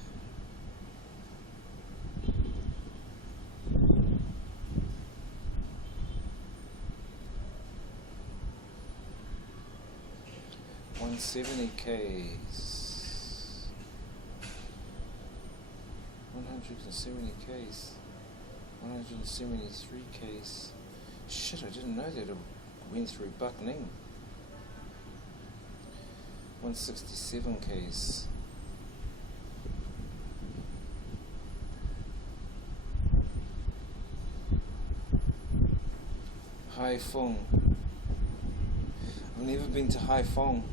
$170 Ks. 170 Ks. 173 Ks. Shit, I didn't know that it went through Buckning. 167 Ks. Hai Phong. I've never been to Hai Phong.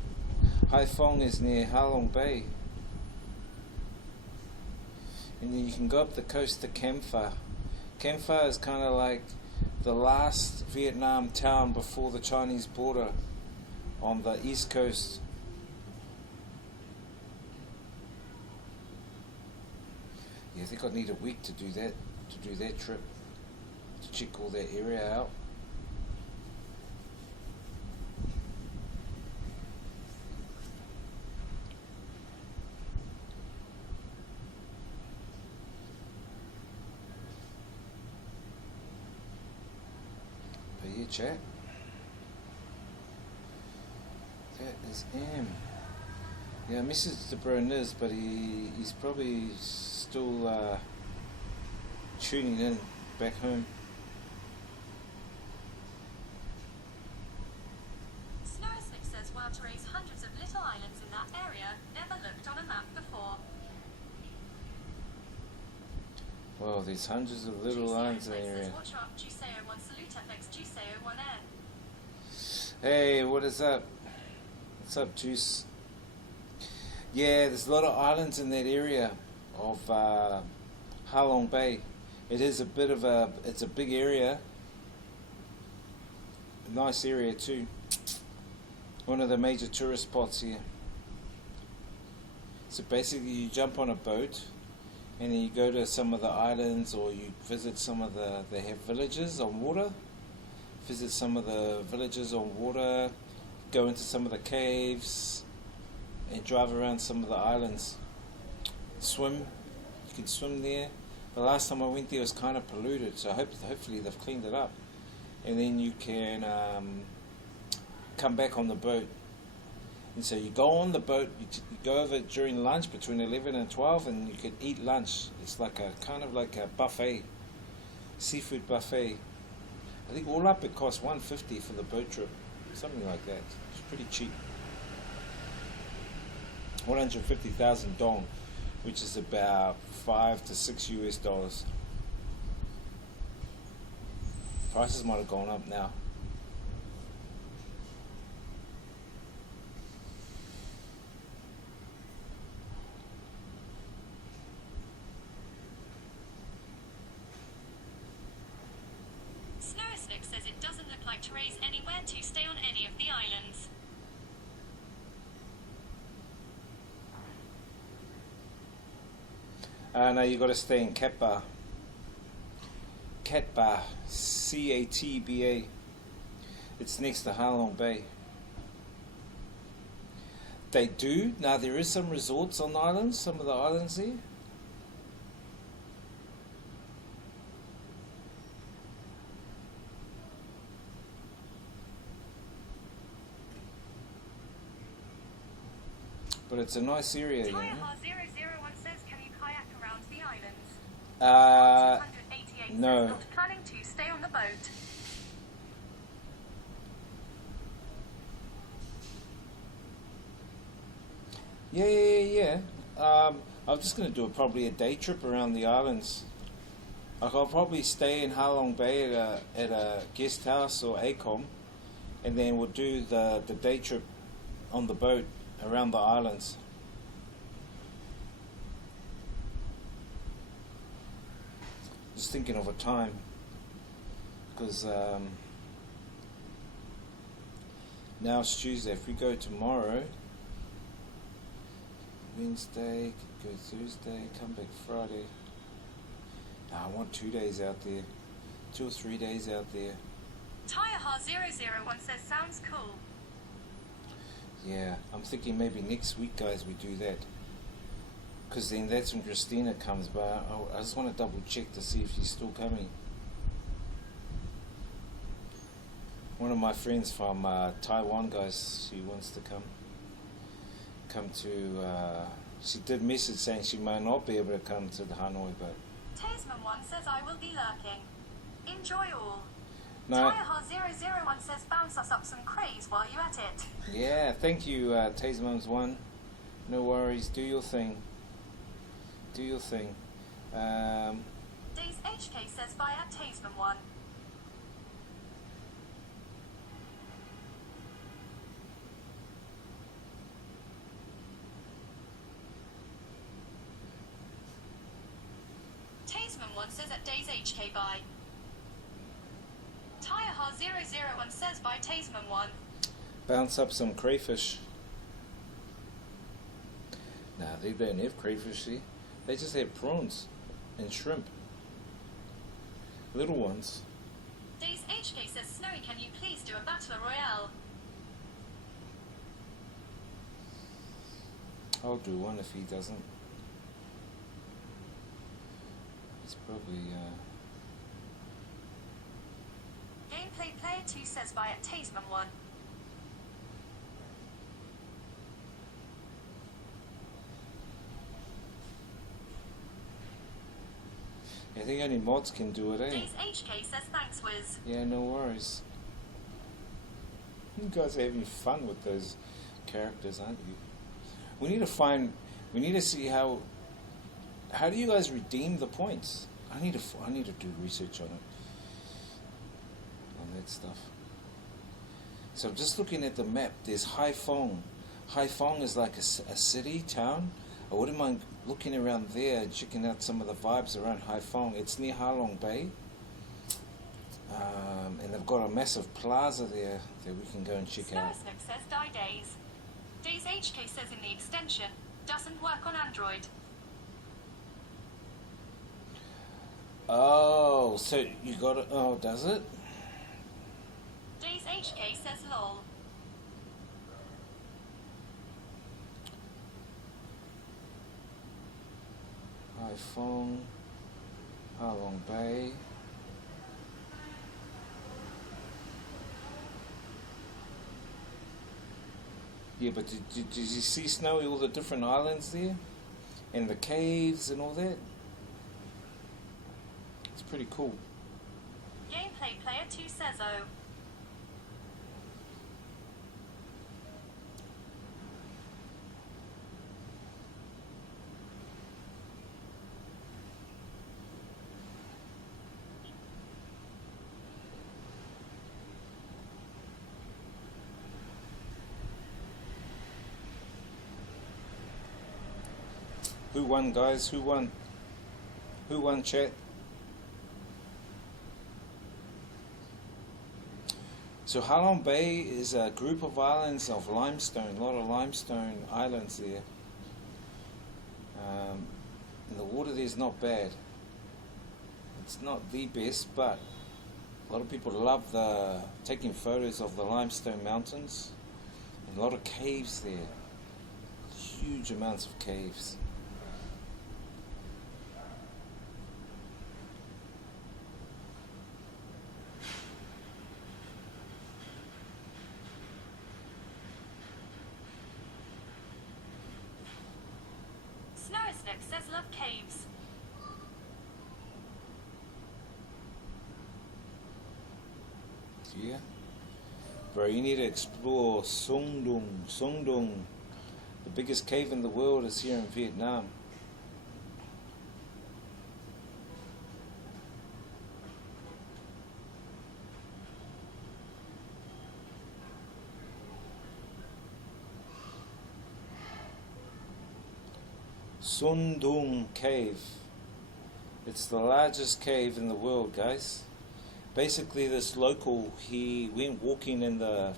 Hai Phong is near Ha Long Bay. And then you can go up the coast to Cam Pha. Cam Pha is kind of like the last Vietnam town before the Chinese border on the east coast. Yeah, I think I'd need a week to do that trip, to check all that area out. But yeah, chat. That is M. Yeah, I messaged the bro Niz, but he's probably still tuning in back home. Snowslick says while to raise hundreds of little islands in that area, never looked on a map before. Well, there's hundreds of little islands in the area. Watch up, Juseo 1 salute FX, Juseo 1 air. Hey, what is up? What's up, Juice? Yeah, there's a lot of islands in that area of Ha Long Bay. It is it's a big area. A nice area too. One of the major tourist spots here. So basically you jump on a boat and then you go to some of the islands, or you visit some of they have villages on water. Visit some of the villages on water, go into some of the caves, and drive around some of the islands. Swim, you can swim there. The last time I went there was kind of polluted, so hopefully they've cleaned it up. And then you can come back on the boat. And so you go on the boat, you go over during lunch between 11 and 12, and you can eat lunch. It's like a kind of like a buffet, seafood buffet. I think all up it costs $150 for the boat trip, something like that. It's pretty cheap. 150,000 dong, which is about $5 to $6 US. Prices might have gone up now. Snowslick says it doesn't look like to raise anywhere to stay on any of the islands. No, you got to stay in Kappa. Catba, C-A-T-B-A. It's next to Halong Bay. They do. Now there is some resorts on the islands, some of the islands there. But it's a nice area, you know. Tyre 001 says, can you kayak around the islands? 688 no. says, not planning to stay on the boat. Yeah. I'm just going to do probably a day trip around the islands. Like I'll probably stay in Halong Bay at a guest house or ACOM, and then we'll do the day trip on the boat around the islands. Just thinking of a time, because now it's Tuesday. If we go tomorrow, Wednesday, could go Thursday, come back Friday. I want 2 days out there, 2 or 3 days out there. Tyre 001 says, sounds cool. Yeah, I'm thinking maybe next week, guys, we do that. Because then that's when Christina comes by. I just want to double check to see if she's still coming. One of my friends from Taiwan, guys, she wants to come to, she did message saying she might not be able to come to the Hanoi, but... Tasman 1 says, I will be lurking. Enjoy all. No. Tyre 001 says, bounce us up some craze while you're at it. Yeah, thank you, Tasmans 1. No worries, do your thing. Do your thing. Days HK says, bye at Tasman 1. Tasman 1 says at Days HK bye. Tyre 001 says by Tasman 1. Bounce up some crayfish. Nah, they don't have crayfish, see? They just have prawns and shrimp. Little ones. Days HK says, Snowy, can you please do a battle royale? I'll do one if he doesn't. It's probably, Gameplay Player 2 says by at Tasman 1. I think only mods can do it, eh? Days HK says thanks, Wiz. Yeah, no worries. You guys are having fun with those characters, aren't you? We need to see how do you guys redeem the points? I need to do research on it, on that stuff. So I'm just looking at the map. There's Haiphong. Haiphong is like a city, town. I wouldn't mind looking around there and checking out some of the vibes around Haiphong. It's near Halong Bay. And they've got a massive plaza there that we can go and check out. Snow says die Days. Days HK says in the extension, doesn't work on Android. Oh, so you got it. Oh, does it? Days HK says lol. Haiphong, Halong Bay. Yeah, but did you see, Snowy, all the different islands there? And the caves and all that? It's pretty cool. Gameplay Player 2 says oh. Who won, guys? Who won? Who won, chat? So Halong Bay is a group of islands of limestone, a lot of limestone islands there. And the water there is not bad. It's not the best, but a lot of people love taking photos of the limestone mountains. And a lot of caves there. Huge amounts of caves. Snowsnick says love caves. Yeah. Bro, you need to explore Song Dung. Song Dung. The biggest cave in the world is here in Vietnam. Son Dung Cave. It's the largest cave in the world, guys. Basically, this local, he went walking in the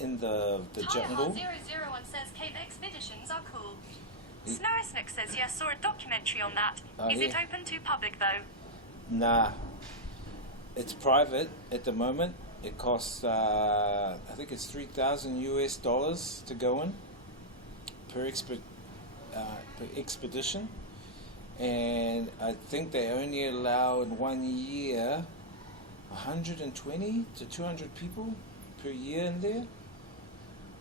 jungle. 001 says cave expeditions are cool. Snowsnick says yes, saw a documentary on that. Is it open to public though? Nah, it's private at the moment. It costs, I think it's $3,000 to go in per expedition, and I think they only allow in 1 year 120 to 200 people per year in there.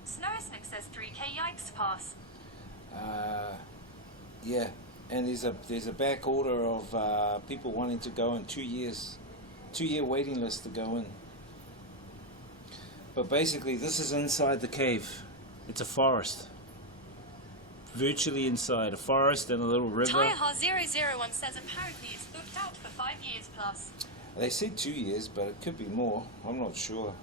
Snowsnick says 3K yikes pass. Yeah, and there's a back order of people wanting to go in 2 years, 2-year waiting list to go in. But basically, this is inside the cave. It's a forest, virtually inside a forest and a little river. Tyreha001 says apparently it's booked out for 5 years plus. They said 2 years, but it could be more. I'm not sure.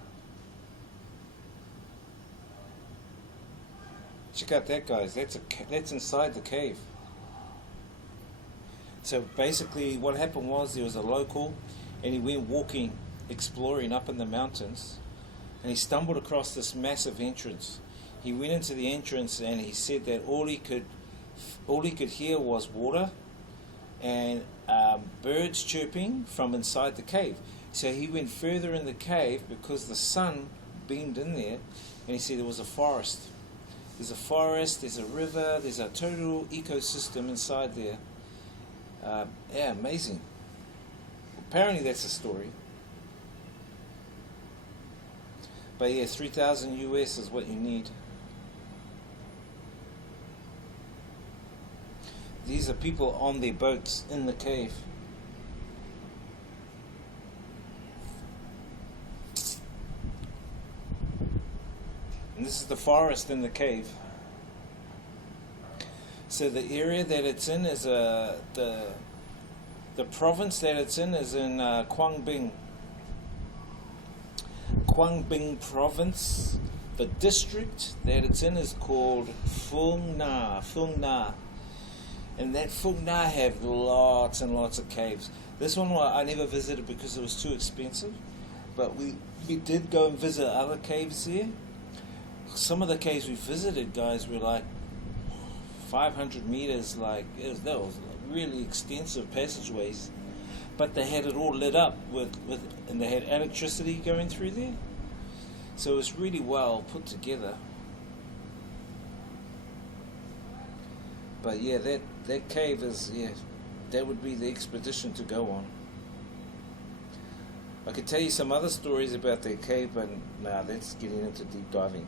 Check out that, guys. That's inside the cave. So basically, what happened was there was a local, and he went walking, exploring up in the mountains, and he stumbled across this massive entrance. He went into the entrance, and he said that all he could hear was water and birds chirping from inside the cave. So he went further in the cave because the sun beamed in there, and he said there was a forest. There's a forest, there's a river, there's a total ecosystem inside there. Yeah, amazing. Apparently that's a story. But yeah, $3,000 is what you need. These are people on their boats in the cave. And this is the forest in the cave. So the area that it's in is the province that it's in is in Quang Binh. Quang Binh province. The district that it's in is called Phung Na. Phung Na. And that Phung Na have lots and lots of caves. This one I never visited because it was too expensive. But we did go and visit other caves there. Some of the caves we visited, guys, were like 500 meters. That was really extensive passageways. But they had it all lit up and they had electricity going through there. So it was really well put together. But yeah, that cave is, that would be the expedition to go on. I could tell you some other stories about that cave, but nah, that's getting into deep diving.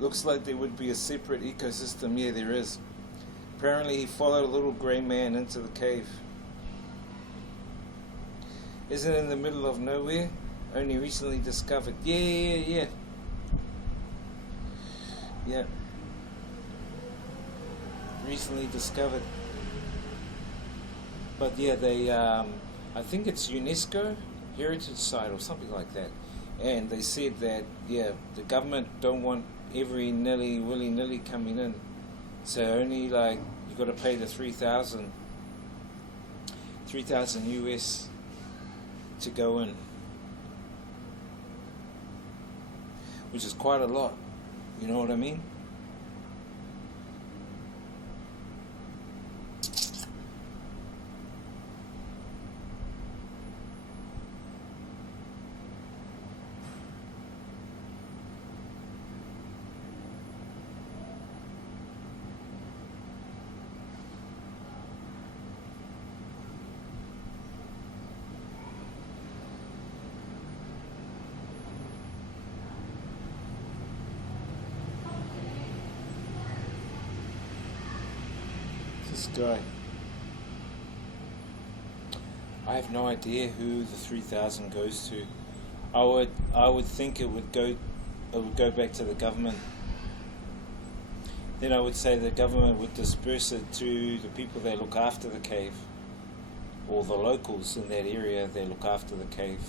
Looks like there would be a separate ecosystem. Yeah, there is. Apparently he followed a little grey man into the cave. Isn't it in the middle of nowhere? Only recently discovered. Yeah. Recently discovered. But yeah, they, I think it's UNESCO heritage site or something like that. And they said that, the government don't want every willy-nilly coming in. So only you got to pay the $3,000 US to go in. Which is quite a lot. You know what I mean? guy. I have no idea who the 3,000 goes to. I would think it would go back to the government. Then I would say the government would disperse it to the people that look after the cave, or the locals in that area that look after the cave.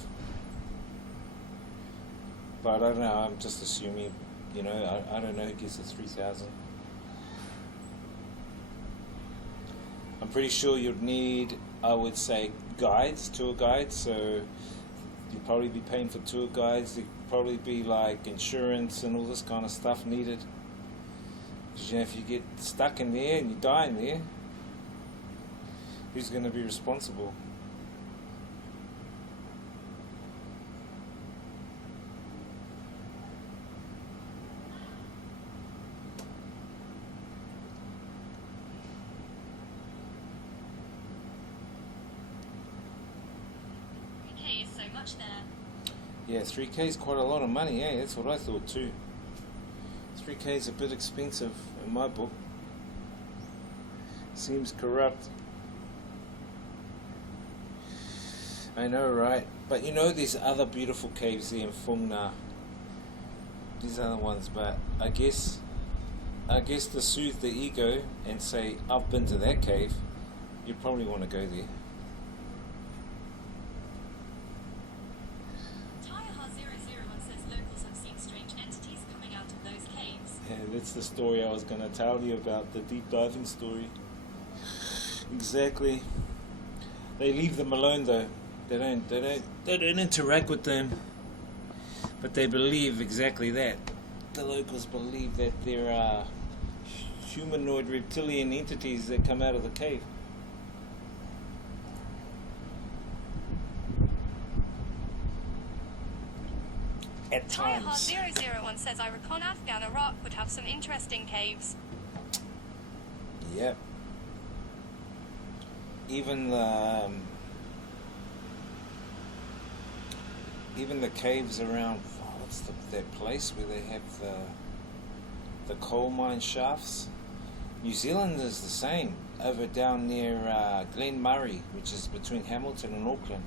But I don't know, I'm just assuming, you know, I don't know who gets the 3,000. I'm pretty sure you'd need, I would say, guides, tour guides, so you'd probably be paying for tour guides. There'd probably be like insurance and all this kind of stuff needed. Because, you know, if you get stuck in there and you die in there, who's going to be responsible? Is so much there. Yeah, 3K is quite a lot of money, eh? That's what I thought too. 3K is a bit expensive in my book. Seems corrupt. I know, right? But you know, there's other beautiful caves there in Phung Na. These other ones, but I guess to soothe the ego and say, I've been to that cave, you probably want to go there. Yeah, that's the story I was going to tell you about, the deep diving story. Exactly. They leave them alone though. They don't interact with them. But they believe exactly that. The locals believe that there are humanoid reptilian entities that come out of the cave. At times. Tyreheart001 says, I reckon Afghan Iraq would have some interesting caves. Yep. Even the caves around, what's that place where they have the coal mine shafts? New Zealand is the same, over down near Glen Murray, which is between Hamilton and Auckland.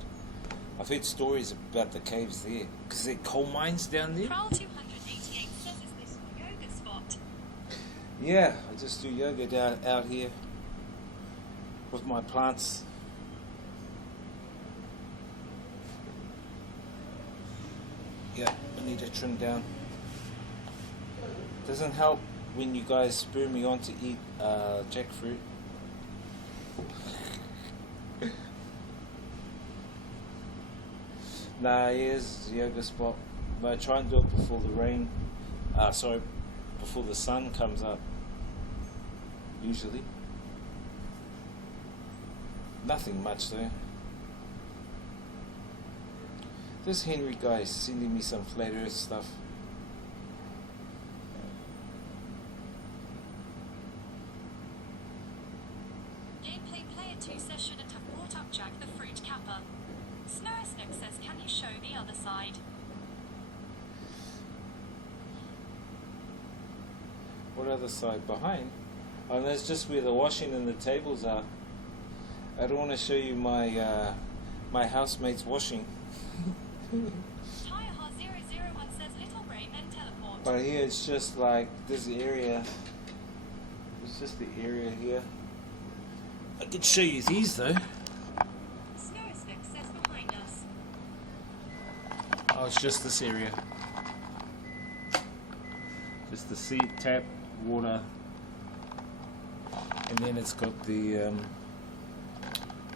I've heard stories about the caves there, because there are coal mines down there. Prowl 288 says, is this your yoga spot? Yeah, I just do yoga out here with my plants. Yeah, I need to trim down. Doesn't help when you guys spur me on to eat jackfruit. Nah, here's the yoga spot. But I try and do it before the rain. Before the sun comes up. Usually. Nothing much though. This Henry guy is sending me some flat earth stuff. Gameplay Player 2 says, shouldn't have brought up Jack the Fruit Kappa. Snowsnick says, can you show the other side? What other side? Behind? Oh, that's just where the washing and the tables are. I don't want to show you my my housemate's washing. Tyreheart001 says, little brain then teleport. But here it's just like this area. It's just the area here. I could show you these though. Snowsnick says, behind us. Oh, it's just this area. Just the seat, tap, water, and then it's got the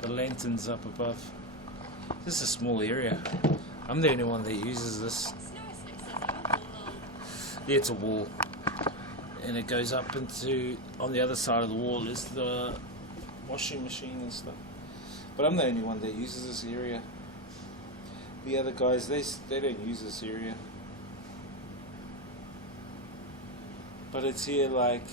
lanterns up above. This is a small area. I'm the only one that uses this. Snowsnick says, a wall. Yeah, it's a wall, and it goes up into, on the other side of the wall is the washing machine and stuff. But I'm the only one that uses this area. The other guys, they don't use this area. But it's here like,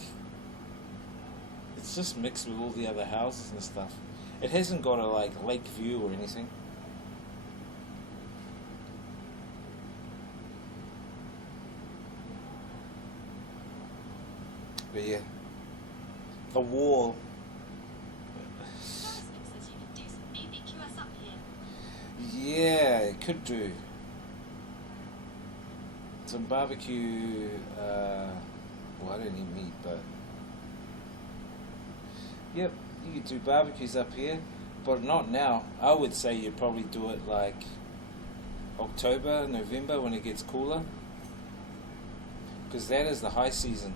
it's just mixed with all the other houses and stuff. It hasn't got a like lake view or anything. But yeah, the wall could do some barbecue. Well, I don't eat meat, but yep, you could do barbecues up here, but not now. I would say you'd probably do it like October, November when it gets cooler, because that is the high season.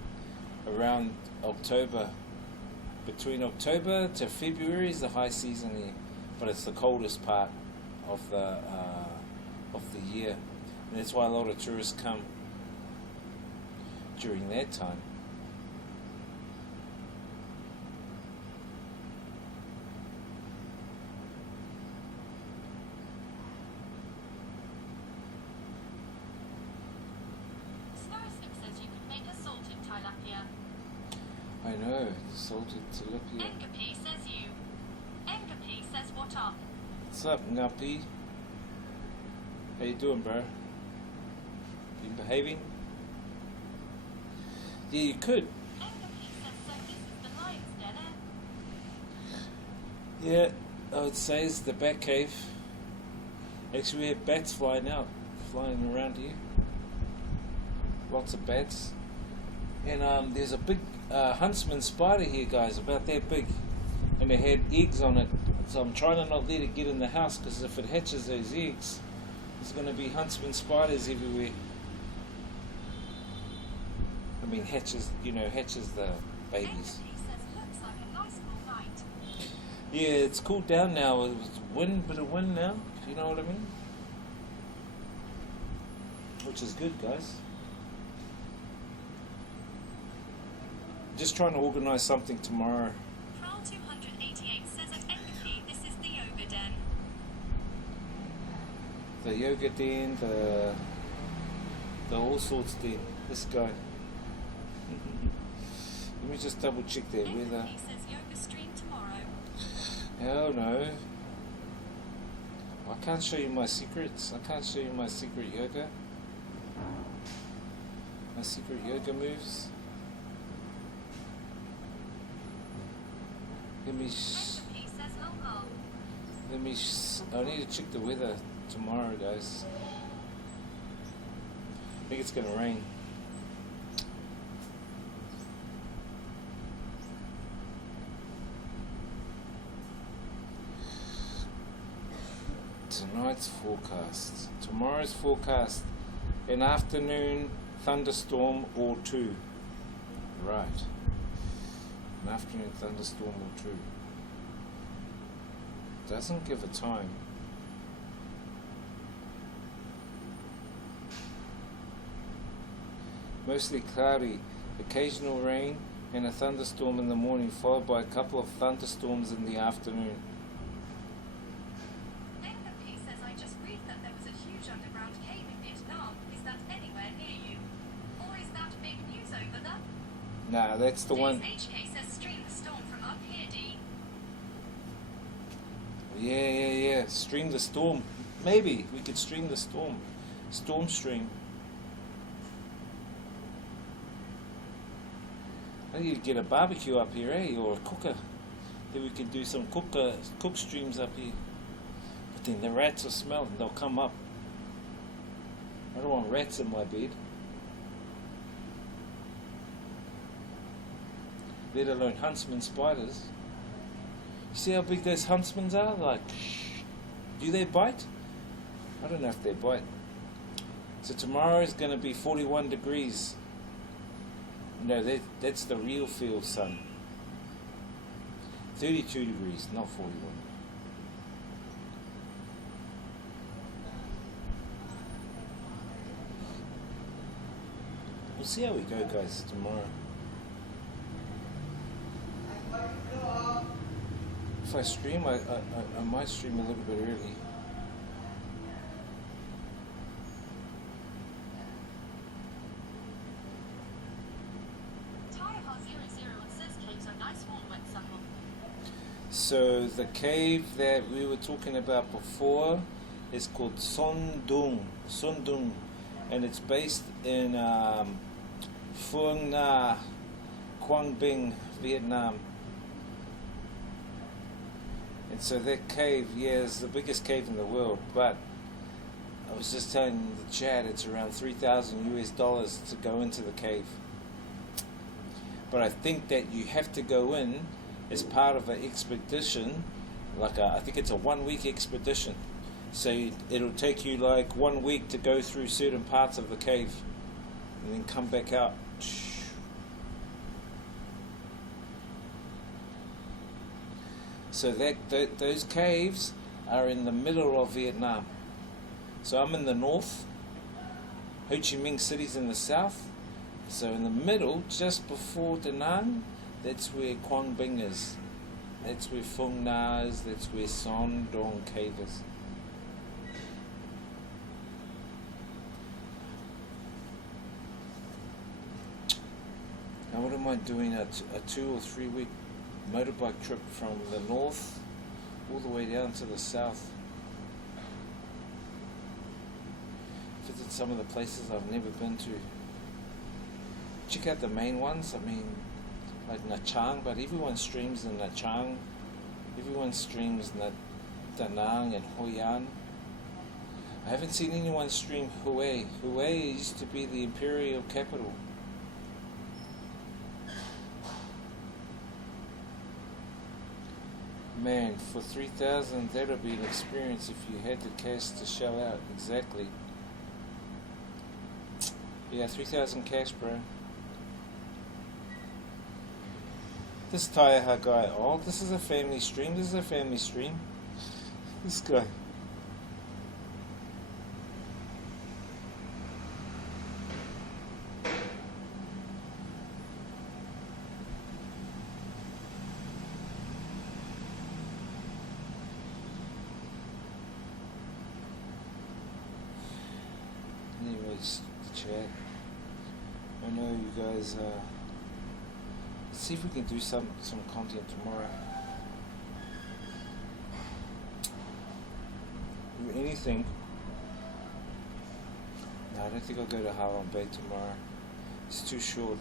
Around October, between October to February is the high season here, but it's the coldest part of the year, and that's why a lot of tourists come during that time. Snowsnip says you can make a salted tilapia. I know, the salted tilapia. Engapi says you. Engapi says what up? What's up, Ngapi? How you doing, bro? You behaving? Yeah, you could. Engapi says so this is the lion's den, eh? Yeah, I would say it's the bat cave. Actually, we have bats flying around here. Lots of bats. And there's a big huntsman spider here, guys, about that big. And it had eggs on it. So I'm trying to not let it get in the house, because if it hatches those eggs, there's going to be huntsman spiders everywhere. I mean, hatches the babies. Engapi says looks like a nice cool night. Yeah, it's cooled down now. It was bit of wind now. You know what I mean? Which is good, guys. Just trying to organize something tomorrow. Kral 288 says at Engapi this is the yoga den. The yoga den, the all sorts den. This guy. Let me just double check their weather. Engapi says yoga stream tomorrow. Hell no. I can't show you my secrets. I can't show you my secret yoga. My secret yoga moves. Engapi says lol. I need to check the weather tomorrow, guys. I think it's gonna rain. Tonight's forecast. Tomorrow's forecast. An afternoon thunderstorm or two. Right. An afternoon thunderstorm or two. Doesn't give a time. Mostly cloudy, occasional rain and a thunderstorm in the morning, followed by a couple of thunderstorms in the afternoon. Engapi says I just read that there was a huge underground cave in Vietnam. Is that anywhere near you? Or is that big news over there? Nah, that's the one. HK says stream the storm from up here, D. Yeah. Stream the storm. Maybe we could stream the storm. Storm stream. I think you'd get a barbecue up here, eh? Or a cooker. Then we could do some cook streams up here. But then the rats will smell and they'll come up. I don't want rats in my bed. Let alone huntsman spiders. You see how big those huntsmans are? Like, do they bite? I don't know if they bite. So tomorrow is going to be 41 degrees. No, that's the real field sun. 32 degrees, not 41. We'll see how we go, guys, tomorrow. If I stream, I might stream a little bit early. So the cave that we were talking about before is called Son Dung, and it's based in Phuong Nga, Quang Binh, Vietnam. And so that cave, yeah, is the biggest cave in the world, but I was just telling the chat it's around $3,000 to go into the cave. But I think that you have to go in as part of an expedition, I think it's a 1-week expedition. So it'll take you like 1 week to go through certain parts of the cave and then come back out. So those caves are in the middle of Vietnam. So I'm in the north, Ho Chi Minh City's in the south. So in the middle, just before Da Nang, that's where Quang Binh is. That's where Phung Na is, that's where Son Dong Cave is. Now what am I doing, a 2 or 3 week motorbike trip from the north all the way down to the south. Visit some of the places I've never been to. Check out the main ones, I mean, like Nha Trang, but everyone streams in Nha Trang, everyone streams Da Nang and Hoi An. I haven't seen anyone stream Hue. Hue used to be the imperial capital. Man, for 3,000, that would be an experience if you had the cash to shell out. Exactly. Yeah, 3,000 cash, bro. This Taiha guy, oh, this is a family stream. This is a family stream. This guy. Anyways, chat. I know you guys. Let's see if we can do some content tomorrow. Do anything. No, I don't think I'll go to Ha Long Bay tomorrow. It's too short.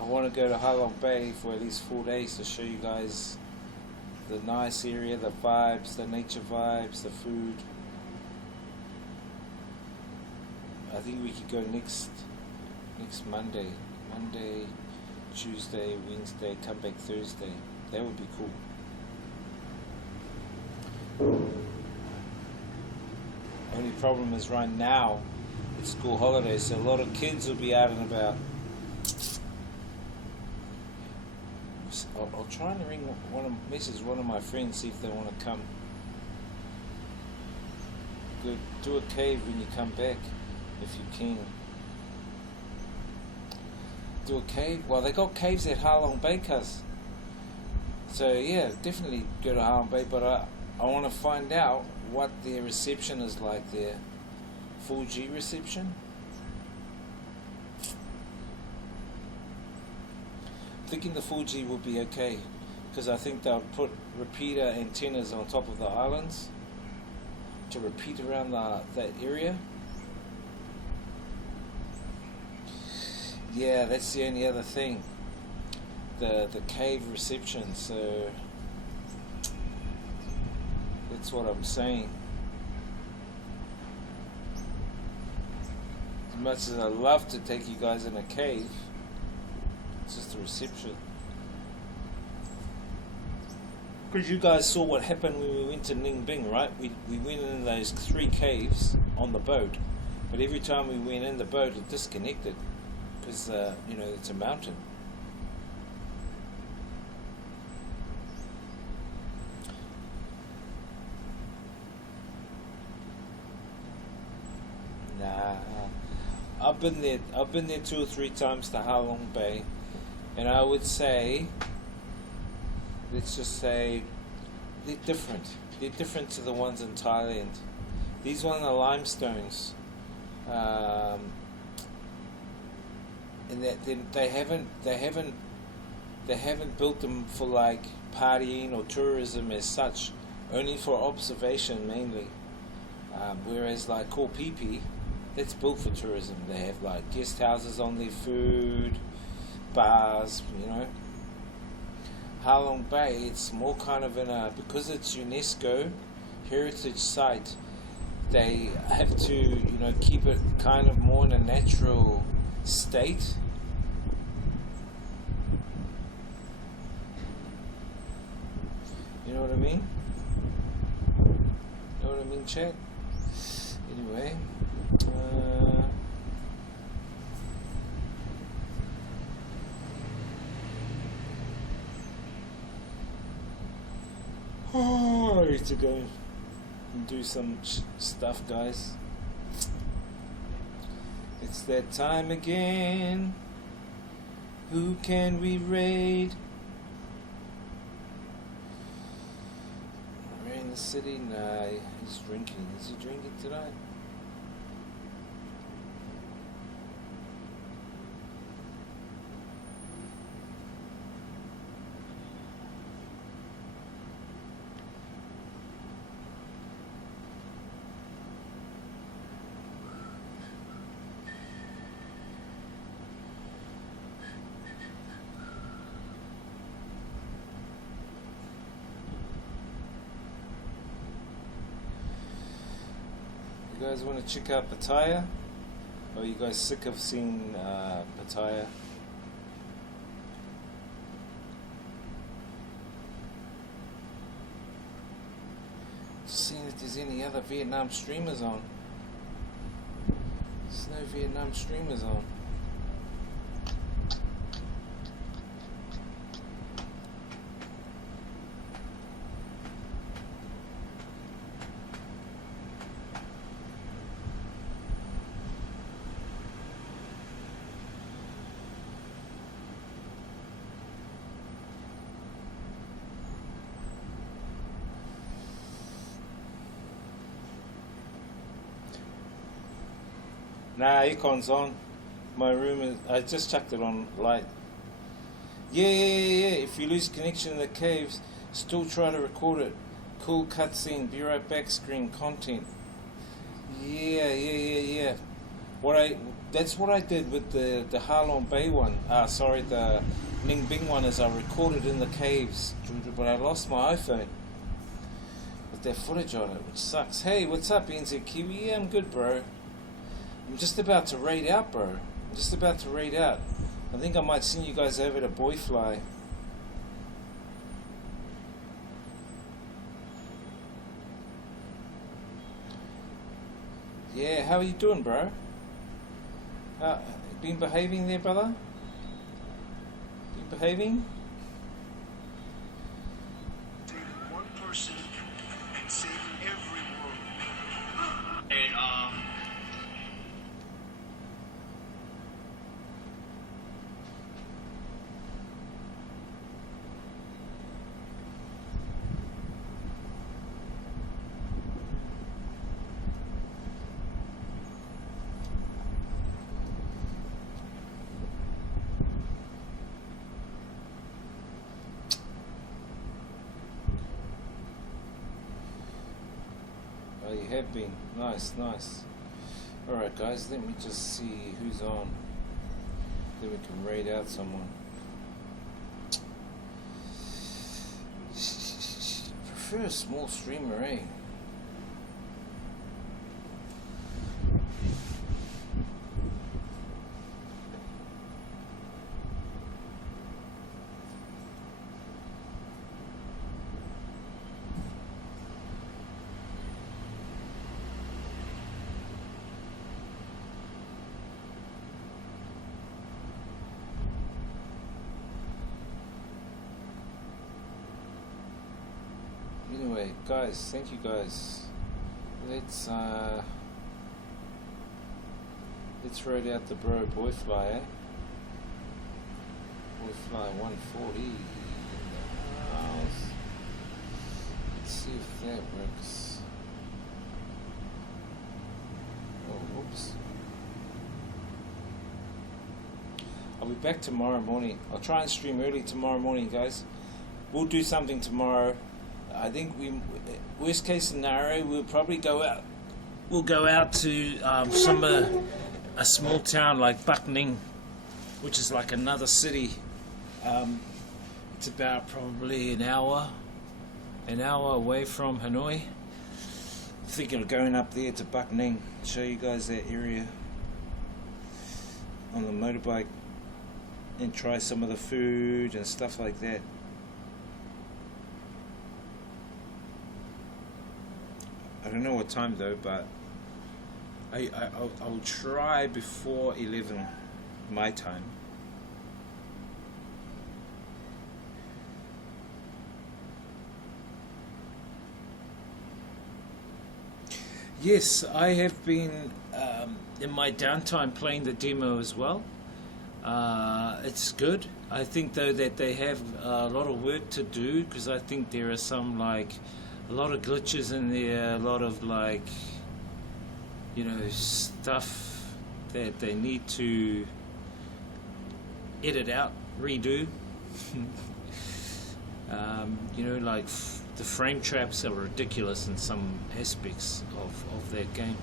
I want to go to Ha Long Bay for at least 4 days to show you guys the nice area, the vibes, the nature vibes, the food. I think we could go next Monday, Tuesday, Wednesday, come back Thursday. That would be cool. Only problem is right now it's school holidays, so a lot of kids will be out and about. I'll try and message one of my friends, see if they want to come. Go do a cave when you come back, if you can. Do a cave. Well, they got caves at Ha Long Bay, cuz. So yeah, definitely go to Ha Long Bay, but I want to find out what their reception is like there. Full G reception. Thinking the full G will be okay, because I think they'll put repeater antennas on top of the islands to repeat around that area. Yeah, that's the only other thing. The cave reception, so that's what I'm saying. As much as I love to take you guys in a cave, it's just the reception. Because you guys saw what happened when we went to Ninh Binh, right? We went in those 3 caves on the boat, but every time we went in the boat it disconnected, because it's a mountain. Nah, I've been there 2 or 3 times to Ha Long Bay, and I would say, let's just say, they're different. They're different to the ones in Thailand. These ones are limestones, and that they haven't built them for like partying or tourism as such, only for observation mainly. Whereas like Koh Phi Phi, that's built for tourism. They have like guest houses on their food, bars, Ha Long Bay, it's more kind of because it's UNESCO heritage site, they have to, you know, keep it kind of more in a natural state. You know what I mean? Know what I mean, chat? Anyway, I need to go and do some stuff, guys. It's that time again. Who can we raid? We're in the city. Nah, he's drinking. Is he drinking tonight? You guys want to check out Pattaya? Or are you guys sick of seeing Pattaya? Just seeing if there's any other Vietnam streamers on. There's no Vietnam streamers on. Nah, Econ's on. My room is. I just chucked it on light. Yeah. If you lose connection in the caves, still try to record it. Cool cutscene. Be right back. Screen content. Yeah. That's what I did with the Ha Long Bay one. Sorry, the Ning Bing one. Is I recorded in the caves, but I lost my iPhone with that footage on it, which sucks. Hey, what's up, NZ Kiwi? Yeah, I'm good, bro. I'm just about to raid out, bro. I'm just about to raid out. I think I might send you guys over to Boyfly. Yeah, how are you doing, bro? Been behaving there, brother? Been behaving? Saving one person and saving every world. And Oh, you have been. Nice. Alright guys, let me just see who's on. Then we can raid out someone. I prefer a small streamer, eh? Anyway, guys, thank you guys. Let's raid out the bro Boyfly, eh? Boyfly 140 in the house. Let's see if that works. Oh, whoops. I'll be back tomorrow morning. I'll try and stream early tomorrow morning, guys. We'll do something tomorrow. I think worst case scenario, we'll probably go out. We'll go out to a small town like Bac Ninh, which is like another city. It's about probably an hour away from Hanoi. Thinking of going up there to Bak Ninh, show you guys that area on the motorbike and try some of the food and stuff like that. I don't know what time though, but I'll try before 11 my time. Yes, I have been in my downtime playing the demo as well. It's good. I think though that they have a lot of work to do, because I think there are some like a lot of glitches in there, a lot of like, you know, stuff that they need to edit out, redo. You know, like the frame traps are ridiculous in some aspects of that game,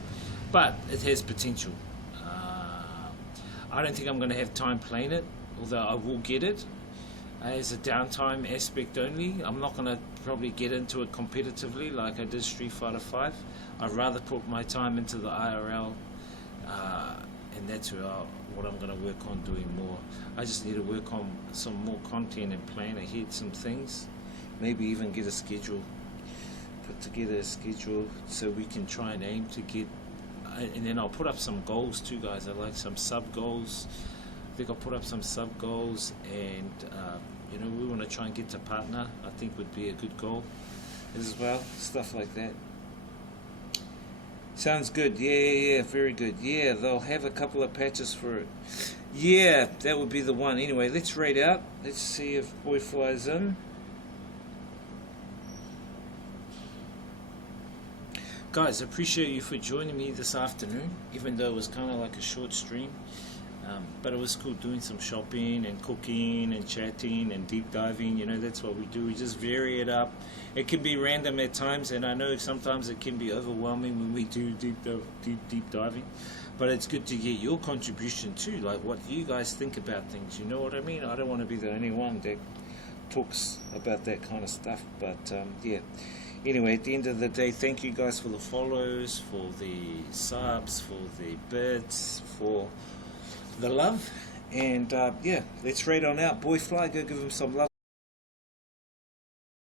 but it has potential. I don't think I'm going to have time playing it, although I will get it as a downtime aspect only. I'm not going to probably get into it competitively like I did Street Fighter 5. I'd rather put my time into the IRL, and that's what I'm going to work on doing more. I just need to work on some more content and plan ahead some things. Maybe even get a schedule, put together a schedule so we can try and aim to get, and then I'll put up some goals too, guys. I like some sub goals. I think I'll put up some sub goals, and you know, we want to try and get to partner. I think would be a good goal as well, stuff like that. Sounds good. Yeah, very good. Yeah, they'll have a couple of patches for it. Yeah, that would be the one. Anyway, let's raid out. Let's see if Boy flies in. Guys, I appreciate you for joining me this afternoon, even though it was kind of like a short stream. But it was cool doing some shopping and cooking and chatting and deep diving. You know, that's what we do. We just vary it up. It can be random at times, and I know sometimes it can be overwhelming when we do deep diving. But it's good to get your contribution too, like what you guys think about things. You know what I mean? I don't want to be the only one that talks about that kind of stuff. But yeah. Anyway, at the end of the day, thank you guys for the follows, for the subs, for the bits, for the love, and yeah, let's raid on out. Boy Fly, go give him some love.